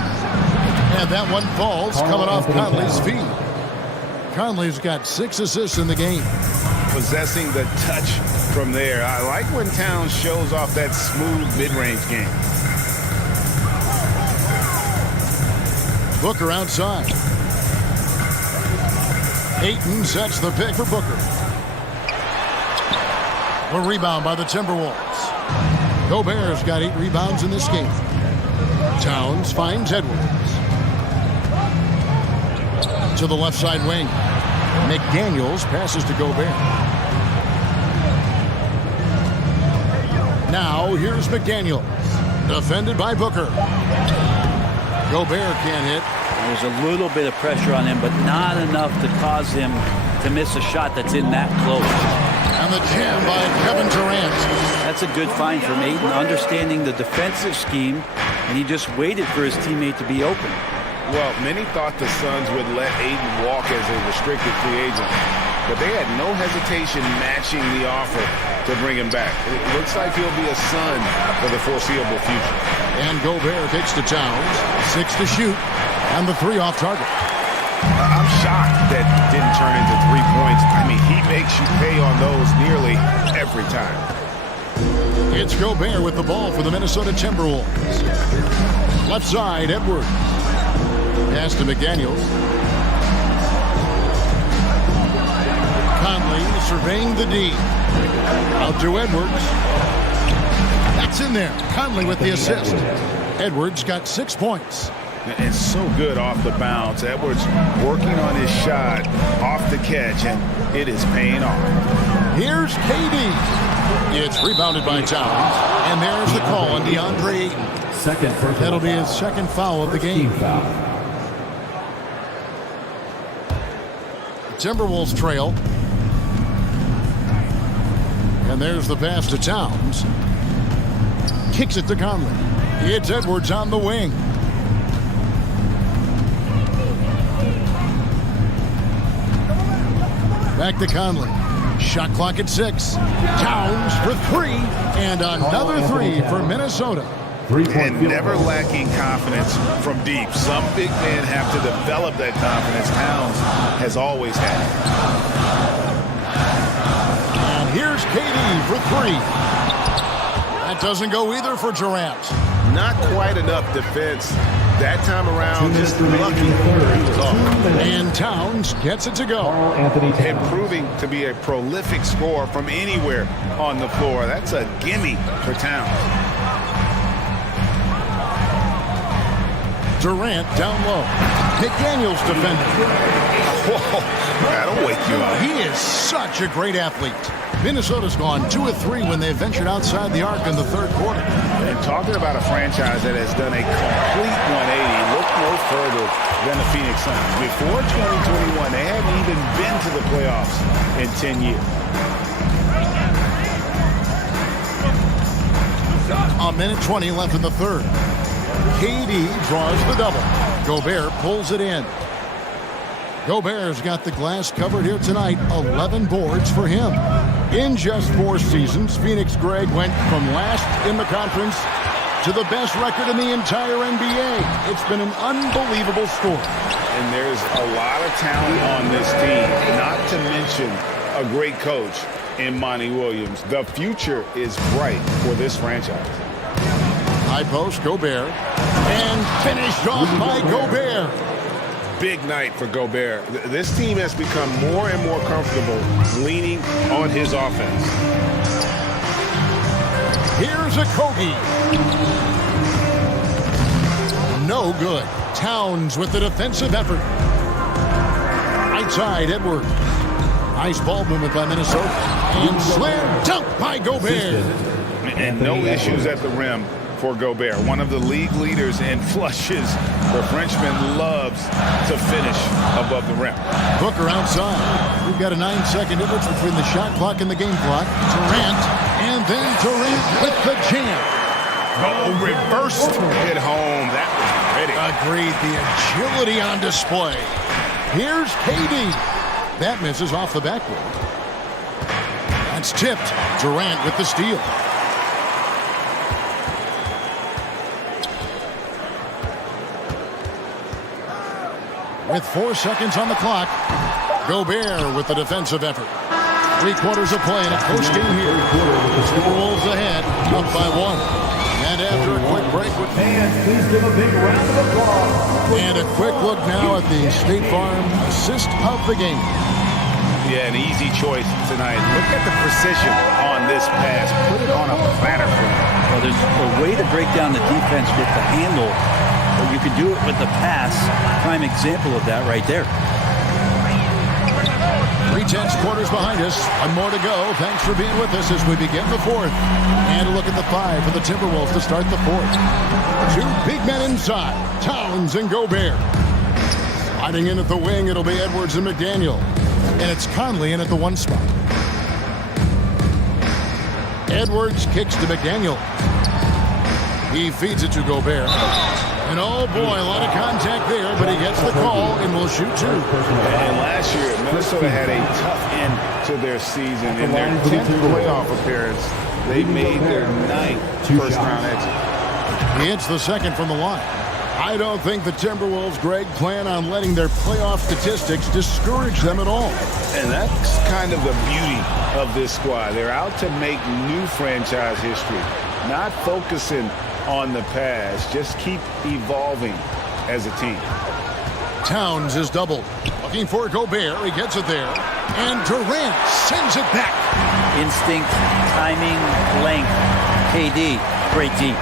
And that one falls, coming off Conley's feet. Conley's got 6 assists in the game. Possessing the touch from there. I like when Towns shows off that smooth mid-range game. Booker outside. Ayton sets the pick for Booker. A rebound by the Timberwolves. Gobert's got 8 rebounds in this game. Towns finds Edwards. To the left side wing. McDaniels passes to Gobert. Now here's McDaniels. Defended by Booker. Gobert can't hit. There's a little bit of pressure on him, but not enough to cause him to miss a shot that's in that close. And the jam by Kevin Durant. That's a good find from Ayton, understanding the defensive scheme, and he just waited for his teammate to be open. Well, many thought the Suns would let Ayton walk as a restricted free agent. but they had no hesitation matching the offer to bring him back. It looks like he'll be a Sun for the foreseeable future. And Gobert kicks to Towns. 6 to shoot. And the 3 off target. I'm shocked that didn't turn into 3 points. I mean, he makes you pay on those nearly every time. It's Gobert with the ball for the Minnesota Timberwolves. Left side, Edwards. Pass to McDaniels. Conley surveying the D. Out to Edwards. That's in there. Conley with the assist. Edwards got 6 points. And so good off the bounce. Edwards working on his shot off the catch, and it is paying off. Here's KD. It's rebounded by Towns. And there's the call on DeAndre Ayton. That'll be his second foul of the game. Timberwolves trail. And there's the pass to Towns. Kicks it to Conley. It's Edwards on the wing. Back to Conley. Shot clock at 6. Towns for 3. And another 3 for Minnesota. And never lacking confidence from deep. Some big men have to develop that confidence. Towns has always had it. And here's KD for 3. That doesn't go either for Durant. Not quite enough defense. That time around, just lucky he was off. And Towns gets it to go. And proving to be a prolific scorer from anywhere on the floor. That's a gimme for Towns. Durant down low. McDaniels defending. Whoa, that'll wake you up. He is such a great athlete. Minnesota's gone 2 of 3 when they ventured outside the arc in the third quarter. And talking about a franchise that has done a complete 180, look no further than the Phoenix Suns. Before 2021, they hadn't even been to the playoffs in 10 years. A minute 20 left in the third. KD draws the double. Gobert pulls it in. Gobert's got the glass covered here tonight. 11 boards for him. In just 4 seasons, Phoenix Greg went from last in the conference to the best record in the entire NBA. It's been an unbelievable story. And there's a lot of talent on this team, not to mention a great coach in Monty Williams. The future is bright for this franchise. High post, Gobert. And finished off by Gobert. Big night for Gobert. This team has become more and more comfortable leaning on his offense. Here's a Kobe. No good. Towns with the defensive effort. Right side, Edwards. Nice ball movement by Minnesota. And slam dunk by Gobert. And no issues at the rim for Gobert. One of the league leaders in flushes. The Frenchman loves to finish above the rim. Booker outside. We've got a 9-second difference between the shot clock and the game clock. Durant, and then Durant with the jam. Oh, reversed it home. That was pretty. Agreed. The agility on display. Here's KD. That misses off the backboard. That's tipped. Durant with the steal. With 4 seconds on the clock, Gobert with the defensive effort. 3 quarters of play in a close game here. Timberwolves ahead, up by 1. And after a quick break, please give a big round of applause. And a quick look now at the State Farm assist of the game. Yeah, an easy choice tonight. Look at the precision on this pass. Put it on a platter for him. Well, there's a way to break down the defense with the handle. But you can do it with the pass. Prime example of that right there. 3/10 quarters behind us. 1 more to go. Thanks for being with us as we begin the fourth. And a look at the 5 for the Timberwolves to start the fourth. 2 big men inside. Towns and Gobert. Sliding in at the wing, it'll be Edwards and McDaniel. And it's Conley in at the 1 spot. Edwards kicks to McDaniel. He feeds it to Gobert. And oh boy, a lot of contact there, but he gets the call and will shoot 2. And last year, Minnesota had a tough end to their season. In their 10th playoff appearance, they made their 9th first-round exit. He hits the second from the line. I don't think the Timberwolves, Greg, plan on letting their playoff statistics discourage them at all. And that's kind of the beauty of this squad. They're out to make new franchise history, not focusing on the past. Just keep evolving as a team. Towns is doubled. Looking for Gobert. He gets it there. And Durant sends it back. Instinct, timing, length. KD, great D.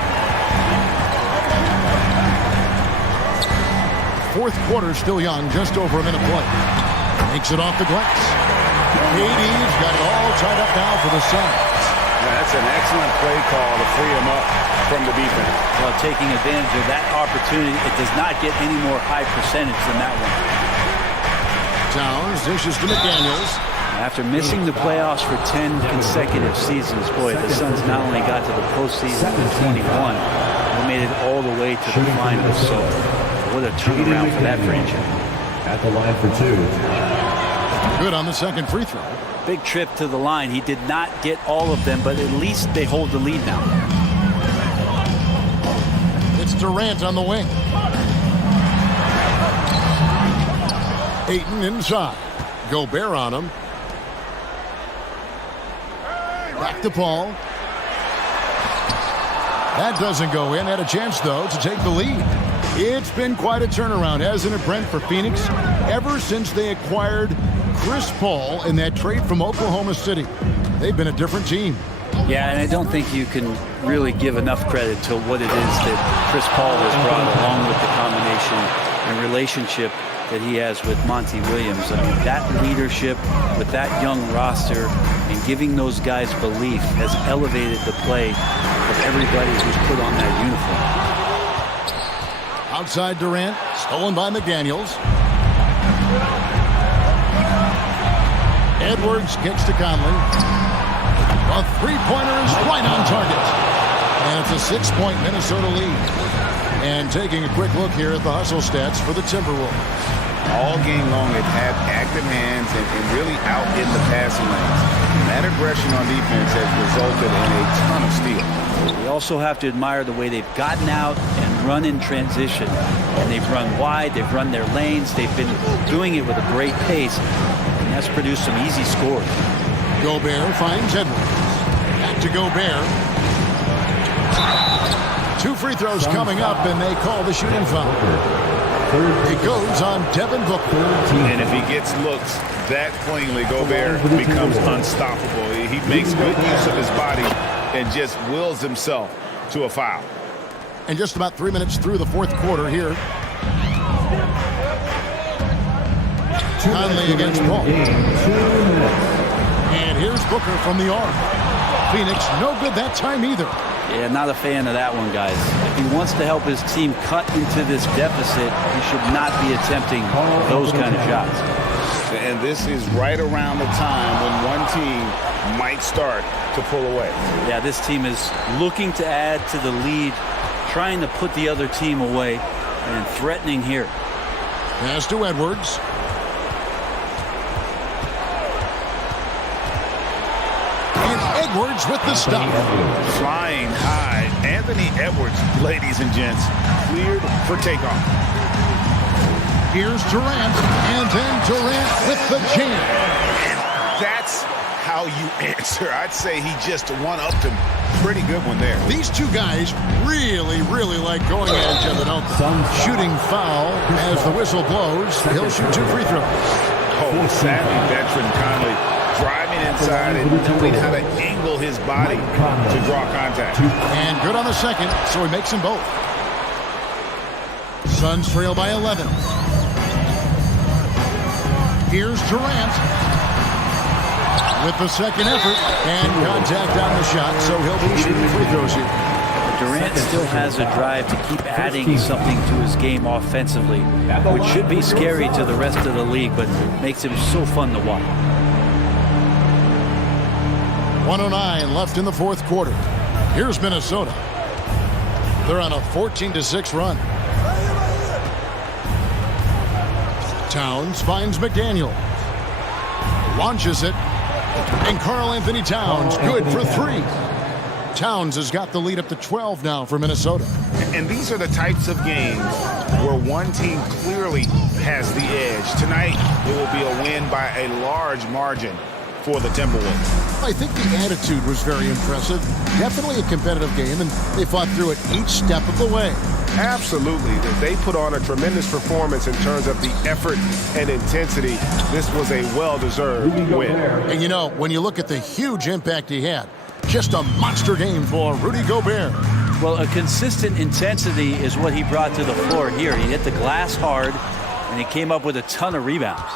Fourth quarter still young, just over a minute play. Makes it off the glass. KD's got it all tied up now for the Suns. That's an excellent play call to free him up from the defense. Well, taking advantage of that opportunity, it does not get any more high percentage than that one. Towns dishes to McDaniels. After missing the playoffs for 10 consecutive seasons, boy, the Suns not only got to the postseason in 21, they made it all the way to the finals. So what a turnaround for that franchise. At the line for 2. Good on the second free throw. Big trip to the line. He did not get all of them, but at least they hold the lead now. It's Durant on the wing. Ayton inside. Gobert on him. Back to Paul. That doesn't go in. Had a chance, though, to take the lead. It's been quite a turnaround, hasn't it, Brent, for Phoenix? Ever since they acquired Chris Paul in that trade from Oklahoma City, they've been a different team. Yeah, and I don't think you can really give enough credit to what it is that Chris Paul has brought, along with the combination and relationship that he has with Monty Williams. I mean, that leadership with that young roster and giving those guys belief has elevated the play of everybody who's put on that uniform. Outside Durant, stolen by McDaniels. Edwards kicks to Conley. A three-pointer is right on target. And it's a 6-point Minnesota lead. And taking a quick look here at the hustle stats for the Timberwolves. All game long, they've had active hands and really out in the passing lanes. That aggression on defense has resulted in a ton of steals. We also have to admire the way they've gotten out and run in transition. And they've run wide, they've run their lanes, they've been doing it with a great pace. And that's produced some easy scores. Gobert finds Edwards. Back to Gobert. 2 free throws coming up, and they call the shooting foul. It goes on Devin Booker. And if he gets looks that cleanly, Gobert becomes unstoppable. He makes good use of his body and just wills himself to a foul. And just about 3 minutes through the fourth quarter here. Conley against Paul. And here's Booker from the arc. Phoenix, no good that time either. Yeah, not a fan of that one, guys. If he wants to help his team cut into this deficit, he should not be attempting those kind of shots. And this is right around the time when one team might start to pull away. Yeah, this team is looking to add to the lead, trying to put the other team away, and threatening here. Pass to Edwards. Edwards with the stop. Flying high. Anthony Edwards, ladies and gents, cleared for takeoff. Here's Durant, and then Durant with the jam. And that's how you answer. I'd say he just one-upped him. Pretty good one there. These two guys really like going at each other, don't they? Shooting foul as the whistle blows. He'll shoot 2 free throws. Oh, savvy veteran Conley. Driving inside and knowing how to angle his body to draw contact. And good on the second, so he makes them both. Suns trail by 11. Here's Durant with the second effort and contact on the shot, so he'll be shooting free throws here. Durant still has a drive to keep adding something to his game offensively, which should be scary to the rest of the league, but makes him so fun to watch. 1:09 left in the fourth quarter. Here's Minnesota. They're on a 14-6 run. Towns finds McDaniel. Launches it. And Karl Anthony Towns, good for 3. Towns has got the lead up to 12 now for Minnesota. And these are the types of games where one team clearly has the edge. Tonight, it will be a win by a large margin for the Timberwolves. I think the attitude was very impressive. Definitely a competitive game, and they fought through it each step of the way. Absolutely. They put on a tremendous performance in terms of the effort and intensity. This was a well-deserved win. And you know, when you look at the huge impact he had, just a monster game for Rudy Gobert. Well, a consistent intensity is what he brought to the floor here. He hit the glass hard, and he came up with a ton of rebounds.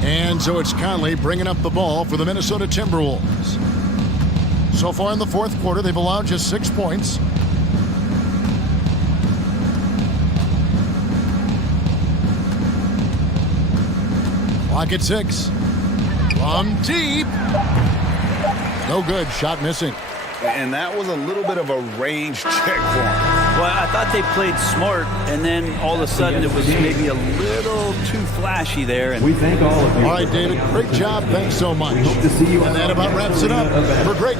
And so it's Conley bringing up the ball for the Minnesota Timberwolves. So far in the fourth quarter, they've allowed just 6 points. Clock at 6. From deep. No good. Shot missing. And that was a little bit of a range check for him. Well, I thought they played smart, and then all of a sudden it was maybe a little too flashy there. And We thank all of you. All right, David. Great job. Thanks so much. Hope to see you And that about wraps it up for great.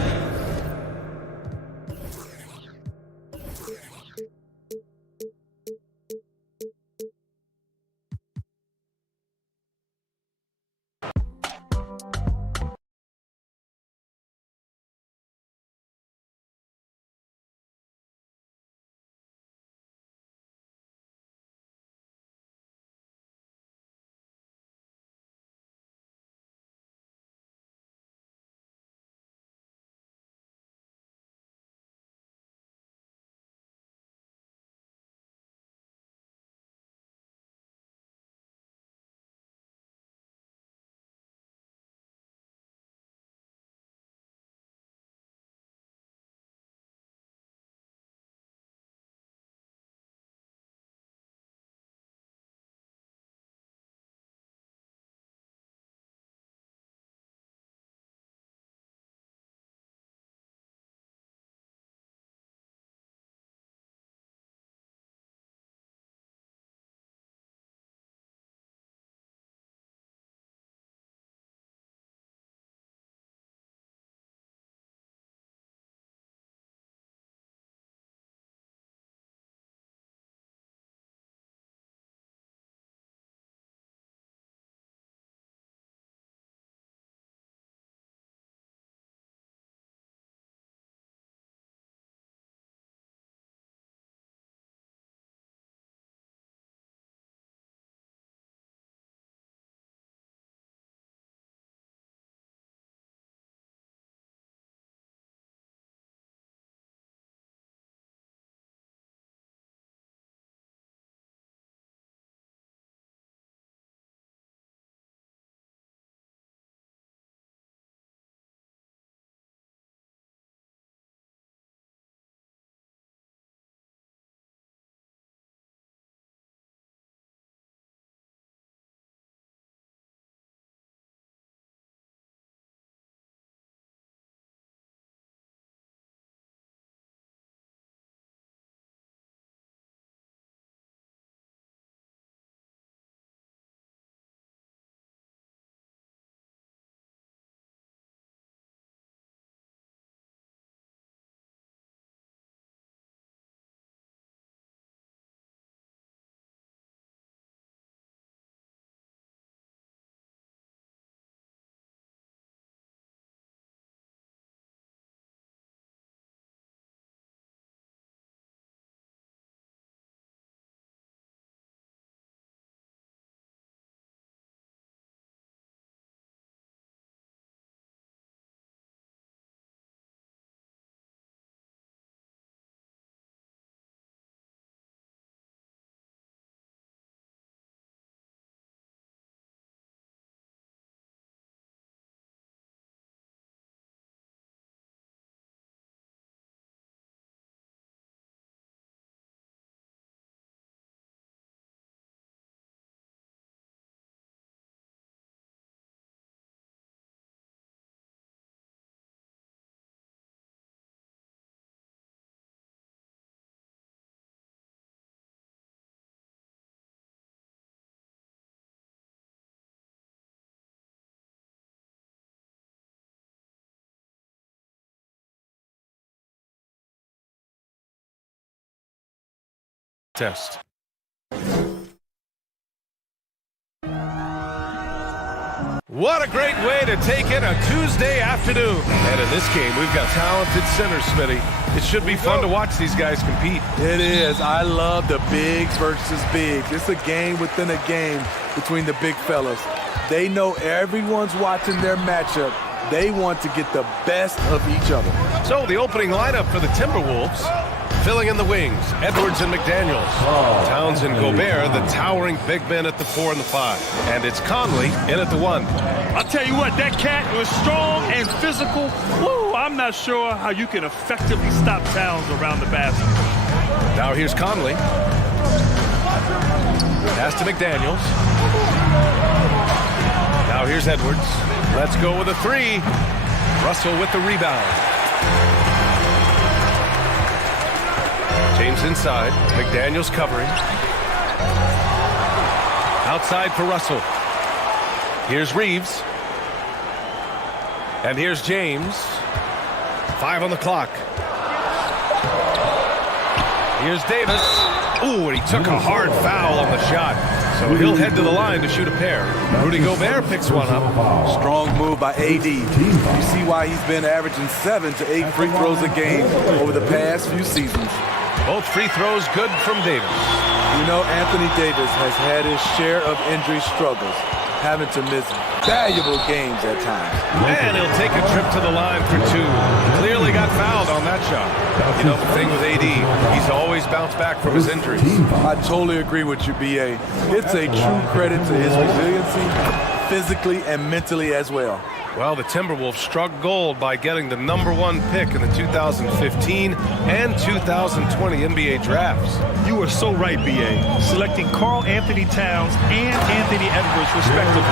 test. What a great way to take in a Tuesday afternoon. And in this game, we've got talented centers, Smitty. It should be fun to watch these guys compete. It is. I love the bigs versus bigs. It's a game within a game between the big fellas. They know everyone's watching their matchup. They want to get the best of each other. So the opening lineup for the Timberwolves. Filling in the wings, Edwards and McDaniels. Towns and Gobert, the towering big men at the 4 and the 5. And it's Conley in at the 1. I'll tell you what, that cat was strong and physical. Woo, I'm not sure how you can effectively stop Towns around the basket. Now here's Conley. Pass to McDaniels. Now here's Edwards. Let's go with a 3. Russell with the rebound. James inside. McDaniels covering. Outside for Russell. Here's Reeves. And here's James. 5 on the clock. Here's Davis. Ooh, and he took a hard foul on the shot. So he'll head to the line to shoot a pair. Rudy Gobert picks one up. Strong move by AD. You see why he's been averaging 7 to 8 free throws a game over the past few seasons. Both free throws good from Davis. You know, Anthony Davis has had his share of injury struggles, having to miss valuable games at times. And he'll take a trip to the line for 2. Clearly got fouled on that shot. You know, the thing with AD, he's always bounced back from his injuries. I totally agree with you, BA. It's a true credit to his resiliency, physically and mentally as well. Well, the Timberwolves struck gold by getting the #1 pick in the 2015 and 2020 NBA drafts. You are so right, BA. Selecting Karl Anthony Towns and Anthony Edwards, respectively.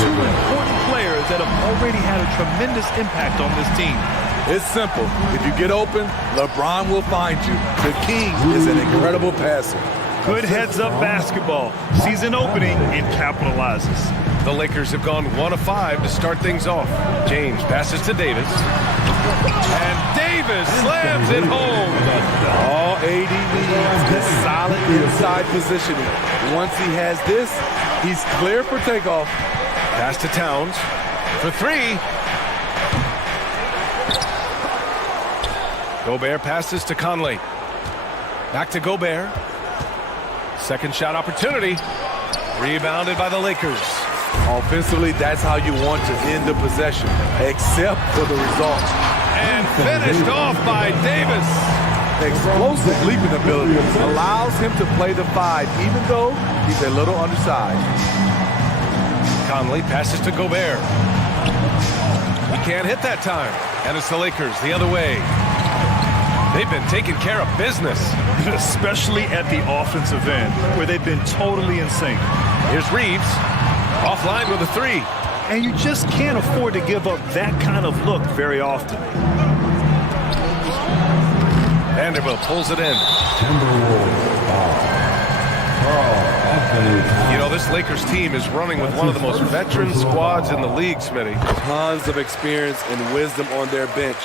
2 important players that have already had a tremendous impact on this team. It's simple. If you get open, LeBron will find you. The King is an incredible passer. Good heads-up basketball. Season opening and capitalizes. The Lakers have gone 1 of 5 to start things off. James passes to Davis. And Davis slams it home. All AD needs is solid inside positioning. Once he has this, he's clear for takeoff. Pass to Towns for 3. Gobert passes to Conley. Back to Gobert. Second shot opportunity. Rebounded by the Lakers. Offensively, that's how you want to end the possession, except for the result. And finished off by Davis. Explosive leaping ability allows him to play the 5, even though he's a little undersized. Conley passes to Gobert. He can't hit that time. And it's the Lakers the other way. They've been taking care of business. Especially at the offensive end, where they've been totally in sync. Here's Reeves. Offline with a 3. And you just can't afford to give up that kind of look very often. Vanderbilt pulls it in. You know, this Lakers team is running with one of the most veteran squads in the league, Smitty. Tons of experience and wisdom on their bench.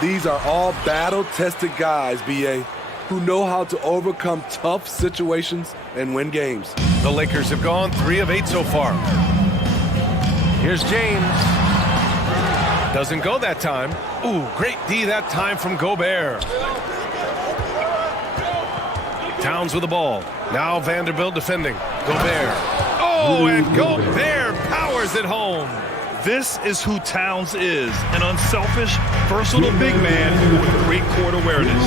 These are all battle-tested guys, BA, who know how to overcome tough situations and win games. The Lakers have gone 3 of 8 so far. Here's James. Doesn't go that time. Ooh, great D that time from Gobert. Towns with the ball. Now Vanderbilt defending. Gobert. Oh, and Gobert powers it home. This is who Towns is, an unselfish, versatile big man with great court awareness.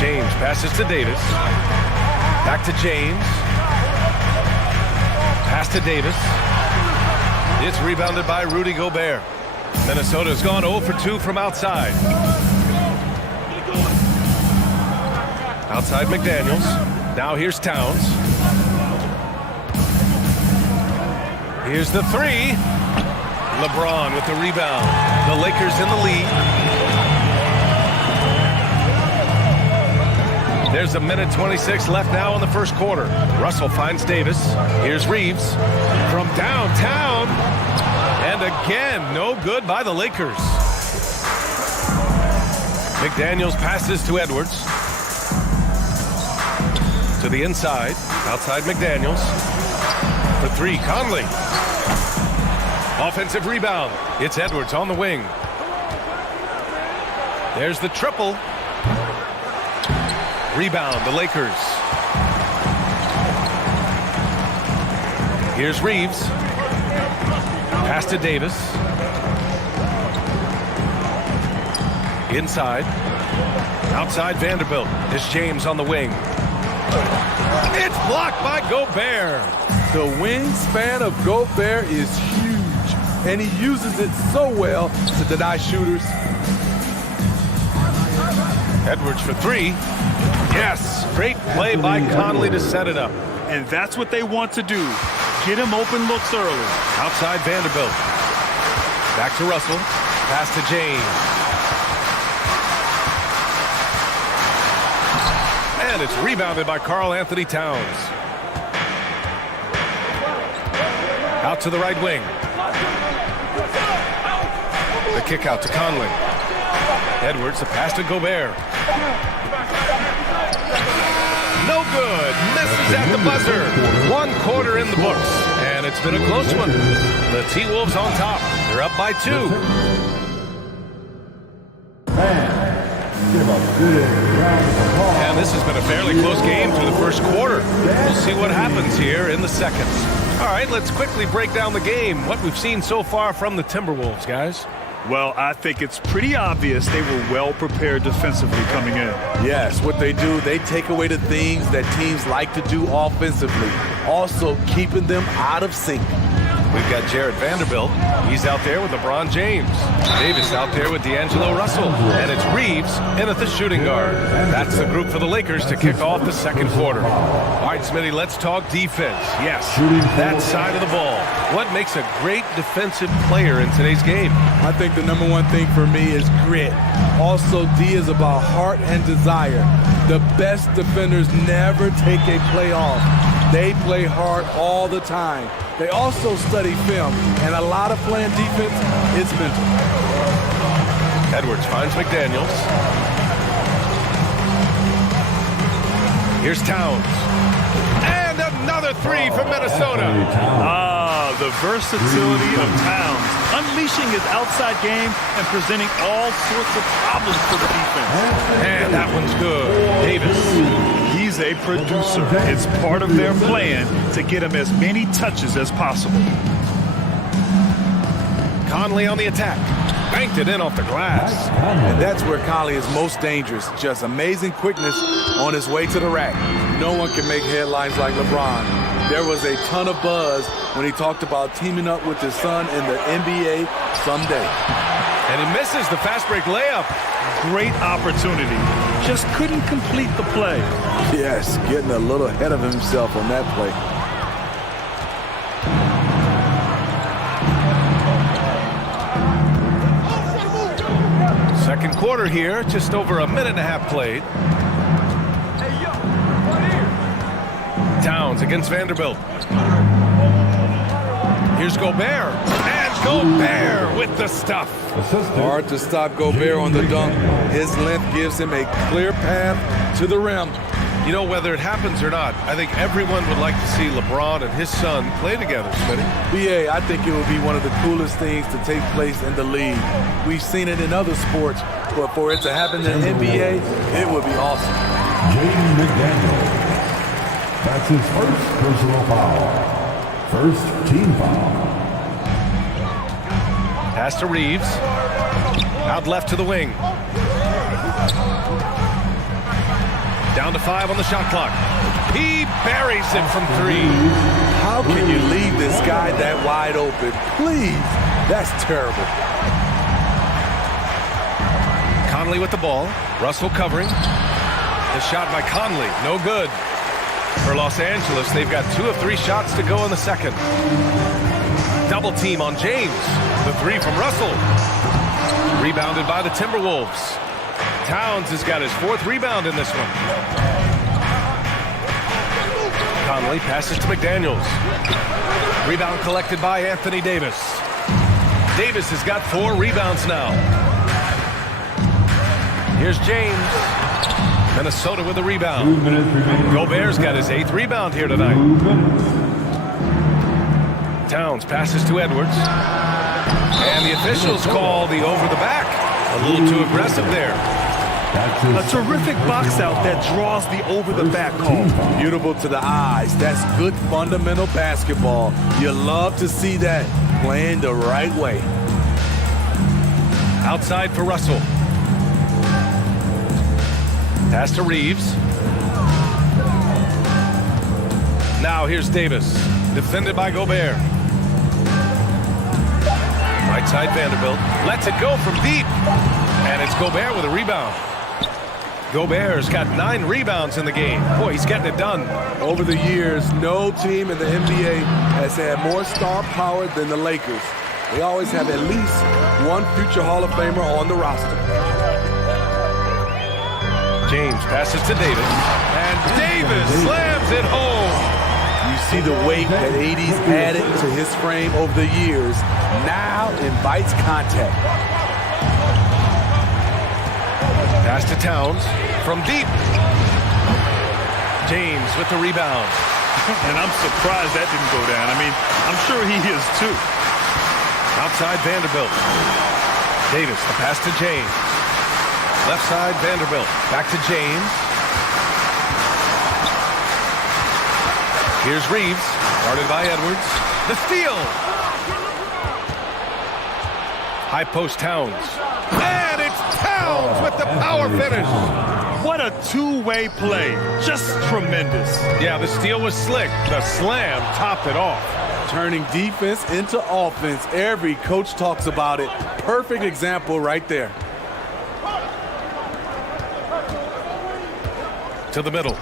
James passes to Davis. Back to James. Pass to Davis. It's rebounded by Rudy Gobert. Minnesota's gone 0 for 2 from outside. Outside McDaniels. Now here's Towns. Here's the 3. LeBron with the rebound. The Lakers in the lead. There's a minute 26 left now in the first quarter. Russell finds Davis. Here's Reeves from downtown. And again, no good by the Lakers. McDaniels passes to Edwards. To the inside. Outside McDaniels. For three, Conley. Offensive rebound. It's Edwards on the wing. There's the triple. Rebound, the Lakers. Here's Reeves. Pass to Davis. Inside. Outside Vanderbilt. There's James on the wing. It's blocked by Gobert. The wingspan of Gobert is huge, and he uses it so well to deny shooters. Edwards for three. Yes, great play by Conley to set it up. And that's what they want to do. Get him open looks early. Outside Vanderbilt. Back to Russell. Pass to James. And it's rebounded by Karl Anthony Towns. Out to the right wing. The kick out to Conley. Edwards, the pass to Gobert. No good. Misses at the buzzer. 1 quarter in the books. And it's been a close one. The T-Wolves on top. They're up by 2. And this has been a fairly close game through the first quarter. We'll see what happens here in the second. All right, let's quickly break down the game. What we've seen so far from the Timberwolves, guys. Well, I think it's pretty obvious they were well prepared defensively coming in. Yes, what they do, they take away the things that teams like to do offensively, also keeping them out of sync. We've got Jared Vanderbilt. He's out there with LeBron James. Davis out there with D'Angelo Russell. And it's Reeves in at the shooting guard. That's the group for the Lakers to kick off the second quarter. All right, Smitty, let's talk defense. Yes, that side of the ball. What makes a great defensive player in today's game? I think the number one thing for me is grit. Also, D is about heart and desire. The best defenders never take a play off. They play hard all the time. They also study film, and a lot of playing defense is mental. Edwards finds McDaniels. Here's Towns. And another three from Minnesota. The versatility of Towns, unleashing his outside game and presenting all sorts of problems for the defense. And that one's good. Davis. He's a producer. It's part of their plan to get him as many touches as possible. Conley on the attack. Banked it in off the glass. And that's where Conley is most dangerous. Just amazing quickness on his way to the rack. No one can make headlines like LeBron. There was a ton of buzz when he talked about teaming up with his son in the NBA someday. And he misses the fast break layup. Great opportunity. Just couldn't complete the play. Yes, getting a little ahead of himself on that play. Second quarter here, just over a minute and a half played. Towns against Vanderbilt. Here's Gobert. And Gobert with the stuff. Hard to stop Gobert on the dunk. His length gives him a clear path to the rim. You know, whether it happens or not, I think everyone would like to see LeBron and his son play together, Smitty. BA, I think it would be one of the coolest things to take place in the league. We've seen it in other sports, but for it to happen in the NBA, it would be awesome. Jaden McDaniel. That's his first personal foul. First team foul. Pass to Reeves. Out left to the wing. Down to 5 on the shot clock. He buries it from 3. How can you leave this guy that wide open? Please. That's terrible. Conley with the ball. Russell covering. The shot by Conley. No good. For Los Angeles, they've got 2 of 3 shots to go in the second. Double team on James. The 3 from Russell. Rebounded by the Timberwolves. Towns has got his 4th rebound in this one. Conley passes to McDaniels. Rebound collected by Anthony Davis. Davis has got 4 rebounds now. Here's James. Minnesota with the rebound. Gobert's got his 8th rebound here tonight. Towns passes to Edwards. And the officials call the over the back. A little too aggressive there. A terrific box out that draws the over the back call. Beautiful to the eyes. That's good fundamental basketball. You love to see that playing the right way. Outside for Russell. Pass to Reeves. Now here's Davis. Defended by Gobert. Right side Vanderbilt. Lets it go from deep. And it's Gobert with a rebound. Gobert's got 9 rebounds in the game. Boy, he's getting it done. Over the years, no team in the NBA has had more star power than the Lakers. They always have at least one future Hall of Famer on the roster. James passes to Davis. And Davis slams it home. You see the weight that AD's added to his frame over the years. Now invites contact. Pass to Towns from deep. James with the rebound. And I'm surprised that didn't go down. I mean, I'm sure he is too. Outside Vanderbilt. Davis, the pass to James. Left side Vanderbilt. Back to James. Here's Reeves. Guarded by Edwards. The steal. High post Towns. And it's Towns with the power finish. What a two-way play. Just tremendous. Yeah, the steal was slick. The slam topped it off. Turning defense into offense. Every coach talks about it. Perfect example right there. To the middle.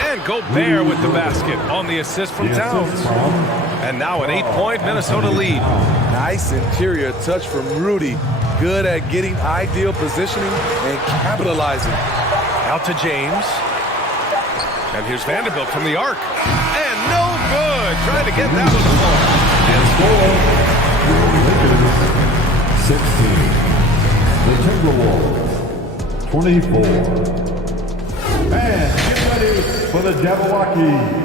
And Gobert with the basket on the assist from Towns. And now an 8-point Minnesota lead. Nice interior touch from Rudy. Good at getting ideal positioning and capitalizing. Out to James. And here's Vanderbilt from the arc. And no good. Trying to get that one to fall. And score, the Timberwolves, 24. And get ready for the Jabberwockies.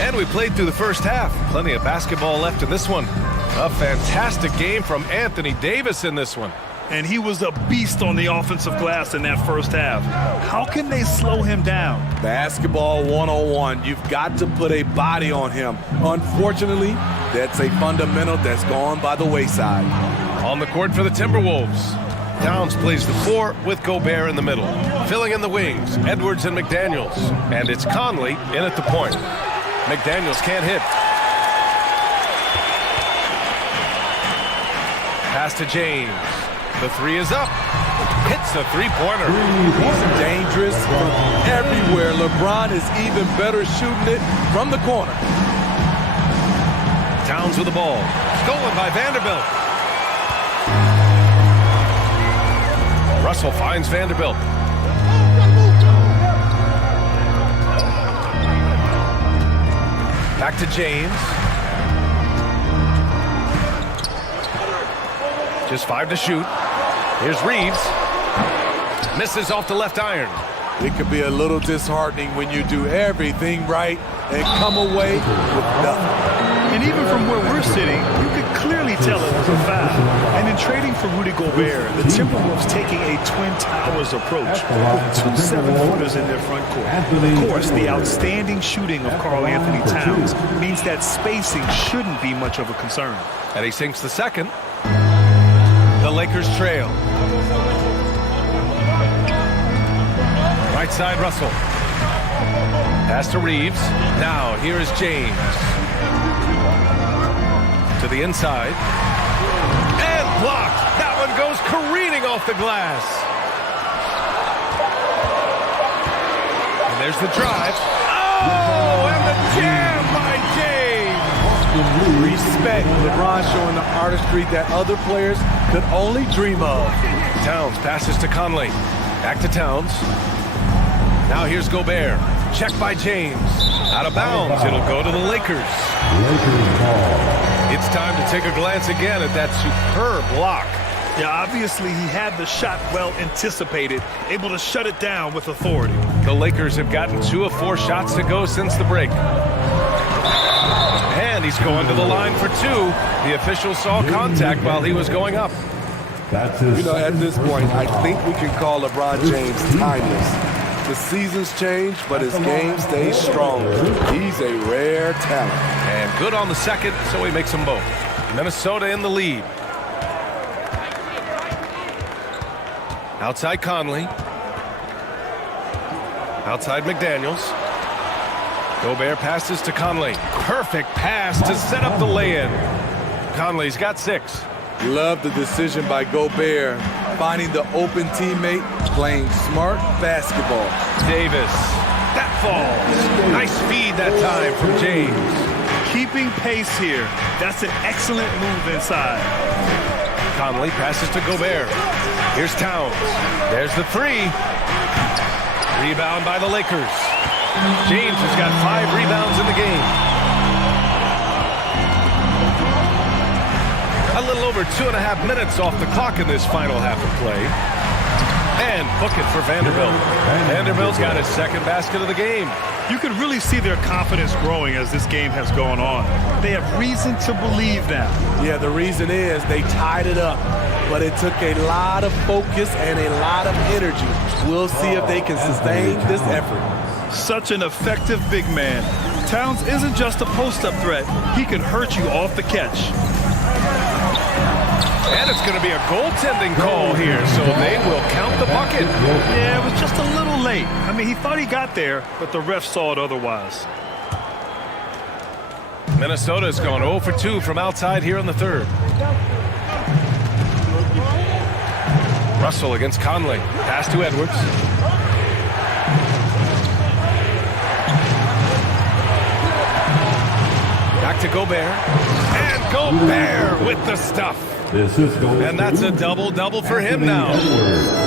And we played through the first half. Plenty of basketball left in this one. A fantastic game from Anthony Davis in this one. And he was a beast on the offensive glass in that first half. How can they slow him down? Basketball 101. You've got to put a body on him. Unfortunately, that's a fundamental that's gone by the wayside. On the court for the Timberwolves. Towns plays the 4 with Gobert in the middle. Filling in the wings, Edwards and McDaniels. And it's Conley in at the point. McDaniels can't hit. Pass to James. The 3 is up. Hits the three-pointer. He's dangerous from everywhere. LeBron is even better shooting it from the corner. Towns with the ball. Stolen by Vanderbilt. Russell finds Vanderbilt. Back to James. Just 5 to shoot. Here's Reeves. Misses off the left iron. It could be a little disheartening when you do everything right and come away with nothing. And even from where we're sitting, you could clearly tell it was a foul. And in trading for Rudy Gobert, the Timberwolves taking a Twin Towers approach with 2 7-footers in their front court. Of course, the outstanding shooting of Karl Anthony Towns means that spacing shouldn't be much of a concern. And he sinks the second. The Lakers trail. Right side, Russell. Pass to Reeves. Now, here is James. To the inside. And blocked. That one goes careening off the glass. And there's the drive. Oh, and the jam by James. Respect. LeBron showing the artistry that other players could only dream of. Towns passes to Conley. Back to Towns. Now here's Gobert. Checked by James. Out of bounds. It'll go to the Lakers. It's time to take a glance again at that superb block. Yeah, obviously he had the shot well anticipated, able to shut it down with authority. The Lakers have gotten 2 of 4 shots to go since the break. And he's going to the line for 2. The official saw contact while he was going up. You know, at this point, I think we can call LeBron James timeless. The seasons change, but his game stays strong. He's a rare talent. And good on the second, so he makes them both. Minnesota in the lead. Outside Conley. Outside McDaniels. Gobert passes to Conley. Perfect pass to set up the lay-in. Conley's got 6. Love the decision by Gobert, finding the open teammate, playing smart basketball. Davis. That falls. Nice feed that time from James. Keeping pace here. That's an excellent move inside. Conley passes to Gobert. Here's Towns. There's the 3. Rebound by the Lakers. James has got 5 rebounds in the game. A little over 2.5 minutes off the clock in this final half of play. And book it for Vanderbilt. Vanderbilt's got his 2nd basket of the game. You can really see their confidence growing as this game has gone on. They have reason to believe that. Yeah, the reason is they tied it up, but it took a lot of focus and a lot of energy. We'll see if they can sustain this effort. Such an effective big man. Towns isn't just a post-up threat. He can hurt you off the catch. And it's going to be a goaltending call here, so they will count the bucket. Yeah, it was just a little late. I mean, he thought he got there, but the ref saw it otherwise. Minnesota's gone 0 for 2 from outside here in the 3rd. Russell against Conley. Pass to Edwards. Back to Gobert. And Gobert with the stuff. And that's a double-double for him now.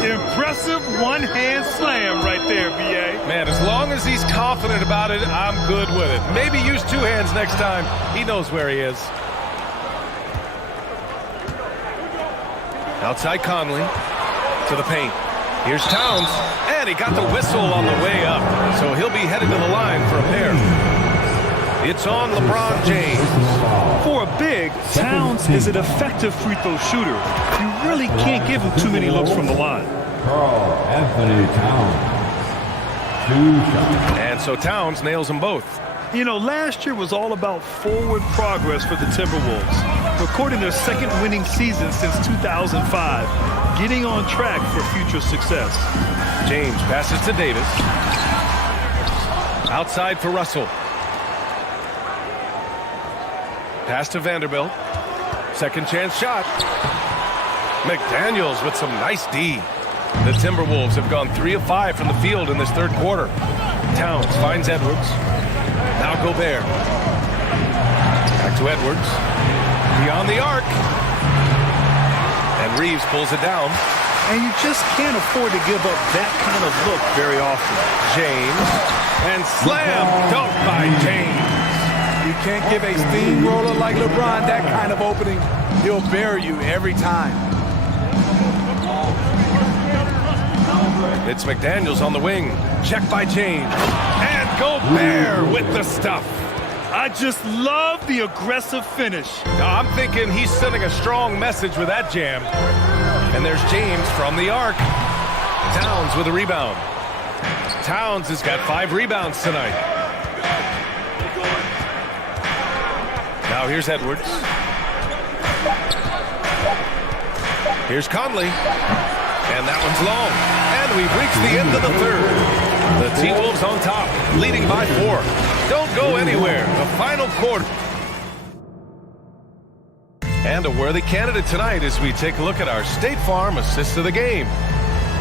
Impressive one-hand slam right there, B.A. Man, as long as he's confident about it, I'm good with it. Maybe use 2 hands next time. He knows where he is. Outside Conley to the paint. Here's Towns. And he got the whistle on the way up. So he'll be headed to the line for a pair. It's on LeBron James. For a big, Towns is an effective free throw shooter. You really can't give him too many looks from the line. Anthony Towns. 2 shots. And so Towns nails them both. You know, last year was all about forward progress for the Timberwolves, recording their 2nd winning season since 2005, getting on track for future success. James passes to Davis. Outside for Russell. Pass to Vanderbilt. 2nd chance shot. McDaniels with some nice D. The Timberwolves have gone 3 of 5 from the field in this 3rd quarter. Towns finds Edwards. Now Gobert. Back to Edwards. Beyond the arc. And Reeves pulls it down. And you just can't afford to give up that kind of look very often. James. And slam dunk by James. You can't give a steamroller like LeBron that kind of opening. He'll bury you every time. It's McDaniels on the wing. Check by James. And Gobert with the stuff. I just love the aggressive finish. I'm thinking he's sending a strong message with that jam. And there's James from the arc. Towns with a rebound. Towns has got 5 rebounds tonight. Now here's Edwards. Here's Conley. And that one's long. And we've reached the end of the 3rd. The T-Wolves on top, leading by 4. Don't go anywhere. The final quarter. And a worthy candidate tonight as we take a look at our State Farm assist of the game.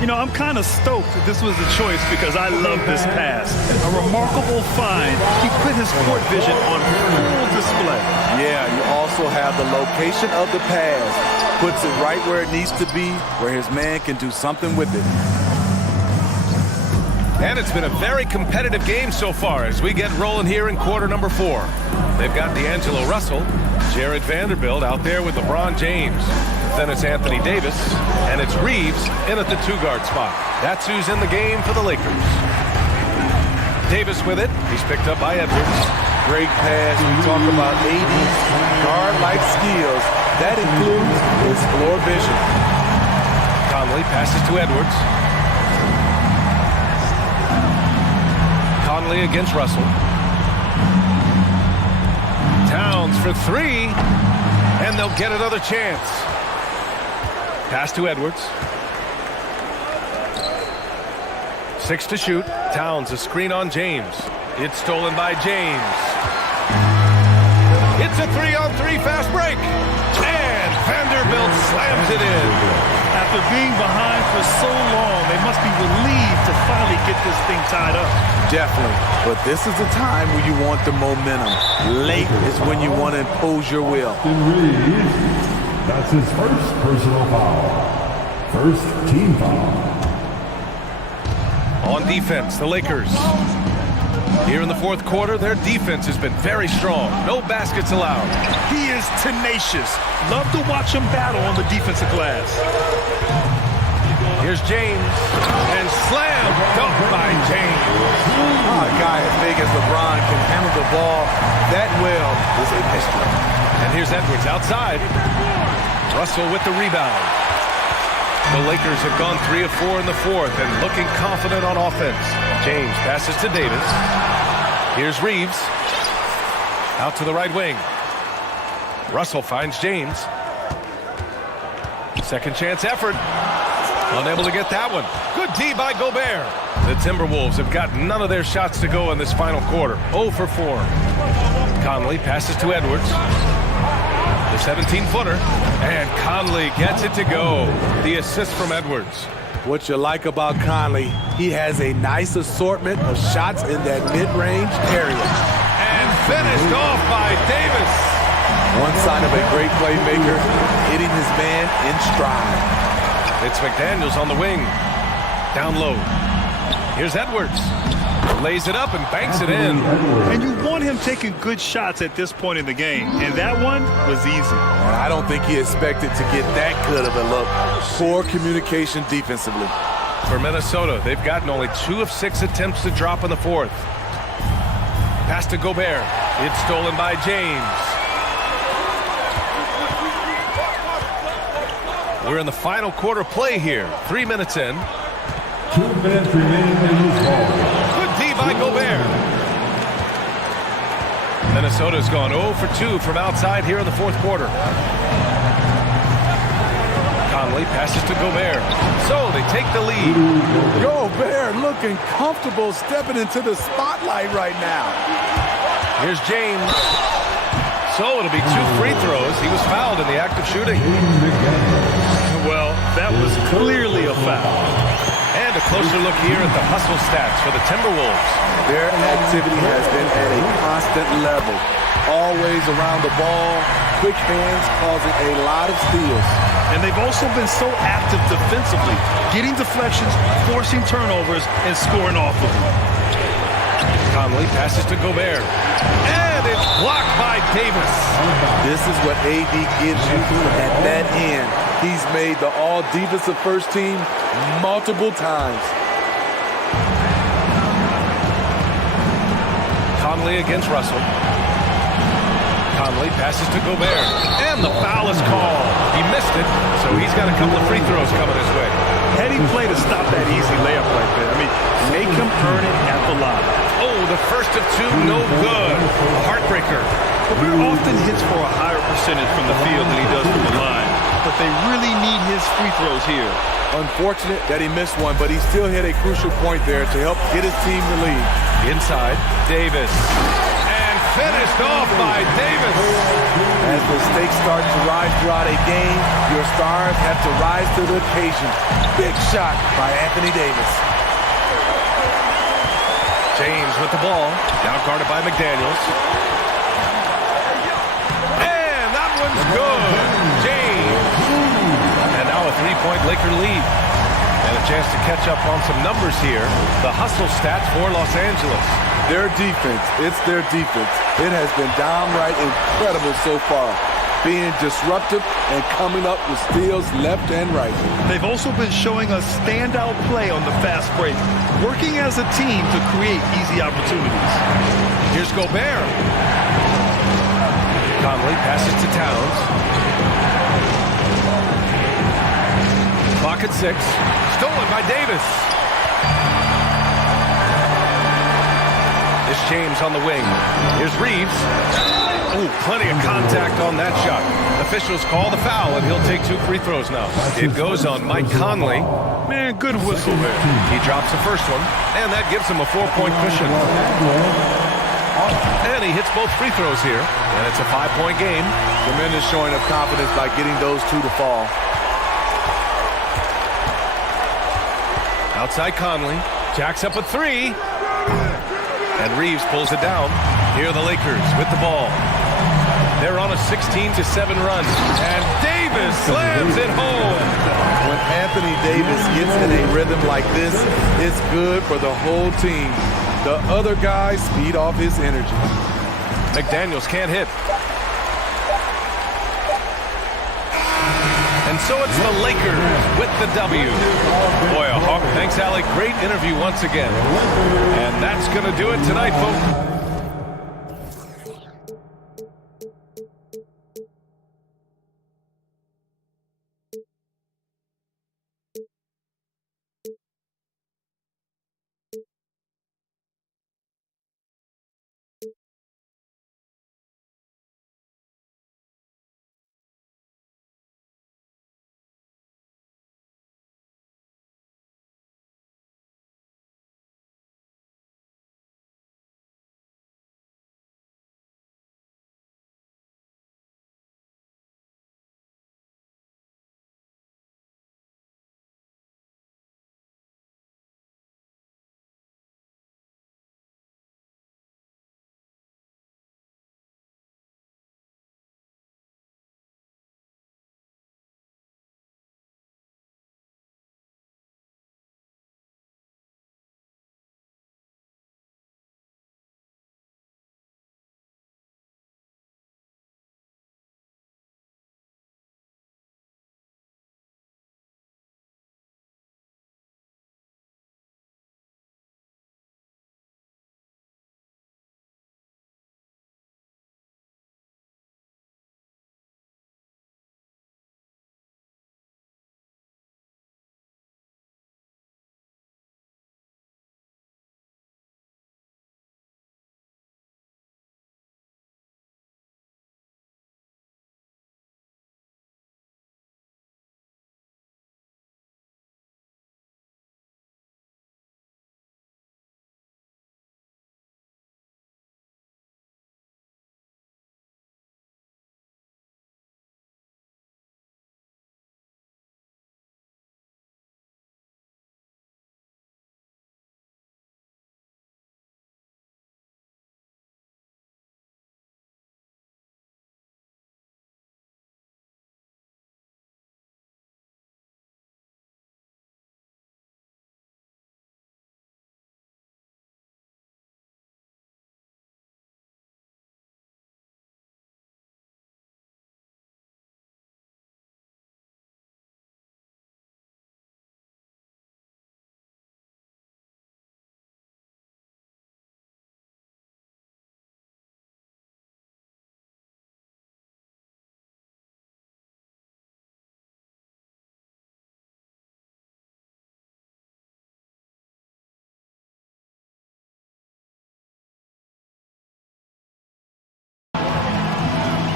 You know, I'm kind of stoked that this was the choice because I love this pass. A remarkable find. He put his court vision on full display. Yeah, you also have the location of the pass. Puts it right where it needs to be, where his man can do something with it. And it's been a very competitive game so far as we get rolling here in quarter number 4. They've got D'Angelo Russell. Jared Vanderbilt out there with LeBron James. Then it's Anthony Davis, and it's Reeves in at the 2-guard spot. That's who's in the game for the Lakers. Davis with it. He's picked up by Edwards. Great pass. We talk about AD's guard-like skills. That includes his floor vision. Conley passes to Edwards. Conley against Russell. Towns for 3, and they'll get another chance. Pass to Edwards. 6 to shoot. Towns a screen on James. It's stolen by James. It's a 3-on-3 fast break. And Vanderbilt slams it in. After being behind for so long, they must be relieved to finally get this thing tied up. Definitely. But this is the time when you want the momentum. Late is when you want to impose your will. That's his first personal foul. First team foul. On defense, the Lakers. Here in the fourth quarter, their defense has been very strong. No baskets allowed. He is tenacious. Love to watch him battle on the defensive glass. Here's James. And slam dunk by James. A guy as big as LeBron can handle the ball that well is a mystery. And here's Edwards outside. Russell with the rebound. The Lakers have gone 3 of 4 in the fourth and looking confident on offense. James passes to Davis. Here's Reeves. Out to the right wing. Russell finds James. Second chance effort. Unable to get that one. Good D by Gobert. The Timberwolves have got none of their shots to go in this final quarter. 0 for 4. Conley passes to Edwards. The 17-footer. And Conley gets it to go. The assist from Edwards. What you like about Conley, he has a nice assortment of shots in that mid-range area. And finished off by Davis. One sign of a great playmaker, hitting his man in stride. It's McDaniels on the wing. Down low. Here's Edwards. Lays it up and banks it in. And you want him taking good shots at this point in the game. And that one was easy. And I don't think he expected to get that good of a look. Poor communication defensively. For Minnesota, they've gotten only 2 of 6 attempts to drop in the fourth. Pass to Gobert. It's stolen by James. We're in the final quarter play here. 3 minutes in. 2 minutes remaining in this ball. Good D by Gobert. Minnesota's gone 0 for 2 from outside here in the fourth quarter. Conley passes to Gobert. So they take the lead. Gobert looking comfortable stepping into the spotlight right now. Here's James. So it'll be 2 free throws. He was fouled in the act of shooting. Well, that was clearly a foul. And a closer look here at the hustle stats for the Timberwolves. Their activity has been at a constant level. Always around the ball, quick hands causing a lot of steals. And they've also been so active defensively, getting deflections, forcing turnovers, and scoring off of them. Conley passes to Gobert. And it's blocked by Davis. This is what AD gives you at that end. He's made the all-defensive first team multiple times. Conley against Russell. Conley passes to Gobert. And the foul is called. He missed it, so he's got a couple of free throws coming his way. Heady play to stop that easy layup right there. I mean, make him earn it at the line. Oh, the first of 2, no good. A heartbreaker. Gobert often hits for a higher percentage from the field than he does from the line. But they really need his free throws here. Unfortunate that he missed one, but he still hit a crucial point there to help get his team the lead. Inside, Davis. And finished off by Davis. As the stakes start to rise throughout a game, your stars have to rise to the occasion. Big shot by Anthony Davis. James with the ball. Now guarded by McDaniels. And that one's good. James. And now a 3-point Laker lead. And a chance to catch up on some numbers here. The hustle stats for Los Angeles. Their defense, it's their defense. It has been downright incredible so far, being disruptive and coming up with steals left and right. They've also been showing us standout play on the fast break, working as a team to create easy opportunities. Here's Gobert. Conley passes to Towns. Clock at 6. Stolen by Davis. It's James on the wing. Here's Reeves. Ooh, plenty of contact on that shot. Officials call the foul, and he'll take 2 free throws now. It goes on Mike Conley. Man, good whistle there. He drops the first one, and that gives him a 4-point cushion. And he hits both free throws here, and it's a 5-point game. Tremendous showing of confidence by getting those 2 to fall. Outside Conley. Jacks up a 3. And Reeves pulls it down. Here are the Lakers with the ball. They're on a 16-7 run. And Davis slams it home. When Anthony Davis gets in a rhythm like this, it's good for the whole team. The other guys feed off his energy. McDaniels can't hit. And so it's the Lakers with the W. Boy, a Hawk. Thanks, Allie. Great interview once again. And that's going to do it tonight, folks.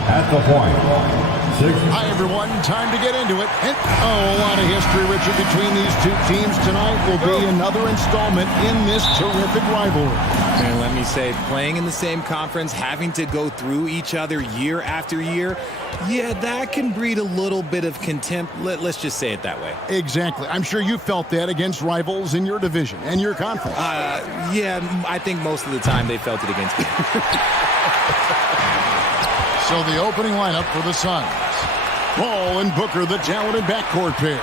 At the point. Hi, everyone. Time to get into it. And, a lot of history, Richard, between these 2 teams tonight will be another installment in this terrific rivalry. And let me say, playing in the same conference, having to go through each other year after year, yeah, that can breed a little bit of contempt. Let's just say it that way. Exactly. I'm sure you felt that against rivals in your division and your conference. Yeah, I think most of the time they felt it against me. So the opening lineup for the Suns. Ball and Booker, the talented backcourt pair.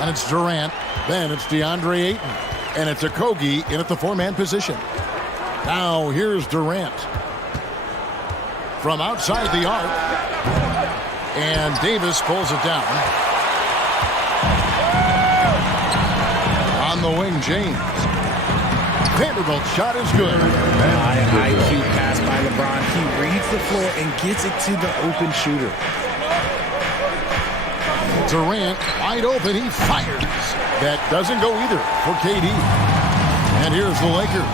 And it's Durant. Then it's DeAndre Ayton. And it's Okogie in at the 4-man position. Now here's Durant. From outside the arc. And Davis pulls it down. On the wing, James. Vanderbilt's shot is good. An IQ pass by LeBron. He reads the floor and gets it to the open shooter. Durant wide open. He fires. That doesn't go either for KD. And here's the Lakers.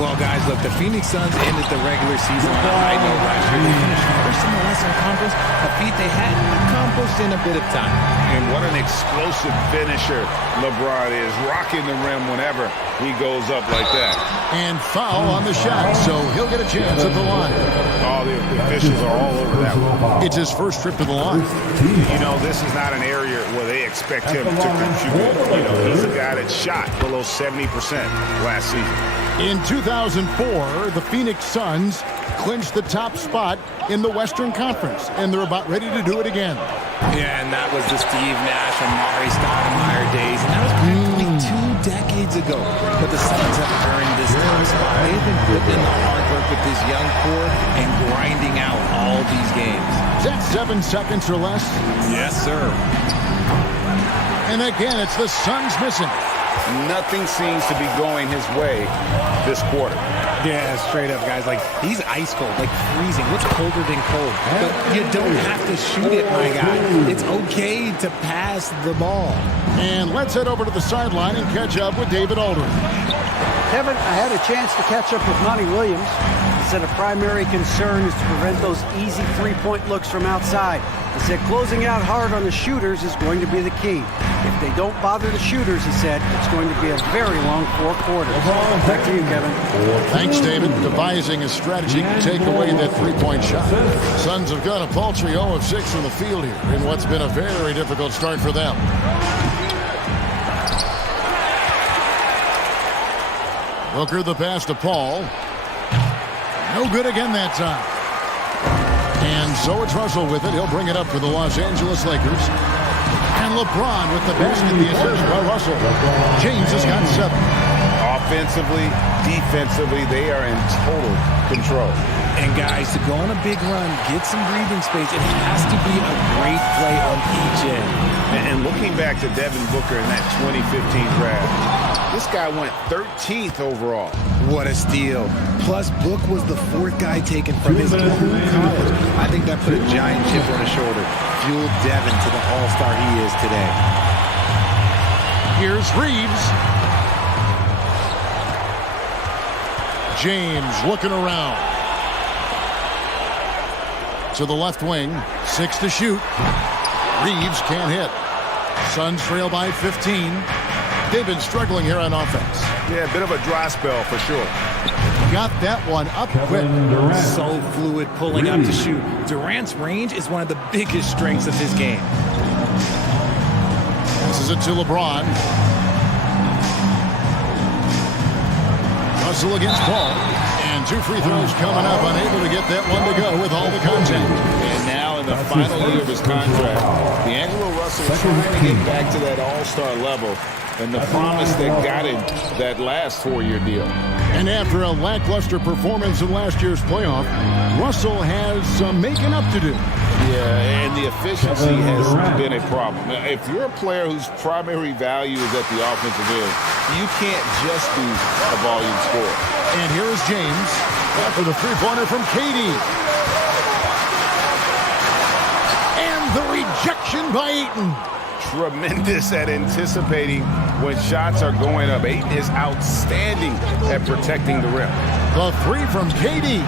Well, guys, look, the Phoenix Suns ended the regular season on a high note last year. They finished first in the Western Conference, a feat they hadn't accomplished in a bit of time. And what an explosive finisher LeBron is, rocking the rim whenever he goes up like that. And foul on the shot, so he'll get a chance at the line. All the officials are all over that one. It's his first trip to the line. You know, this is not an area where they expect him to contribute. You know, he's a guy that shot below 70% last season. In 2004, the Phoenix Suns clinched the top spot in the Western Conference, and they're about ready to do it again. Yeah, and that was the Steve Nash and Mari Stoudemire days, and that was practically 2 decades ago. But the Suns have earned this top spot. They've been putting in the hard work with this young core and grinding out all these games. Is that 7 seconds or less? Yes, sir. And again, it's the Suns missing. Nothing seems to be going his way this quarter. Yeah, straight up, guys. Like, he's ice cold, like freezing. What's colder than cold? But you don't have to shoot it, my guy. It's okay to pass the ball. And let's head over to the sideline and catch up with David Aldridge. Kevin, I had a chance to catch up with Monty Williams. He said a primary concern is to prevent those easy three-point looks from outside. He said closing out hard on the shooters is going to be the key. If they don't bother the shooters, he said, it's going to be a very long 4 quarters. Back to you, Kevin. Thanks, David. Devising a strategy to take away that three-point shot. Suns have gone a paltry 0 of 6 from the field here in what's been a very difficult start for them. Booker the pass to Paul. No good again that time. And so it's Russell with it. He'll bring it up for the Los Angeles Lakers. And LeBron with the basket, the assist by Russell. James has got 7. Offensively, defensively, they are in total control. And guys, to go on a big run, get some breathing space, it has to be a great play on each end. And looking back to Devin Booker in that 2015 draft, this guy went 13th overall. What a steal. Plus, Book was the 4th guy taken from his own college. I think that put a giant chip on his shoulder. Fueled Devin to the all-star he is today. Here's Reeves. James looking around. To the left wing. 6 to shoot. Reeves can't hit. Suns trail by 15. They've been struggling here on offense. Yeah, a bit of a dry spell for sure. Got that one up quick. So fluid, pulling up to shoot. Durant's range is one of the biggest strengths of his game. Passes it to LeBron. Russell against Paul. And 2 free throws coming up. Unable to get that one to go with all the contact. And now in the final year of his contract, D'Angelo Russell is trying to get back to that all-star level. And the promise that got him that last 4-year deal. And after a lackluster performance in last year's playoff, Russell has some making up to do. Yeah, and the efficiency has been a problem. Now, if you're a player whose primary value is at the offensive end, you can't just be a volume scorer. And here is James after the three-pointer from KD. And the rejection by Ayton. Tremendous at anticipating when shots are going up. Ayton is outstanding at protecting the rim. The 3 from KD.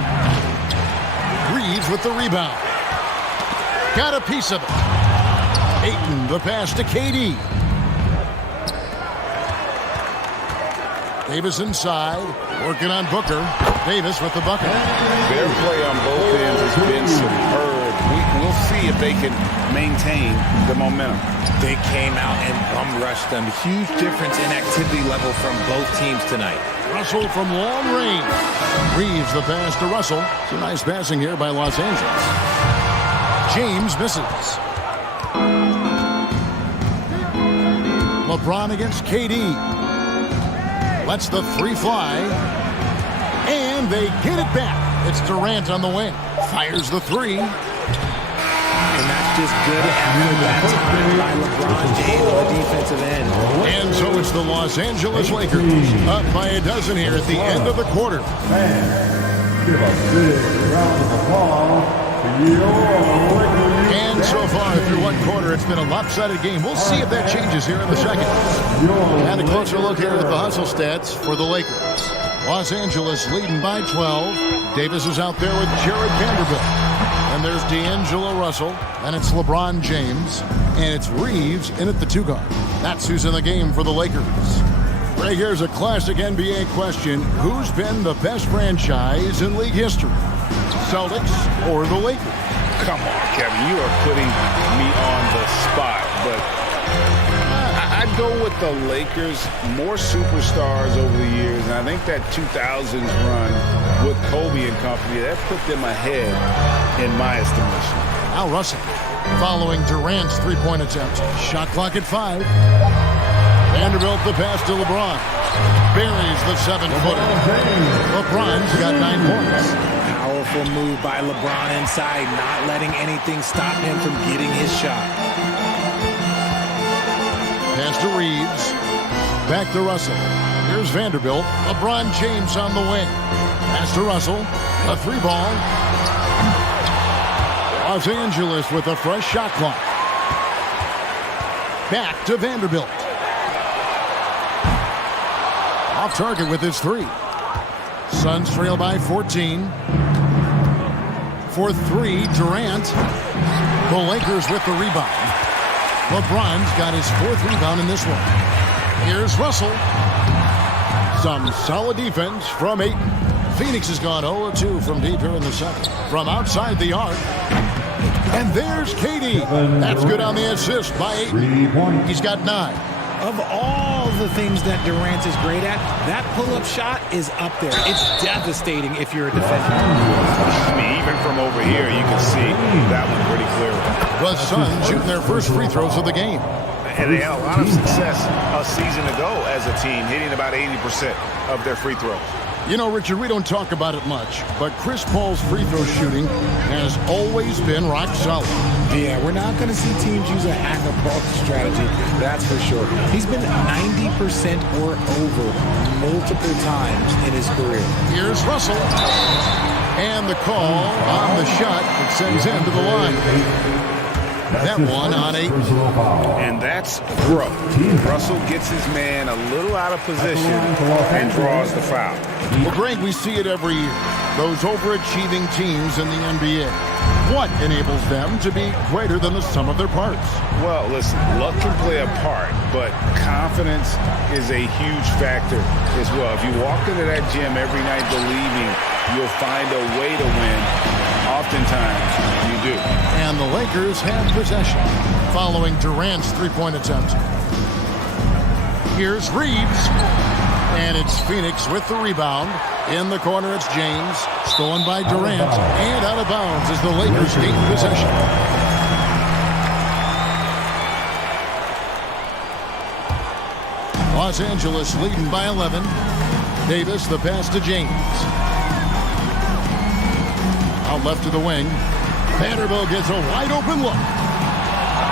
Reeves with the rebound. Got a piece of it. Ayton, the pass to KD. Davis inside, working on Booker. Davis with the bucket. Their play on both ends has been superb. We'll see if they can maintain the momentum. They came out and bum rushed them. Huge difference in activity level from both teams tonight. Russell from long range. Reeves the pass to Russell. It's a nice passing here by Los Angeles. James misses. LeBron against KD. Lets the 3 fly. And and they get it back. It's Durant on the wing. Fires the three. And that's just good effort that time by LeBron James on the defensive end. And so it's the Los Angeles Lakers up by a dozen here at the end of the quarter. Give a big round of applause to your Lakers. And so far through one quarter, it's been a lopsided game. We'll see if that changes here in the second. And a closer look here at the hustle stats for the Lakers. Los Angeles leading by 12. Davis is out there with Jared Vanderbilt. And there's D'Angelo Russell, and it's LeBron James, and it's Reeves in at the 2 guard. That's who's in the game for the Lakers. Right here's a classic NBA question. Who's been the best franchise in league history? Celtics or the Lakers? Come on, Kevin. You are putting me on the spot, but I'd go with the Lakers. More superstars over the years, and I think that 2000s run with Kobe and company, that put them ahead in my estimation. Al Russell following Durant's three-point attempt. Shot clock at 5. Vanderbilt the pass to LeBron. Buries the 7-footer. LeBron's got 9 points. Powerful move by LeBron inside, not letting anything stop him from getting his shot. Pass to Reeves. Back to Russell. Here's Vanderbilt. LeBron James on the wing. Pass to Russell. A 3-ball. Los Angeles with a fresh shot clock. Back to Vanderbilt. Off target with his 3. Suns trail by 14. For 3, Durant. The Lakers with the rebound. LeBron's got his 4th rebound in this one. Here's Russell. Some solid defense from Ayton. Phoenix has gone 0-2 from deep here in the second. From outside the arc. And there's KD. That's good on the assist by Ayton. He's got 9. Of all the things that Durant is great at, that pull-up shot is up there. It's devastating if you're a defender. I mean, even from over here, you can see that one pretty clearly. The Suns shooting their first free throws of the game. And they had a lot of success a season ago as a team, hitting about 80% of their free throws. You know, Richard, we don't talk about it much, but Chris Paul's free throw shooting has always been rock solid. Yeah, we're not going to see teams use a hack-a-ball strategy, that's for sure. He's been 90% or over multiple times in his career. Here's Russell. And the call on the shot that sends him to the line. That one on 8. And that's growth. Russell gets his man a little out of position and draws the foul. Well, Greg, we see it every year. Those overachieving teams in the NBA. What enables them to be greater than the sum of their parts? Well, listen, luck can play a part, but confidence is a huge factor as well. If you walk into that gym every night believing you'll find a way to win, oftentimes you do. And the Lakers have possession following Durant's three-point attempt. Here's Reeves. And it's Phoenix with the rebound. In the corner, it's James. Stolen by Durant. And out of bounds as the Lakers gain possession. Los Angeles leading by 11. Davis, the pass to James. Out left to the wing. Vanderbilt gets a wide-open look.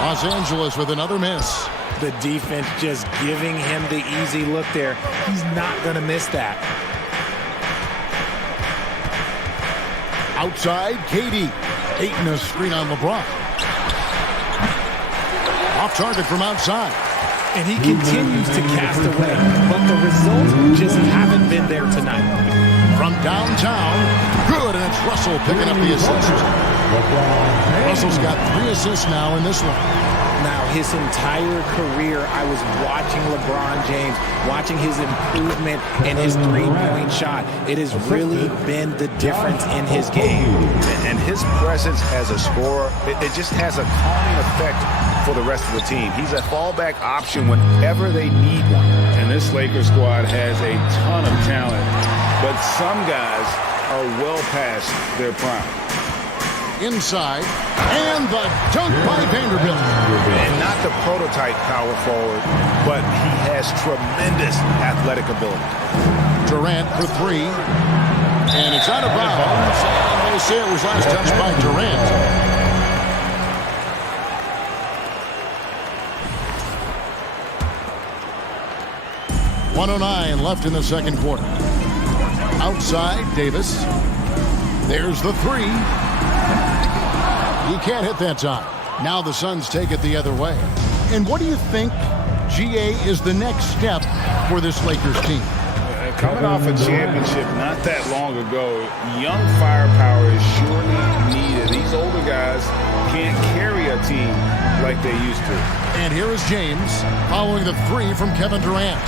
Los Angeles with another miss. The defense just giving him the easy look there. He's not going to miss that. Outside, KD. Ayton a screen on LeBron. Off target from outside. And he continues to cast away, but the results just haven't been there tonight. From downtown, good, and it's Russell picking up the assist. Russell's got 3 assists now in this one. Now, his entire career, I was watching LeBron James, watching his improvement in his three-point shot. It has really been the difference in his game. And his presence as a scorer, it just has a calming effect for the rest of the team. He's a fallback option whenever they need one. And this Lakers squad has a ton of talent, but some guys are well past their prime. Inside, and the dunk by Vanderbilt. And not the prototype power forward, but he has tremendous athletic ability. Durant for 3. And it's out of bounds. And they say it was last touched by Durant. .109 left in the second quarter. Outside, Davis. There's the three. He can't hit that time. Now the Suns take it the other way. And what do you think, GA, is the next step for this Lakers team? Coming off a championship not that long ago, young firepower is surely needed. These older guys can't carry a team like they used to. And here is James following the three from Kevin Durant.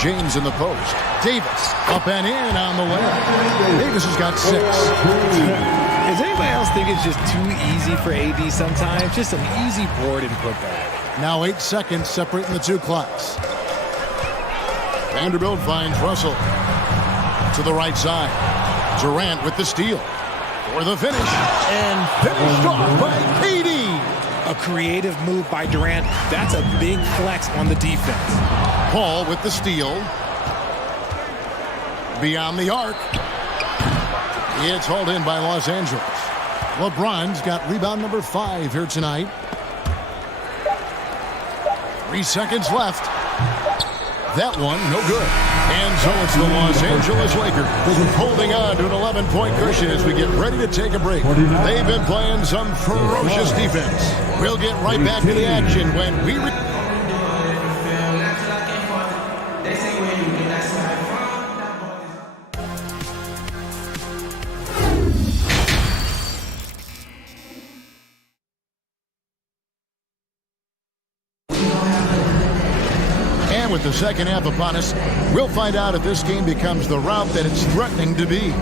James in the post. Davis up and in on the way. Davis has got 6. Does anybody else think it's just too easy for AD sometimes? Just an easy board and put back. Now 8 seconds separating the two clocks. Vanderbilt finds Russell to the right side. Durant with the steal for the finish. And finished off by KD. A creative move by Durant. That's a big flex on the defense. Paul with the steal. Beyond the arc. It's hauled in by Los Angeles. LeBron's got rebound number 5 here tonight. 3 seconds left. That one, no good. And so it's the Los Angeles Lakers holding on to an 11-point cushion as we get ready to take a break. They've been playing some ferocious defense. We'll get right back to the action when we... With the second half upon us, we'll find out if this game becomes the route that it's threatening to be.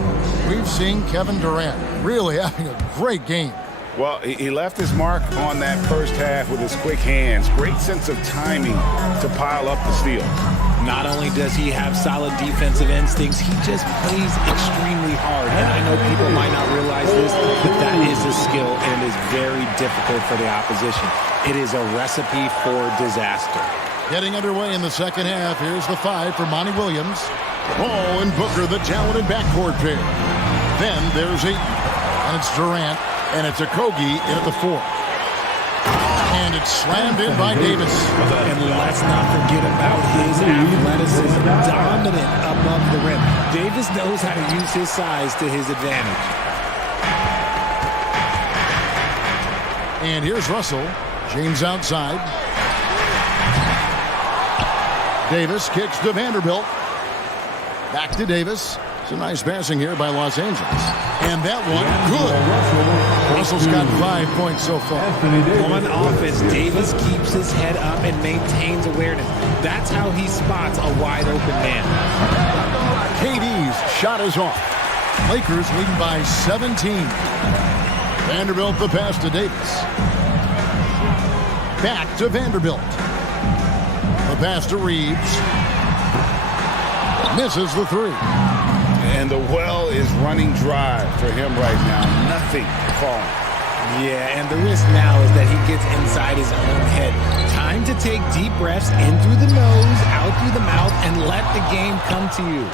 We've seen Kevin Durant really having a great game. Well, he left his mark on that first half with his quick hands. Great sense of timing to pile up the steals. Not only does he have solid defensive instincts, he just plays extremely hard. And I know people might not realize this, but that is a skill and it is very difficult for the opposition. It is a recipe for disaster. Getting underway in the second half. Here's the 5 for Monty Williams. Paul and Booker, the talented backcourt pair. Then there's 8, and it's Durant, and it's Okogie in at the 4. And it's slammed in by Davis. And let's not forget about his athleticism, dominant above the rim. Davis knows how to use his size to his advantage. And here's Russell. James outside. Davis kicks to Vanderbilt. Back to Davis. Some nice passing here by Los Angeles. And that one, good. Russell's got 5 points so far. On offense, Davis keeps his head up and maintains awareness. That's how he spots a wide open man. KD's shot is off. Lakers leading by 17. Vanderbilt the pass to Davis. Back to Vanderbilt. The pass to Reeves. Misses the 3. And the well is running dry for him right now. Nothing falling. Yeah, and the risk now is that he gets inside his own head. Time to take deep breaths in through the nose, out through the mouth, and let the game come to you.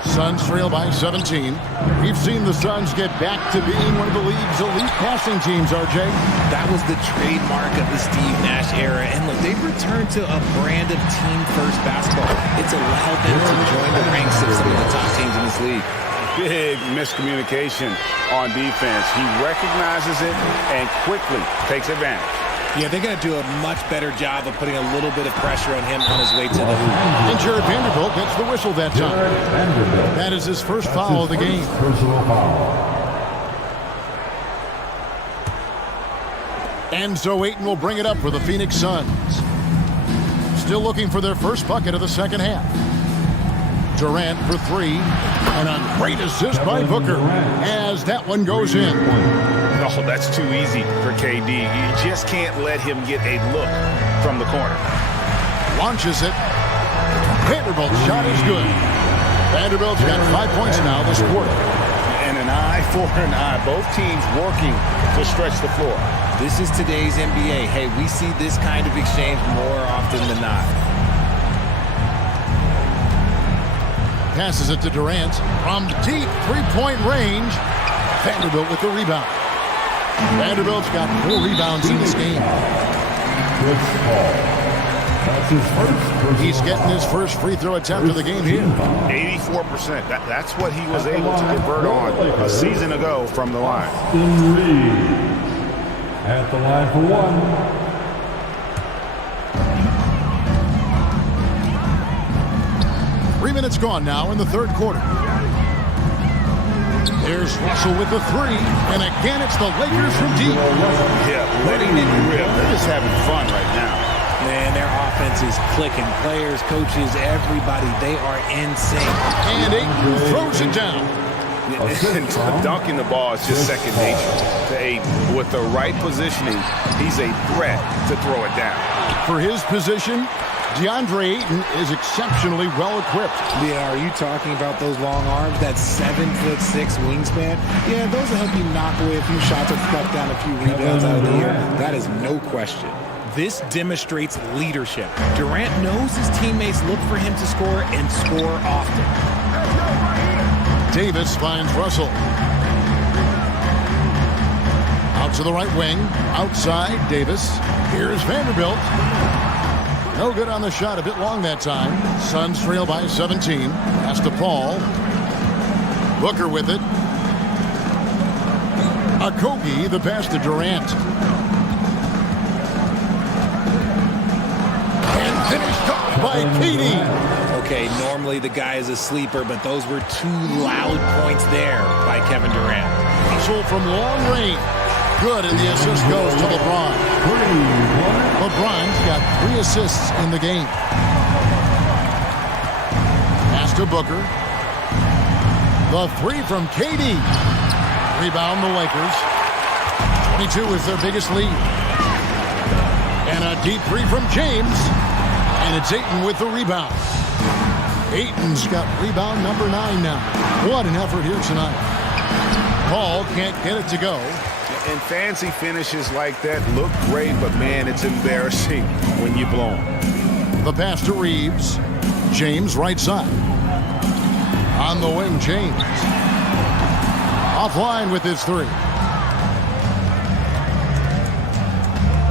Suns trail by 17. We've seen the Suns get back to being one of the league's elite passing teams, RJ. That was the trademark of the Steve Nash era. And look, they've returned to a brand of team-first basketball. It's allowed them to join the ranks of some of the top teams in this league. Big miscommunication on defense. He recognizes it and quickly takes advantage. Yeah, they're going to do a much better job of putting a little bit of pressure on him on his way to the hoop. And Jared Vanderbilt gets the whistle that time. That is his first foul of the game. Personal foul. And so Ayton will bring it up for the Phoenix Suns. Still looking for their first bucket of the second half. Durant for 3. And a great assist by Booker as that one goes in. Oh, that's too easy for KD. You just can't let him get a look from the corner. Launches it. Vanderbilt's shot is good. Vanderbilt's got 5 points now this quarter. And an eye for an eye. Both teams working to stretch the floor. This is today's NBA. Hey, we see this kind of exchange more often than not. passes it to Durant. From deep three-point range, Vanderbilt with the rebound. Vanderbilt's got 4 rebounds in this game. He's getting his first free throw attempt of the game here. 84%. That's what he was able to convert on a season ago from the line. At the line for one. 3 minutes gone now in the third quarter. There's Russell with the 3, and again it's the Lakers from deep. Yeah, letting it rip. They're just having fun right now. Man, their offense is clicking. Players, coaches, everybody, they are in sync. And Ayton throws it down. Dunking the ball is just second nature to Ayton. With the right positioning, he's a threat to throw it down. For his position, DeAndre Ayton is exceptionally well equipped. Yeah, are you talking about those long arms, that 7'6" wingspan? Yeah, those will help you knock away a few shots or stuff down a few rebounds out of the air. That is no question. This demonstrates leadership. Durant knows his teammates look for him to score and score often. Davis finds Russell. Out to the right wing. Outside, Davis. Here's Vanderbilt. No good on the shot. A bit long that time. Suns trail by 17. Pass to Paul. Booker with it. Okogie, the pass to Durant. And finished off by KD. Okay, normally the guy is a sleeper, but those were 2 loud points there by Kevin Durant. Russell from long range. Good, and the assist goes to LeBron. LeBron's got 3 assists in the game. Pass to Booker. The 3 from KD. Rebound the Lakers. 22 is their biggest lead. And a deep 3 from James. And it's Ayton with the rebound. Ayton's got rebound number 9 now. What an effort here tonight. Paul can't get it to go. And fancy finishes like that look great, but man, it's embarrassing when you blow them. The pass to Reeves. James right side. On the wing, James. Offline with his 3.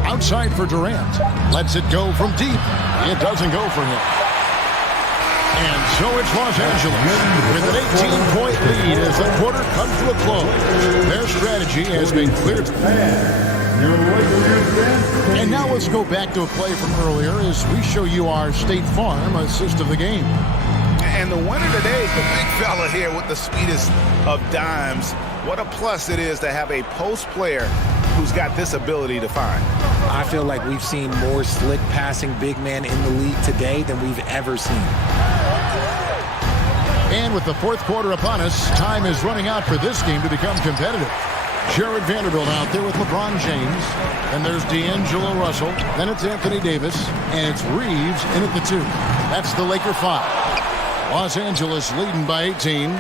Outside for Durant. Lets it go from deep. It doesn't go for him. And so it's Los Angeles with an 18-point lead as the quarter comes to a close. Their strategy has been clear. And now let's go back to a play from earlier as we show you our State Farm assist of the game. And the winner today is the big fella here with the sweetest of dimes. What a plus it is to have a post player who's got this ability to find. I feel like we've seen more slick passing big man in the league today than we've ever seen. And with the fourth quarter upon us, time is running out for this game to become competitive. Jared Vanderbilt out there with LeBron James. And there's D'Angelo Russell. Then it's Anthony Davis. And it's Reeves in at the 2. That's the Laker 5. Los Angeles leading by 18.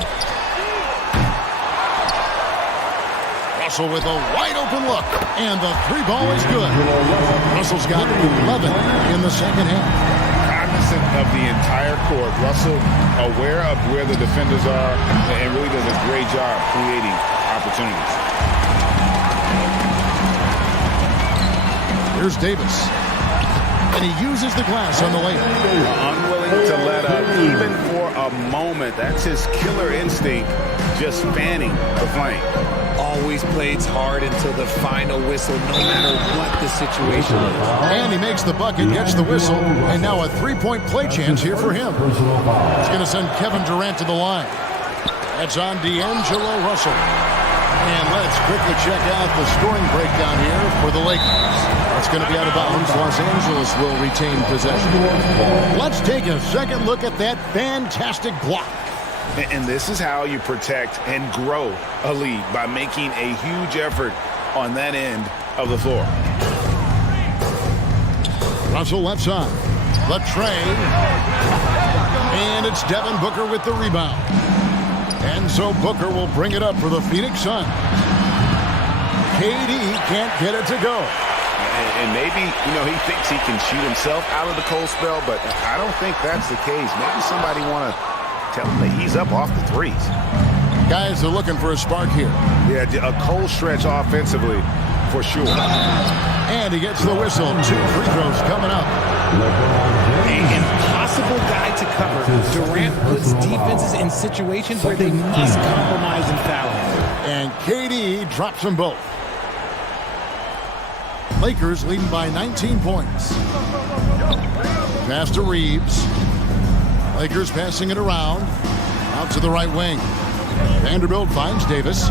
Russell with a wide open look. And the 3 ball is good. Russell's got 11 in the second half. Of the entire court. Russell aware of where the defenders are and really does a great job creating opportunities. Here's Davis. And he uses the glass on the layup. Unwilling to let up even for a moment. That's his killer instinct, just fanning the flame. Always plays hard until the final whistle, no matter what the situation is. And he makes the bucket, gets the whistle, and now a 3-point play chance here for him. It's going to send Kevin Durant to the line. That's on D'Angelo Russell. And let's quickly check out the scoring breakdown here for the Lakers. It's going to be out of bounds. Los Angeles will retain possession. Let's take a second look at that fantastic block. And this is how you protect and grow a lead, by making a huge effort on that end of the floor. Russell left side. The tray. And it's Devin Booker with the rebound. And so Booker will bring it up for the Phoenix Suns. KD can't get it to go. And maybe, he thinks he can shoot himself out of the cold spell, but I don't think that's the case. Maybe somebody want to tell him to ease up off the threes. Guys are looking for a spark here. Yeah, a cold stretch offensively for sure. And he gets the whistle. 2 free throws coming up. An impossible guy to cover. Durant puts defenses in situations where they must compromise and foul him. And KD drops them both. Lakers leading by 19 points. Pass to Reeves. Lakers passing it around. Out to the right wing. Vanderbilt finds Davis.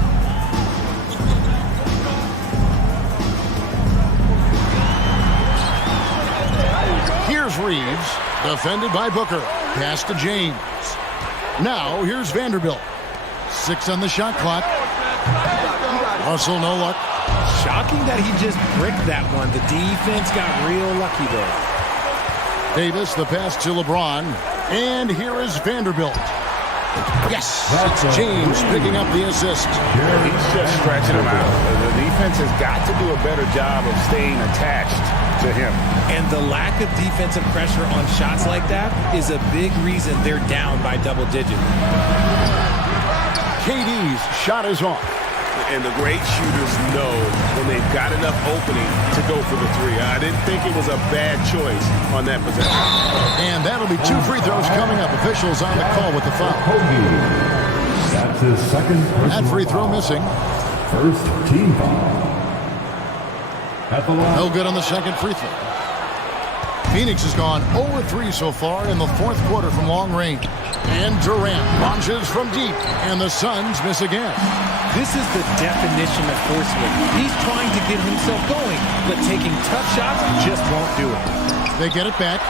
Here's Reeves, defended by Booker. Pass to James. Now here's Vanderbilt. 6 on the shot clock. Russell, no luck. Shocking that he just bricked that one. The defense got real lucky there. Davis, the pass to LeBron. And here is Vanderbilt. Yes, it's James picking up the assist. He's just stretching him out. The defense has got to do a better job of staying attached to him. And the lack of defensive pressure on shots like that is a big reason they're down by double digits. KD's shot is off. And the great shooters know when they've got enough opening to go for the three. I didn't think it was a bad choice on that possession. And that'll be 2 free throws coming up. Officials on the call with the foul. That's his second. That free throw missing. First team foul. At the line. No good on the second free throw. Phoenix has gone 0-3 so far in the 4th quarter from long range. And Durant launches from deep. And the Suns miss again. This is the definition of forceful. He's trying to get himself going, but taking tough shots just won't do it. They get it back.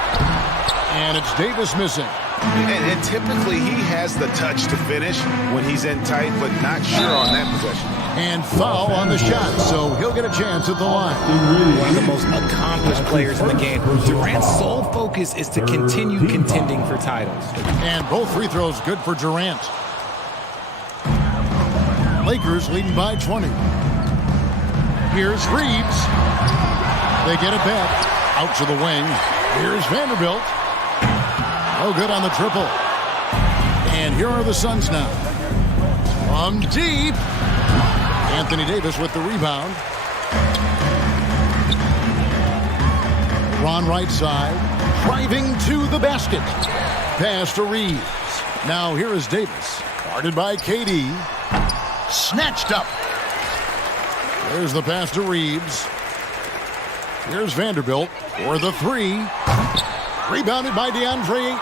And it's Davis missing. And typically he has the touch to finish when he's in tight, but not sure on that possession. And foul on the shot, so he'll get a chance at the line. One of the most accomplished players in the game. Durant's sole focus is to continue contending for titles. And both free throws good for Durant. Lakers leading by 20. Here's Reeves. They get it back. Out to the wing. Here's Vanderbilt. No good on the triple. And here are the Suns now. From deep. Anthony Davis with the rebound. Ron right side. Driving to the basket. Pass to Reeves. Now here is Davis. Guarded by KD. Snatched up. There's the pass to Reeves. Here's Vanderbilt for the 3. Rebounded by DeAndre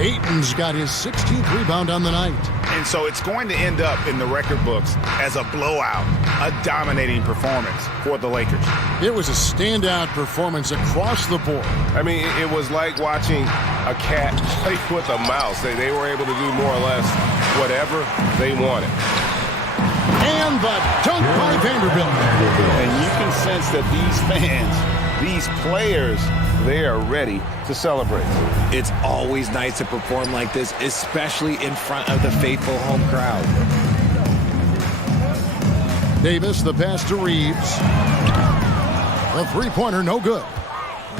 Ayton. Ayton's got his 16th rebound on the night. And so it's going to end up in the record books as a blowout, a dominating performance for the Lakers. It was a standout performance across the board. I mean, it was like watching a cat play with a mouse. They were able to do more or less whatever they wanted. And the dunk by Vanderbilt. And you can sense that these fans, these players, they are ready to celebrate. It's always nice to perform like this, especially in front of the faithful home crowd. Davis, the pass to Reeves. The three-pointer, no good.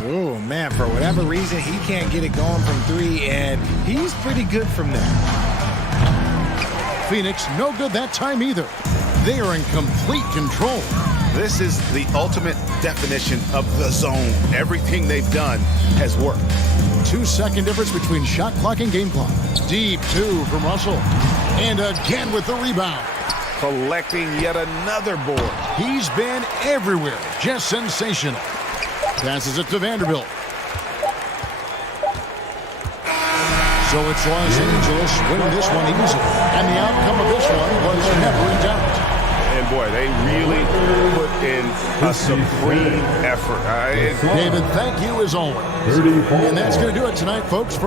Oh, man, for whatever reason, he can't get it going from 3, and he's pretty good from there. Phoenix, no good that time either. They are in complete control. This is the ultimate definition of the zone. Everything they've done has worked. 2-second difference between shot clock and game clock. Deep 2 from Russell. And again with the rebound. Collecting yet another board. He's been everywhere. Just sensational. Passes it to Vanderbilt. So it's Los Angeles winning this one easily. And the outcome of this one was never in doubt. And boy, they really put in a supreme effort. David, thank you as always. And that's going to do it tonight, folks.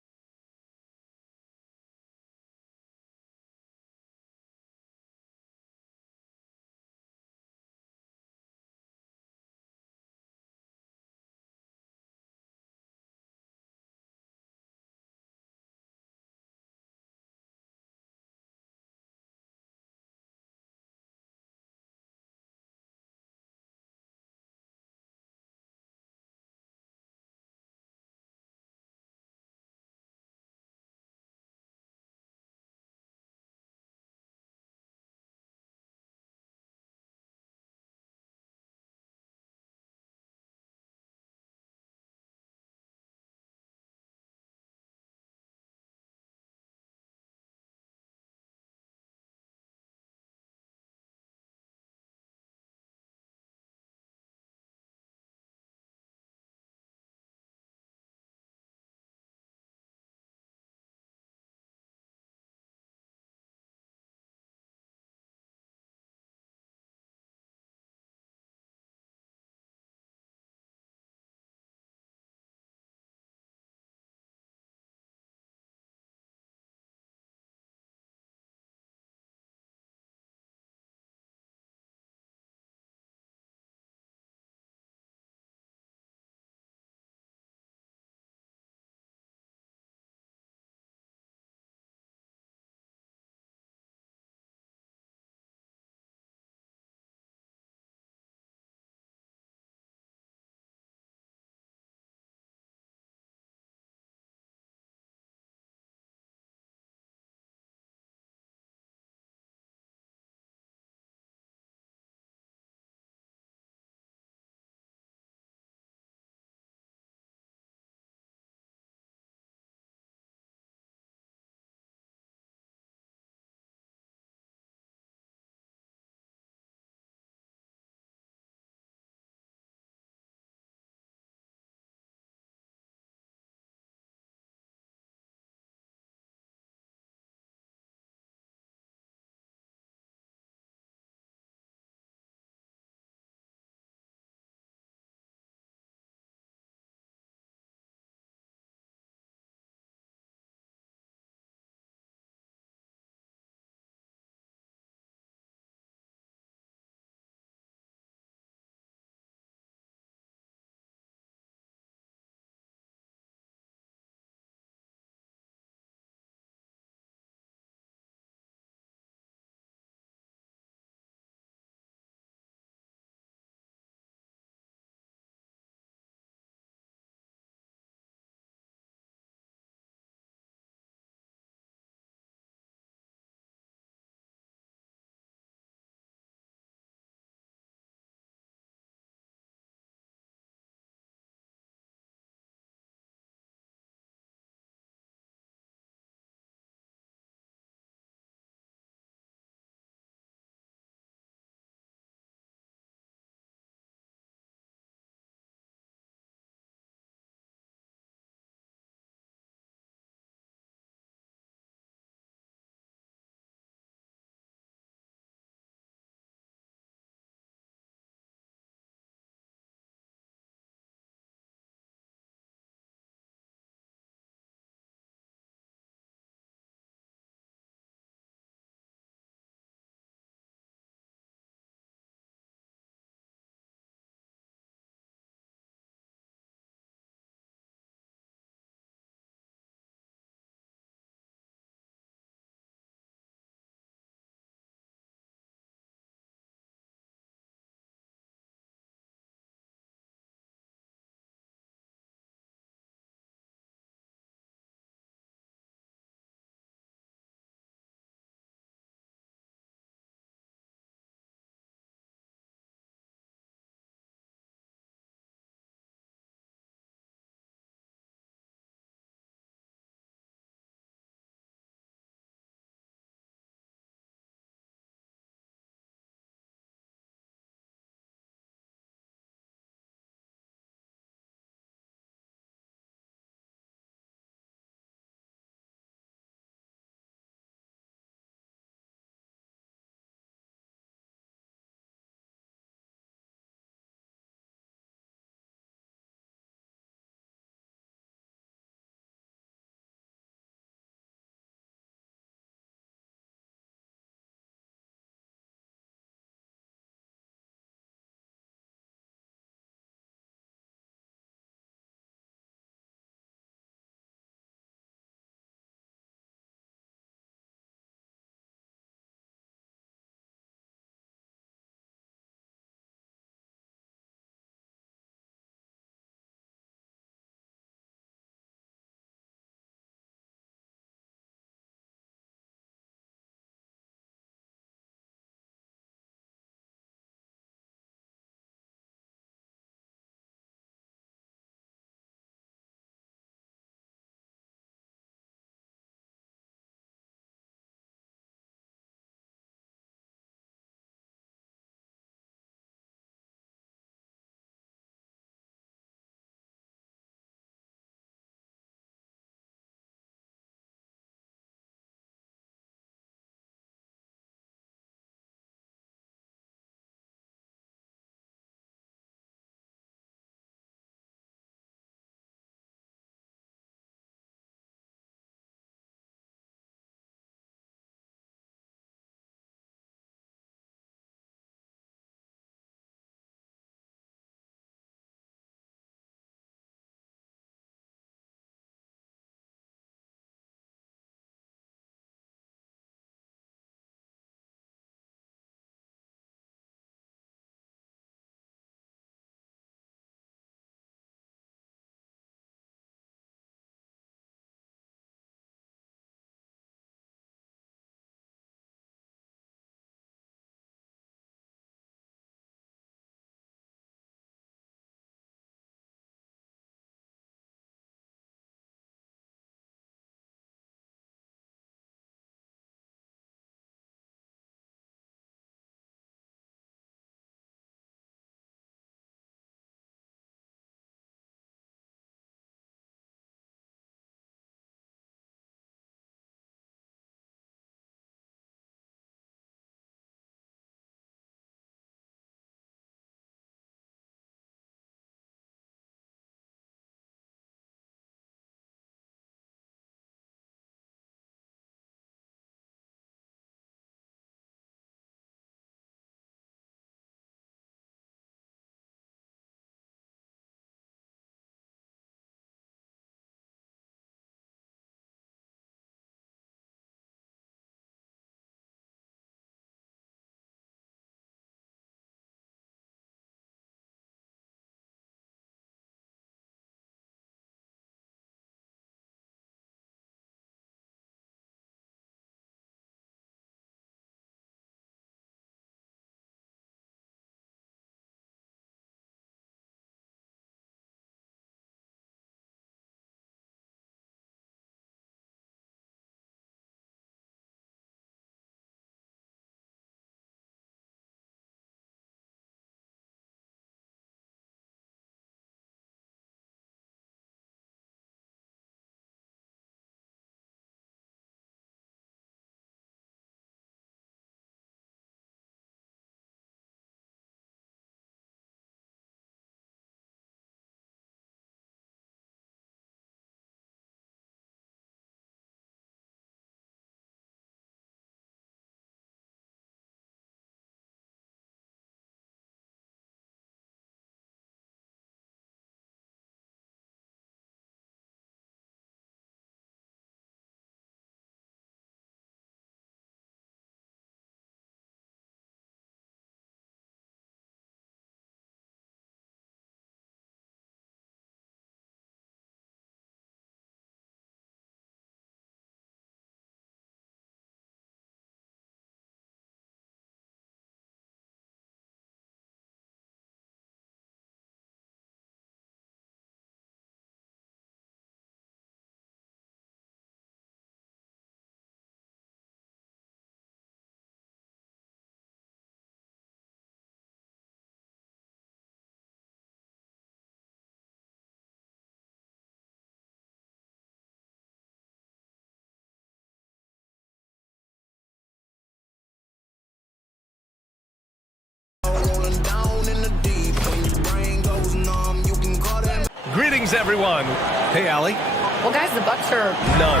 Greetings, everyone. Hey, Allie. Well, guys, the Bucks are... None.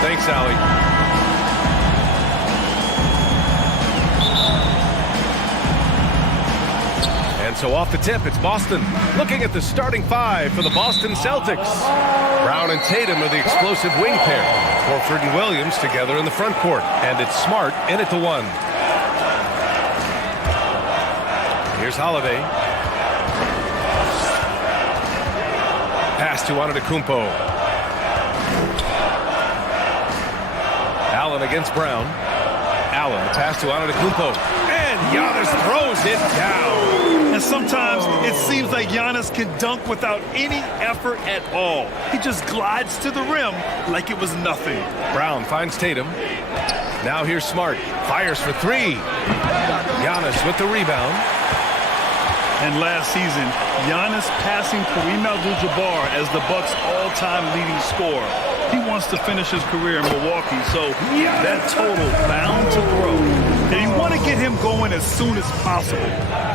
Thanks, Allie. And so off the tip, it's Boston. Looking at the starting five for the Boston Celtics. Brown and Tatum are the explosive wing pair. Horford and Williams together in the front court. And it's Smart in at the one. Here's Holiday. Pass to Antetokounmpo. Allen against Brown. Allen, pass to Antetokounmpo. And Giannis throws it down. And sometimes it seems like Giannis can dunk without any effort at all. He just glides to the rim like it was nothing. Brown finds Tatum. Now here's Smart. Fires for three. Giannis with the rebound. And last season, Giannis passing Kareem Abdul-Jabbar as the Bucks' all-time leading scorer. He wants to finish his career in Milwaukee, so that total bound to grow. And you want to get him going as soon as possible.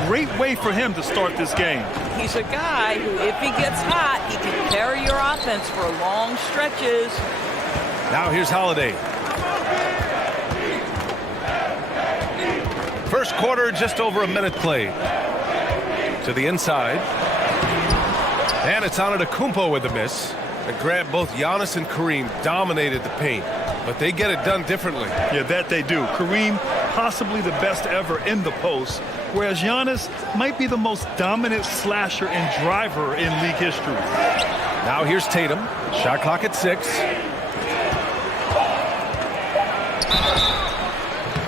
Great way for him to start this game. He's a guy who, if he gets hot, he can carry your offense for long stretches. Now here's Holiday. First quarter, just over a minute played. To the inside. And it's Antetokounmpo with the miss. And grab both Giannis and Kareem dominated the paint. But they get it done differently. Yeah, that they do. Kareem, possibly the best ever in the post, whereas Giannis might be the most dominant slasher and driver in league history. Now here's Tatum. Shot clock at 6.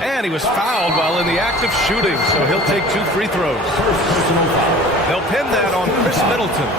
And he was fouled while in the act of shooting, so he'll take 2 free throws. They'll pin that on Chris Middleton.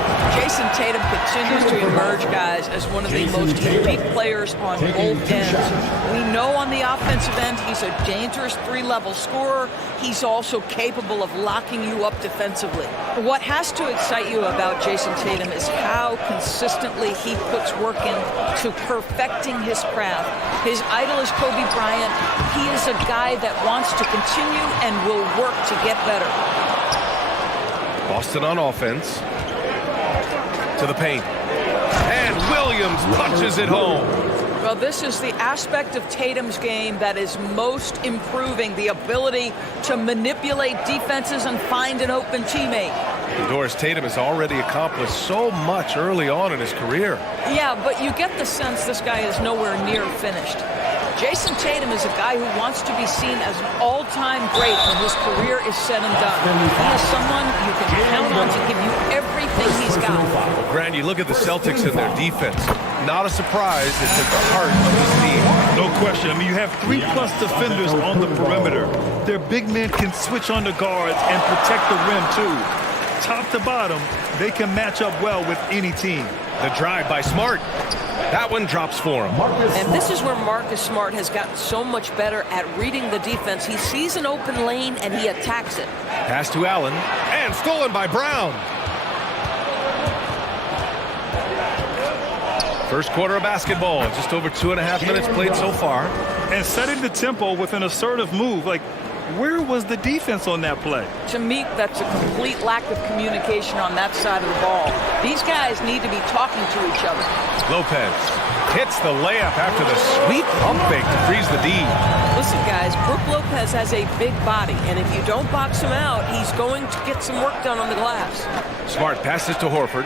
Jason Tatum continues to emerge, guys, as one of the most elite players on both ends. We know on the offensive end he's a dangerous 3-level scorer. He's also capable of locking you up defensively. What has to excite you about Jason Tatum is how consistently he puts work into perfecting his craft. His idol is Kobe Bryant. He is a guy that wants to continue and will work to get better. Boston on offense. To the paint. And Williams punches it home. Well, this is the aspect of Tatum's game that is most improving, the ability to manipulate defenses and find an open teammate. Doris, Tatum has already accomplished so much early on in his career. Yeah, but you get the sense this guy is nowhere near finished. Jason Tatum is a guy who wants to be seen as an all-time great when his career is said and done. He is someone you can count on to give you everything he's got. Well, Grant, you look at the Celtics and their defense. Not a surprise, it's at the heart of this team. No question. I mean, you have 3+ defenders on the perimeter. Their big men can switch on the guards and protect the rim, too. Top to bottom, they can match up well with any team. The drive by Smart. That one drops for him. And this is where Marcus Smart has gotten so much better at reading the defense. He sees an open lane and he attacks it. Pass to Allen. And stolen by Brown. First quarter of basketball. Just over 2.5 minutes played so far. And setting the tempo with an assertive move. Like, where was the defense on that play? To me, that's a complete lack of communication on that side of the ball. These guys need to be talking to each other. Lopez hits the layup after the sweet pump fake to freeze the D. Listen, guys, Brook Lopez has a big body, and if you don't box him out, he's going to get some work done on the glass. Smart passes to Horford.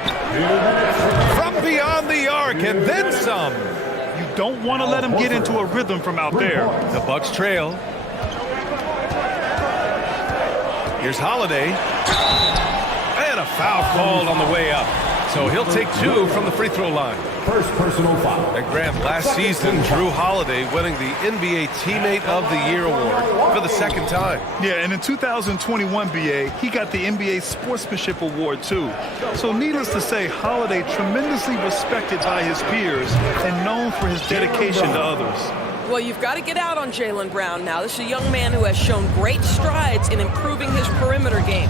From beyond the arc, and then some. You don't want to let him get into a rhythm from out there. The Bucks trail. Here's Holiday. And a foul called on the way up. So he'll take 2 from the free throw line. First personal foul. And Grant, last season, Drew Holiday winning the NBA Teammate of the Year award for the 2nd time. Yeah, and in 2021, BA, he got the NBA Sportsmanship Award, too. So needless to say, Holiday tremendously respected by his peers and known for his dedication to others. Well, you've got to get out on Jaylen Brown now. This is a young man who has shown great strides in improving his perimeter game.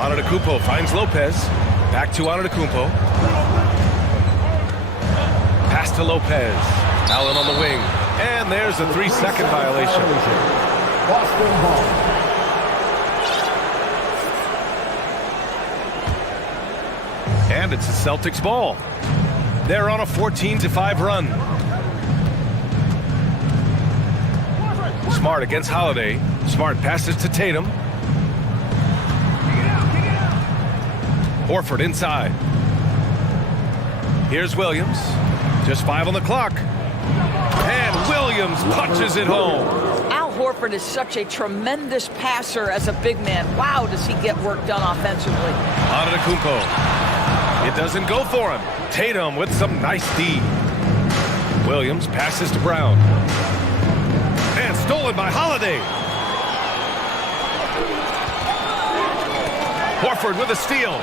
Antetokounmpo finds Lopez. Back to Antetokounmpo. Pass to Lopez. Allen on the wing. And there's a 3-second violation. Boston ball. And it's the Celtics ball. They're on a 14-5 run. Smart against Holiday. Smart passes to Tatum. Horford inside. Here's Williams. Just 5 on the clock. And Williams punches it home. Al Horford is such a tremendous passer as a big man. Wow, does he get work done offensively. Antetokounmpo. It doesn't go for him. Tatum with some nice D. Williams passes to Brown. And stolen by Holiday. Horford with a steal.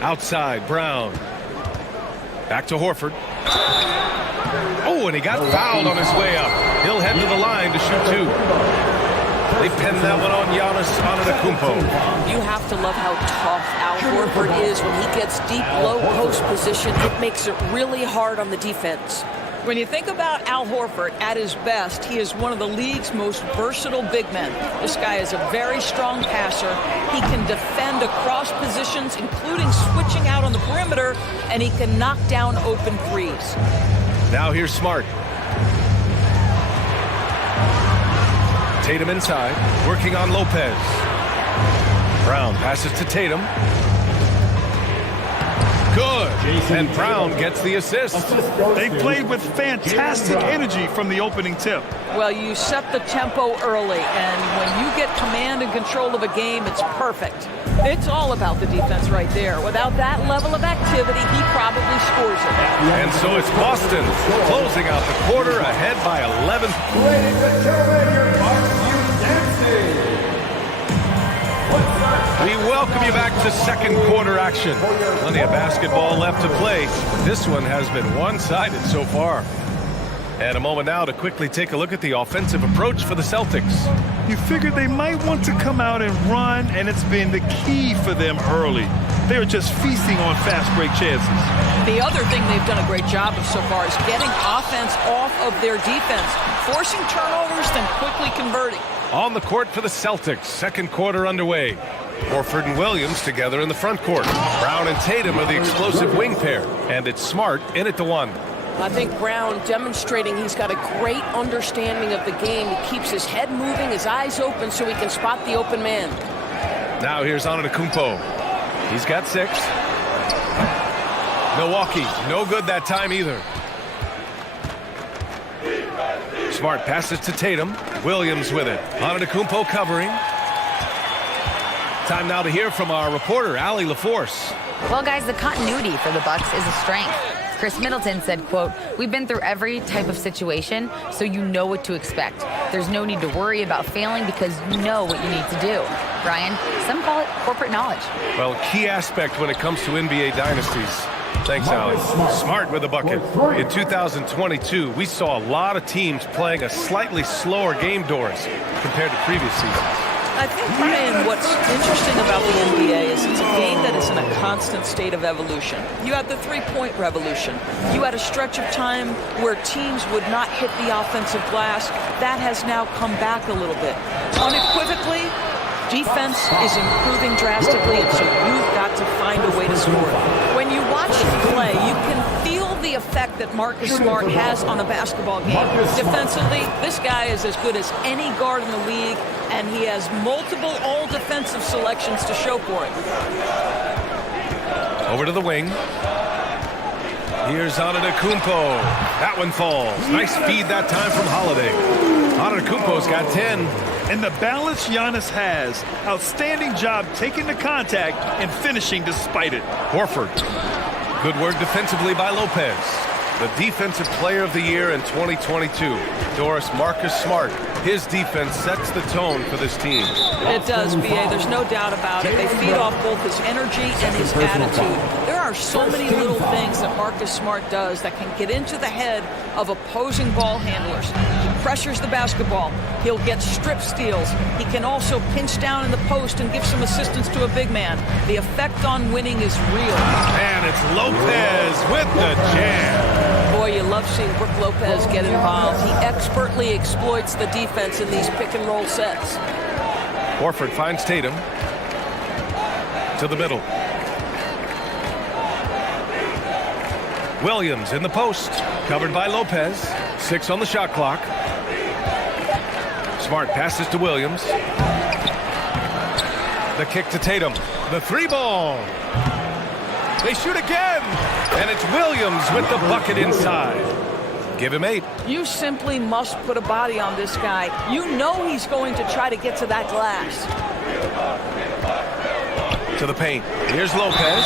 Outside, Brown. Back to Horford. Oh, and he got fouled on his way up. He'll head to the line to shoot 2. They pinned that one on Giannis Antetokounmpo. You have to love how tough Al Horford is when he gets deep, low post position. It makes it really hard on the defense. When you think about Al Horford at his best, he is one of the league's most versatile big men. This guy is a very strong passer. He can defend across positions, including switching out on the perimeter, and he can knock down open threes. Now here's Smart. Tatum inside, working on Lopez. Brown passes to Tatum. Good. And Brown gets the assist. They played with fantastic energy from the opening tip. Well, you set the tempo early, and when you get command and control of a game, it's perfect. It's all about the defense right there. Without that level of activity, he probably scores it. And so it's Boston closing out the quarter ahead by 11. Ladies and gentlemen, your Mark dancing. We welcome you back to second quarter action. Plenty of basketball left to play. This one has been one-sided so far. And a moment now to quickly take a look at the offensive approach for the Celtics. You figured they might want to come out and run, and it's been the key for them early. They're just feasting on fast break chances. The other thing they've done a great job of so far is getting offense off of their defense, forcing turnovers, then quickly converting. On the court for the Celtics, second quarter underway. Horford and Williams together in the front court. Brown and Tatum are the explosive wing pair, and it's Smart in at the 1. I think Brown demonstrating he's got a great understanding of the game. He keeps his head moving, his eyes open so he can spot the open man. Now here's Antetokounmpo. He's got 6. Milwaukee, no good that time either. Smart passes to Tatum. Williams with it. Antetokounmpo covering. Time now to hear from our reporter, Allie LaForce. Well, guys, the continuity for the Bucks is a strength. Chris Middleton said, quote, "We've been through every type of situation, so you know what to expect. There's no need to worry about failing because you know what you need to do." Brian, some call it corporate knowledge. Well, key aspect when it comes to NBA dynasties. Thanks, Allie. Smart with a bucket. In 2022, we saw a lot of teams playing a slightly slower game, Doris, compared to previous seasons. I think, Brian, what's interesting about the NBA is it's a game that is in a constant state of evolution. You had the three-point revolution. You had a stretch of time where teams would not hit the offensive glass. That has now come back a little bit. Unequivocally, defense is improving drastically, and so you've got to find a way to score. When you watch him play, you can feel the effect that Marcus Smart has on a basketball game. Defensively, this guy is as good as any guard in the league, and he has multiple all-defensive selections to show for it. Over to the wing. Here's Antetokounmpo. That one falls. Nice feed that time from Holiday. Antetokounmpo's got 10. And the balance Giannis has. Outstanding job taking the contact and finishing despite it. Horford. Good work defensively by Lopez. The Defensive Player of the Year in 2022. Doris, Marcus Smart. His defense sets the tone for this team. It does, B.A. There's no doubt about it. They feed off both his energy and his attitude. There are so many little things that Marcus Smart does that can get into the head of opposing ball handlers. He pressures the basketball. He'll get strip steals. He can also pinch down in the post and give some assistance to a big man. The effect on winning is real. And it's Lopez with the jam. Boy, you love seeing Brook Lopez get involved. He expertly exploits the defense in these pick-and-roll sets. Horford finds Tatum. To the middle. Williams in the post, covered by Lopez. 6 on the shot clock. Smart passes to Williams. The kick to Tatum. The 3-ball. They shoot again, and it's Williams with the bucket inside. Give him 8. You simply must put a body on this guy. You know he's going to try to get to that glass. To the paint. Here's Lopez.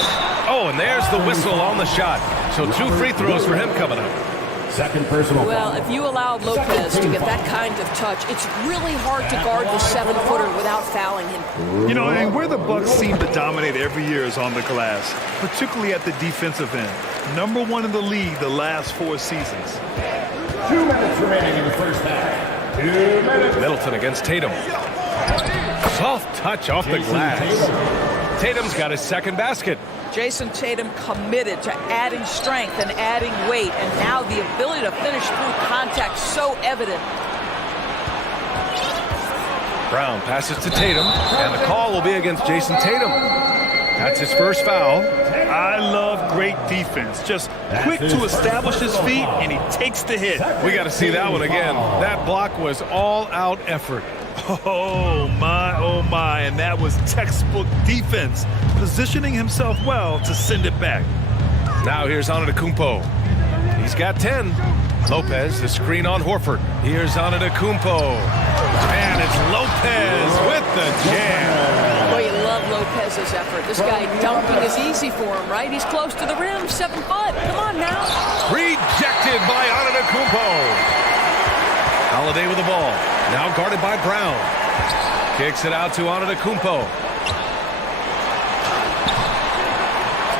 Oh, and there's the whistle on the shot. So 2 free throws for him coming up. Second personal. Well, if you allow Lopez to get that kind of touch, it's really hard to guard the 7-footer without fouling him. You know, and where the Bucks seem to dominate every year is on the glass, particularly at the defensive end. #1 in the league the last 4 seasons. 2 minutes remaining in the first half. 2 minutes. Middleton against Tatum. Soft touch off the glass. Tatum's got his second basket. Jason Tatum committed to adding strength and adding weight, and now the ability to finish through contact so evident. Brown passes to Tatum, and the call will be against Jason Tatum. That's his first foul. I love great defense. Just quick to establish his feet, and he takes the hit. We got to see that one again. That block was all-out effort. Oh, my, and that was textbook defense, positioning himself well to send it back. Now here's Antetokounmpo. He's got 10. Lopez, the screen on Horford. Here's Antetokounmpo. And it's Lopez with the jam. Boy, you love Lopez's effort. This guy dumping is easy for him, right? He's close to the rim, 7 foot. Come on now. Rejected by Antetokounmpo. Holiday with the ball. Now guarded by Brown. Kicks it out to Antetokounmpo.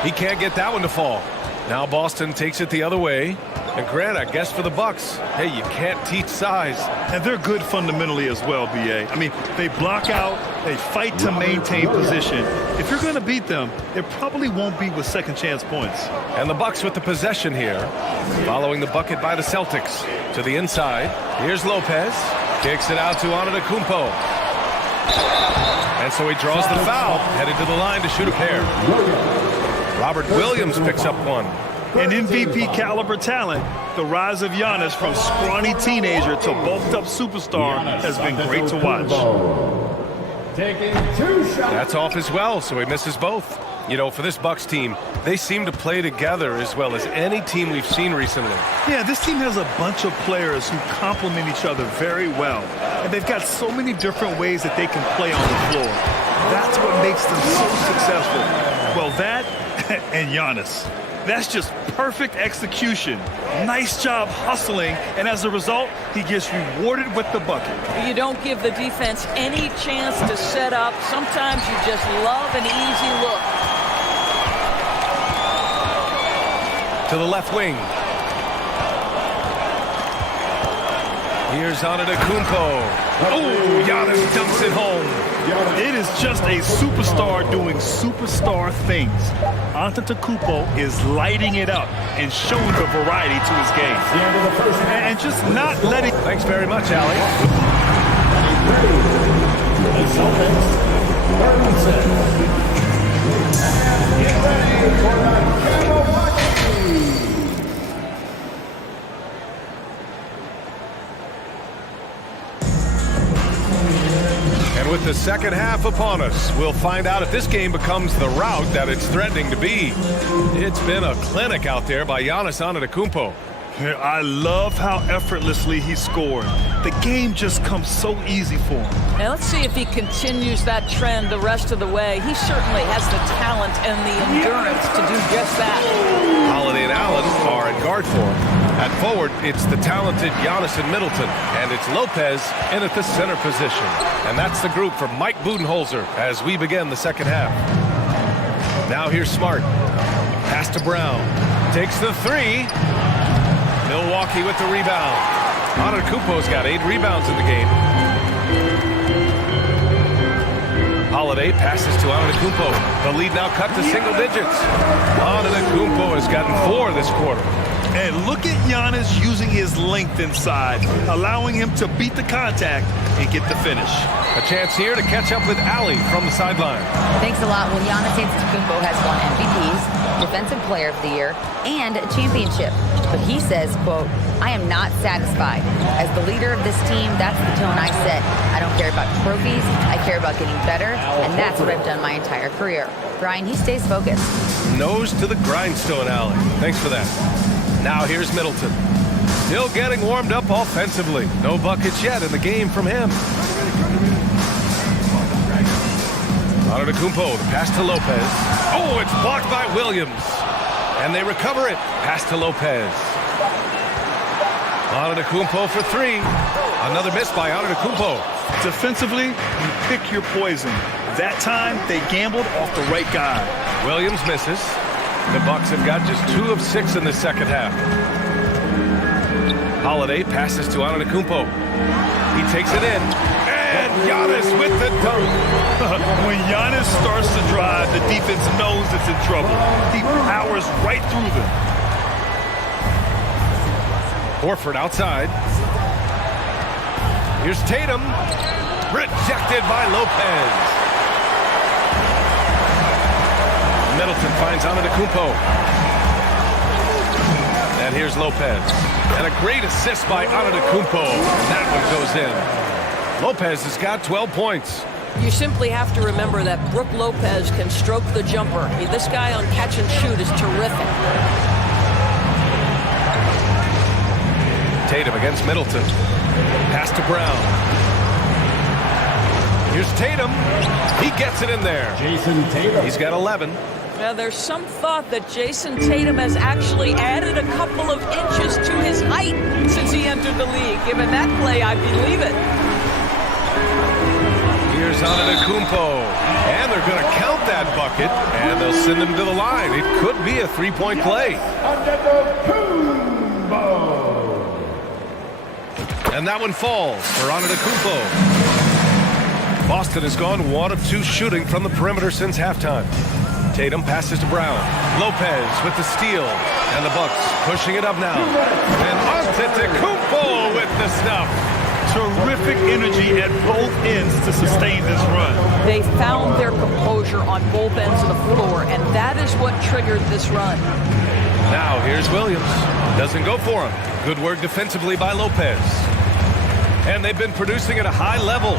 He can't get that one to fall. Now Boston takes it the other way. And Grant, I guess for the Bucks, hey, you can't teach size. And they're good fundamentally as well, B.A. I mean, they block out, they fight to maintain position. If you're going to beat them, it probably won't be with second chance points. And the Bucks with the possession here, following the bucket by the Celtics. To the inside, here's Lopez. Kicks it out to Antetokounmpo. And so he draws the foul, headed to the line to shoot a pair. Robert Williams picks up one. An MVP caliber talent, the rise of Giannis from scrawny teenager to bulked up superstar has been great to watch. Taking 2 shots. That's off as well, so he misses both. You know, for this Bucks team, they seem to play together as well as any team we've seen recently. Yeah, this team has a bunch of players who complement each other very well. And they've got so many different ways that they can play on the floor. That's what makes them so successful. Well, that and Giannis. That's just perfect execution. Nice job hustling, and as a result, he gets rewarded with the bucket. You don't give the defense any chance to set up. Sometimes you just love an easy look. To the left wing. Here's Antetokounmpo. Oh, Giannis dumps it home. It is just a superstar doing superstar things. Antetokounmpo is lighting it up and showing the variety to his game. And just not letting... Thanks very much, Allie. The Celtics, 36. Get ready for the Camel. With the second half upon us, we'll find out if this game becomes the rout that it's threatening to be. It's been a clinic out there by Giannis Antetokounmpo. I love how effortlessly he scored. The game just comes so easy for him. And let's see if he continues that trend the rest of the way. He certainly has the talent and the endurance to do just that. Holiday and Allen are at guard for him. At forward, it's the talented Giannis and Middleton, and it's Lopez in at the center position. And that's the group for Mike Budenholzer as we begin the second half. Now here's Smart. Pass to Brown. Takes the 3. Milwaukee with the rebound. Antetokounmpo's got 8 rebounds in the game. Holiday passes to Antetokounmpo. The lead now cut to single digits. Antetokounmpo has gotten 4 this quarter. And look at Giannis using his length inside, allowing him to beat the contact and get the finish. A chance here to catch up with Allie from the sideline. Thanks a lot. Well, Giannis Antetokounmpo has won MVPs. Defensive Player of the Year, and a championship. But he says, quote, I am not satisfied. As the leader of this team, that's the tone I set. I don't care about trophies. I care about getting better, and that's what I've done my entire career. Brian, he stays focused. Nose to the grindstone, Allie. Thanks for that. Now here's Middleton. Still getting warmed up offensively. No buckets yet in the game from him. Atletico, the pass to Lopez. Oh, it's blocked by Williams. And they recover it. Pass to Lopez. Atletico for three. Another miss by Atletico. Defensively, you pick your poison. That time, they gambled off the right guy. Williams misses. The Bucks have got just 2 of 6 in the second half. Holiday passes to Atletico. He takes it in. And Giannis with the dunk. When Giannis starts to drive, the defense knows it's in trouble. He powers right through them. Horford outside. Here's Tatum. Rejected by Lopez. Middleton finds Atletico. And here's Lopez. And a great assist by Atletico. And that one goes in. Lopez has got 12 points. You simply have to remember that Brook Lopez can stroke the jumper. This guy on catch and shoot is terrific. Tatum against Middleton. Pass to Brown. Here's Tatum. He gets it in there. Jason Tatum. He's got 11. Now, there's some thought that Jason Tatum has actually added a couple of inches to his height since he entered the league. Given that play, I believe it. Here's Atletico. And they're going to count that bucket, and they'll send him to the line. It could be a three-point play. And that one falls for Atletico. Boston has gone 1 of 2 shooting from the perimeter since halftime. Tatum passes to Brown. Lopez with the steal. And the Bucks pushing it up now. And Antetokounmpo with the stuff. Terrific energy at both ends to sustain this run. They found their composure on both ends of the floor, and that is what triggered this run. Now here's Williams. Doesn't go for him. Good work defensively by Lopez. And they've been producing at a high level.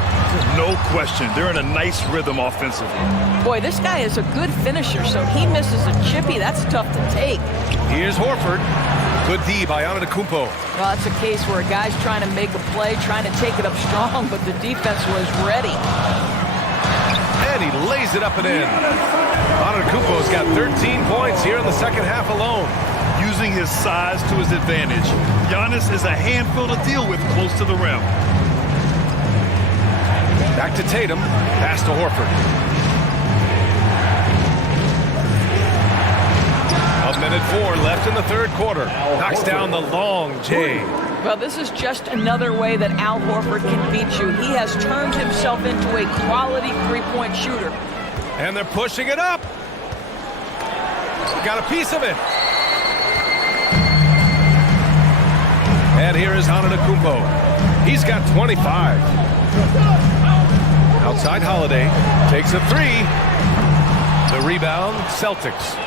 No question. They're in a nice rhythm offensively. Boy, this guy is a good finisher, so he misses a chippy. That's tough to take. Here's Horford. Good D by Atletico. Well, that's a case where a guy's trying to make a play, trying to take it up strong, but the defense was ready. And he lays it up and in. Atletico's got 13 points here in the second half alone. Using his size to his advantage. Giannis is a handful to deal with close to the rim. Back to Tatum. Pass to Horford. A minute 4 left in the third quarter. Knocks down the long J. Well, this is just another way that Al Horford can beat you. He has turned himself into a quality three-point shooter. And they're pushing it up. Got a piece of it. And here is Atletico. He's got 25. Outside Holiday. Takes a 3. The rebound, Celtics.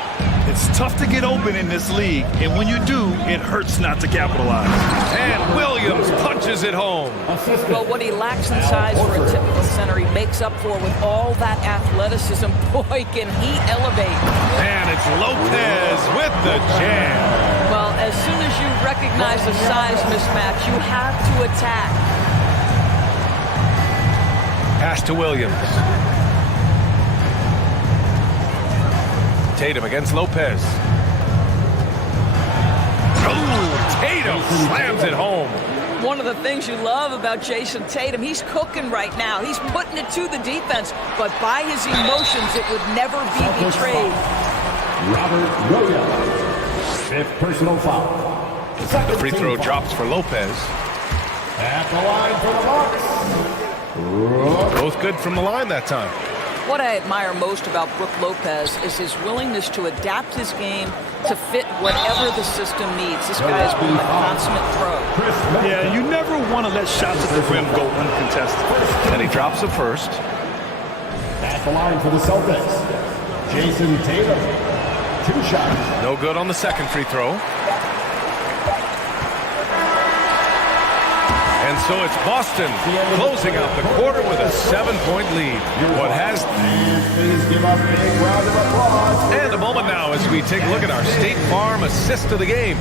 It's tough to get open in this league, and when you do, it hurts not to capitalize. And Williams punches it home. Well, what he lacks in size for a typical center, he makes up for with all that athleticism. Boy, can he elevate. And it's Lopez with the jam. Well, as soon as you recognize the size mismatch, you have to attack. Pass to Williams. Tatum against Lopez. Oh, Tatum slams it home. One of the things you love about Jason Tatum, he's cooking right now. He's putting it to the defense, but by his emotions, it would never be betrayed. Robert Williams. 5th personal foul. The free throw drops for Lopez. At the line for the Bucks. Both good from the line that time. What I admire most about Brook Lopez is his willingness to adapt his game to fit whatever the system needs. This guy has been a consummate pro. Yeah, you never want to let shots at the rim go uncontested. And he drops it first. At the line for the Celtics, Jason Tatum. 2 shots. No good on the second free throw. And so it's Boston closing out the quarter with a 7-point lead. What has... Please give a big round of applause. And a moment now as we take a look at our State Farm assist of the game.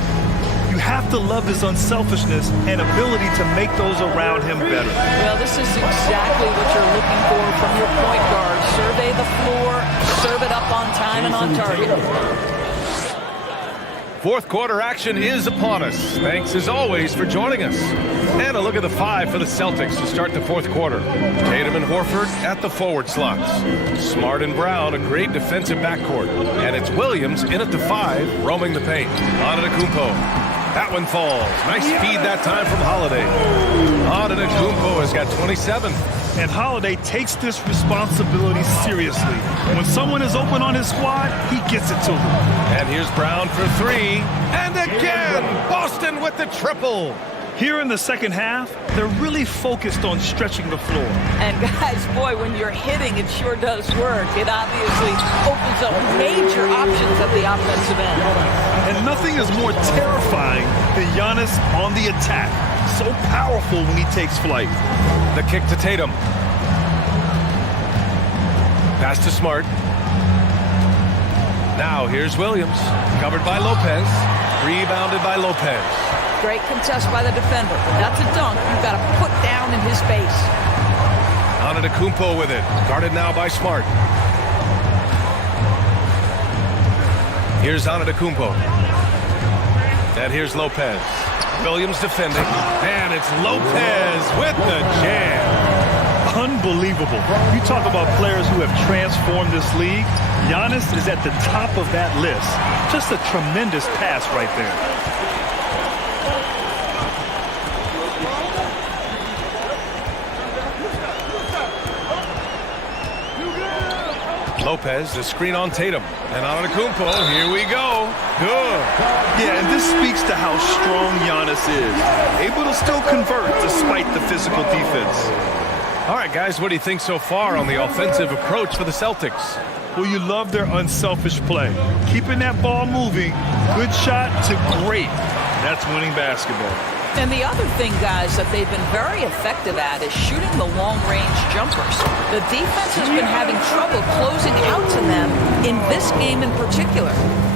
You have to love his unselfishness and ability to make those around him better. Well, this is exactly what you're looking for from your point guard. Survey the floor, serve it up on time and on target. Fourth quarter action is upon us. Thanks as always for joining us. And a look at the 5 for the Celtics to start the fourth quarter. Tatum and Horford at the forward slots. Smart and Brown, a great defensive backcourt. And it's Williams in at the 5, roaming the paint. Antetokounmpo. That one falls. Nice feed that time from Holiday. Antetokounmpo has got 27. And Holiday takes this responsibility seriously. When someone is open on his squad, he gets it to them. And here's Brown for 3. And again, Boston with the triple. Here in the second half, they're really focused on stretching the floor. And guys, boy, when you're hitting, it sure does work. It obviously opens up major options at the offensive end. And nothing is more terrifying than Giannis on the attack. So powerful when he takes flight. The kick to Tatum. Pass to Smart. Now here's Williams. Covered by Lopez. Rebounded by Lopez. Great contest by the defender. That's a dunk you've got to put down in his face. Antetokounmpo with it. Guarded now by Smart. Here's Antetokounmpo. And here's Lopez. Williams defending. And it's Lopez with the jam. Unbelievable. You talk about players who have transformed this league. Giannis is at the top of that list. Just a tremendous pass right there. Lopez, the screen on Tatum. And Antetokounmpo, here we go. Good. Yeah, and this speaks to how strong Giannis is. Able to still convert despite the physical defense. All right, guys, what do you think so far on the offensive approach for the Celtics? Well, you love their unselfish play. Keeping that ball moving, good shot to great. That's winning basketball. And the other thing, guys, that they've been very effective at is shooting the long-range jumpers. The defense has been having trouble closing out to them in this game in particular.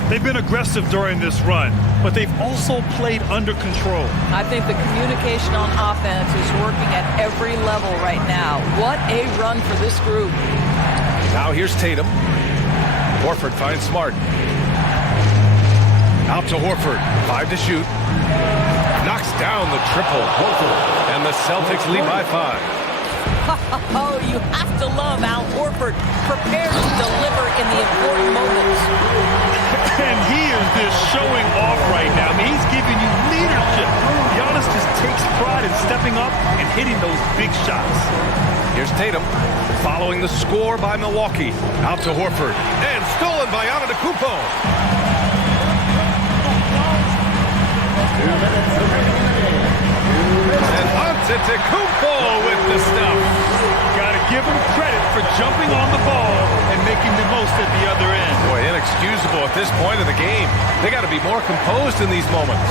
They've been aggressive during this run, but they've also played under control. I think the communication on offense is working at every level right now. What a run for this group. Now here's Tatum. Horford finds Smart. Out to Horford. 5 to shoot. Knocks down the triple. And the Celtics lead by 5. Oh, you have to love Al Horford prepared to deliver in the important moments. And he is just showing off right now. I mean, he's giving you leadership. Giannis just takes pride in stepping up and hitting those big shots. Here's Tatum following the score by Milwaukee. Out to Horford. And stolen by Antetokounmpo. 2 minutes remaining in the game. And Antetokounmpo with the stuff. Got to give him credit for jumping on the ball and making the most at the other end. Boy, inexcusable at this point of the game. They got to be more composed in these moments.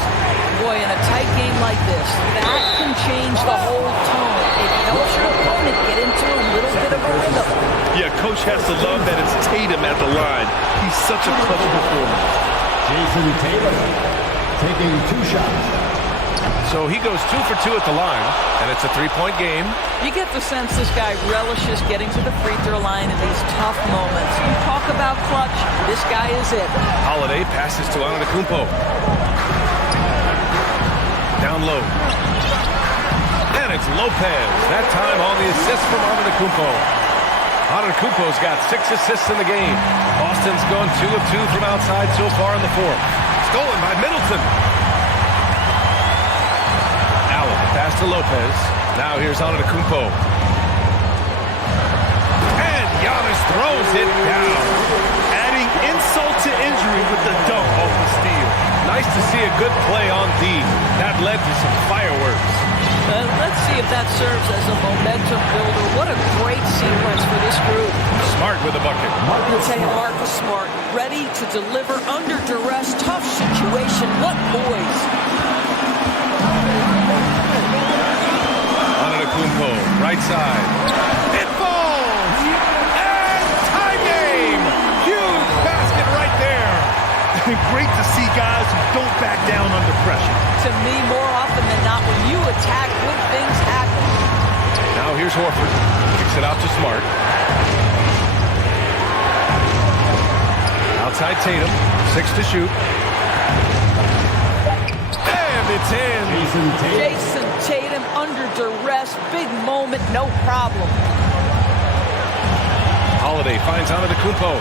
Boy, in a tight game like this, that can change the whole tone. It helps your opponent get into a little bit of a rhythm. Yeah, coach has to love that it's Tatum at the line. He's such a clutch performer. Jason Tatum taking 2 shots. So he goes 2 for 2 at the line, and it's a 3-point game. You get the sense this guy relishes getting to the free throw line in these tough moments. You talk about clutch, this guy is it. Holiday passes to Antetokounmpo. Down low. And it's Lopez, that time on the assist from Antetokounmpo. Antetokounmpo's got 6 assists in the game. Boston's gone 2 of 2 from outside so far in the fourth. Stolen by Middleton. Pass to Lopez. Now here's Antetokounmpo. And Giannis throws it down. Adding insult to injury with the dunk off the steal. Nice to see a good play on D. That led to some fireworks. Let's see if that serves as a momentum builder. What a great sequence for this group. Smart with the bucket. I'll tell you, Marcus Smart, ready to deliver under duress, tough situation. What poise. Antetokounmpo, right side. It falls! And tie game! Huge basket right there. Great to see guys who don't back down under pressure. To me, more often than not, when you attack, good things happen. Now here's Horford. Kicks it out to Smart. Outside Tatum. 6 to shoot. And it's in. Jason Tatum under duress. Big moment, no problem. Holiday finds Antetokounmpo.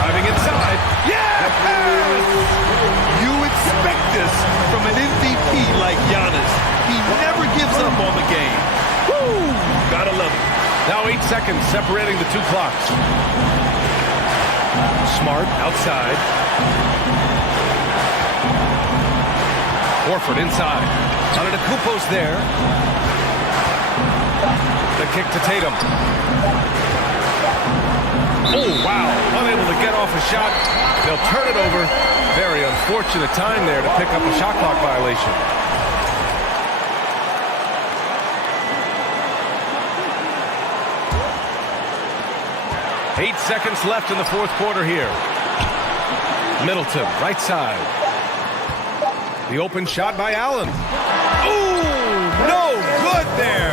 Driving inside. Yes! You expect this from an MVP like Giannis. He never gives up on the game. Woo! Gotta love it. Now 8 seconds separating the two clocks. Smart outside. Horford inside. Antetokounmpo's there. The kick to Tatum. Oh, wow. Unable to get off a shot. They'll turn it over. Very unfortunate time there to pick up a shot clock violation. Eight seconds left in the fourth quarter here. Middleton, right side. The open shot by Allen. Ooh, no good there.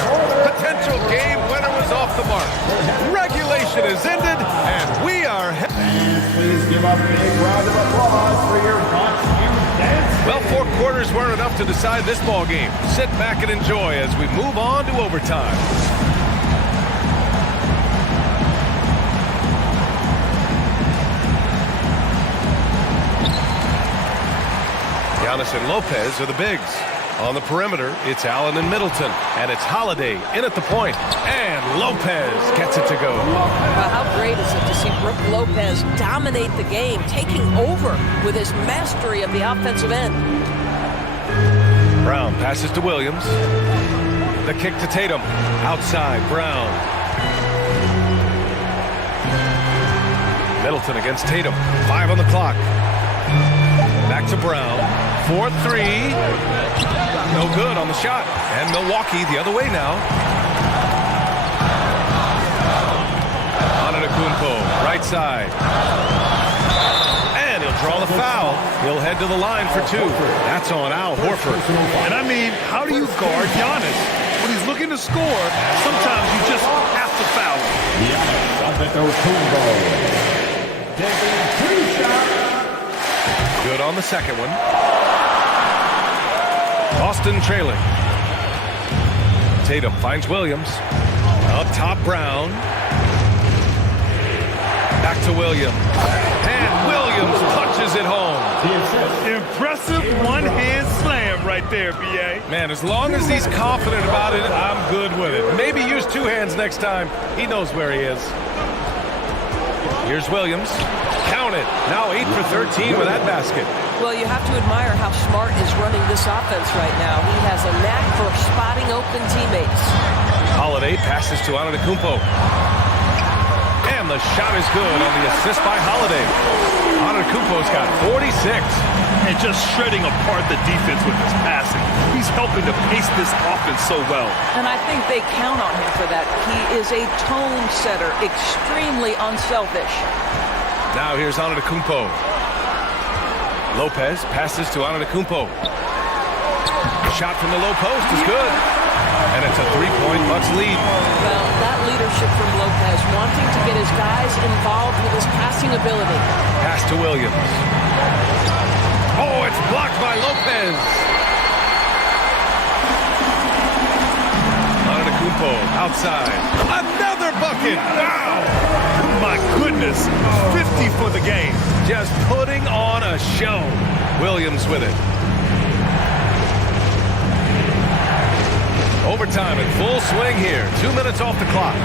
Potential game winner was off the mark. Regulation is ended, and we are... And please give a big round of applause for your Bucks dance. Well, 4 quarters weren't enough to decide this ball game. Sit back and enjoy as we move on to overtime. Giannis and Lopez are the bigs. On the perimeter, it's Allen and Middleton. And it's Holiday in at the point. And Lopez gets it to go. Well, how great is it to see Brook Lopez dominate the game, taking over with his mastery of the offensive end. Brown passes to Williams. The kick to Tatum. Outside, Brown. Middleton against Tatum. 5 on the clock. Back to Brown. 4-3. No good on the shot. And Milwaukee the other way now. Antetokounmpo, right side. And he'll draw the foul. He'll head to the line for 2. That's on Al Horford. And I mean, how do you guard Giannis? When he's looking to score, sometimes you just have to foul him. Antetokounmpo. Taking 2 shots. Good on the second one. Boston trailing. Tatum finds Williams. Up top, Brown. Back to Williams. And Williams punches it home. Impressive one-hand slam right there, B.A. Man, as long as he's confident about it, I'm good with it. Maybe use 2 hands next time. He knows where he is. Here's Williams. Count it. Now 8 for 13 with that basket. Well, you have to admire how Smart is running this offense right now. He has a knack for spotting open teammates. Holiday passes to Antetokounmpo. And the shot is good on the assist by Holiday. Antetokounmpo's got 46. And just shredding apart the defense with his passing. He's helping to pace this offense so well. And I think they count on him for that. He is a tone setter, extremely unselfish. Now here's Antetokounmpo. Lopez passes to Antetokounmpo. Shot from the low post is good. And it's a 3-point Bucks lead. Well, that leadership from Lopez, wanting to get his guys involved with his passing ability. Pass to Williams. Oh, it's blocked by Lopez. Antetokounmpo outside. Another bucket. Wow. My goodness. 50 for the game. Just putting on a show. Williams with it. Overtime in full swing here. 2 minutes off the clock.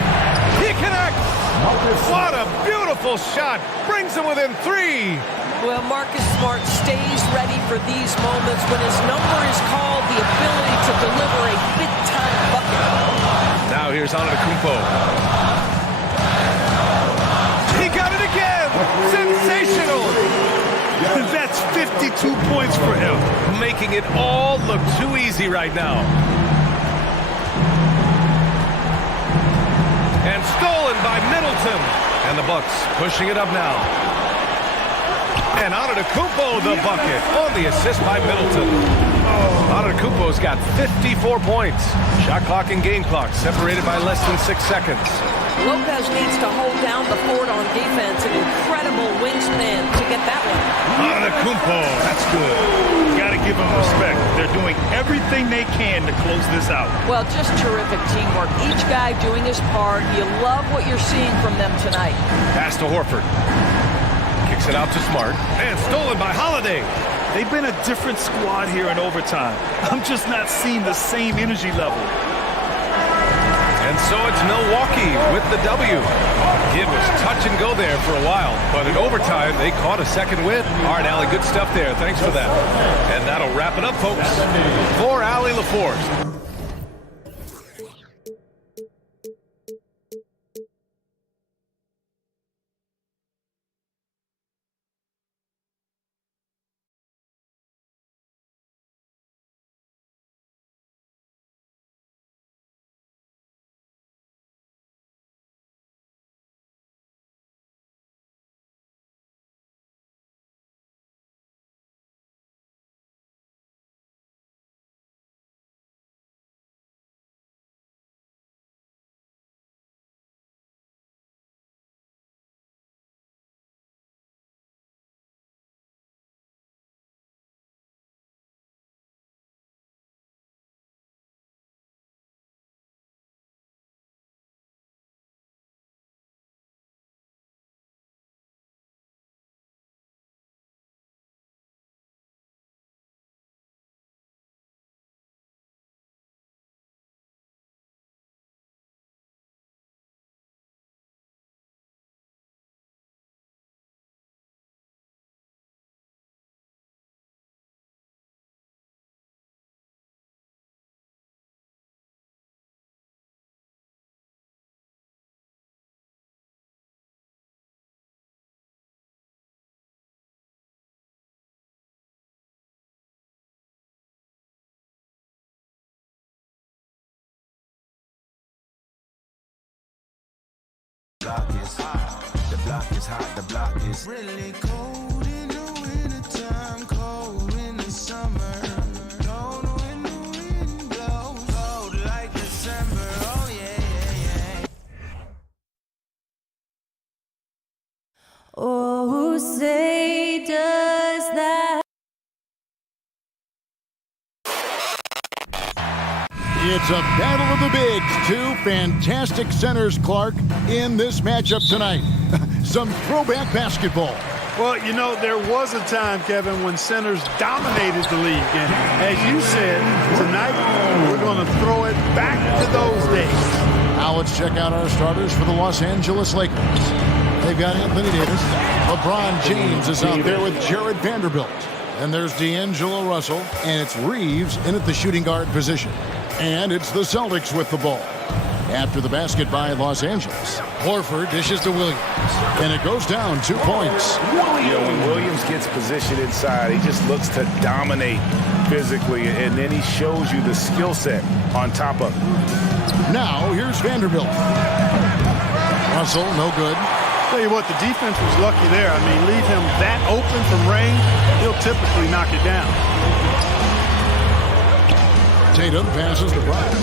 He connects. What a beautiful shot. Brings him within 3. Well, Marcus Smart stays ready for these moments when his number is called, the ability to deliver a big-time Antetokounmpo. He got it again! Sensational! That's 52 points for him. Making it all look too easy right now. And stolen by Middleton. And the Bucks pushing it up now. And Antetokounmpo the bucket on the assist by Middleton. Antetokounmpo's got 54 points. Shot clock and game clock separated by less than 6 seconds. Lopez needs to hold down the fort on defense. An incredible wingspan to get that one. Antetokounmpo, that's good. You got to give them respect. They're doing everything they can to close this out. Well, just terrific teamwork. Each guy doing his part. You love what you're seeing from them tonight. Pass to Horford. Kicks it out to Smart. And stolen by Holiday. They've been a different squad here in overtime. I'm just not seeing the same energy level. And so it's Milwaukee with the W. It was touch and go there for a while, but in overtime, they caught a second win. All right, Allie, good stuff there. Thanks for that. And that'll wrap it up, folks, for Allie LaFour. The block is hot, the block is really cold in the wintertime, cold in the summer, cold when the wind blows, cold like December, oh yeah. Oh, who say does that? It's a battle of the bigs. Two fantastic centers, Clark, in this matchup tonight. Some throwback basketball. Well, you know, there was a time, Kevin, when centers dominated the league. And as you said, tonight we're going to throw it back to those days. Now let's check out our starters for the Los Angeles Lakers. They've got Anthony Davis. LeBron James is out there with Jared Vanderbilt. And there's D'Angelo Russell, and it's Reeves in at the shooting guard position. And it's the Celtics with the ball. After the basket by Los Angeles, Horford dishes to Williams. And it goes down 2 points. You know, when Williams gets positioned inside, he just looks to dominate physically, and then he shows you the skill set on top of it. Now, here's Vanderbilt. Russell, no good. Tell you what, the defense was lucky there. I mean, leave him that open from range, he'll typically knock it down. Tatum passes to Bryant.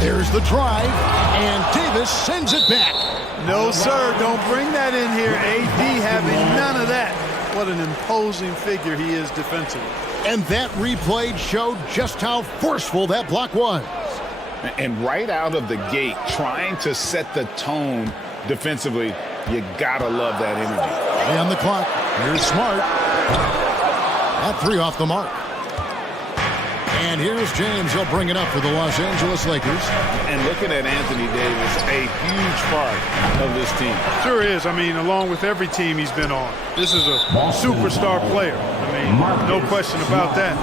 There's the drive, and Davis sends it back. No, sir, don't bring that in here. AD having none of that. What an imposing figure he is defensively. And that replay showed just how forceful that block was. And right out of the gate, trying to set the tone defensively, you gotta love that energy. And the clock. Here's Smart. That three off the mark. And here's James. He'll bring it up for the Los Angeles Lakers. And looking at Anthony Davis, a huge part of this team. Sure is. I mean, along with every team he's been on. This is a superstar player. I mean, no question about that.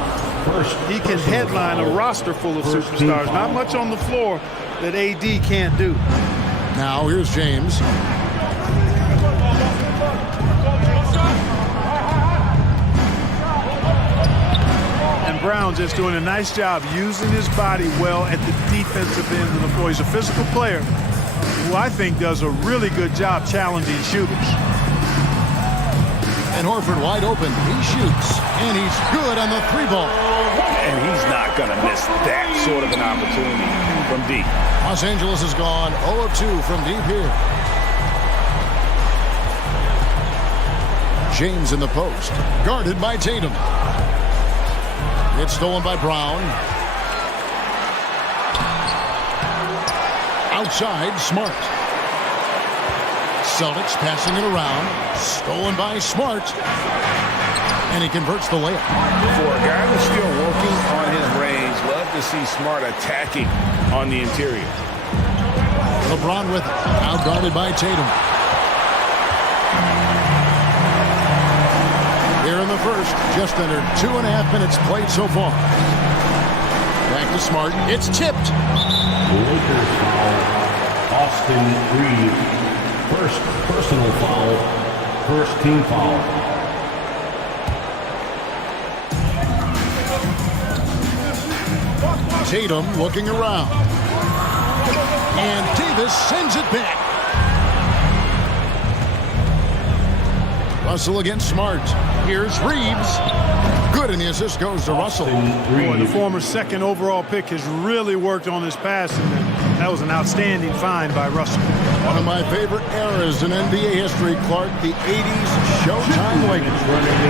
he can headline a roster full of superstars. Not much on the floor that AD can't do. Now here's James. And Brown just doing a nice job using his body well at the defensive end of the floor. He's a physical player who I think does a really good job challenging shooters. And Horford wide open. He shoots, and he's good on the 3-ball. And he's not going to miss that sort of an opportunity from deep. Los Angeles has gone 0 of 2 from deep here. James in the post, guarded by Tatum. It's stolen by Brown. Outside, Smart. Celtics passing it around. Stolen by Smart. And he converts the layup. For a guy who's still working on his range, love to see Smart attacking on the interior. LeBron with it. Now guarded by Tatum. Here in the first, just under 2.5 minutes played so far. Back to Smart. It's tipped. Lakers foul. Austin Reeves. First personal foul. First team foul. Tatum looking around. And Davis sends it back. Russell against Smart. Here's Reeves. Good, and the assist goes to Russell. Boy, the former second overall pick has really worked on his passing. That was an outstanding find by Russell. One of my favorite eras in NBA history, Clark, the 80s Showtime Lakers.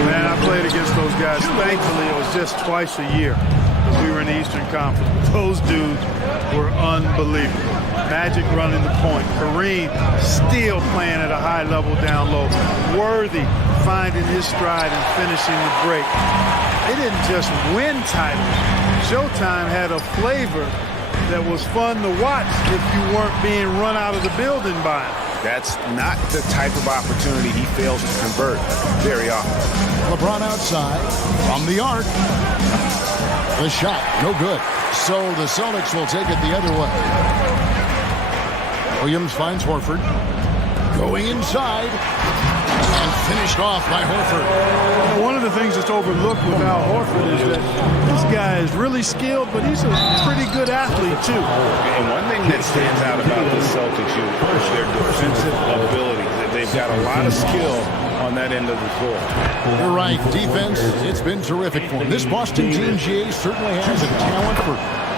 Man, I played against those guys. Thankfully, it was just twice a year because we were in the Eastern Conference. Those dudes were unbelievable. Magic running the point. Kareem still playing at a high level down low. Worthy finding his stride and finishing the break. They didn't just win titles. Showtime had a flavor that was fun to watch if you weren't being run out of the building by him. That's not the type of opportunity he fails to convert very often. LeBron outside from the arc. The shot, no good. So the Celtics will take it the other way. Williams finds Horford. Going inside. And finished off by Horford. One of the things that's overlooked with Al Horford is that this guy is really skilled, but he's a pretty good athlete, too. And one thing that stands out about the Celtics is their defensive ability. They've got a lot of skill on that end of the floor. You're right. Defense, it's been terrific for them. This Boston team, GA, certainly has a talent for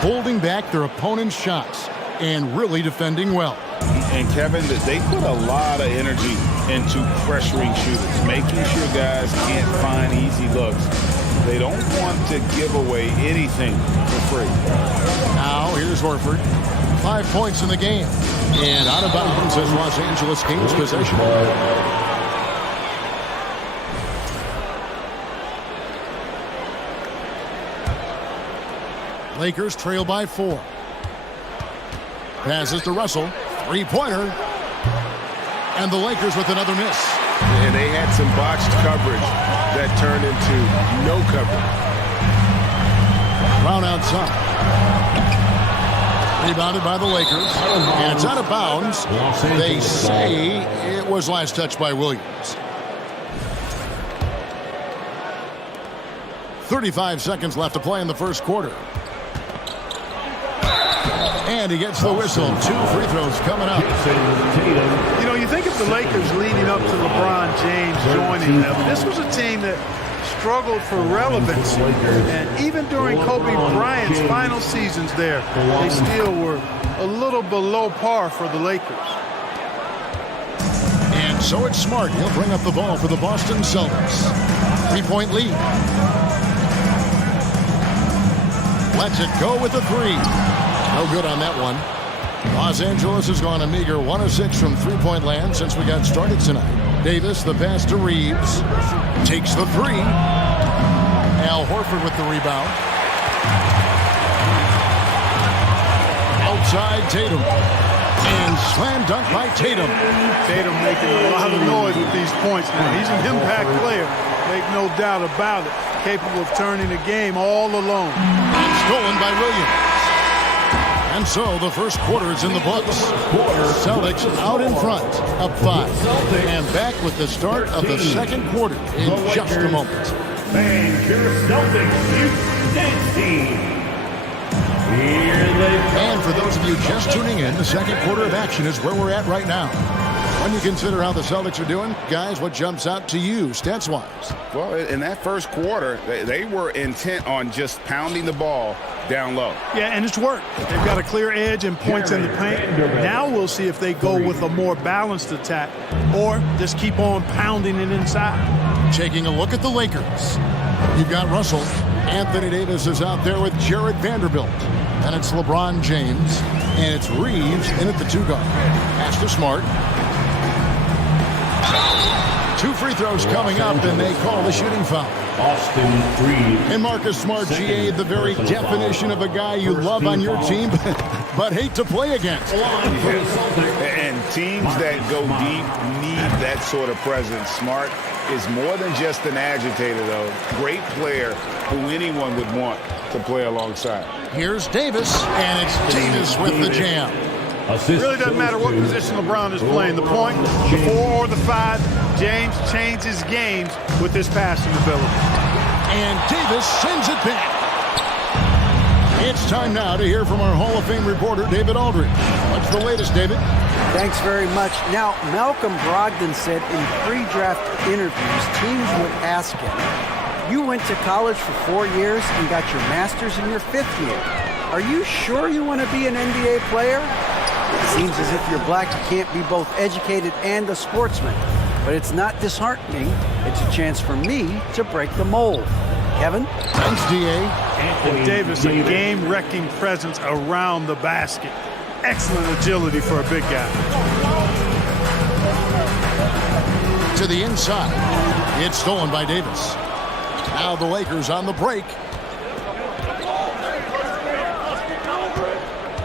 holding back their opponent's shots and really defending well. And Kevin, they put a lot of energy into pressuring shooters, making sure guys can't find easy looks. They don't want to give away anything for free. Now here's Horford. 5 points in the game. And out of bounds as Los Angeles gains possession. Lakers trail by 4. Passes to Russell. Three-pointer. And the Lakers with another miss. And they had some botched coverage that turned into no coverage. Brown outside. Rebounded by the Lakers. And it's out of bounds. They say it was last touched by Williams. 35 seconds left to play in the first quarter. And he gets the whistle. 2 free throws coming up. You know, you think of the Lakers leading up to LeBron James joining them. This was a team that struggled for relevancy. And even during Kobe Bryant's final seasons there, they still were a little below par for the Lakers. And so it's Smart. He'll bring up the ball for the Boston Celtics. 3-point lead. Lets it go with the 3. No good on that one. Los Angeles has gone a meager 1 of 6 from three-point land since we got started tonight. Davis, the pass to Reeves. Takes the 3. Al Horford with the rebound. Outside Tatum. And slam dunk by Tatum. Tatum making a lot of noise with these points now. He's an impact player. Make no doubt about it. capable of turning the game all alone. And stolen by Williams. And so the first quarter is in the books. Celtics out in front, up 5. And back with the start of the second quarter in just a moment. And for those of you just tuning in, the second quarter of action is where we're at right now. When you consider how the Celtics are doing, guys, what jumps out to you, stats-wise? Well, in that first quarter, they were intent on just pounding the ball down low. Yeah, and it's worked. They've got a clear edge and points in the paint. Now we'll see if they go with a more balanced attack or just keep on pounding it inside. Taking a look at the Lakers. You've got Russell. Anthony Davis is out there with Jared Vanderbilt. And it's LeBron James. And it's Reeves in at the 2 guard. Pass to Smart. 2 free throws coming up, and they call the shooting foul. Austin Reeves. And Marcus Smart, GA, the very definition of a guy you love on your team, but hate to play against. And teams that go deep need that sort of presence. Smart is more than just an agitator, though. Great player who anyone would want to play alongside. Here's Davis, and it's Davis with the jam. It really doesn't matter what position LeBron is playing. The point, the 4 or the 5, James changes games with his passing ability. And Davis sends it back. It's time now to hear from our Hall of Fame reporter, David Aldridge. What's the latest, David? Thanks very much. Now, Malcolm Brogdon said in pre-draft interviews, teams would ask him, you went to college for 4 years and got your master's in your 5th year. Are you sure you want to be an NBA player? It seems as if you're black, you can't be both educated and a sportsman. But it's not disheartening. It's a chance for me to break the mold. Kevin? Thanks, D.A. Anthony Davis, a game-wrecking presence around the basket. Excellent agility for a big guy. To the inside. It's stolen by Davis. Now the Lakers on the break.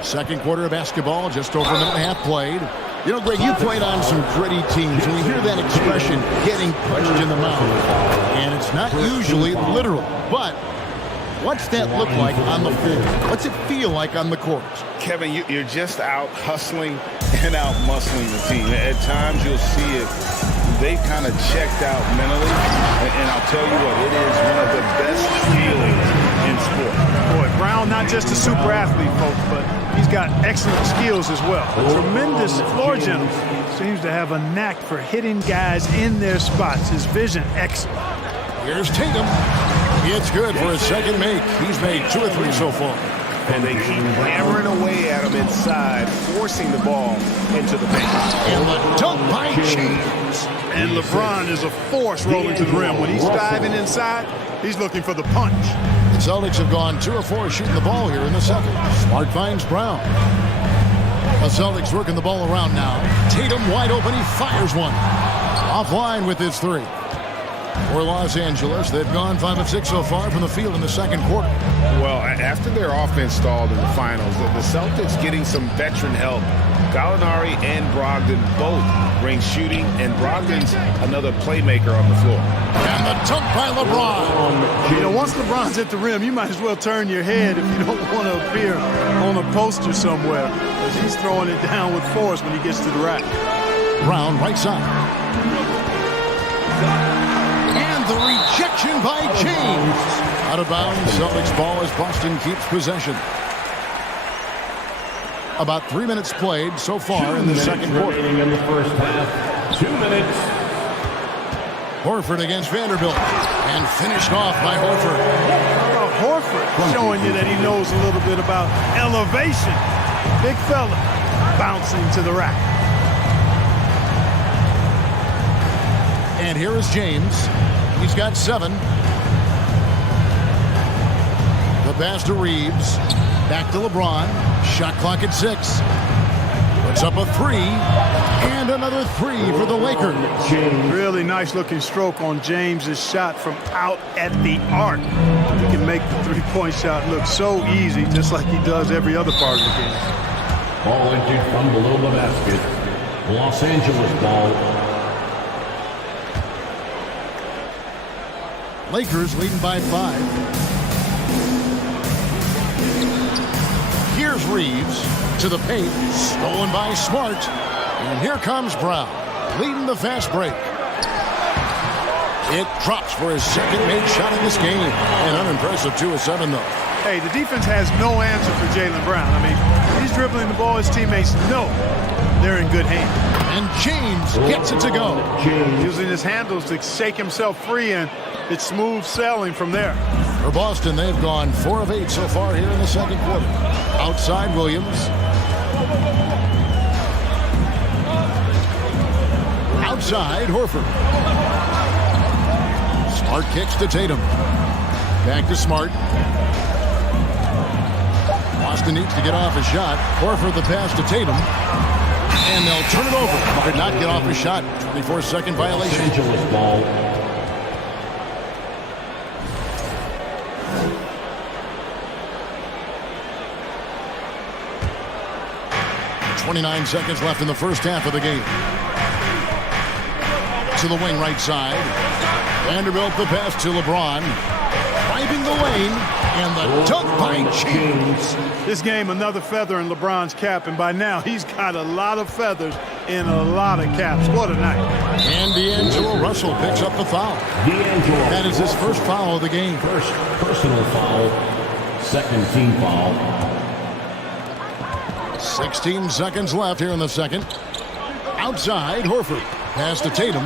Second quarter of basketball, just over a minute and a half played. You know, Greg, you played on some gritty teams, and you hear that expression, getting punched in the mouth. And it's not usually literal, but what's that look like on the floor? What's it feel like on the court? Kevin, you're just out hustling and out muscling the team. At times you'll see it. They kind of checked out mentally, and I'll tell you what, it is one of the best feelings in sport. Boy, Brown, not just a super athlete, folks, but he's got excellent skills as well. A tremendous floor general. Seems to have a knack for hitting guys in their spots. His vision, excellent. Here's Tatum. It's good for his second make. He's made 2 or 3 so far. And they keep hammering away at him inside, forcing the ball into the paint. And the dunk by James. And LeBron is a force rolling to the rim. When he's diving inside, he's looking for the punch. The Celtics have gone 2 of 4 shooting the ball here in the second. Smart finds Brown. The Celtics working the ball around now. Tatum wide open. He fires one. Offline with his 3. For Los Angeles, they've gone 5 of 6 so far from the field in the second quarter. Well, after their offense stalled in the finals, the Celtics getting some veteran help. Gallinari and Brogdon both bring shooting, and Brogdon's another playmaker on the floor. And the dunk by LeBron. You know, once LeBron's at the rim, you might as well turn your head if you don't want to appear on a poster somewhere, because he's throwing it down with force when he gets to the rack. Brown right side. And the rejection by James. Out of bounds, Celtics ball as Boston keeps possession. About 3 minutes played so far in the second quarter. In the first half, 2 minutes. Horford against Vanderbilt. And finished off by Horford. Horford showing you that he knows a little bit about elevation. Big fella bouncing to the rack. And here is James. He's got 7. The pass to Reeves. Back to LeBron. Shot clock at 6. Puts up a 3. And another 3 for the Lakers. Really nice looking stroke on James's shot from out at the arc. He can make the 3-point shot look so easy, just like he does every other part of the game. Ball emptied from below the basket. Los Angeles ball. Lakers leading by 5. Here's Reeves to the paint. Stolen by Smart. And here comes Brown, leading the fast break. It drops for his second made shot in this game. An unimpressive 2 of 7, though. Hey, the defense has no answer for Jaylen Brown. I mean, he's dribbling the ball. His teammates know they're in good hands. And James gets it to go. Using his handles to shake himself free, and it's smooth sailing from there. For Boston, they've gone 4 of 8 so far here in the second quarter. Outside Williams. Outside Horford. Smart kicks to Tatum. Back to Smart. Boston needs to get off his shot. Horford the pass to Tatum. And they'll turn it over. Could not get off his shot. 24-second violation. Los Angeles ball. 29 seconds left in the first half of the game. To the wing right side. Vanderbilt the pass to LeBron. Driving the lane. And the dunk by James. This game, another feather in LeBron's cap. And by now, he's got a lot of feathers in a lot of caps. What a night. And D'Angelo Russell picks up the foul. That is his first foul of the game. First personal foul. Second team foul. 16 seconds left here in the second. Outside, Horford. Pass to Tatum.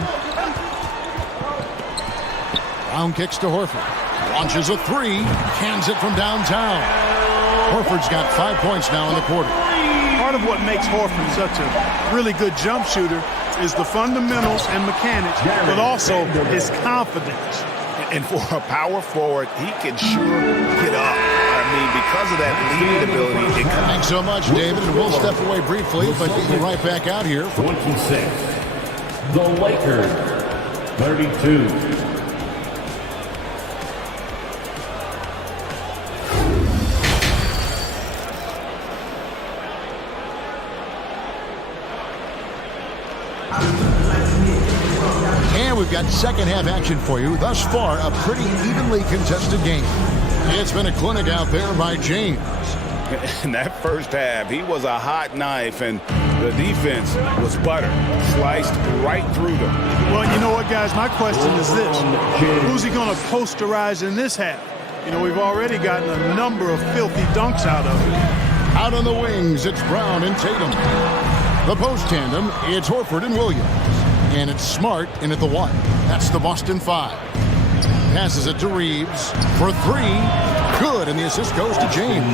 Brown kicks to Horford. Launches a 3. Cans it from downtown. Horford's got 5 points now in the quarter. Part of what makes Horford such a really good jump shooter is the fundamentals and mechanics, but also his confidence. And for a power forward, he can sure get up. I mean, because of that leading ability. Thanks so much, David. And we'll step away briefly, but get you right back out here. 26. The Lakers. 32. And we've got second half action for you. Thus far, a pretty evenly contested game. It's been a clinic out there by James. In that first half, he was a hot knife, and the defense was butter. Sliced right through them. Well, you know what, guys? My question is this. Who's he going to posterize in this half? You know, we've already gotten a number of filthy dunks out of it. Out on the wings, it's Brown and Tatum. The post tandem, it's Horford and Williams. And it's Smart in at the 1. That's the Boston 5. Passes it to Reeves for 3. Good, and the assist goes to James.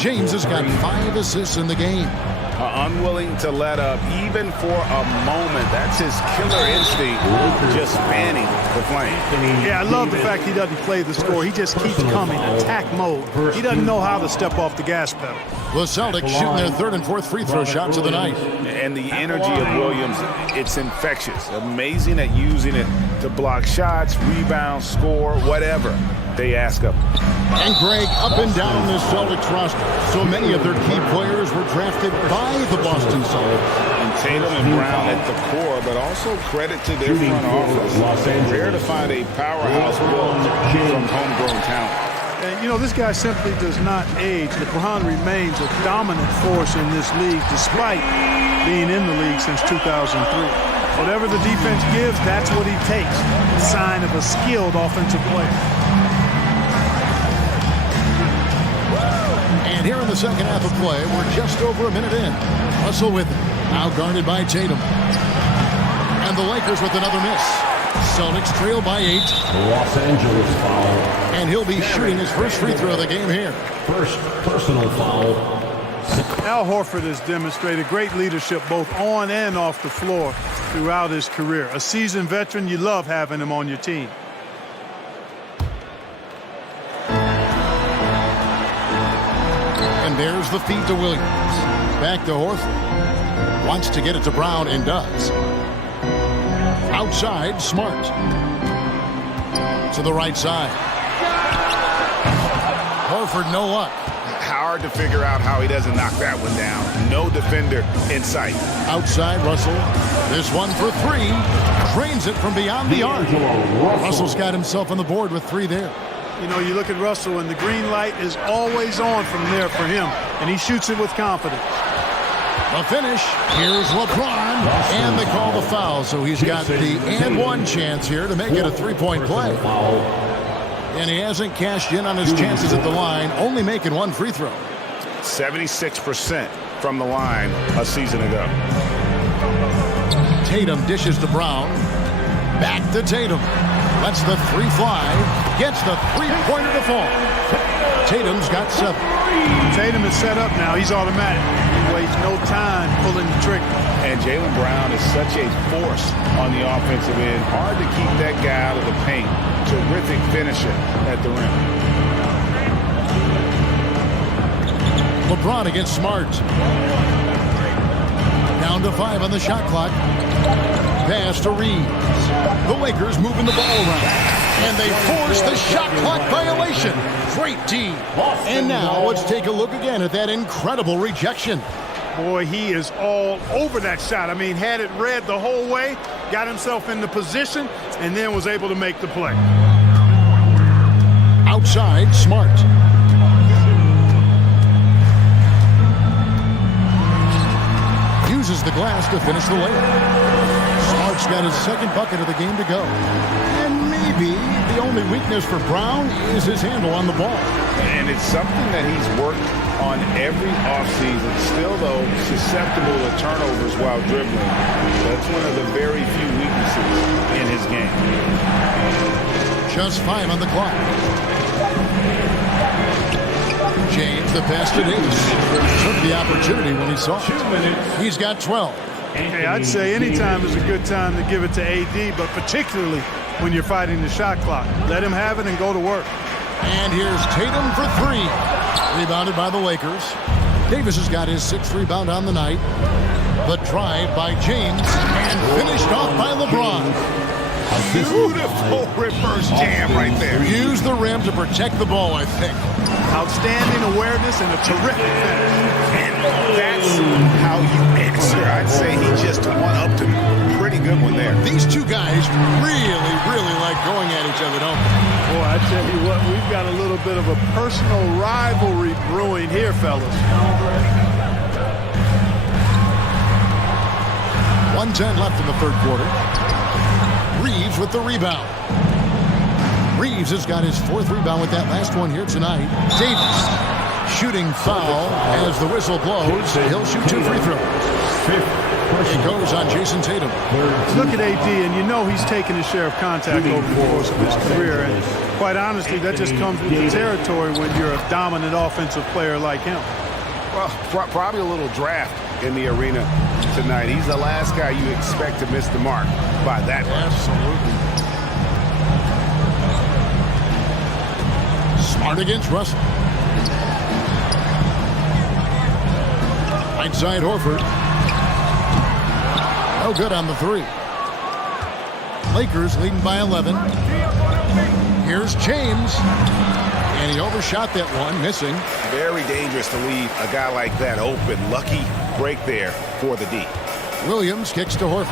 James has got 5 assists in the game. Unwilling to let up even for a moment. That's his killer instinct, just fanning the flame. Yeah, I love the fact he doesn't play the score. He just keeps coming, attack mode. He doesn't know how to step off the gas pedal. The Celtics shooting their third and fourth free throw shots of the night. And the energy of Williams, it's infectious. Amazing at using it to block shots, rebound, score, whatever they ask of him. And Greg, up and down this Celtics roster, so many of their key players were drafted by the Boston Celtics. And Tatum and Brown at the core, but also credit to their front office. Rare to find a powerhouse built from homegrown talent. And, you know, this guy simply does not age. LeBron remains a dominant force in this league despite being in the league since 2003. Whatever the defense gives, that's what he takes. A sign of a skilled offensive player. And here in the second half of play, we're just over a minute in. Russell with it. Now guarded by Tatum. And the Lakers with another miss. Celtics trail by 8. Los Angeles foul. And he'll be shooting his first free throw of the game here. First personal foul. Al Horford has demonstrated great leadership both on and off the floor throughout his career. A seasoned veteran, you love having him on your team. And there's the feed to Williams. Back to Horford. Wants to get it to Brown and does. Outside, Smart. To the right side. Horford, no luck. How hard to figure out how he doesn't knock that one down. No defender in sight. Outside Russell. This one for three. Drains it from beyond the arc. Russell's got himself on the board with 3 there. You know, you look at Russell, and the green light is always on from there for him, and he shoots it with confidence. The finish. Here's LeBron, and they call the foul, so he's got the and one chance here to make it a 3-point play. And he hasn't cashed in on his chances at the line, only making 1 free throw. 76% from the line a season ago. Tatum dishes to Brown. Back to Tatum. Lets the 3 fly. Gets the 3-pointer to fall. Tatum's got 7. Tatum is set up now. He's automatic. He wastes no time pulling the trigger. And Jaylen Brown is such a force on the offensive end. Hard to keep that guy out of the paint. Terrific finisher at the rim. LeBron against Smart. Down to 5 on the shot clock. Pass to Reeves. The Lakers moving the ball around. And they force the shot clock violation. Great D. And now let's take a look again at that incredible rejection. Boy, he is all over that shot. I mean, had it read the whole way, got himself in the position, and then was able to make the play. Outside, Smart. Uses the glass to finish the layup. Smart's got his 2nd bucket of the game to go. And maybe the only weakness for Brown is his handle on the ball. And it's something that he's worked on every offseason. Still, though, susceptible to turnovers while dribbling. That's one of the very few weaknesses in his game. Just 5 on the clock. James, the pass to Davis. Took the opportunity when he saw it. He's got 12. Hey, I'd say any time is a good time to give it to AD, but particularly when you're fighting the shot clock. Let him have it and go to work. And here's Tatum for 3. Rebounded by the Lakers. Davis has got his 6th rebound on the night. The drive by James and finished off by LeBron. Beautiful reverse jam right there. Use the rim to protect the ball, I think. Outstanding awareness and a terrific finish. And that's how you answer. I'd say he just one-upped him. Pretty good one there. These two guys really like going at each other, don't they? Boy, I tell you what, we've got a little bit of a personal rivalry brewing here, fellas. 1:10 left in the 3rd quarter. Reeves with the rebound. Reeves has got his 4th rebound with that last one here tonight. Davis shooting foul as the whistle blows. He'll shoot 2 free throws. It goes on Jason Tatum. Look at AD, and you know he's taken his share of contact over the course of his career. And quite honestly, that just comes with the territory when you're a dominant offensive player like him. Well, probably a little draft in the arena tonight. He's the last guy you expect to miss the mark by that much. Absolutely. Smart against Russell. Right side Horford. No good on the 3. Lakers leading by 11. Here's James. And he overshot that one, missing. Very dangerous to leave a guy like that open. Lucky break there for the D. Williams kicks to Horford.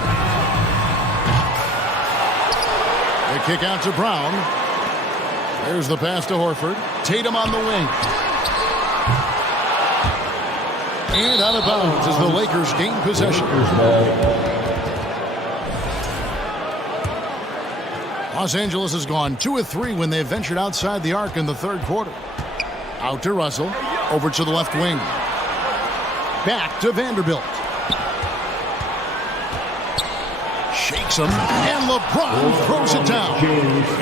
The kick out to Brown. There's the pass to Horford. Tatum on the wing. And out of bounds as the Lakers gain possession. Los Angeles has gone 2 of 3 when they ventured outside the arc in the 3rd quarter. Out to Russell. Over to the left wing. Back to Vanderbilt. Shakes him. And LeBron throws it down.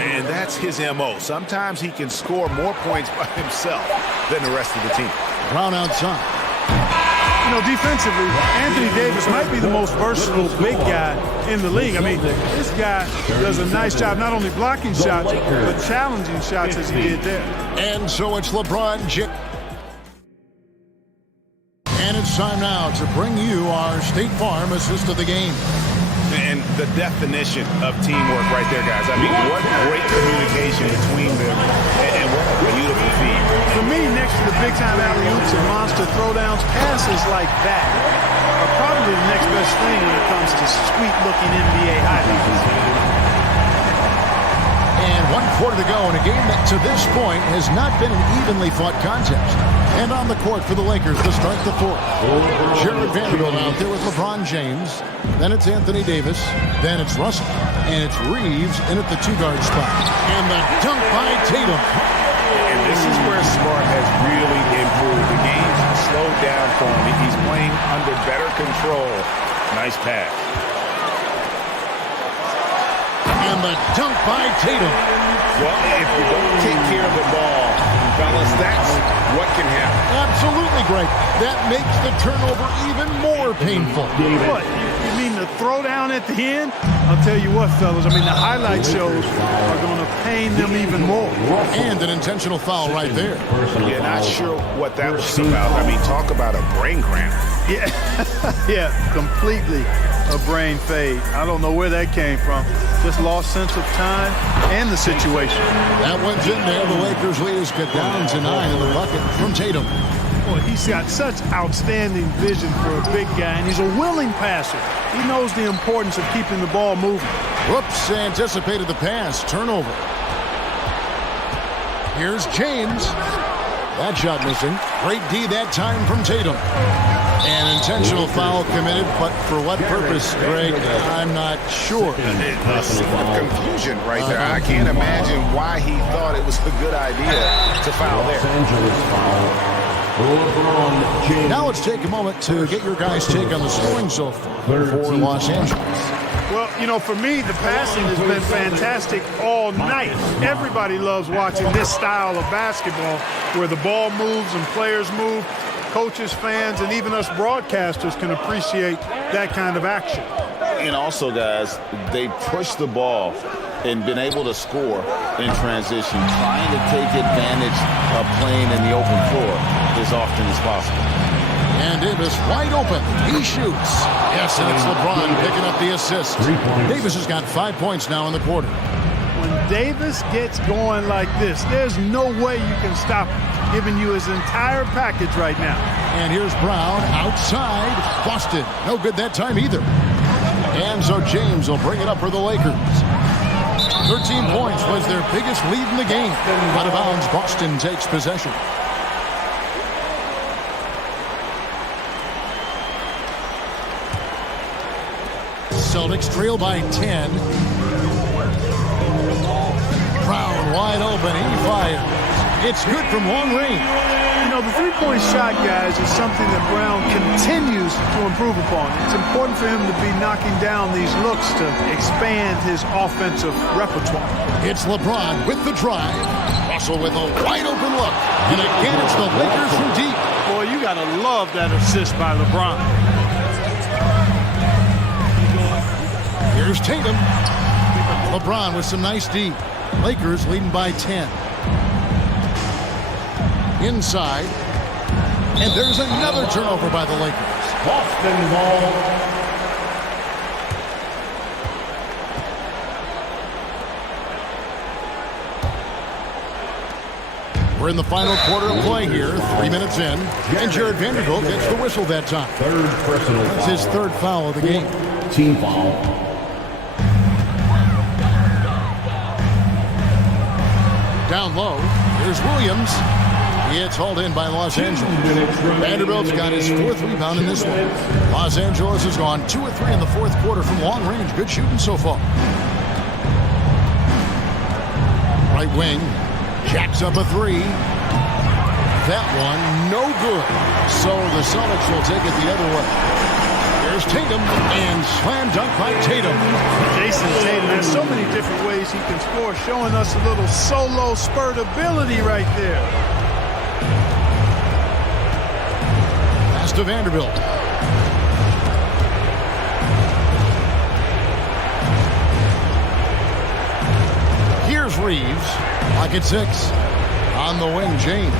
And that's his M.O. Sometimes he can score more points by himself than the rest of the team. Brown outside. You know, defensively, Anthony Davis might be the most versatile big guy in the league. I mean, this guy does a nice job not only blocking shots, but challenging shots as he did there. And so it's LeBron James. And it's time now to bring you our State Farm assist of the game. And the definition of teamwork right there, guys. I mean, what great communication between them, and what a beautiful feat. For me, next to the big-time alley-oops and monster throwdowns, passes like that are probably the next best thing when it comes to sweet-looking NBA highlights. And 1 quarter to go in a game that to this point has not been an evenly fought contest. And on the court for the Lakers to start the fourth. Jared Vanderbilt out there with LeBron James. Then it's Anthony Davis. Then it's Russell. And it's Reeves in at the 2-guard spot. And the dunk by Tatum. And this is where Smart has really improved. The game's slowed down for him. He's playing under better control. Nice pass. And the dunk by Tatum. Well, if you don't take care of the ball, fellas, that's what can happen. Absolutely great. That makes the turnover even more painful. What? You mean the throwdown at the end? I'll tell you what, fellas. I mean, the highlight shows are going to pain them even more. And an intentional foul right there. Yeah, not sure what that was about. I mean, talk about a brain cramp. Yeah, yeah, completely a brain fade. I don't know where that came from. Just lost sense of time and the situation. That one's in there. The Lakers lead is cut down to 9 in the bucket from Tatum. Boy, he's got such outstanding vision for a big guy, and he's a willing passer. He knows the importance of keeping the ball moving. Whoops, anticipated the pass. Turnover. Here's James. That shot missing. Great D that time from Tatum. An intentional foul committed, but for what purpose, Greg, I'm not sure. A scene of confusion right there. I can't imagine why he thought it was a good idea to foul there. Now let's take a moment to get your guys' take on the scoring so far for Los Angeles. Well, you know, for me, the passing has been fantastic all night. Everybody loves watching this style of basketball where the ball moves and players move. Coaches, fans, and even us broadcasters can appreciate that kind of action. And also, guys, they push the ball and been able to score in transition, trying to take advantage of playing in the open floor as often as possible. And Davis wide open. He shoots. Yes, and it's LeBron picking up the assist. Davis has got 5 points now in the quarter. When Davis gets going like this, there's no way you can stop him, giving you his entire package right now. And here's Brown outside. Boston. No good that time either. And so James will bring it up for the Lakers. 13 points was their biggest lead in the game. Out of bounds, Boston takes possession. Celtics trail by 10. Brown wide open. He fires. It's good from long range. You know, the three-point shot, guys, is something that Brown continues to improve upon. It's important for him to be knocking down these looks to expand his offensive repertoire. It's LeBron with the drive. Russell with a wide open look. And again, it's the Lakers from deep. Boy, you got to love that assist by LeBron. Here's Tatum. LeBron with some nice D. Lakers leading by 10. Inside. And there's another turnover by the Lakers. Boston ball. We're in the final quarter of play here. 3 minutes in. And Jared Vanderbilt gets the whistle that time. Third personal foul. That's his third foul of the game. Team foul. Down low. Here's Williams. It's hauled in by Los Angeles. Vanderbilt's got his fourth rebound in this one. Los Angeles has gone 2 of 3 in the fourth quarter from long range. Good shooting so far. Right wing. Jacks up a 3. That one, no good. So the Celtics will take it the other way. There's Tatum, and slam dunk by Tatum. Jason Tatum has so many different ways he can score, showing us a little solo spurt ability right there. Pass to Vanderbilt. Here's Reeves. Pocket 6. On the wing, James.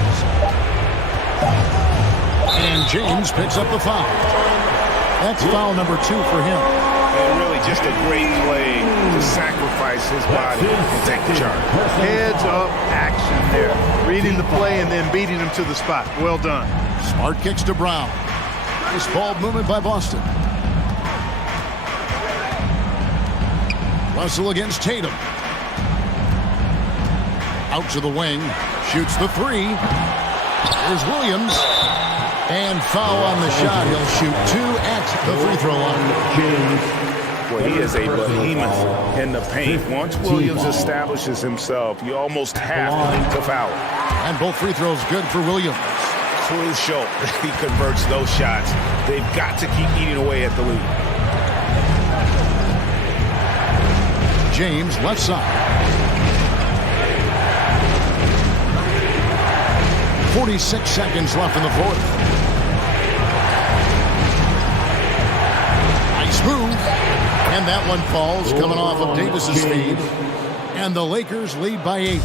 And James picks up the foul. That's foul number 2 for him. And really just a great play to sacrifice his body and take the charge. Heads-up action there. Reading the play and then beating him to the spot. Well done. Smart kicks to Brown. Nice ball movement by Boston. Russell against Tatum. Out to the wing. Shoots the 3. Here's Williams. And foul on the shot. He'll shoot 2 at the free throw line. Well, he is a behemoth in the paint. Once Williams establishes himself, you almost have to foul him. And both free throws good for Williams. Crucial that he converts those shots. They've got to keep eating away at the lead. James, left side. 46 seconds left in the fourth. Nice move. And that one falls, coming off of Davis's feed. And the Lakers lead by 8.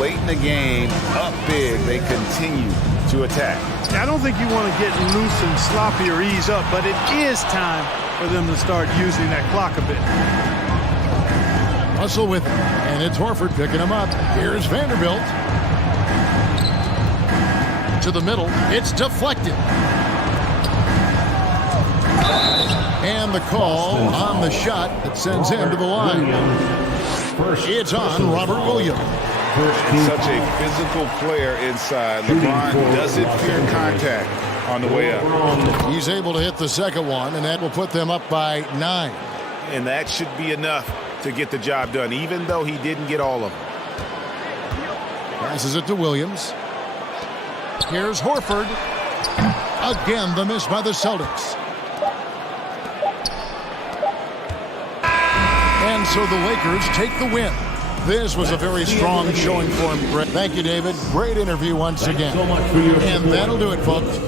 Late in the game, up big, they continue to attack. I don't think you want to get loose and sloppy or ease up, but it is time for them to start using that clock a bit. Russell with it, and it's Horford picking him up. Here's Vanderbilt. To the middle, it's deflected. And the call on the shot that sends him to the line. It's on Robert Williams. Such a physical player inside. LeBron doesn't fear contact on the way up. He's able to hit the second one, and that will put them up by 9. And that should be enough to get the job done, even though he didn't get all of them. Passes it to Williams. Here's Horford. Again, the miss by the Celtics. And so the Lakers take the win. This was a very strong showing for him, Brett. Thank you, David. Great interview once again. And that'll do it, folks.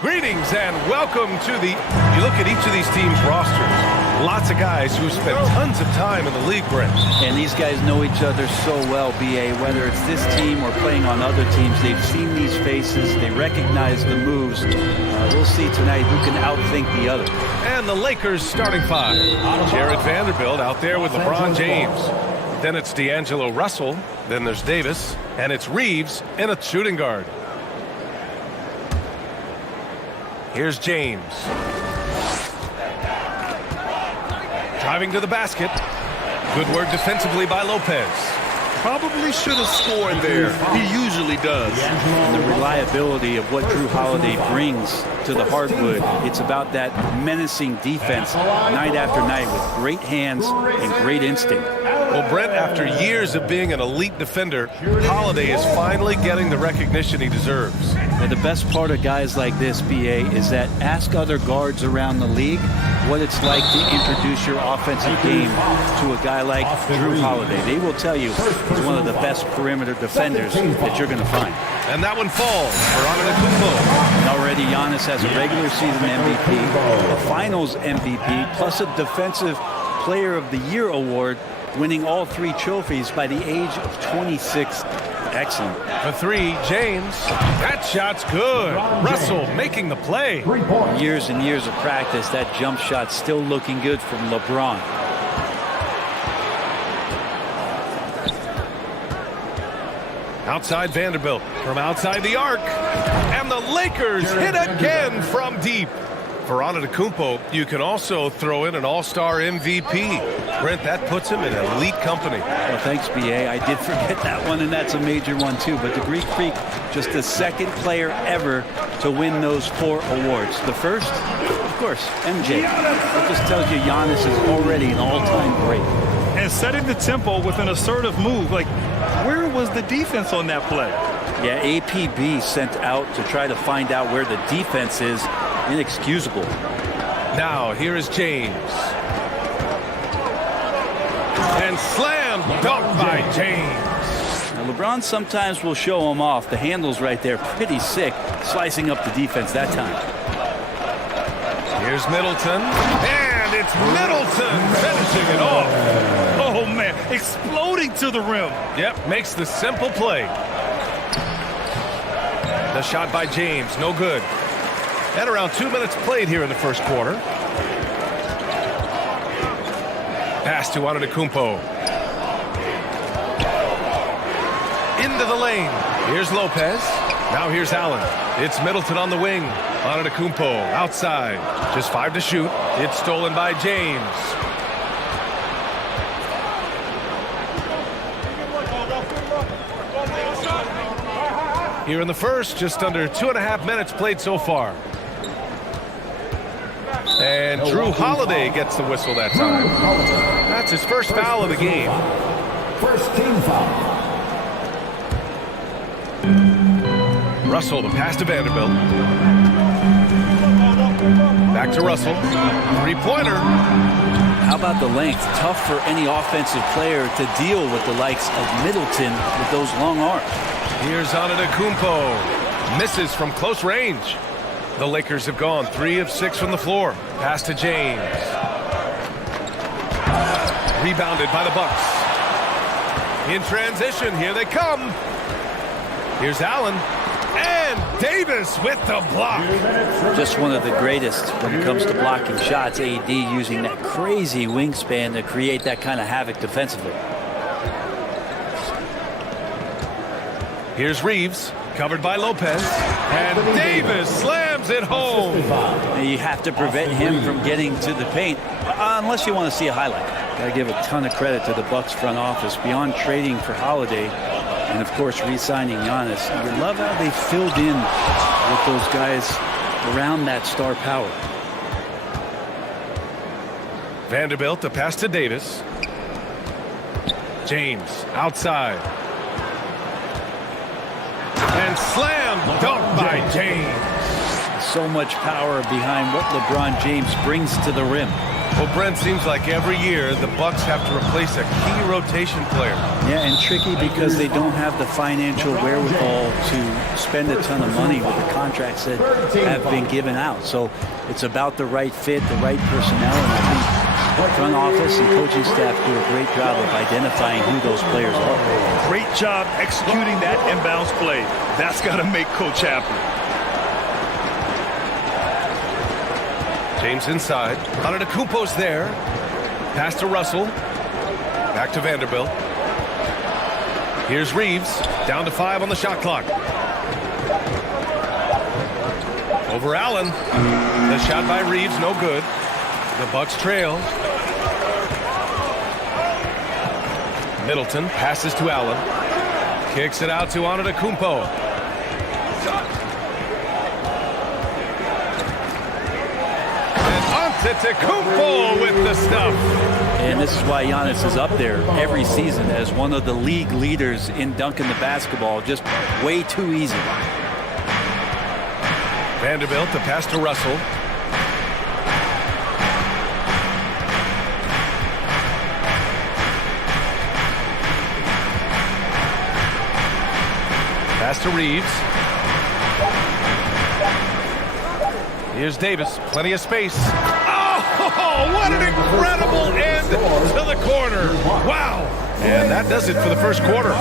Greetings and welcome to you look at each of these teams' rosters. Lots of guys who spent tons of time in the league, Brent. And these guys know each other so well, B.A. Whether it's this team or playing on other teams, they've seen these faces. They recognize the moves. We'll see tonight who can outthink the other. And the Lakers starting 5. Jared Vanderbilt out there with LeBron James. Then it's D'Angelo Russell. Then there's Davis. And it's Reeves in a shooting guard. Here's James. Driving to the basket. Good work defensively by Lopez. Probably should have scored there. He usually does. And the reliability of what Drew Holiday brings to the hardwood. It's about that menacing defense night after night with great hands and great instinct. Well, Brent, after years of being an elite defender, Holiday is finally getting the recognition he deserves. And the best part of guys like this, BA, is that ask other guards around the league what it's like to introduce your offensive game to a guy like Drew Holiday. They will tell you he's one of the best perimeter defenders that you're going to find. And that one falls for Antetokounmpo. And already Giannis has a regular season MVP, a finals MVP, plus a Defensive Player of the Year award, winning all 3 trophies by the age of 26. Excellent. For 3, James. That shot's good. Russell making the play. Years and years of practice, that jump shot still looking good from LeBron. Outside Vanderbilt from outside the arc. And the Lakers hit again from deep. For Antetokounmpo, you can also throw in an all-star MVP. Brent, that puts him in elite company. Well, thanks, BA. I did forget that one, and that's a major one, too. But the Greek Freak, just the second player ever to win those 4 awards. The first, of course, MJ. It just tells you Giannis is already an all-time great. And setting the tempo with an assertive move. Like, where was the defense on that play? Yeah, APB sent out to try to find out where the defense is. Inexcusable. Now, here is James. And slam dunk by James. Now, LeBron sometimes will show him off. The handle's right there, pretty sick, slicing up the defense that time. Here's Middleton. And it's Middleton finishing it off. Oh, man, exploding to the rim. Yep, makes the simple play. The shot by James, no good. And around 2 minutes played here in the first quarter. Pass to Antetokounmpo. Into the lane. Here's Lopez. Now here's Allen. It's Middleton on the wing. Antetokounmpo outside. Just 5 to shoot. It's stolen by James. Here in the first, just under 2.5 minutes played so far. And Drew Holiday gets the whistle that time. That's his first foul of the game. First team foul. Russell, the pass to Vanderbilt. Back to Russell. 3-pointer. How about the length? Tough for any offensive player to deal with the likes of Middleton with those long arms. Here's Antetokounmpo. Misses from close range. The Lakers have gone 3 of 6 from the floor. Pass to James. Rebounded by the Bucks. In transition, here they come. Here's Allen. And Davis with the block. Just one of the greatest when it comes to blocking shots. AD using that crazy wingspan to create that kind of havoc defensively. Here's Reeves, covered by Lopez. And Davis slams it home. And you have to prevent him from getting to the paint, unless you want to see a highlight. Got to give a ton of credit to the Bucks front office. Beyond trading for Holiday, and of course re-signing Giannis, you love how they filled in with those guys around that star power. Vanderbilt, the pass to Davis. James outside. And slam dunk by James. So much power behind what LeBron James brings to the rim. Well, Brent, seems like every year the Bucks have to replace a key rotation player. Yeah, and tricky because they don't have the financial wherewithal to spend a ton of money with the contracts that have been given out. So it's about the right fit, the right personnel, and I think the front office and coaching staff do a great job of identifying who those players are. Great job executing that inbounds play. That's got to make Coach happy. James inside. Antetokounmpo's there. Pass to Russell. Back to Vanderbilt. Here's Reeves. Down to 5 on the shot clock. Over Allen. The shot by Reeves, no good. The Bucks trail. Middleton passes to Allen. Kicks it out to Antetokounmpo. And Antetokounmpo with the stuff. And this is why Giannis is up there every season as one of the league leaders in dunking the basketball. Just way too easy. Vanderbilt, the pass to Russell. Pass to Reeves. Here's Davis. Plenty of space. Oh, what an incredible end to the corner. Wow. And that does it for the first quarter.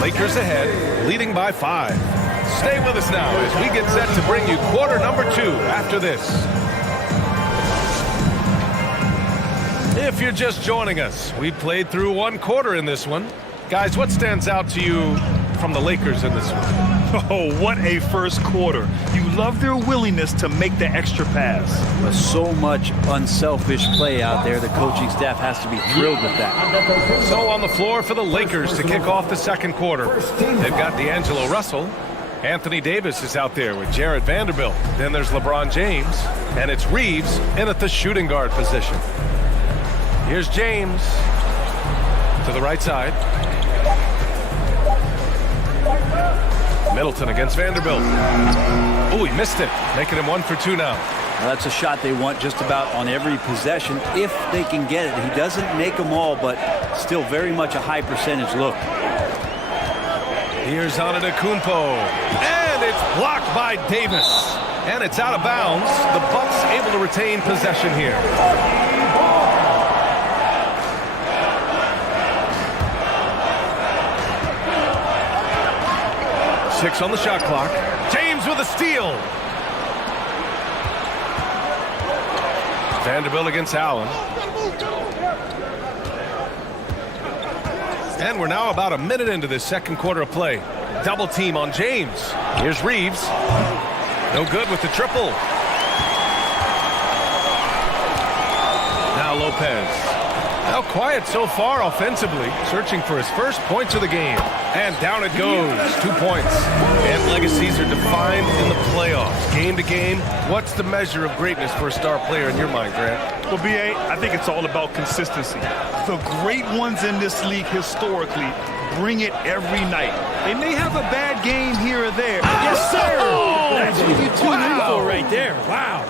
Lakers ahead, leading by 5. Stay with us now as we get set to bring you quarter number 2 after this. If you're just joining us, we played through 1 quarter in this one. Guys, what stands out to you from the Lakers in this one? Oh, what a first quarter. You love their willingness to make the extra pass. But so much unselfish play out there. The coaching staff has to be thrilled with that. So on the floor for the Lakers to kick off the second quarter. They've got D'Angelo Russell. Anthony Davis is out there with Jared Vanderbilt. Then there's LeBron James. And it's Reeves in at the shooting guard position. Here's James to the right side. Middleton against Vanderbilt. Oh, he missed it, making him 1 for 2 now. Well, that's a shot they want just about on every possession if they can get it. He doesn't make them all, but still very much a high percentage look. Here's Antetokounmpo, and it's blocked by Davis. And it's out of bounds. The Bucks able to retain possession here. 6 on the shot clock. James with a steal. Vanderbilt against Allen. And we're now about a minute into this second quarter of play. Double team on James. Here's Reeves. No good with the triple. Now Lopez. Now quiet so far offensively, searching for his first points of the game. And down it goes, 2 points. And legacies are defined in the playoffs. Game to game, what's the measure of greatness for a star player in your mind, Grant? Well, B.A., I think it's all about consistency. The great ones in this league historically bring it every night. They may have a bad game here or there. Yes, sir! Oh, that's what you tune in for right there. Wow.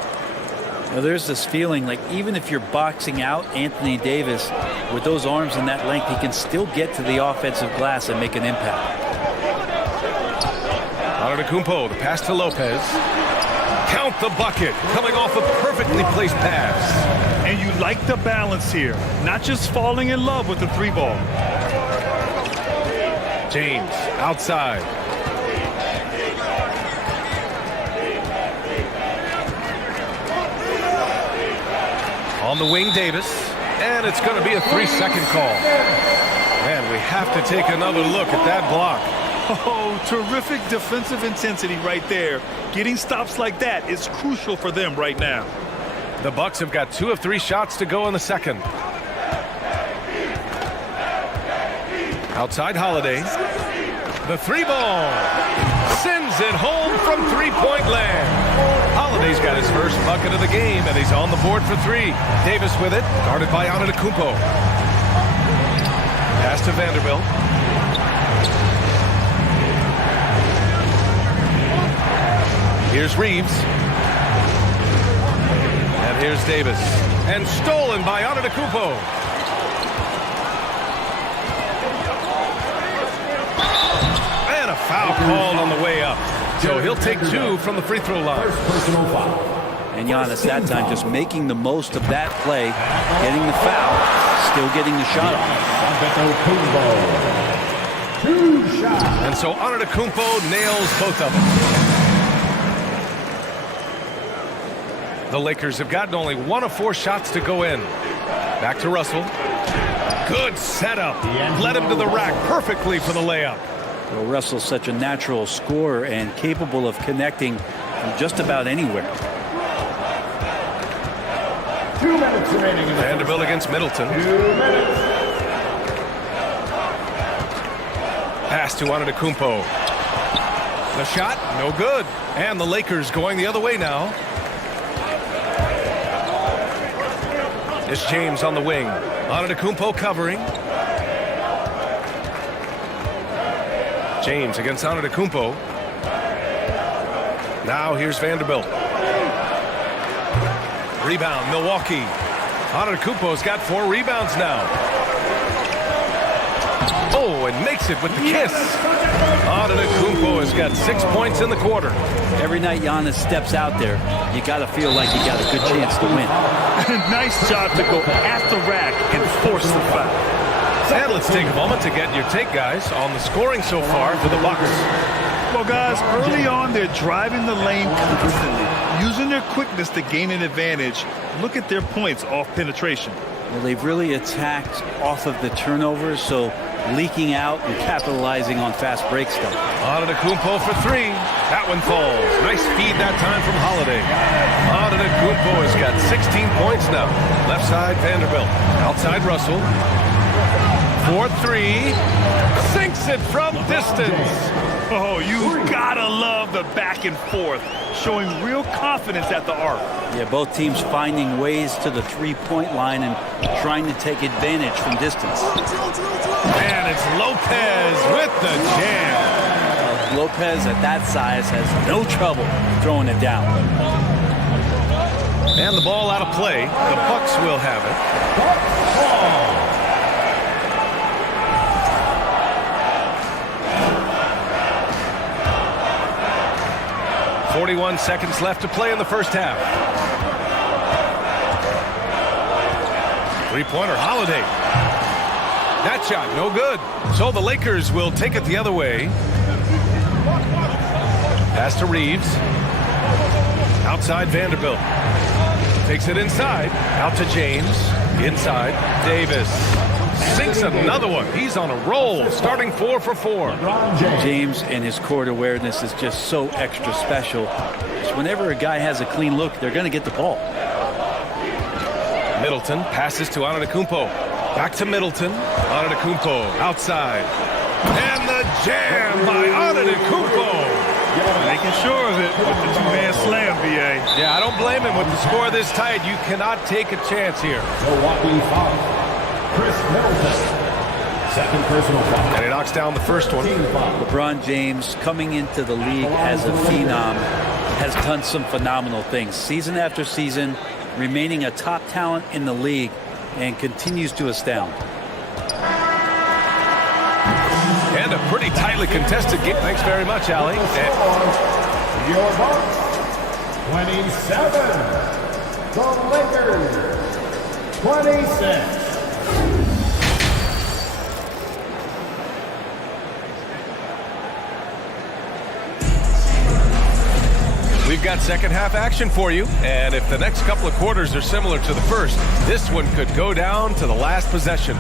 Now, there's this feeling like even if you're boxing out Anthony Davis with those arms and that length, he can still get to the offensive glass and make an impact. Antetokounmpo, the pass to Lopez. Count the bucket, coming off a perfectly placed pass. And you like the balance here, not just falling in love with the 3-ball. James, outside. On the wing, Davis, and it's going to be a 3-second call. And we have to take another look at that block. Oh, terrific defensive intensity right there. Getting stops like that is crucial for them right now. The Bucks have got 2 of 3 shots to go in the second. Outside Holiday. The 3-ball. Sends it home from 3-point land. Holiday's got his first bucket of the game, and he's on the board for 3. Davis with it, guarded by Antetokounmpo. Pass to Vanderbilt. Here's Reeves. And here's Davis. And stolen by Antetokounmpo. And a foul called on the way up. So he'll take 2 from the free throw line. And Giannis that time just making the most of that play, getting the foul, still getting the shot off. And so Antetokounmpo nails both of them. The Lakers have gotten only 1 of 4 shots to go in. Back to Russell. Good setup. Led him to the rack perfectly for the layup. Well, Russell's such a natural scorer and capable of connecting from just about anywhere. 2 minutes remaining. Vanderbilt against Middleton. 2 minutes. Pass to Antetokounmpo. The shot, no good. And the Lakers going the other way now. It's James on the wing. Antetokounmpo covering. James against Antetokounmpo. Now here's Vanderbilt. Rebound, Milwaukee. Antetokounmpo's got 4 rebounds now. Oh, and makes it with the kiss. Antetokounmpo has got 6 points in the quarter. Every night Giannis steps out there, you got to feel like you got a good chance to win. Nice job to go at the rack and force the foul. And let's take a moment to get your take, guys, on the scoring so far for the Bucks. Well, guys, early on, they're driving the lane constantly, using their quickness to gain an advantage. Look at their points off penetration. Well, they've really attacked off of the turnovers, so leaking out and capitalizing on fast break stuff. Antetokounmpo for 3. That one falls. Nice feed that time from Holiday. Antetokounmpo has got 16 points now. Left side, Vanderbilt. Outside, Russell. 4-3. Sinks it from distance. Oh, you gotta love the back and forth, showing real confidence at the arc. Yeah, both teams finding ways to the three-point line and trying to take advantage from distance. And it's Lopez with the jam. Lopez at that size has no trouble throwing it down. And the ball out of play. The Bucks will have it. 41 seconds left to play in the first half. Three-pointer, Holiday. That shot, no good. So the Lakers will take it the other way. Pass to Reeves. Outside, Vanderbilt. Takes it inside. Out to James. Inside, Davis. Sinks another one. He's on a roll, starting 4 for 4. James and his court awareness is just so extra special. Just whenever a guy has a clean look, they're going to get the ball. Middleton passes to Antetokounmpo. Back to Middleton. Antetokounmpo outside. And the jam by Antetokounmpo. Making sure of it with the two-man slam, BA. Yeah, I don't blame him with the score this tight. You cannot take a chance here. Milwaukee foul. Chris Middleton, second personal foul. And he knocks down the first one. LeBron James, coming into the league as a phenom, has done some phenomenal things. Season after season, remaining a top talent in the league, and continues to astound. And a pretty tightly contested game. Thanks very much, Ali. Your Bucks, 27. The Lakers, 26. We've got second half action for you, and if the next couple of quarters are similar to the first, this one could go down to the last possession.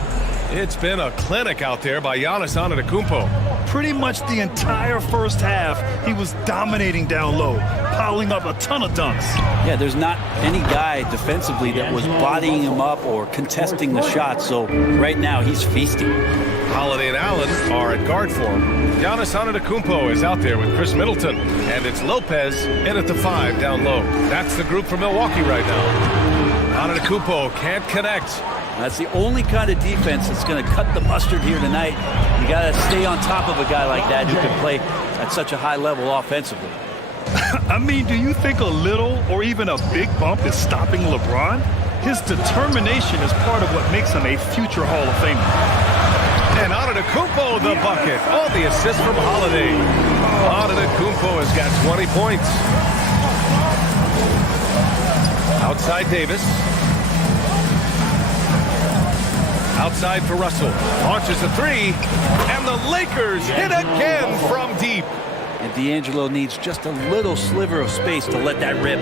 It's been a clinic out there by Giannis Antetokounmpo. Pretty much the entire first half, he was dominating down low, piling up a ton of dunks. Yeah, there's not any guy defensively that was bodying him up or contesting the shot, so right now he's feasting. Holiday and Allen are at guard for him. Giannis Antetokounmpo is out there with Chris Middleton, and it's Lopez in at the 5 down low. That's the group for Milwaukee right now. Antetokounmpo can't connect. That's the only kind of defense that's going to cut the mustard here tonight. You got to stay on top of a guy like that who can play at such a high level offensively. I mean, do you think a little or even a big bump is stopping LeBron? His determination is part of what makes him a future Hall of Famer. And Antetokounmpo the bucket. Oh, the assist from Holiday. Antetokounmpo has got 20 points. Outside Davis. Outside for Russell. Launches a 3. And the Lakers hit again from deep. And D'Angelo needs just a little sliver of space to let that rip.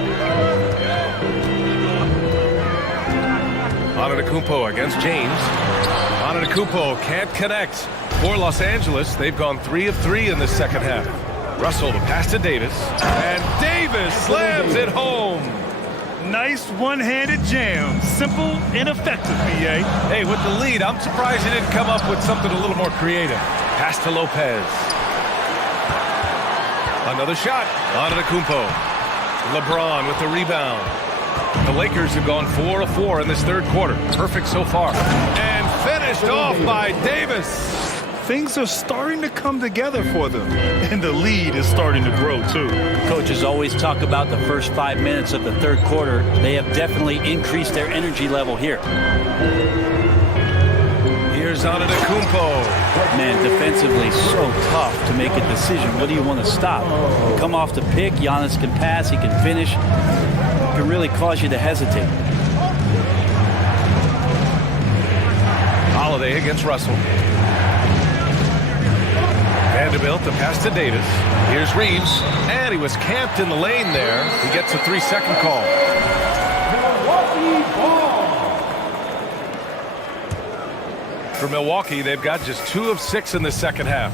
Antetokounmpo against James. Antetokounmpo can't connect. For Los Angeles, they've gone 3 of 3 in the second half. Russell, the pass to Davis. And Davis slams it home. Nice one-handed jam. Simple and effective, B.A. Hey, with the lead, I'm surprised he didn't come up with something a little more creative. Pass to Lopez. Another shot. Atletico. LeBron with the rebound. The Lakers have gone 4 of 4 in this third quarter. Perfect so far. And finished off by Davis. Things are starting to come together for them, and the lead is starting to grow, too. Coaches always talk about the first 5 minutes of the third quarter. They have definitely increased their energy level here. Here's Atletico. Man, defensively so tough to make a decision. What do you want to stop? Come off the pick, Giannis can pass, he can finish. It can really cause you to hesitate. Holiday against Russell. Vanderbilt, the pass to Davis. Here's Reeves, and he was camped in the lane there. He gets a 3-second call. For Milwaukee, they've got just 2 of 6 in the second half.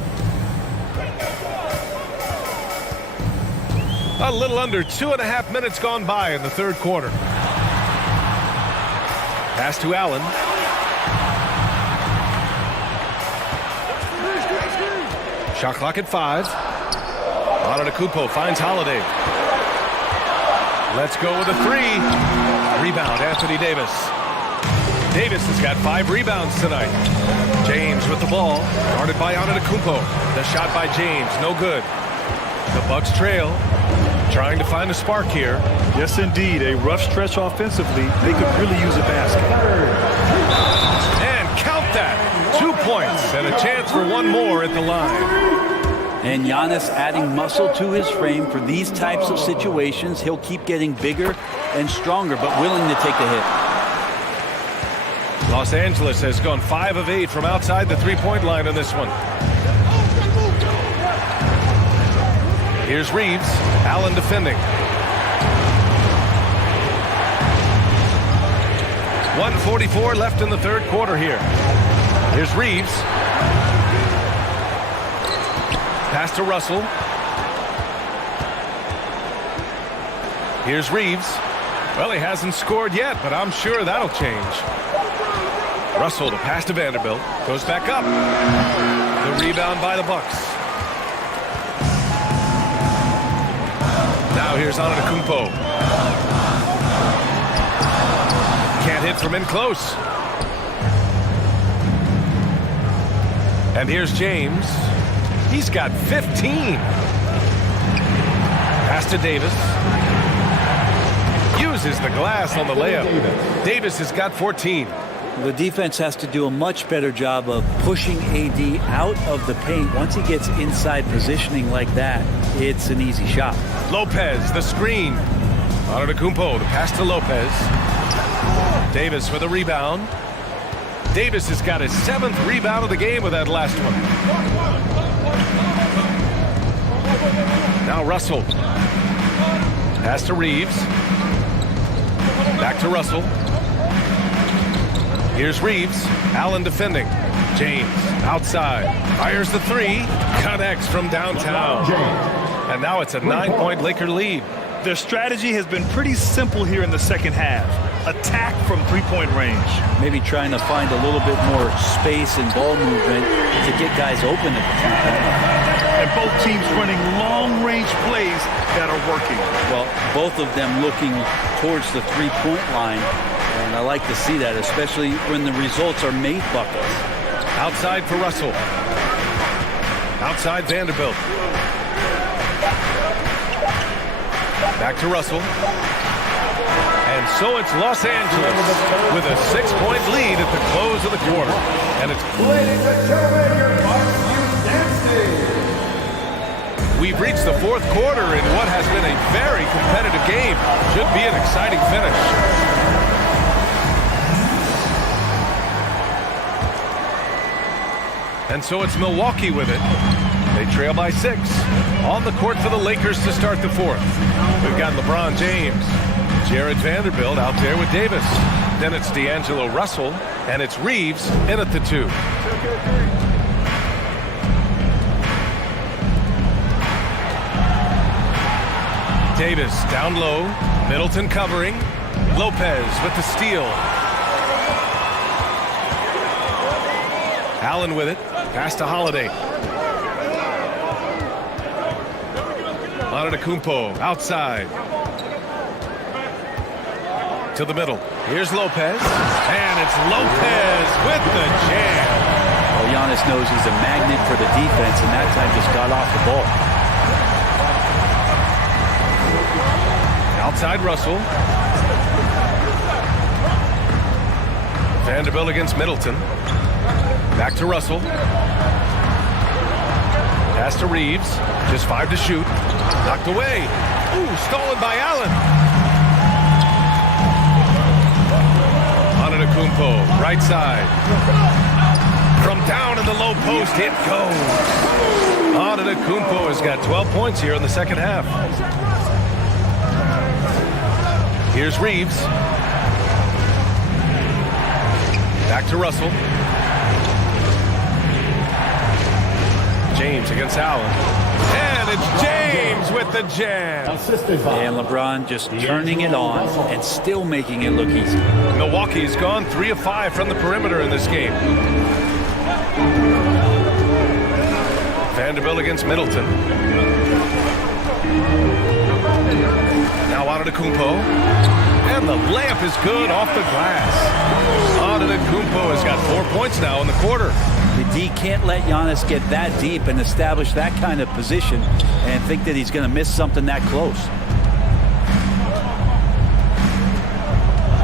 A little under 2.5 minutes gone by in the third quarter. Pass to Allen. Shot clock at 5. Atletico finds Holiday. Let's go with a 3. Rebound, Anthony Davis. Davis has got 5 rebounds tonight. James with the ball, guarded by Atletico. The shot by James, no good. The Bucks trail, trying to find a spark here. Yes, indeed, a rough stretch offensively. They could really use a basket. And count that. 2 points and a chance for one more at the line. And Giannis adding muscle to his frame for these types of situations. He'll keep getting bigger and stronger, but willing to take the hit. Los Angeles has gone 5 of 8 from outside the three-point line in this one. Here's Reeves. Allen defending. 1:44 left in the third quarter here. Here's Reeves. Pass to Russell. Here's Reeves. Well, he hasn't scored yet, but I'm sure that'll change. Russell, the pass to Vanderbilt. Goes back up. The rebound by the Bucks. Now here's Atletico. Can't hit from in close. And here's James. He's got 15. Pass to Davis. Uses the glass on the layup. Davis has got 14. The defense has to do a much better job of pushing AD out of the paint. Once he gets inside positioning like that, it's an easy shot. Lopez, the screen. Atletico, the pass to Lopez. Davis for the rebound. Davis has got his 7th rebound of the game with that last one. Now Russell. Pass to Reeves. Back to Russell. Here's Reeves. Allen defending. James outside. Fires the 3. Connects from downtown. And now it's a 9-point Laker lead. Their strategy has been pretty simple here in the second half. Attack from three-point range. Maybe trying to find a little bit more space and ball movement to get guys open at the three-point line. And both teams running long-range plays that are working. Well, both of them looking towards the three-point line. And I like to see that, especially when the results are made buckets. Outside for Russell. Outside Vanderbilt. Back to Russell. And so it's Los Angeles with a 6-point lead at the close of the quarter. And it's... Ladies and gentlemen, your marks you dancing. We've reached the fourth quarter in what has been a very competitive game. Should be an exciting finish. And so it's Milwaukee with it. They trail by 6. On the court for the Lakers to start the fourth. We've got LeBron James. Jared Vanderbilt out there with Davis. Then it's D'Angelo Russell. And it's Reeves in at the 2. Davis down low. Middleton covering. Lopez with the steal. Allen with it. Pass to Holiday. Antetokounmpo outside. To the middle. Here's Lopez. And it's Lopez with the jam. Well, Giannis knows he's a magnet for the defense, and that time just got off the ball. Outside Russell. Vanderbilt against Middleton. Back to Russell. Pass to Reeves. Just 5 to shoot. Knocked away. Ooh, stolen by Allen. Antetokounmpo, right side. From down in the low post, it goes. Antetokounmpo has got 12 points here in the second half. Here's Reeves. Back to Russell. James against Allen. And it's James with the jam. And LeBron just turning it on and still making it look easy. Milwaukee's gone 3 of 5 from the perimeter in this game. Vanderbilt against Middleton. Now Antetokounmpo. And the layup is good off the glass. Antetokounmpo has got 4 points now in the quarter. The D can't let Giannis get that deep and establish that kind of position and think that he's going to miss something that close.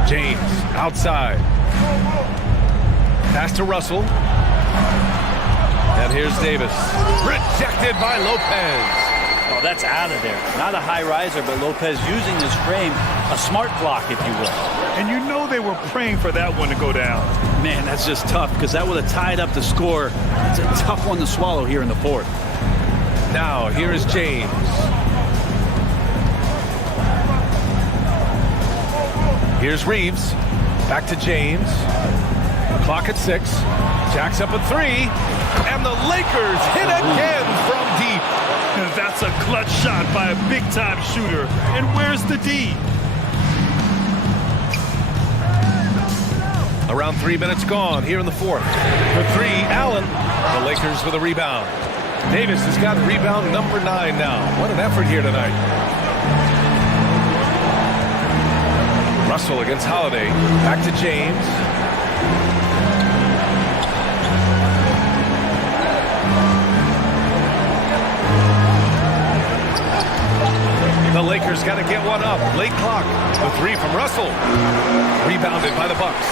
James outside. Pass to Russell. And here's Davis. Rejected by Lopez. Oh, that's out of there. Not a high riser, but Lopez using his frame, a smart block, if you will. And you know they were praying for that one to go down. Man, that's just tough because that would have tied up the score. It's a tough one to swallow here in the fourth. Now, here is James. Here's Reeves. Back to James. Clock at 6. Jacks up at 3. And the Lakers hit again from deep. And that's a clutch shot by a big-time shooter. And where's the D? Around 3 minutes gone here in the fourth. For 3, Allen. The Lakers with a rebound. Davis has got rebound number 9 now. What an effort here tonight. Russell against Holiday. Back to James. The Lakers got to get one up. Late clock. The 3 from Russell. Rebounded by the Bucks.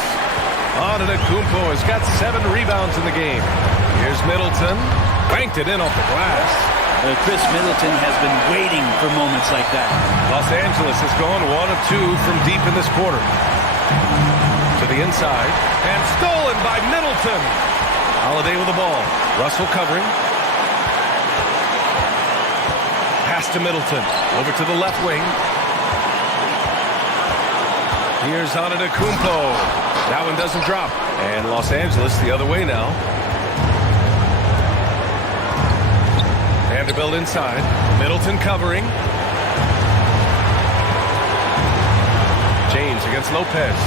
Antetokounmpo has got 7 rebounds in the game. Here's Middleton. Banked it in off the glass. Chris Middleton has been waiting for moments like that. Los Angeles has gone 1 of 2 from deep in this quarter. To the inside. And stolen by Middleton. Holiday with the ball. Russell covering. Pass to Middleton. Over to the left wing. Here's Antetokounmpo. That one doesn't drop. And Los Angeles the other way now. Vanderbilt inside. Middleton covering. James against Lopez.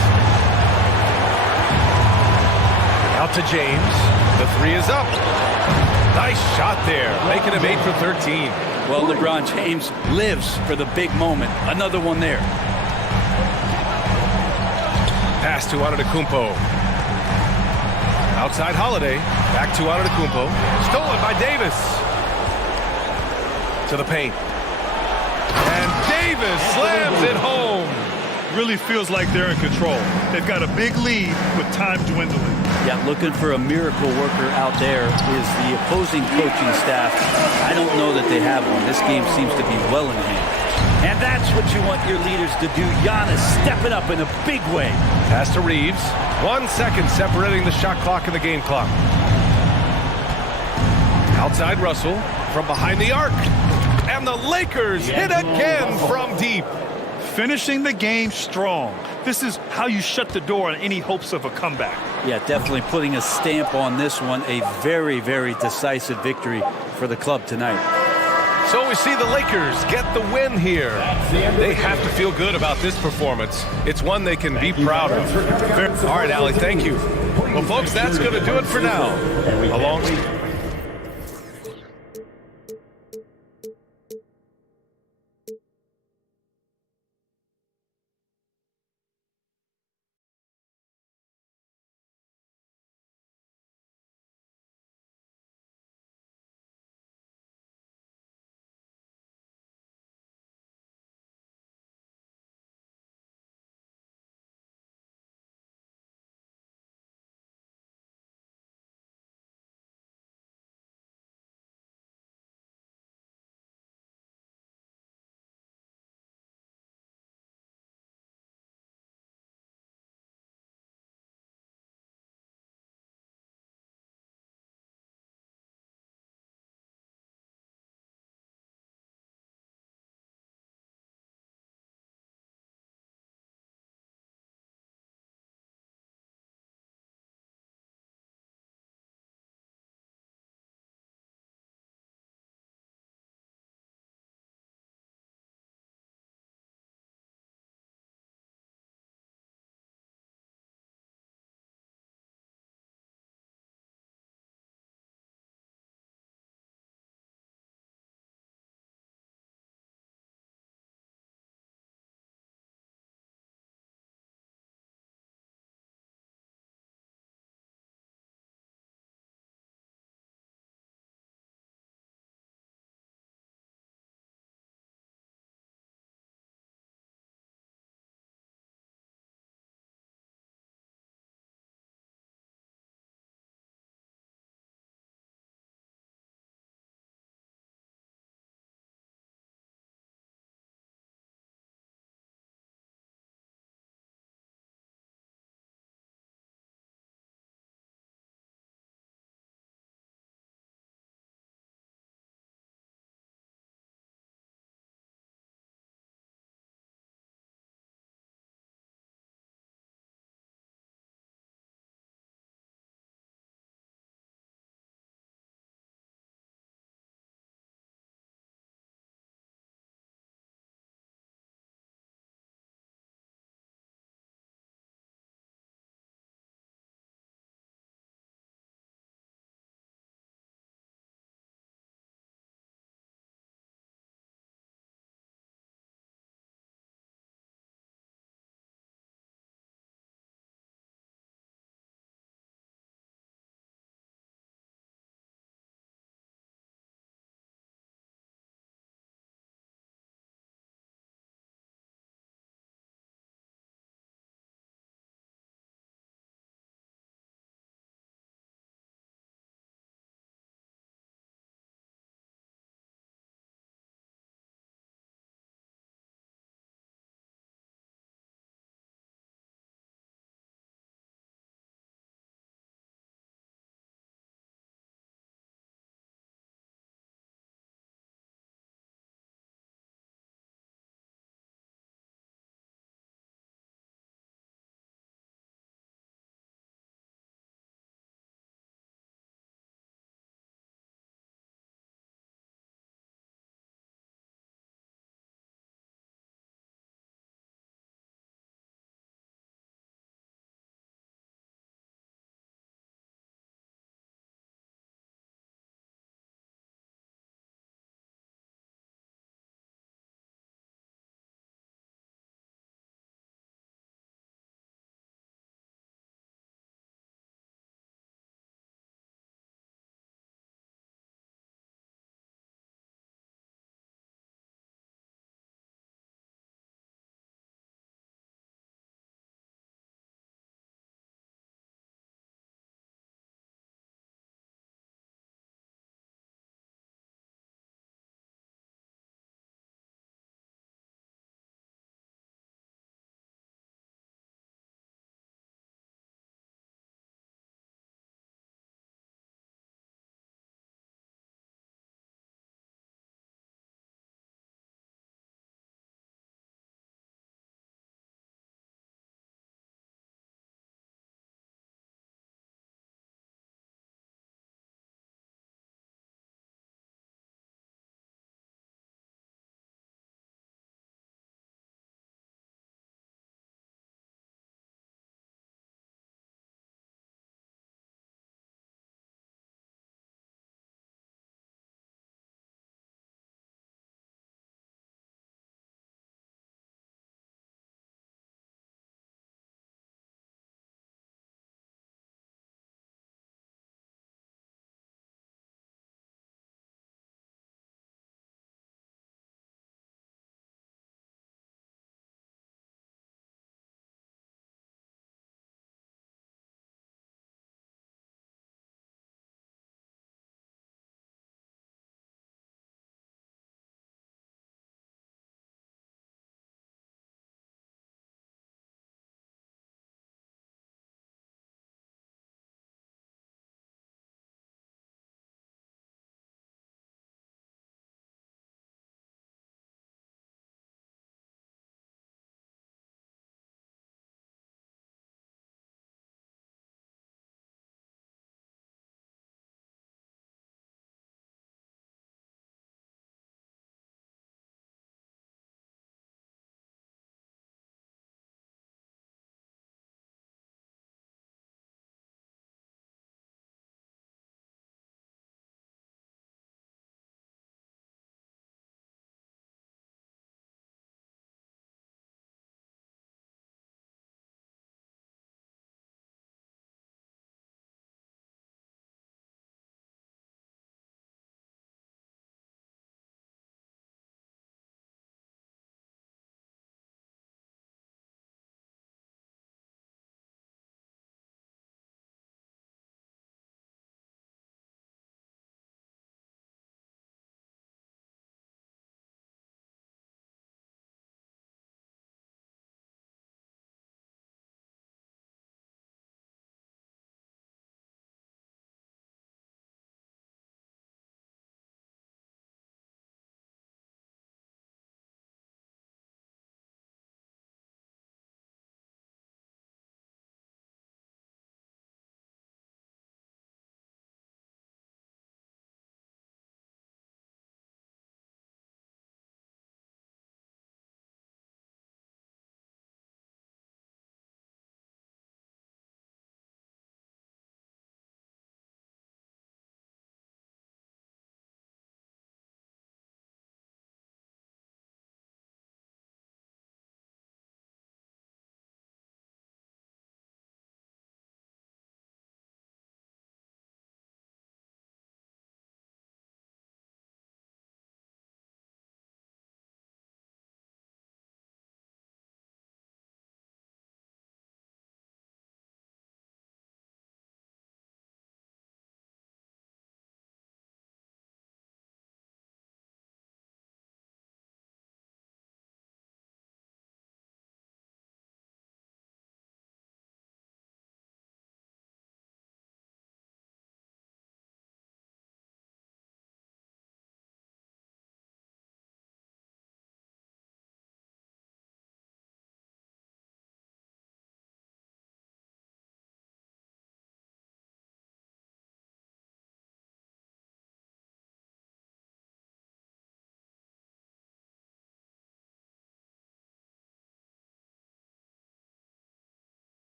Out to James. The 3 is up. Nice shot there. Making him 8 for 13. Well, LeBron James lives for the big moment. Another one there. Pass to Antetokounmpo. Outside Holiday. Back to Antetokounmpo. Stolen by Davis. To the paint. And Davis slams it home. Really feels like they're in control. They've got a big lead with time dwindling. Yeah, looking for a miracle worker out there is the opposing coaching staff. I don't know that they have one. This game seems to be well in hand. And that's what you want your leaders to do. Giannis stepping up in a big way. Pass to Reeves. 1 second separating the shot clock and the game clock. Outside Russell from behind the arc. And the Lakers hit again from deep. Finishing the game strong. This is how you shut the door on any hopes of a comeback. Yeah, definitely putting a stamp on this one. A very, very decisive victory for the club tonight. So we see the Lakers get the win here. They have to feel good about this performance. It's one they can be proud of. All right, Allie, thank you. Well, folks, that's going to do it for now. Along